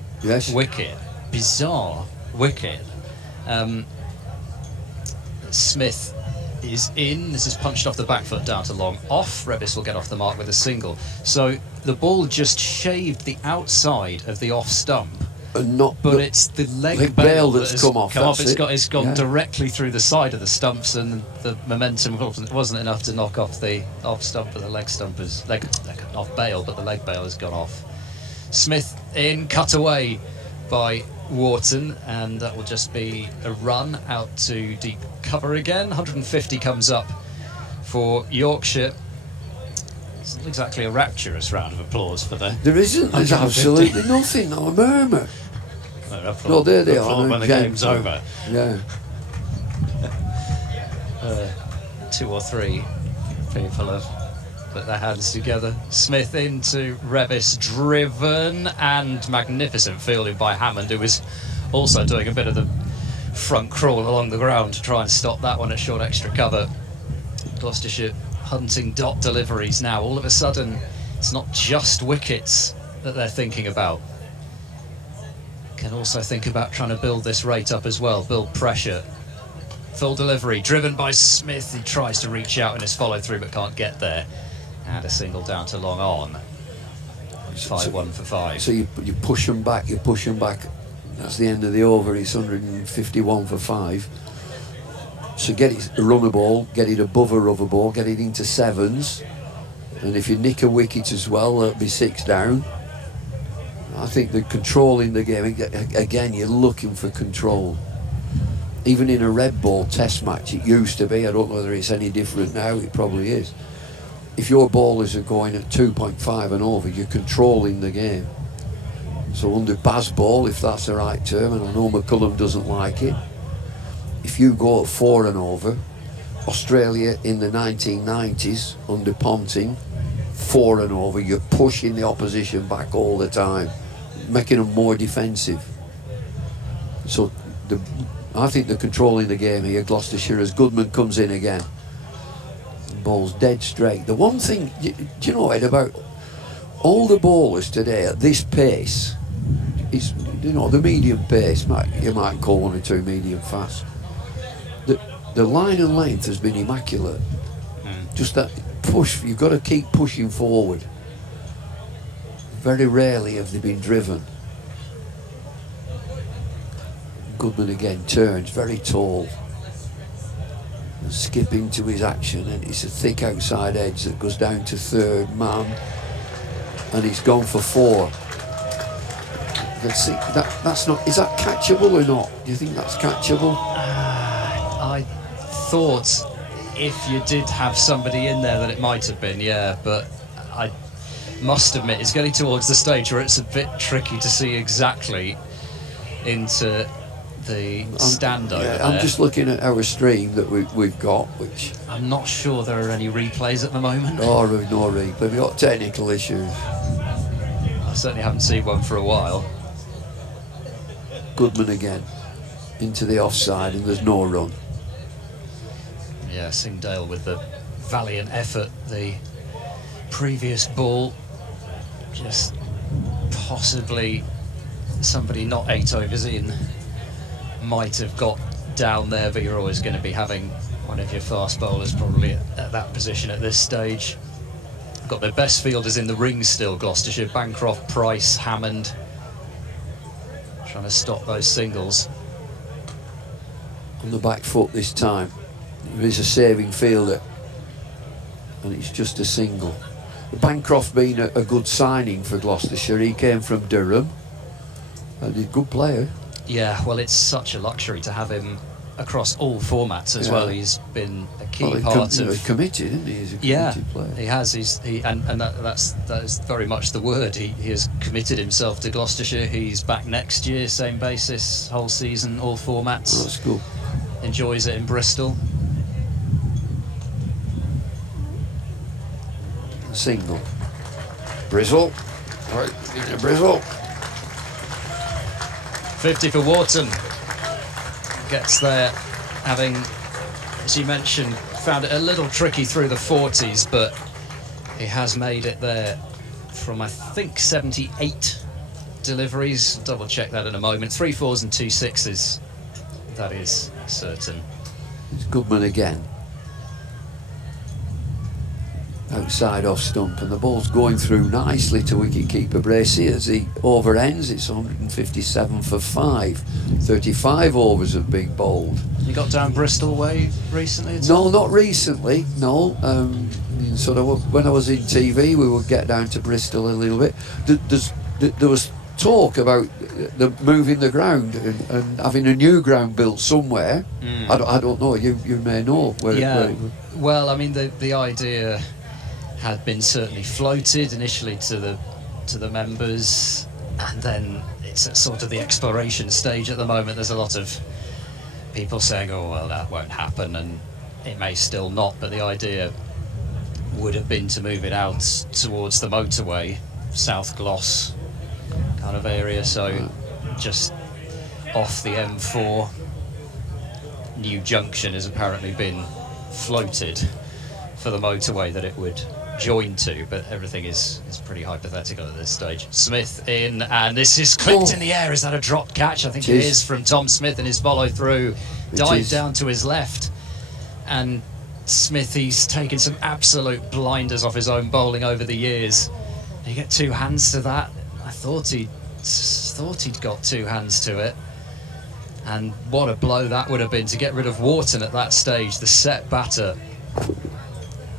wicket. Bizarre wicket. Smith is in. This is punched off the back foot down to long. Off. Revis will get off the mark with a single. So the ball just shaved the outside of the off stump. But it's the leg bail that's come off. It's gone directly through the side of the stumps, and the momentum wasn't enough to knock off the off stump, but the leg stump is off bail, but the leg bail has gone off. Smith in, cut away by Wharton, and that will just be a run out to deep cover again. 150 comes up for Yorkshire. It's not exactly a rapturous round of applause for the... There isn't. There's absolutely nothing. Not a murmur. No, there they are. When the game's over. Yeah. 2 or 3 people have put their hands together. Smith into Revis, driven, and magnificent fielding by Hammond, who was also doing a bit of the front crawl along the ground to try and stop that one at short extra cover. Gloucestershire hunting dot deliveries now. All of a sudden, it's not just wickets that they're thinking about. Can also think about trying to build this rate up as well, build pressure. Full delivery, driven by Smith. He tries to reach out in his follow-through but can't get there. And a single down to long on. 5-1 for 5. So you push them back, you push them back. That's the end of the over. It's 151 for 5. So get it a runner ball, get it above a rubber ball, get it into sevens. And if you nick a wicket as well, that'll be 6 down. I think they're controlling the game. Again, you're looking for control. Even in a red ball test match, it used to be, I don't know whether it's any different now, it probably is. If your bowlers are going at 2.5 and over, you're controlling the game. So under Baz ball, if that's the right term, and I know McCullum doesn't like it, if you go at 4 and over, Australia in the 1990s under Ponting, 4 and over, you're pushing the opposition back all the time, making them more defensive. So I think they're controlling the game here, Gloucestershire, as Goodman comes in again. Ball's dead straight. The one thing, do you know, Ed, about all the bowlers today at this pace, is, you know, the medium pace, you might call 1 or 2 medium fast. The line and length has been immaculate. Just that push, you've got to keep pushing forward. Very rarely have they been driven. Goodman again turns, very tall. And skipping to his action, and it's a thick outside edge that goes down to 3rd man. And he's gone for 4. Let's see, that's not, is that catchable or not? Do you think that's catchable? I thought if you did have somebody in there that it might have been, yeah, but I must admit it's getting towards the stage where it's a bit tricky to see exactly into the stand over there. I'm just looking at our stream that we've got, which I'm not sure there are any replays at the moment. No replay. We've got technical issues. I certainly haven't seen one for a while. Goodman again into the offside, and there's no run. Yeah, Singdale with the valiant effort. The previous ball, just possibly somebody not 8 overs in might have got down there, but you're always going to be having one of your fast bowlers probably at that position at this stage. Got their best fielders in the ring still, Gloucestershire. Bancroft, Price, Hammond, trying to stop those singles. On the back foot this time. There is a saving fielder, and it's just a single. Bancroft being a good signing for Gloucestershire. He came from Durham, and he's a good player. Yeah, well, it's such a luxury to have him across all formats as well. He's been a key part of... He's committed, isn't he? He's a committed player. He has. That is very much the word. He has committed himself to Gloucestershire. He's back next year, same basis, whole season, all formats. Oh, that's cool. Enjoys it in Bristol. Single. Brizzle. All right, give it a Brizzle. 50 for Wharton. Gets there, having, as you mentioned, found it a little tricky through the 40s, but he has made it there from, I think, 78 deliveries. Double check that in a moment. 3 4s and 2 6s. That is certain. It's Goodman again. Outside off stump, and the ball's going through nicely to wicket-keeper Bracey as the over ends. It's 157 for 5. 35 overs have been bowled. You got down Bristol way recently? No, not recently, no. Sort of when I was in TV, we would get down to Bristol a little bit. There was talk about moving the ground and having a new ground built somewhere. I don't know, you may know where, yeah. Well, I mean, the idea had been certainly floated initially to the members, and then it's at sort of the exploration stage at the moment. There's a lot of people saying, oh well, that won't happen, and it may still not, but the idea would have been to move it out towards the motorway, South Gloss kind of area, so just off the M4. New junction has apparently been floated for the motorway, that it would joined to, but everything is pretty hypothetical at this stage. Smith in, and this is clipped in the air. Is that a dropped catch? I think it is from Tom Smith, and his follow through dive down to his left. And Smith, he's taken some absolute blinders off his own bowling over the years. You get two hands to that. I thought he'd got two hands to it. And what a blow that would have been to get rid of Wharton at that stage, the set batter.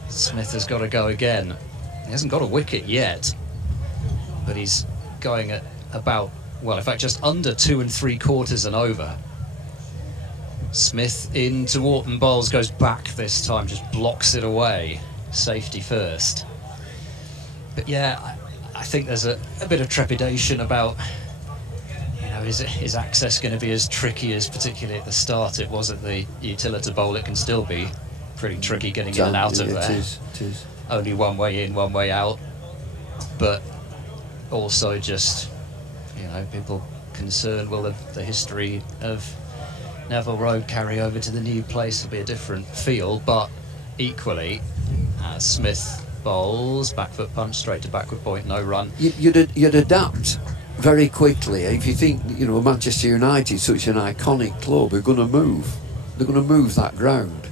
Smith has got to go again. He hasn't got a wicket yet, but he's going at about, well, in fact, just under 2 3/4 and over. Smith into Wharton bowls, goes back this time, just blocks it away. Safety first. But yeah, I think there's a bit of trepidation about, you know, is access going to be as tricky as particularly at the start it was at the utility bowl? It can still be pretty tricky getting in and out of there. It is. Only one way in, one way out. But also just, you know, people concerned, will the history of Neville Road carry over to the new place? Will be a different feel, but equally, Smith bowls, back foot punch, straight to backward point, no run. You'd adapt very quickly. If you think, you know, Manchester United, such an iconic club, are going to move. They're going to move that ground.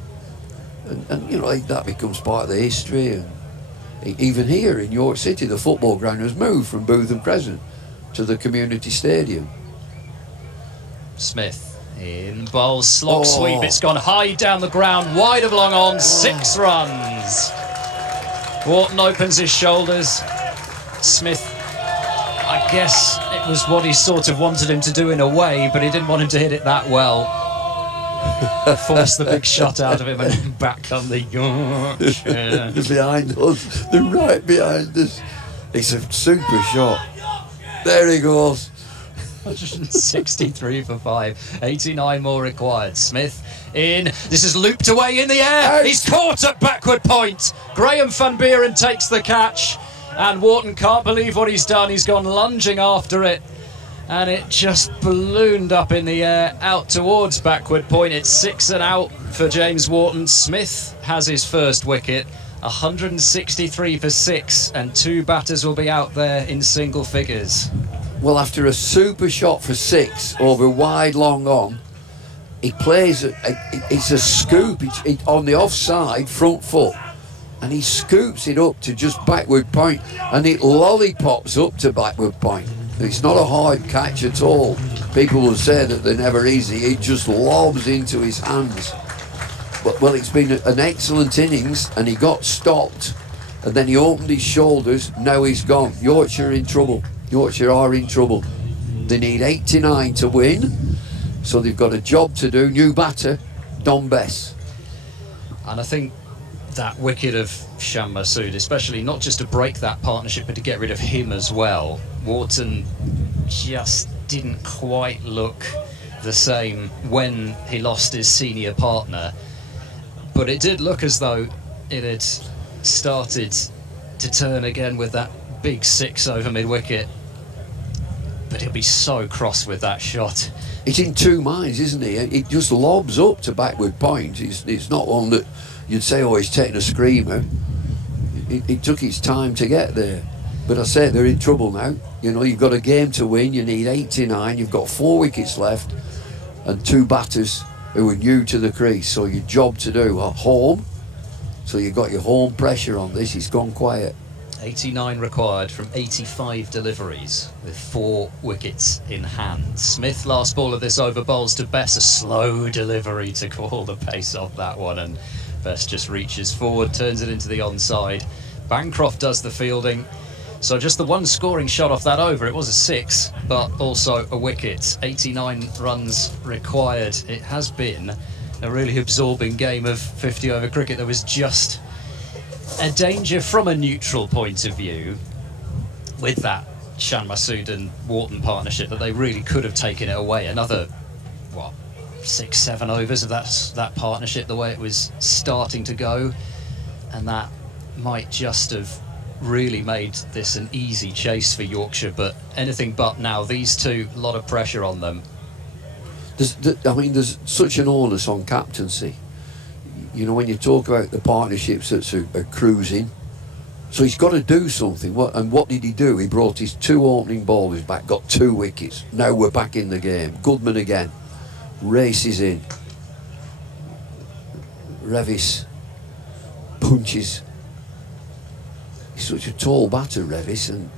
And you know, that becomes part of the history. And even here in York City, the football ground has moved from Bootham Crescent to the community stadium. Smith in bowl, slog sweep, it's gone high down the ground, wide of long on, 6 runs. Wharton opens his shoulders. Smith, I guess it was what he sort of wanted him to do in a way, but he didn't want him to hit it that well. Forced the big shot out of him, and then back come the Yorkshire. Behind us, they're right behind us. It's a super shot. There he goes. 163 for 5, 89 more required. Smith in, this is looped away in the air. He's caught at backward point. Graham van Buren takes the catch, and Wharton can't believe what he's done. He's gone lunging after it, and it just ballooned up in the air out towards backward point. It's 6 and out for James Wharton. Smith has his first wicket, 163 for 6, and 2 batters will be out there in single figures. Well, after a super shot for 6 over wide long on, he plays, it's a scoop, it's on the offside front foot, and he scoops it up to just backward point, and it lollipops up to backward point. It's not a hard catch at all. People will say that they're never easy. It just lobs into his hands. But, well, it's been an excellent innings, and he got stopped, and then he opened his shoulders. Now he's gone. Yorkshire in trouble. Yorkshire are in trouble. They need 89 to win, so they've got a job to do. New batter, Don Bess. And I think that wicket of Shan Masood, especially, not just to break that partnership, but to get rid of him as well. Wharton just didn't quite look the same when he lost his senior partner, but it did look as though it had started to turn again with that big 6 over mid-wicket. But he'll be so cross with that shot. He's in 2 minds, isn't he? It just lobs up to backward point. It's not one that you'd say, oh, he's taking a screamer. It took its time to get there. But I say they're in trouble now. You know, you've got a game to win. You need 89. You've got 4 wickets left and 2 batters who are new to the crease. So your job to do at home. So you've got your home pressure on this. It's gone quiet. 89 required from 85 deliveries with 4 wickets in hand. Smith, last ball of this over, bowls to Bess, a slow delivery to call the pace off that one, and Bess just reaches forward, turns it into the onside. Bancroft does the fielding, so just the one scoring shot off that over. It was a 6, but also a wicket. 89 runs required. It has been a really absorbing game of 50 over cricket. There was just a danger from a neutral point of view with that Shan Masood and Wharton partnership that they really could have taken it away. Another, 6-7 overs of that partnership, the way it was starting to go, and that might just have really made this an easy chase for Yorkshire. But anything but now. These two, a lot of pressure on them. There's such an onus on captaincy. You know, when you talk about the partnerships that are cruising, So he's got to do something. And what did he do? He brought his 2 opening bowlers back, got 2 wickets. Now we're back in the game. Goodman again. Races in. Revis punches. He's such a tall batter, Revis, and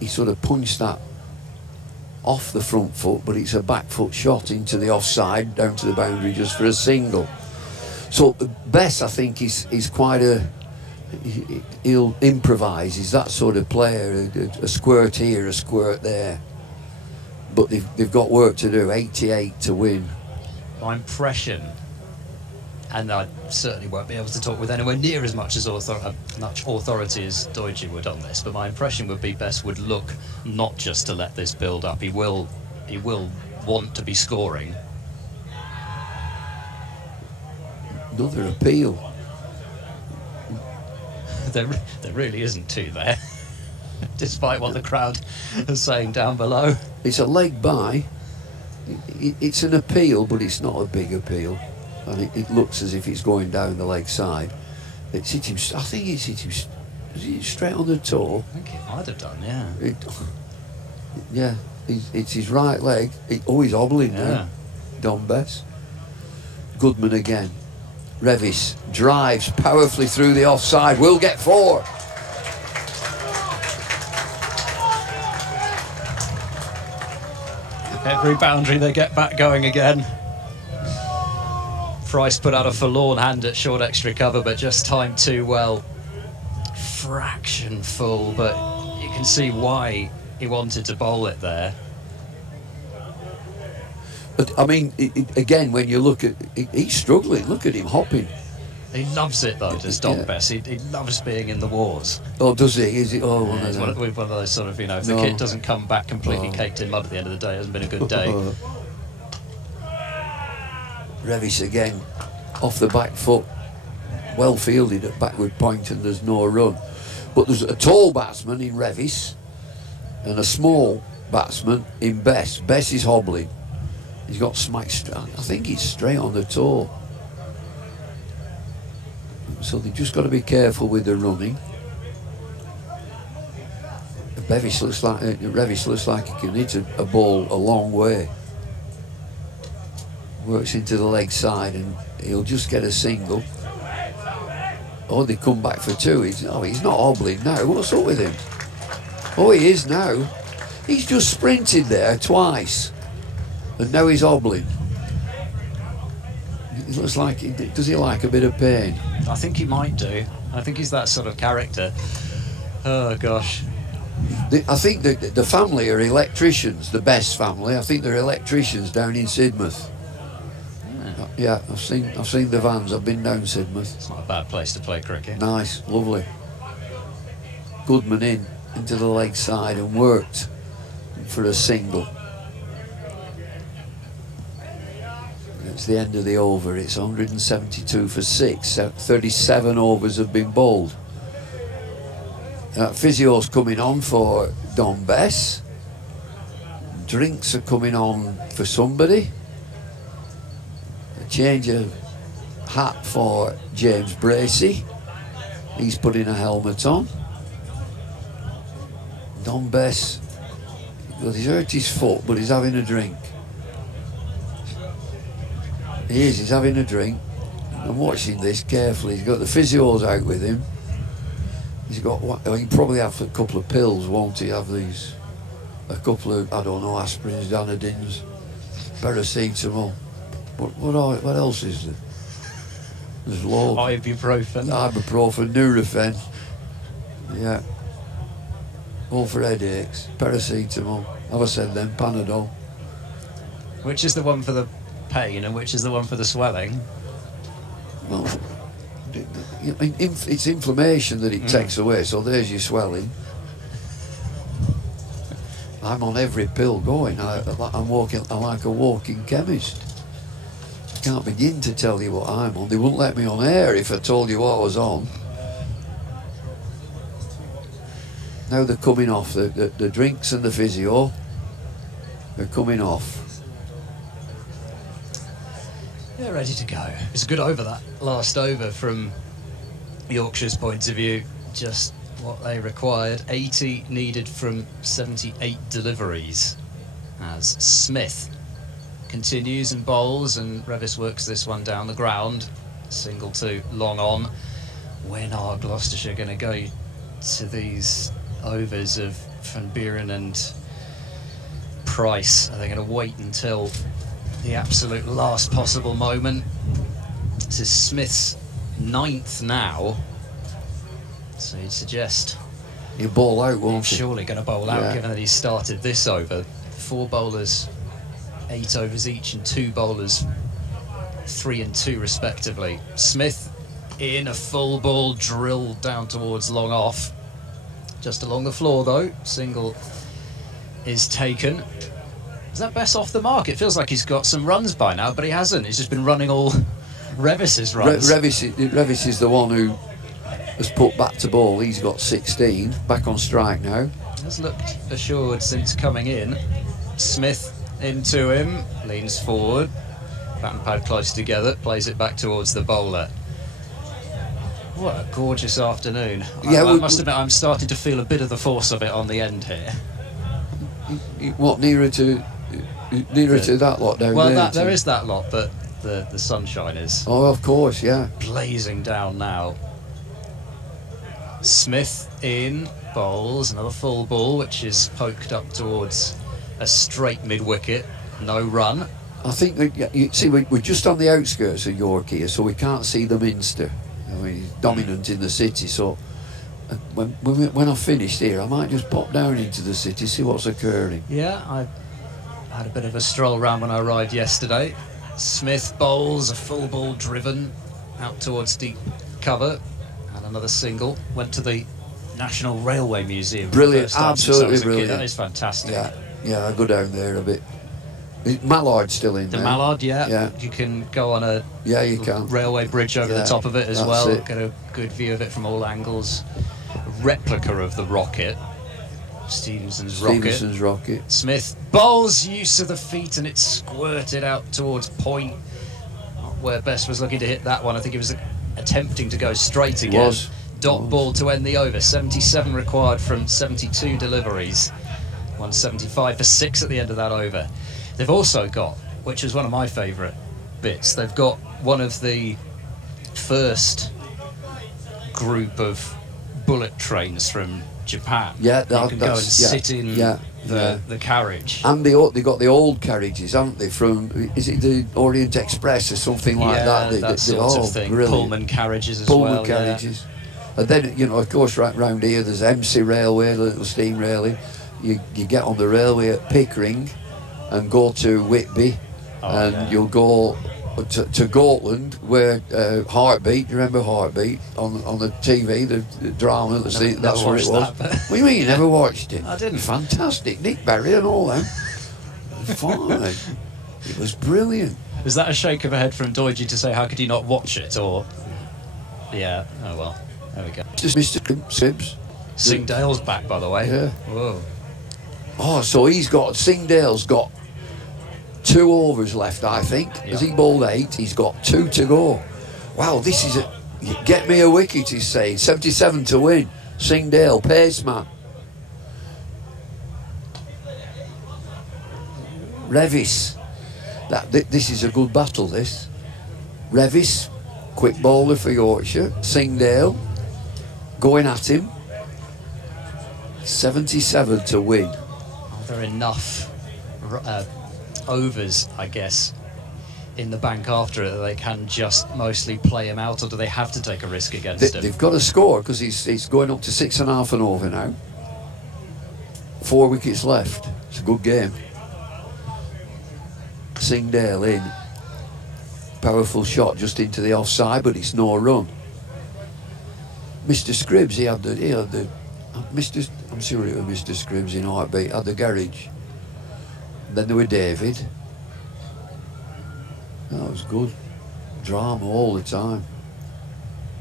he sort of punched that off the front foot, but it's a back foot shot into the offside, down to the boundary just for a single. So Bess, I think, is quite he'll improvise. He's that sort of player, a squirt here, a squirt there. But they've got work to do. 88 to win. My impression, and I certainly won't be able to talk with anywhere near as much authority as Deutsche would on this, but my impression would be Bess would look not just to let this build up. He will want to be scoring. Another appeal. There really isn't two there, despite what the crowd is saying down below. It's a leg by. It's an appeal, but it's not a big appeal. And it looks as if it's going down the leg side. It's hit him. I think it's hit him. Is it straight on the toe? I think it might have done, yeah. Yeah, it's his right leg. He's hobbling now. Don Bess. Goodman again. Revis drives powerfully through the offside. Will get 4. Every boundary they get back going again. Price put out a forlorn hand at short extra cover, but just timed too well. Fraction full, but you can see why he wanted to bowl it there. But I mean, again, when you look at, he's struggling. Look at him hopping. He loves it though, does Don Bess. He loves being in the wars. Oh, does he? Is it? Oh, yeah, it's one of those sort of, if the kit doesn't come back completely caked in mud at the end of the day, it hasn't been a good day. Revis again, off the back foot, well fielded at backward point, and there's no run. But there's a tall batsman in Revis and a small batsman in Bess. Bess is hobbling. He's got smacked. I think he's straight on the toe. So they've just got to be careful with the running. Revis looks like he can hit a ball a long way. Works into the leg side and he'll just get a single. Oh, they come back for 2. He's not hobbling now. What's up with him? Oh, he is now. He's just sprinted there twice. And now he's hobbling. It looks like, does he like a bit of pain? I think he might do. I think he's that sort of character. Oh, gosh. I think the family are electricians, the Best family. I think they're electricians down in Sidmouth. Yeah, I've seen the vans. I've been down Sidmouth. It's not a bad place to play cricket. Nice, lovely. Goodman into the leg side and worked for a single. It's the end of the over. It's 172 for 6. 37 overs have been bowled. Physio's coming on for Don Bess. Drinks are coming on for somebody. A change of hat for James Bracey. He's putting a helmet on. Don Bess, well, he's hurt his foot, but he's having a drink. He's having a drink. I'm watching this carefully. He's got the physios out with him. He's got, he'll probably have a couple of pills, won't he? Have these, a couple of, I don't know, aspirins, Danadins, paracetamol. What else is there? There's loads. Ibuprofen, Nurofen. Yeah. All for headaches. Paracetamol. Have I said them? Panadol. Which is the one for the pain and which is the one for the swelling? Well, it's inflammation that it takes away, so there's your swelling. I'm on every pill going. I'm like a walking chemist. I can't begin to tell you what I'm on. They wouldn't let me on air if I told you what I was on. Now they're coming off. The drinks and the physio, they're coming off. They're ready to go. It's a good over, that last over from Yorkshire's point of view. just what they required. 80 needed from 78 deliveries. As Smith continues and bowls, and Revis works this one down the ground. Single to long on. When are Gloucestershire going to go to these overs of Van Buren and Price? Are they going to wait until the absolute last possible moment? This is Smith's 9th now, so you'd suggest he'll bowl out, won't he? Surely going to bowl out, Yeah. given that he started this over. 4 bowlers, 8 overs each, and 2 bowlers, 3 and 2 respectively. Smith in a full ball drill down towards long off, just along the floor though. Single is taken. Is that best off the mark? It feels like he's got some runs by now, but he hasn't. He's just been running all Revis's runs. Revis is the one who has put back to ball. He's got 16, back on strike now. Has looked assured since coming in. Smith into him, leans forward, bat and pad close together, plays it back towards the bowler. What a gorgeous afternoon. Yeah, I must admit, I'm starting to feel a bit of the force of it on the end here. What, nearer to that lot down Well, there? there is that lot, but the sunshine is Oh, of course, yeah. blazing down now. Smith in, bowls, another full ball, which is poked up towards a straight mid-wicket, no run. I think that, you see, we're just on the outskirts of York here, so we can't see the Minster. I mean, it's dominant in the city, so when I finished here, I might just pop down into the city, see what's occurring. Yeah, I had a bit of a stroll round when I arrived yesterday. Smith bowls, a full ball driven out towards deep cover, and another single. Went to the National Railway Museum. Brilliant, for the first time since I absolutely was a kid. brilliant. That is fantastic. Yeah, I go down there a bit. Is Mallard's still in The there? Mallard, yeah. Yeah. You can go on a Yeah, you can. railway bridge over Yeah, the top of it as that's well. it. Get a good view of it from all angles. Replica of the rocket. Stevenson's rocket. Smith bowls, use of the feet, and it's squirted out towards point. Not where Best was looking to hit that one. I think he was attempting to go straight again. Was. Dot ball to end the over. 77 required from 72 deliveries. 175 for 6 at the end of that over. They've also got, which is one of my favourite bits, they've got one of the first group of bullet trains from Japan. Yeah, you can go and sit in yeah. the carriage. And they got the old carriages, haven't they? From, is it the Orient Express or something like that? That sort of thing. Brilliant. Pullman carriages as Pullman well. carriages. And then, you know, of course, right round here, there's MC Railway, the little steam railway. You get on the railway at Pickering and go to Whitby, and you'll go to Gotland, where Heartbeat, you remember Heartbeat on the TV, the drama, that's what it was. What do you mean you never watched it? I didn't. Fantastic, Nick Barry and all that. Fine. It was brilliant. Is that a shake of a head from Doidgy to say how could you not watch it, or? Yeah. Oh well. There we go. Just Mr. Sibs. Singdale's back, by the way. Yeah. Whoa. Oh, so Singdale's got 2 overs left, I think. Has he bowled 8? He's got 2 to go. Wow, this is get me a wicket, he's saying. 77 to win. Singdale, pace man. Revis. This is a good battle, this. Revis, quick bowler for Yorkshire. Singdale, going at him. 77 to win. Are there enough overs, I guess, in the bank after it that they can just mostly play him out, or do they have to take a risk against him? They've got to score because he's going up to 6.5 and over now. 4 wickets left. It's a good game. Singdale in. Powerful shot just into the offside, but it's no run. Mr. Scribbs, he had the I'm sure it was Mr. Scribbs in Heartbeat, had the garage. Then there were David. That was good. Drama all the time.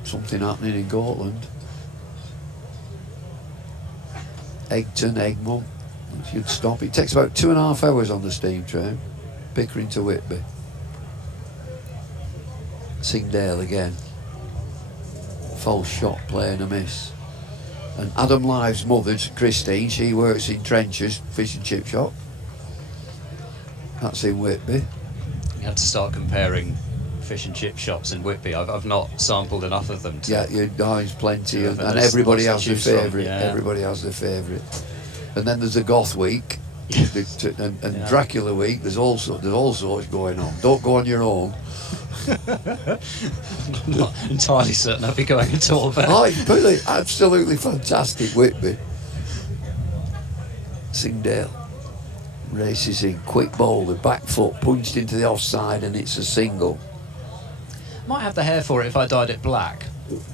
Something happening in Gotland. Egton, Egmont. You'd stop. It takes about 2.5 hours on the steam train. Pickering to Whitby. Singdale again. False shot, playing a miss. And Adam Live's mother, Christine, she works in Trenchers fish and chip shop. That's in Whitby. You have to start comparing fish and chip shops in Whitby. I've not sampled enough of them. Yeah, there's plenty, Yeah, and but there's everybody lots has to their choose from, favourite. yeah. Everybody has their favourite. And then there's a Goth Week, and Yeah. Dracula Week. There's all sorts going on. Don't go on your own. I'm not entirely certain I'll be going at all, but Oh, it's really absolutely fantastic, Whitby. Singdale races in, quick bowler, back foot punched into the offside, and it's a single. might have the hair for it if I dyed it black.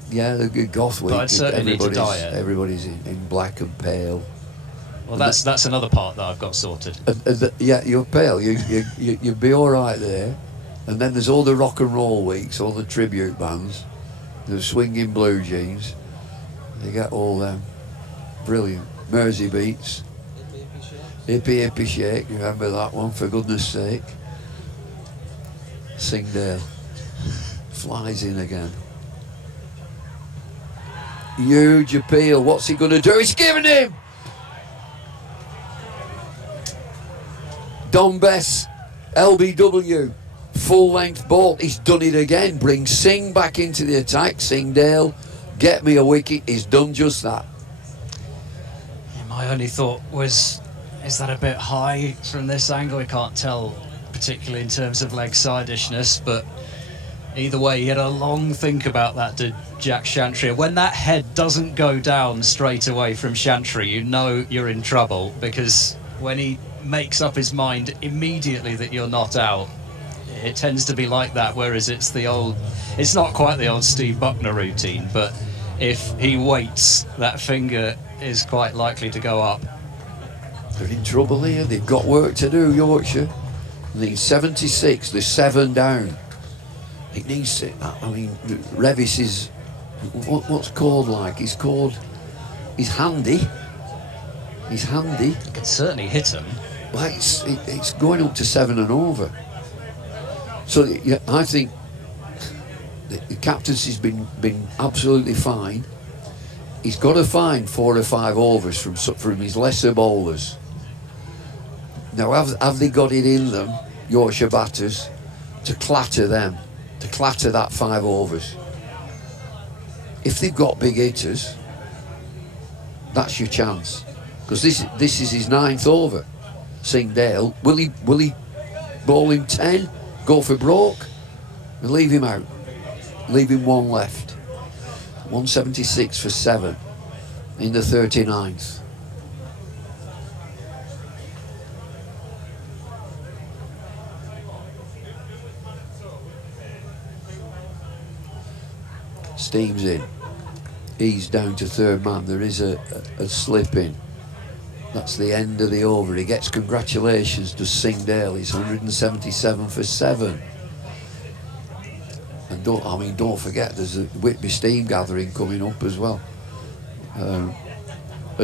Yeah, the good Goth Week. But I'd certainly need to dye it. Everybody's in black and pale. Well, that's another part that I've got sorted. Yeah, you're pale. You'd be all right there. And then there's all the rock and roll weeks, all the tribute bands, the swinging blue jeans. You get all them. Brilliant. Mersey Beats. Hippie Hippie Shake. You remember that one, for goodness sake. Singdale. Flies in again. Huge appeal. What's he going to do? He's giving him! Don Bess, LBW, full length ball. He's done it again. Brings Singh back into the attack. Singdale, get me a wicket. He's done just that. Yeah, my only thought was, is that a bit high from this angle? I can't tell, particularly in terms of leg sidishness, but either way, he had a long think about that to Jack Chantry. When that head doesn't go down straight away from Chantry, you know you're in trouble, because when he makes up his mind immediately that you're not out, it tends to be like that, whereas it's not quite the old Steve Buckner routine, but if he waits, that finger is quite likely to go up. They're in trouble here. They've got work to do, Yorkshire. They 76, they're 7 down. It needs to, I mean, Revis is, what's called like? He's handy. He's handy. You can certainly hit him. Well, it's going up to 7 and over. So yeah, I think the captaincy's been absolutely fine. He's got to find 4 or 5 overs from his lesser bowlers. Now, have they got it in them, Yorkshire batters, to clatter them, to clatter that 5 overs? If they've got big hitters, that's your chance. Because this is his 9th over. Singdale, will he bowl him 10, go for broke, and leave him out? Leave him 1 left. 176 for 7 in the 39th. Steam's in. He's down to 3rd man. There is a slip in. That's the end of the over. He gets congratulations to Singdale. He's 177 for 7. And don't forget, there's a Whitby Steam gathering coming up as well. And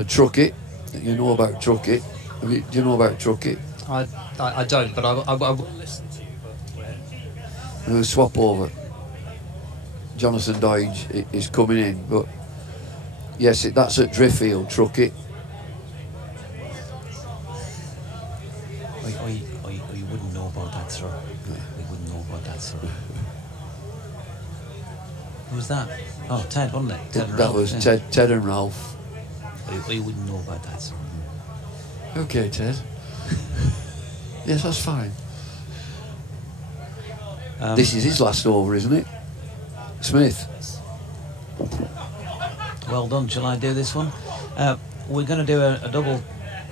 Truckett, you know about Truckett. Do you know about Truckett? I don't, but I will listen to you. But We'll swap over. Jonathan Dodge is coming in, but yes, that's at Driffield, Truckett. You wouldn't know about that, sir. We wouldn't know about that, sir. Who was that? Oh, Ted, wasn't it? Ted and That Ralph, was yeah. Ted and Ralph. We wouldn't know about that, sir. Okay, Ted. Yes, that's fine. This is his last over, isn't it? Smith. Well done. Shall I do this one? We're going to do a double.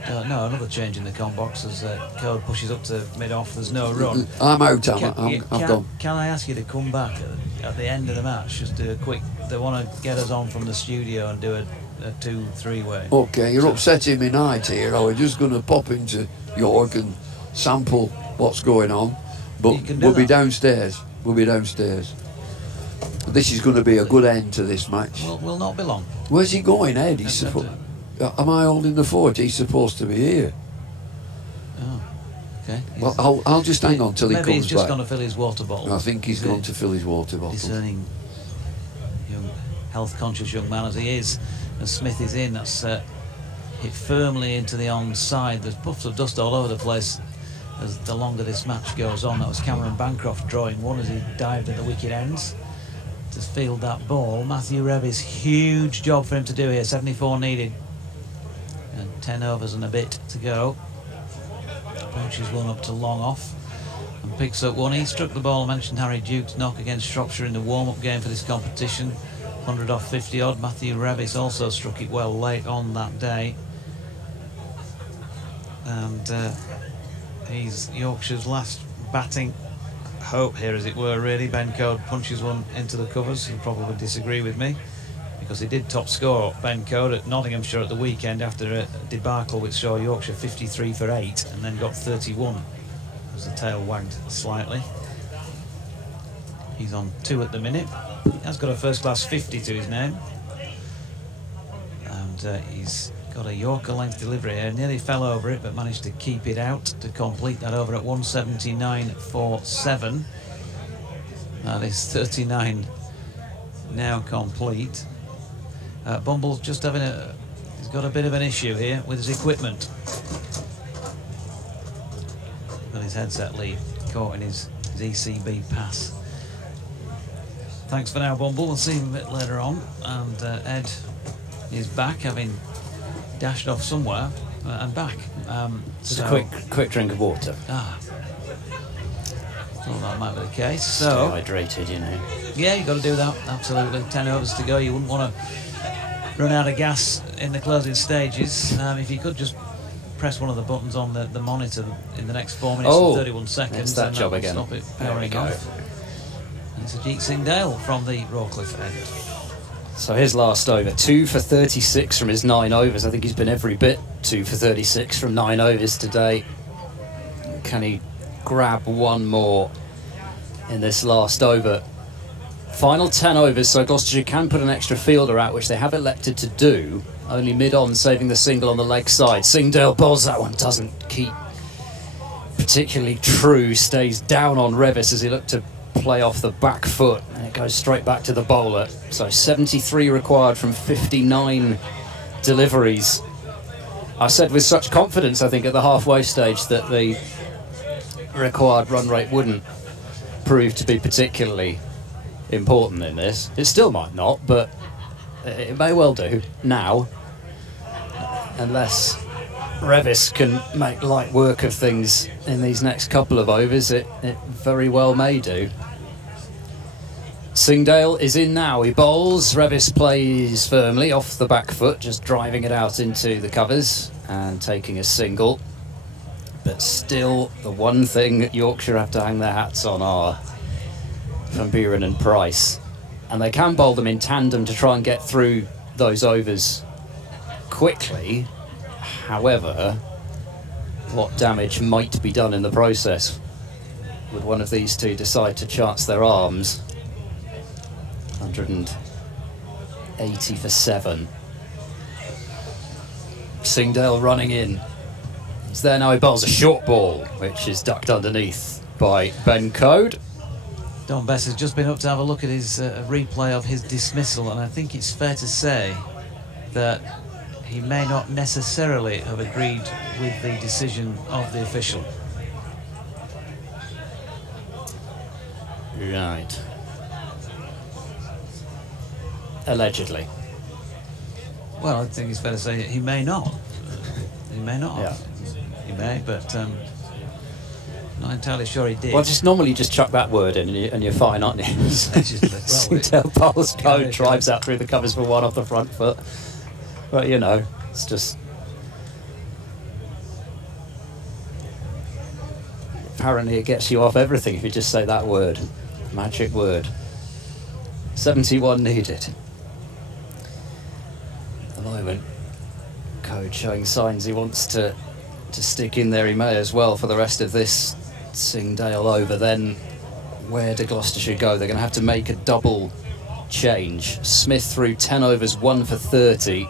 Another change in the com box as Code pushes up to mid-off. There's no run. I'm out, I'm gone. Can I ask you to come back at the end of the match? Just do a quick. They want to get us on from the studio and do a 2-3 way. Okay, you're upsetting me night here. I was just going to pop into York and sample what's going on. But we'll be downstairs. This is going to be a good end to this match. We'll not be long. Where's he going, Ed? He's am I holding the fort? He's supposed to be here. Oh, okay. Well, I'll just hang on till he comes back. Maybe he's just going to fill his water bottle. I think he's gone to fill his water bottle. Discerning young health-conscious young man as he is. And Smith is in. That's hit firmly into the onside. There's puffs of dust all over the place as the longer this match goes on. That was Cameron Bancroft drawing one as he dived at the wicket ends to field that ball. Matthew Revis, huge job for him to do here. 74 needed and 10 overs and a bit to go. Punches one up to long off and picks up one. He struck the ball. I mentioned Harry Duke's knock against Shropshire in the warm-up game for this competition, 100 off 50 odd. Matthew Revis also struck it well late on that day, and he's Yorkshire's last batting hope here, as it were, really. Ben Code punches one into the covers. He'll probably disagree with me, because he did top score, Ben Code, at Nottinghamshire at the weekend after a debacle which saw Yorkshire 53 for 8 and then got 31 as the tail wagged slightly. He's on 2 at the minute. He has got a first-class 50 to his name, and he's got a Yorker length delivery here. Nearly fell over it, but managed to keep it out to complete that over at 179 for 7. That is 39 now complete. Bumble's just having he's got a bit of an issue here with his equipment. Got his headset lead caught in his ECB pass. Thanks for now, Bumble. We'll see him a bit later on. And Ed is back, having dashed off somewhere and back. Just a quick drink of water. Thought that might be the case. Stay So hydrated, you know. yeah, you've got to do that. Absolutely. 10 overs to go. You wouldn't want to run out of gas in the closing stages. If you could just press one of the buttons on the monitor in the next 4 minutes and 31 seconds. It's that job again. Stop it There we powering go. off. It's Ajit Singh Dale from the Rawcliffe end. So his last over, 2 for 36 from his 9 overs. I think he's been every bit 2 for 36 from 9 overs today. Can he grab one more in this last over? Final 10 overs, so Gloucestershire can put an extra fielder out, which they have elected to do. Only mid-on, saving the single on the leg side. Singdale bowls that one, doesn't keep particularly true, stays down on Revis as he looked to play off the back foot, and it goes straight back to the bowler. So 73 required from 59 deliveries. I said with such confidence, I think, at the halfway stage that the required run rate wouldn't prove to be particularly important in this. It still might not, but it may well do now, unless Revis can make light work of things in these next couple of overs. It very well may do. Singdale is in now. He bowls. Revis plays firmly off the back foot, just driving it out into the covers and taking a single. But still, the one thing that Yorkshire have to hang their hats on are Van Buren and Price. And they can bowl them in tandem to try and get through those overs quickly. However, what damage might be done in the process? Would one of these two decide to chance their arms? 180 for 7. Singdale running in. He's there now. He bowls a short ball, which is ducked underneath by Ben Code. Don Bess has just been up to have a look at his replay of his dismissal, and I think it's fair to say that he may not necessarily have agreed with the decision of the official. Right. Allegedly. Well, I think it's fair to say he may not. He may not. Yeah. He may, but not entirely sure he did. Well, normally just chuck that word in and you're fine, aren't you? Singdale bowls Code, drives out through the covers for one off the front foot. But, you know, it's just... Apparently it gets you off everything if you just say that word. Magic word. 71 needed. At the moment, Code showing signs he wants to stick in there. He may as well for the rest of this Singdale over. Then where do Gloucestershire go? They're going to have to make a double change. Smith through 10 overs, 1 for 30.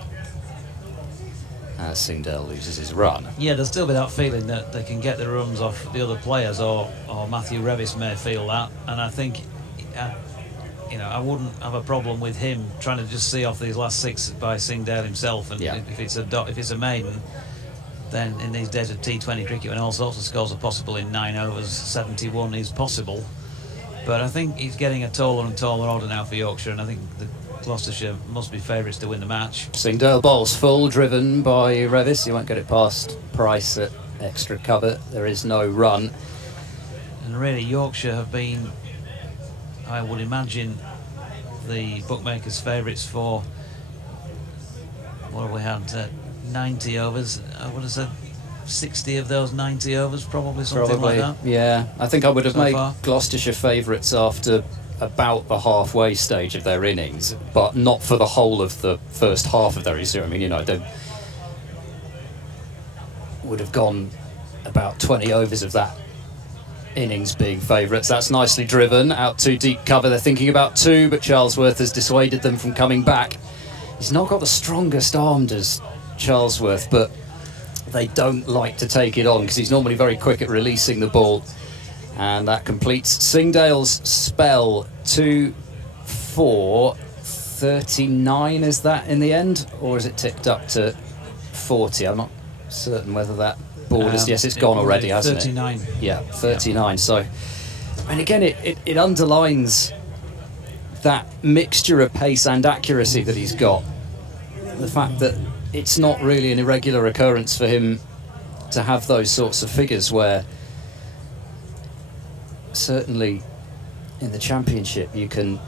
As Singdale loses his run. Yeah, there'll still be that feeling that they can get the runs off the other players, or Matthew Revis may feel that, and I think you know, I wouldn't have a problem with him trying to just see off these last 6 by Singdale himself. And if it's a maiden, then in these days of T20 cricket, when all sorts of scores are possible in 9 overs, 71 is possible. But I think he's getting a taller and taller order now for Yorkshire, and I think the Gloucestershire must be favourites to win the match. Singdale bowls full, driven by Revis. He won't get it past Price at extra cover. There is no run. And really, Yorkshire have been, I would imagine, the bookmakers' favourites for, what have we had, 90 overs. I would have said 60 of those 90 overs, probably something like that. Yeah, I think I would have So made far. Gloucestershire favourites after about the halfway stage of their innings, but not for the whole of the first half of their innings. I mean, you know, they would have gone about 20 overs of that innings being favourites. That's nicely driven out to deep cover. They're thinking about 2, but Charlesworth has dissuaded them from coming back. He's not got the strongest arm, does Charlesworth, but they don't like to take it on because he's normally very quick at releasing the ball. And that completes Singdale's spell. 2, 4, 39, is that in the end? Or is it ticked up to 40? I'm not certain whether that borders. Yes, it's gone already, hasn't 39. it? Yeah, 39. Yeah. So, and again, it underlines that mixture of pace and accuracy that he's got. The fact that it's not really an irregular occurrence for him to have those sorts of figures, where certainly in the Championship you can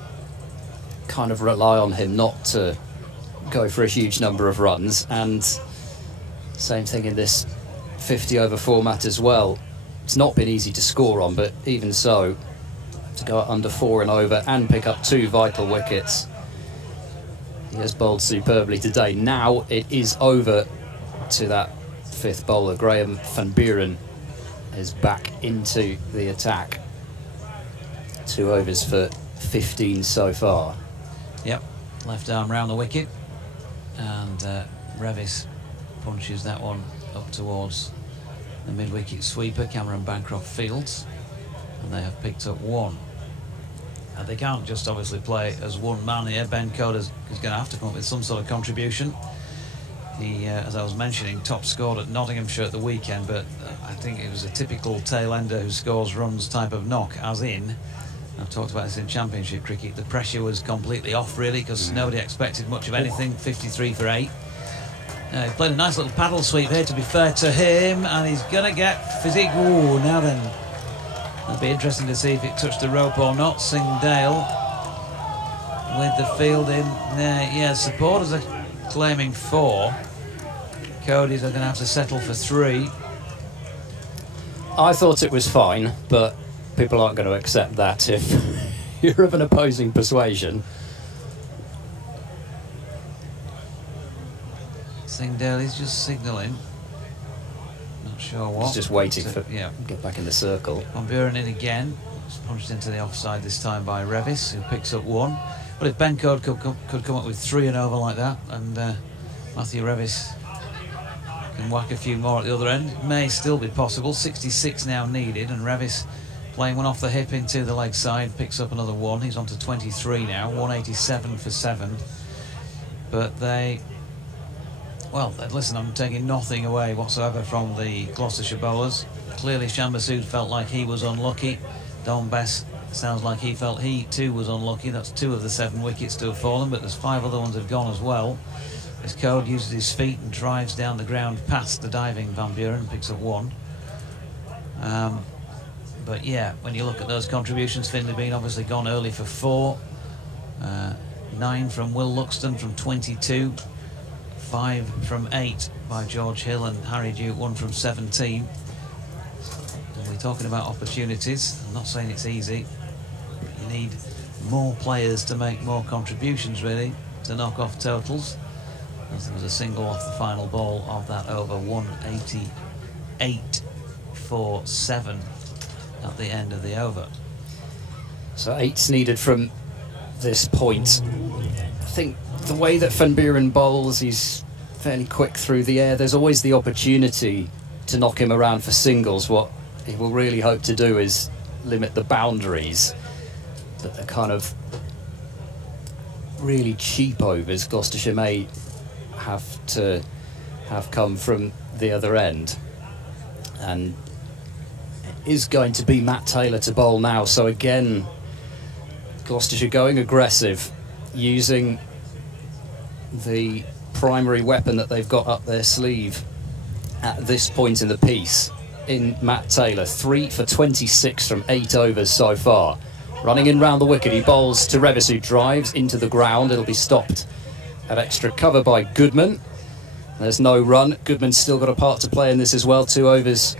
kind of rely on him not to go for a huge number of runs, and same thing in this 50 over format as well. It's not been easy to score on, but even so, to go under 4 and over and pick up 2 vital wickets, he has bowled superbly today. Now it is over to that 5th bowler. Graham Van Buren is back into the attack. 2 overs for 15 so far. Yep, left arm round the wicket, and Revis punches that one up towards the mid-wicket sweeper, Cameron Bancroft Fields, and they have picked up 1. They can't just obviously play as one man here. Ben Coder is going to have to come up with some sort of contribution. He, as I was mentioning, top scored at Nottinghamshire at the weekend, but I think it was a typical tail-ender who scores runs type of knock, as in, I've talked about this in Championship cricket, the pressure was completely off really, because nobody expected much of anything. 53 for 8. He played a nice little paddle sweep here, to be fair to him, and he's going to get physique. Ooh, now then. It'll be interesting to see if it touched the rope or not. Singdale with the field in there. Yeah, supporters are claiming 4. Cody's are going to have to settle for 3. I thought it was fine, but people aren't going to accept that if you're of an opposing persuasion. Singdale is just signalling. Not sure what. He's just waiting to, for get back in the circle. Van Buren in again. It's punched into the offside this time by Revis, who picks up 1. But if Ben Code could come up with 3 and over like that, and Matthew Revis can whack a few more at the other end, it may still be possible. 66 now needed, and Revis playing one off the hip into the leg side, picks up another 1. He's on to 23 now, 187 for 7. But they, well, listen, I'm taking nothing away whatsoever from the Gloucestershire bowlers. Clearly Shan Masood felt like he was unlucky. Don Bess sounds like he felt he too was unlucky. That's 2 of the 7 wickets to have fallen, but there's 5 other ones have gone as well. As Code uses his feet and drives down the ground past the diving Van Buren and picks up 1. But yeah, when you look at those contributions, Finlay Bean obviously gone early for 4. 9 from Will Luxton from 22. 5 from 8 by George Hill, and Harry Duke 1 from 17. And we're talking about opportunities. I'm not saying it's easy, but you need more players to make more contributions really to knock off totals. As there was a single off the final ball of that over, 188 for 7 at the end of the over. So 8's needed from this point. I think the way that Van Buren bowls, he's fairly quick through the air. There's always the opportunity to knock him around for singles. What he will really hope to do is limit the boundaries that are kind of really cheap overs Gloucestershire may have to have come from the other end. And it is going to be Matt Taylor to bowl now. So again, Gloucestershire going aggressive, using the primary weapon that they've got up their sleeve at this point in the piece in Matt Taylor. 3 for 26 from 8 overs so far. Running in round the wicket, he bowls to Revis, who drives into the ground. It'll be stopped at extra cover by Goodman. There's no run. Goodman's still got a part to play in this as well. 2 overs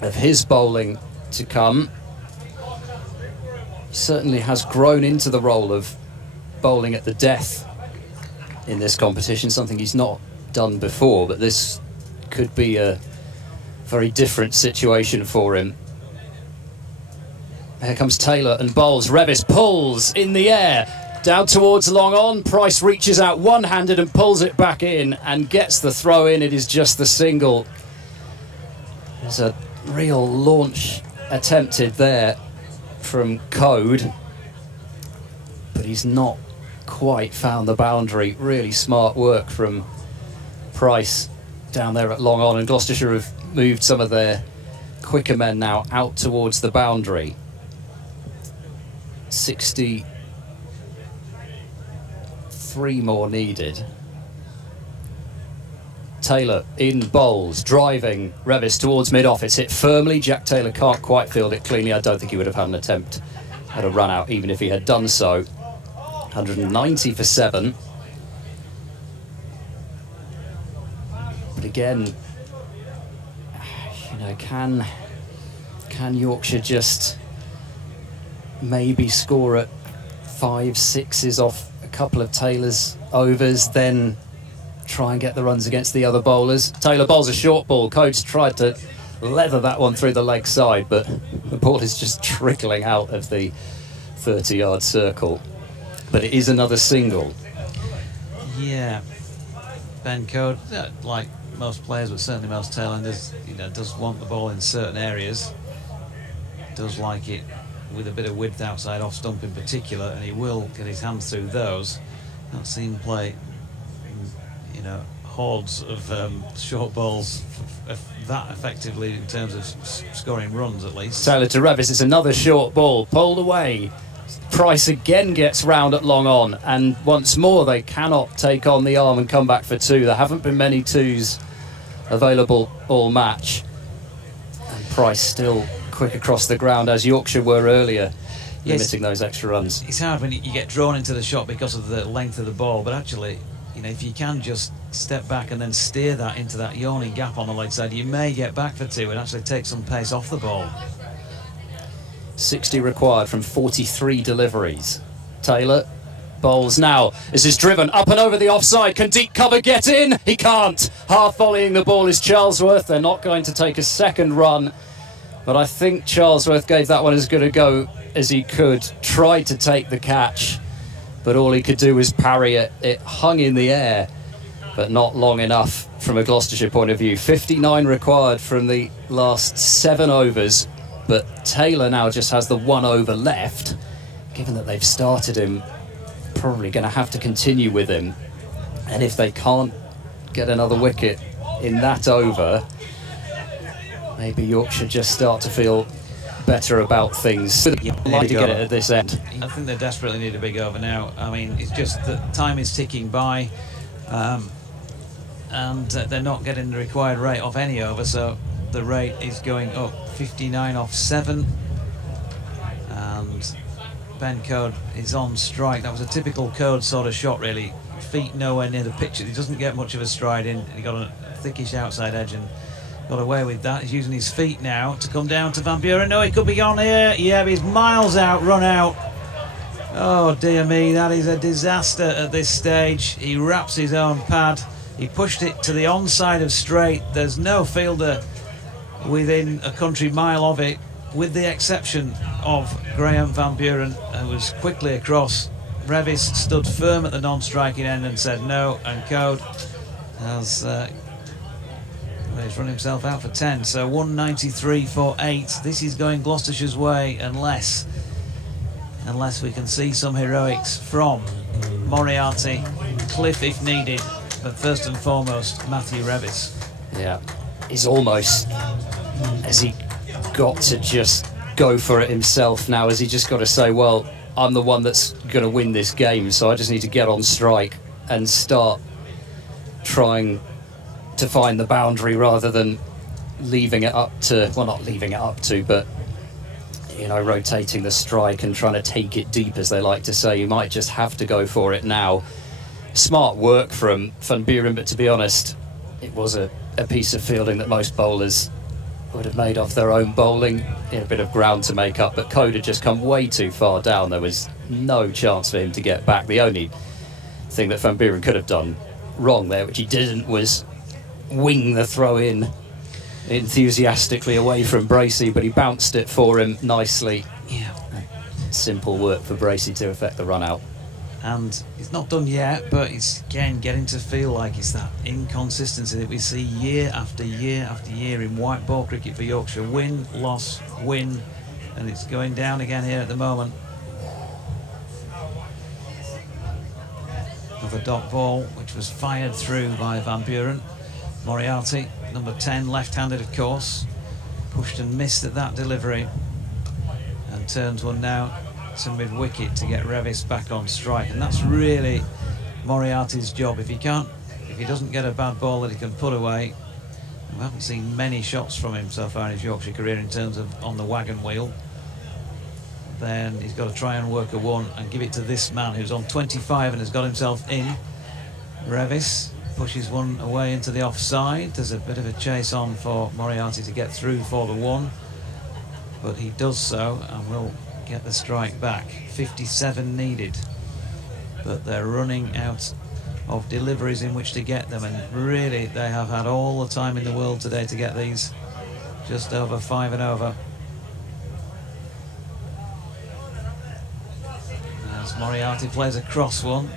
of his bowling to come. He certainly has grown into the role of bowling at the death in this competition, something he's not done before, but this could be a very different situation for him. Here comes Taylor and bowls. Revis pulls in the air, down towards long on. Price reaches out one-handed and pulls it back in and gets the throw in. It is just the single. There's a real launch attempted there from Code, but he's not quite found the boundary. Really smart work from Price down there at long on, and Gloucestershire have moved some of their quicker men now out towards the boundary. 63 more needed. Taylor in bowls, driving Revis towards mid-off. It's hit firmly. Jack Taylor can't quite field it cleanly. I don't think he would have had an attempt at a run out even if he had done so. 190 for 7. But again, you know, can Yorkshire just maybe score at 5 6s off a couple of Taylor's overs, then try and get the runs against the other bowlers? Taylor bowls a short ball. Coates tried to leather that one through the leg side, but the ball is just trickling out of the 30-yard circle. But it is another single. Yeah, Ben Code, like most players, but certainly most tailenders, you know, does want the ball in certain areas. Does like it with a bit of width outside off stump in particular, and he will get his hands through those. Not seen play, you know, hordes of short balls that effectively in terms of scoring runs, at least. Taylor to Revis, it's another short ball, pulled away. Price again gets round at long on, and once more they cannot take on the arm and come back for 2. There haven't been many 2s available all match, and Price still quick across the ground as Yorkshire were earlier, limiting those extra runs. It's hard when you get drawn into the shot because of the length of the ball, but actually, you know, if you can just step back and then steer that into that yawning gap on the leg side, you may get back for 2 and actually take some pace off the ball. 60 required from 43 deliveries. Taylor bowls now. This is driven up and over the offside. Can deep cover get in? He can't. Half volleying the ball is Charlesworth. They're not going to take a second run, but I think Charlesworth gave that one as good a go as he could. Tried to take the catch, but all he could do was parry it. It hung in the air, but not long enough from a Gloucestershire point of view. 59 required from the last 7 overs. But Taylor now just has the 1 over left. Given that they've started him, probably going to have to continue with him. And if they can't get another wicket in that over, maybe Yorkshire just start to feel better about things. Like to get it at this end. I think they desperately need a big over now. I mean, it's just that time is ticking by, and they're not getting the required rate off any over, so the rate is going up. 59 off 7, and Ben Code is on strike. That was a typical Code sort of shot, really. Feet nowhere near the pitch. He doesn't get much of a stride in. He got a thickish outside edge and got away with that. He's using his feet now to come down to Van Buren. No, he could be on here. Yeah, but he's miles out, run out. Oh dear me, that is a disaster at this stage. He wraps his own pad. He pushed it to the onside of straight. There's no fielder within a country mile of it, with the exception of Graham Van Buren, who was quickly across. Revis stood firm at the non-striking end and said no, and Code has he's run himself out for 10. So 193 for 8. This is going Gloucestershire's way unless unless we can see some heroics from Moriarty, Cliff if needed, but first and foremost, Matthew Revis. Yeah, he's almost, has he got to just go for it himself now? Has he just got to say, well, I'm the one that's going to win this game, so I just need to get on strike and start trying to find the boundary rather than leaving it up to, well, not leaving it up to, but, you know, rotating the strike and trying to take it deep, as they like to say. You might just have to go for it now. Smart work from Van Buren, but to be honest, it was a piece of fielding that most bowlers would have made off their own bowling. A bit of ground to make up, but Code had just come way too far down. There was no chance for him to get back. The only thing that Van Buren could have done wrong there, which he didn't, was wing the throw in enthusiastically away from Bracey, but he bounced it for him nicely. Yeah. Simple work for Bracey to effect the run out. And it's not done yet, but it's again getting to feel like it's that inconsistency that we see year after year after year in white ball cricket for Yorkshire. Win, loss, win, and it's going down again here at the moment. Another dot ball, which was fired through by Van Buren. Moriarty, number 10, left-handed of course, pushed and missed at that delivery, and turns one now to mid-wicket to get Revis back on strike. And that's really Moriarty's job. If he doesn't get a bad ball that he can put away, we haven't seen many shots from him so far in his Yorkshire career in terms of on the wagon wheel, then he's got to try and work a one and give it to this man who's on 25 and has got himself in. Revis pushes one away into the offside. There's a bit of a chase on for Moriarty to get through for the one, but he does so and will get the strike back. 57 needed, but they're running out of deliveries in which to get them, and really they have had all the time in the world today to get these. Just over 5 and over. As Moriarty plays a cross one,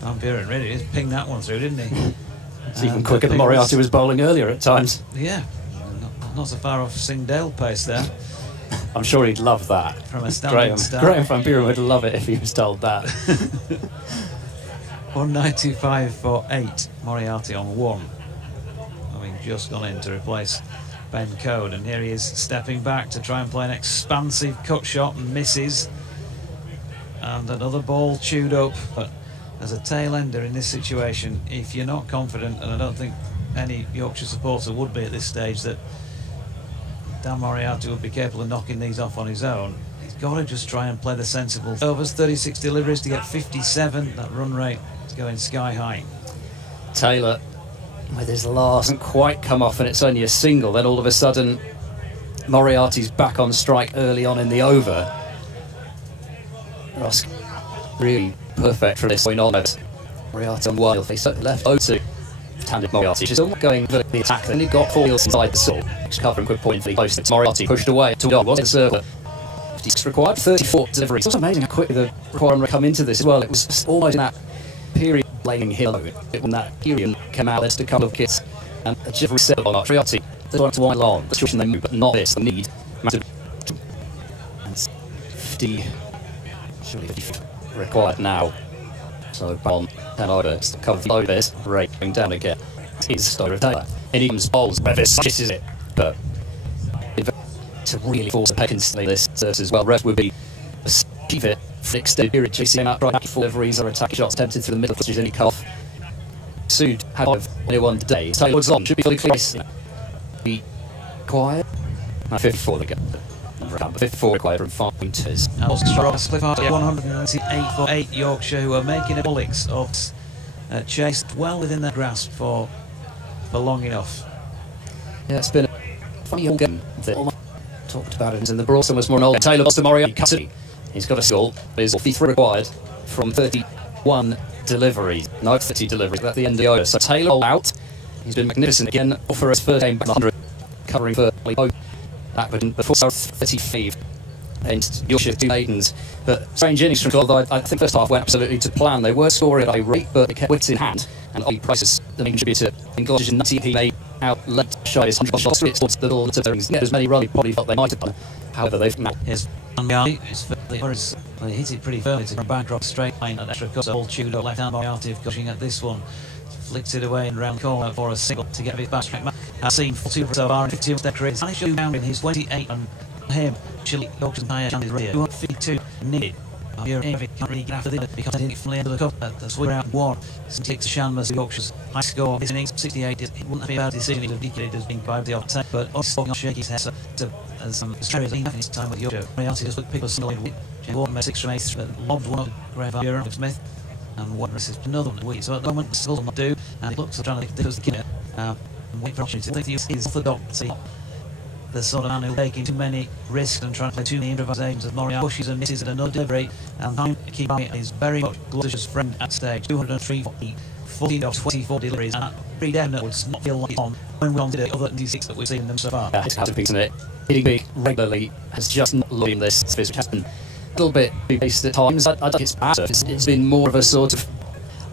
Van Buren really just pinged that one through, didn't he? It's even quicker than Moriarty was bowling earlier at times. Yeah, not so far off Singdale pace there. I'm sure he'd love that. From a standing start. Graham Van Buren would love it if he was told that. 195 for 8. Moriarty on 1. Having just gone in to replace Ben Code. And here he is stepping back to try and play an expansive cut shot and misses. And another ball chewed up. But as a tail ender in this situation, if you're not confident, and I don't think any Yorkshire supporter would be at this stage, that Dan Moriarty would be capable of knocking these off on his own, he's got to just try and play the sensible overs. 36 deliveries to get 57. That run rate is going sky high. Taylor with his last hasn't quite come off, and it's only a single. Then all of a sudden Moriarty's back on strike early on in the over. Ross really perfect for this point on. Moriarty on one, he left 0-2. Handed Moriarty, just not going for the attack. Then he got 4 wheels inside the sort, covering quick point for the post. Moriarty pushed away to Don, was in the circle. 56 required, 34 deliveries. It's also amazing how quickly the requirement come into this as well. It was almost in that period blaming Hill. When that period came out, there's a couple of kits and a just reset on Moriarty. They want to wind along, the situation they move, but not this. They need massive. 50, surely 50 required now. So on 10 overs to cover the overs, rate going down again. He's Stoker of Taylor. And he comes bowls, Revis kisses it. But to really force a pace instantly this as well, Rev would be keep it for extended period, chasing him out, right for deliveries or attacking shots tempted through the middle, which is any cut off. Sood had 21 today. Taylor's on, should be fully clear. Be quiet. 54 to go. 54 required from 5 pointers. Cliff Park 198 for 8. Yorkshire, who are making a bullocks of chased well within their grasp for long enough. Yeah, it's been a funny whole game. Talked about it in the Brawson was more an old Taylor to Moriarty. Custody. He's got a score. There's 53 required from 31 deliveries. No, 30 deliveries at the end of the order. So Taylor all out. He's been magnificent again for his first game back 100, covering for backward before 35 against Yorkshire 2 maidens. But strange innings from Gold. I think first half went absolutely to plan. They were scoring at a rate, but they kept wits in hand. And Ollie Price's the main contributor in Gloucestershire 90. He made out late shy his 100 shots towards the ball to things. Get as many runs he probably felt they might have done. However, they've now. Here's And Moriarty is he hit it pretty firmly to Bancroft straight line at extra cut. All Tudor left hand Moriarty of pushing at this one. Flicked it away and round corner for a single to get it back. Has seen 42 so far and 52 their careers. Managed to down in his 28 and him. Chile Yorkshire's higher and his rear. 252 needed. Can't really get after this because they didn't fly into the cup at the swing round one. 66 Shanmers, Yorkshire's high score. This innings 68. It wouldn't be a bad decision. It would be as being 5 the off 10, but also shaky his head as Australia's been having his time with Yorkshire. Moriarty just looked people single in. Jane Walton made 6 from 8, lobbed one up Grave of Smith, and one received another one. So at the moment, still not do, and it looks like trying to think the killer. And wait for opportunity. I think he's orthodox. The sort of man who's taking too many risks and trying to play too many improvisations as Moriarty pushes and misses at another delivery, and time to keep on it is very much Gloucestershire's friend at stage. 203 for 14 of 24 deliveries, and that pretty definite would not feel like it's on when we're on to the other 96 that we've seen in them so far. Yeah, it's got to be, isn't it? Hitting big regularly has just not looked in this, which has been a little bit based at times. I don't think it's bad. It's been more of a sort of,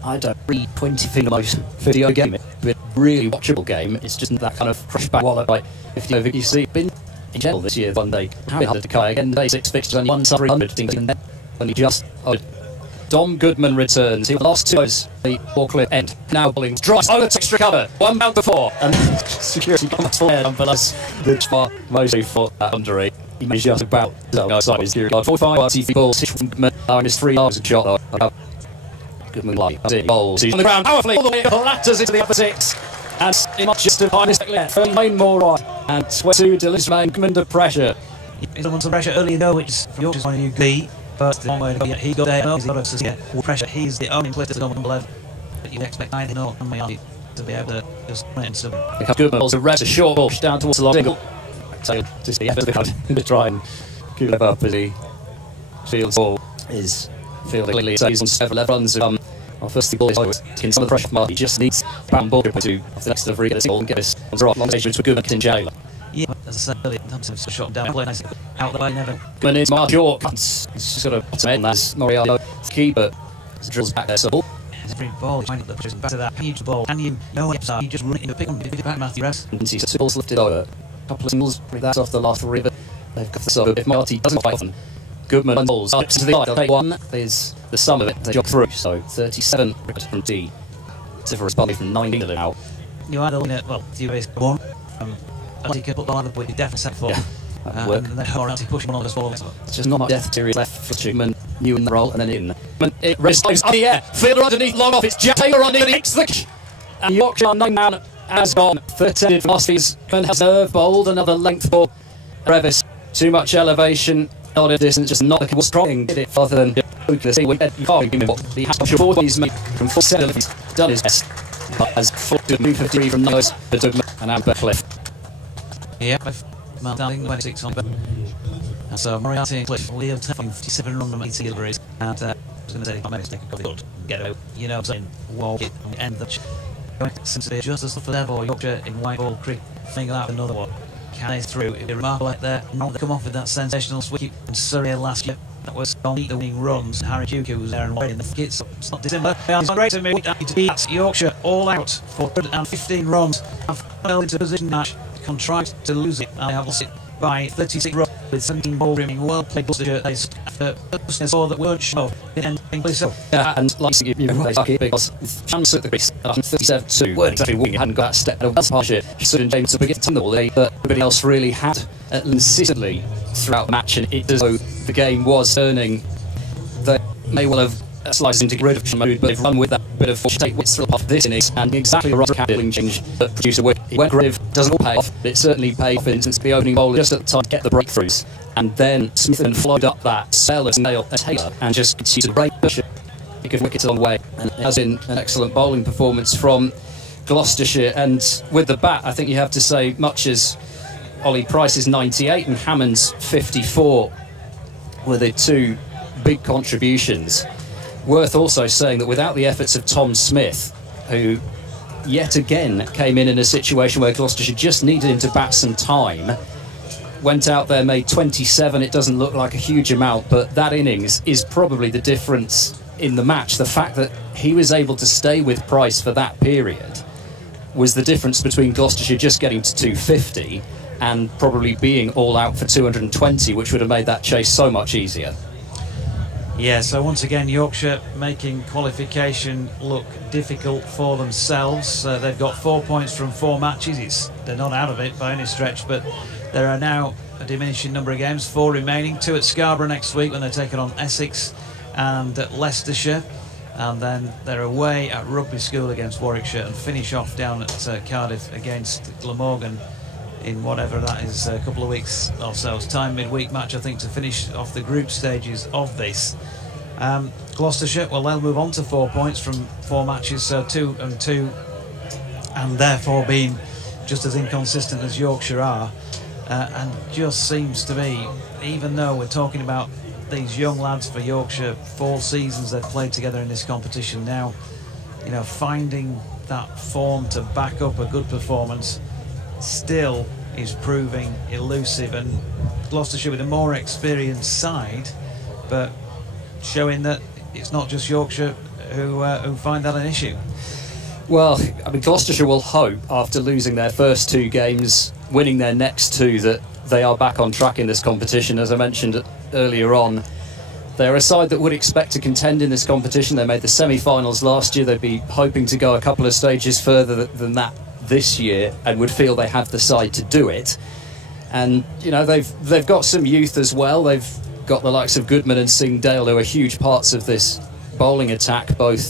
I don't really 20 fingermost video game. It's been a really watchable game. It's just that kind of crush back wallet like 50 over. You see, it's been in general this year, one day, how hard to come again, day 6 fixtures, only 1 sub 300 things, and then only just. Dom Goodman returns. He lost 2 overs, the Auckland end. Now bowling, drives over to extra cover, 1 bound before, and security comes forward and belows the far mostly for that under it. He managed just about outside his gear. 45 RTV balls, Goodman, in his 3 hours of shot though. Goodman like bowls. He's on the ground powerfully, all the way collapses into the upper 6. And he must just have his left, remain more right, and 22 delivers Goodman under pressure. He's under pressure early though, which from Yorkshire's point of view, B. But the long way to go, he got there, he's got us to get pressure. He's the only player to go on level. But you expect either nor and Moriarty to be able to just run it and stuff. Because Goodman also reps a short ball down towards the long single. So just the effort to try and keep it up as he fields ball is fielding. So he's on several runs. Our first ball is always in some of the pressure mark. He just needs bam ball to the next delivery, get a single and get this on the right long stage with Goodman in jail. Yeah, as I said earlier, Thompson shot down, play nice out the way, never. Goodman is Mark York. He's just got a bottom end. That's Moriarty keeper. Drills back there, so ball. Every ball is finding the pushes back to that. Can you ball? Can you? No, you just run it into pick on the back, Matthew Rest. And see 6 balls lifted over. A couple of singles, that's off the last 3, but they've got the sub. If Moriarty doesn't fight often, Goodman balls up to the line. They'll take 1 is the sum of it. They jog through. So 37 from D. Differ responding from 19 to now. You either win it, well, you base 1. You can put the line up, but you definitely set 4. Yeah, and then Moriarty pushing one on the ball. It's just not much death material left for Goodman. New in the roll and then in. It resides up the air. Fielder underneath, long off. It's Jack Taylor on it. It's the. And Yorkshire 9 man has gone. 13 for Ospreys. Goodman has served bowled another length ball. Revis. Too much elevation. Not a distance, just not the strong. Did it farther than Lucas. He can't give him what he has to show. He's made from 4 deliveries. Done his best. But has fought to move 53 from nose for Goodman and Amber Cliff. Yeah, Mark Darling 26 on. And so Moriarty and Cliff will 57 run from 80 deliveries. And I was going to say, if I made a mistake, I could get out. You know what I'm saying? Walk it and end the. Seems to be just as tough for them for Yorkshire in Whitehall Creek. Finger out another one. Can through? It'd be remarkable like there. Now they come off with that sensational sweep in Surrey last year. That was on the winning runs. Harry Duke was there and waiting the kits. It's not dissimilar. It's great to me to beat Yorkshire all out for 115 runs. I've fell into position match. Contrived to lose it. I have lost it by 36 runs with 17 ball rimming. Well played Gloucestershire. They saw that weren't show. Yeah, and like you lucky because chance at the crease at 37-2 weren't exactly winning. Hadn't got that step out of that partnership. Stood in James to begin the ball. But everybody else really had consistently throughout the match, and it as though the game was turning. They may well have sliced into rid of mood, but they've run with that bit of force. Take wits off this innings, and exactly the right handling change that produced a win. It went grave, doesn't all pay off, but it certainly paid off. For instance, the opening bowler just at the time to get the breakthroughs, and then Smith flowed up that spell as nail Taylor and just continued to break the pick of wickets along the way. And it has been an excellent bowling performance from Gloucestershire, and with the bat, I think you have to say much as Ollie Price's 98 and Hammond's 54 were the 2 big contributions. Worth also saying that without the efforts of Tom Smith, who yet again came in a situation where Gloucestershire just needed him to bat some time, went out there, made 27. It doesn't look like a huge amount, but that innings is probably the difference in the match. The fact that he was able to stay with Price for that period was the difference between Gloucestershire just getting to 250 and probably being all out for 220, which would have made that chase so much easier. Yeah, so once again, Yorkshire making qualification look difficult for themselves. They've got 4 points from 4 matches. They're not out of it by any stretch, but there are now a diminishing number of games, 4 remaining, 2 at Scarborough next week when they're taking on Essex and at Leicestershire. And then they're away at Rugby School against Warwickshire and finish off down at Cardiff against Glamorgan in whatever that is, a couple of weeks or so's time, midweek match, I think, to finish off the group stages of this. Gloucestershire, well, they'll move on to 4 points from 4 matches, so 2 and 2, and therefore being just as inconsistent as Yorkshire are. And just seems to me, even though we're talking about these young lads for Yorkshire, 4 seasons they've played together in this competition now, you know, finding that form to back up a good performance still is proving elusive. And Gloucestershire with a more experienced side, but showing that it's not just Yorkshire who find that an issue. Well, I mean, Gloucestershire will hope, after losing their first 2 games, winning their next 2, that they are back on track in this competition. As I mentioned earlier on, they're a side that would expect to contend in this competition. They made the semi-finals last year. They'd be hoping to go a couple of stages further than that this year, and would feel they have the side to do it. And you know, they've got some youth as well. They've got the likes of Goodman and Singdale, who are huge parts of this bowling attack, both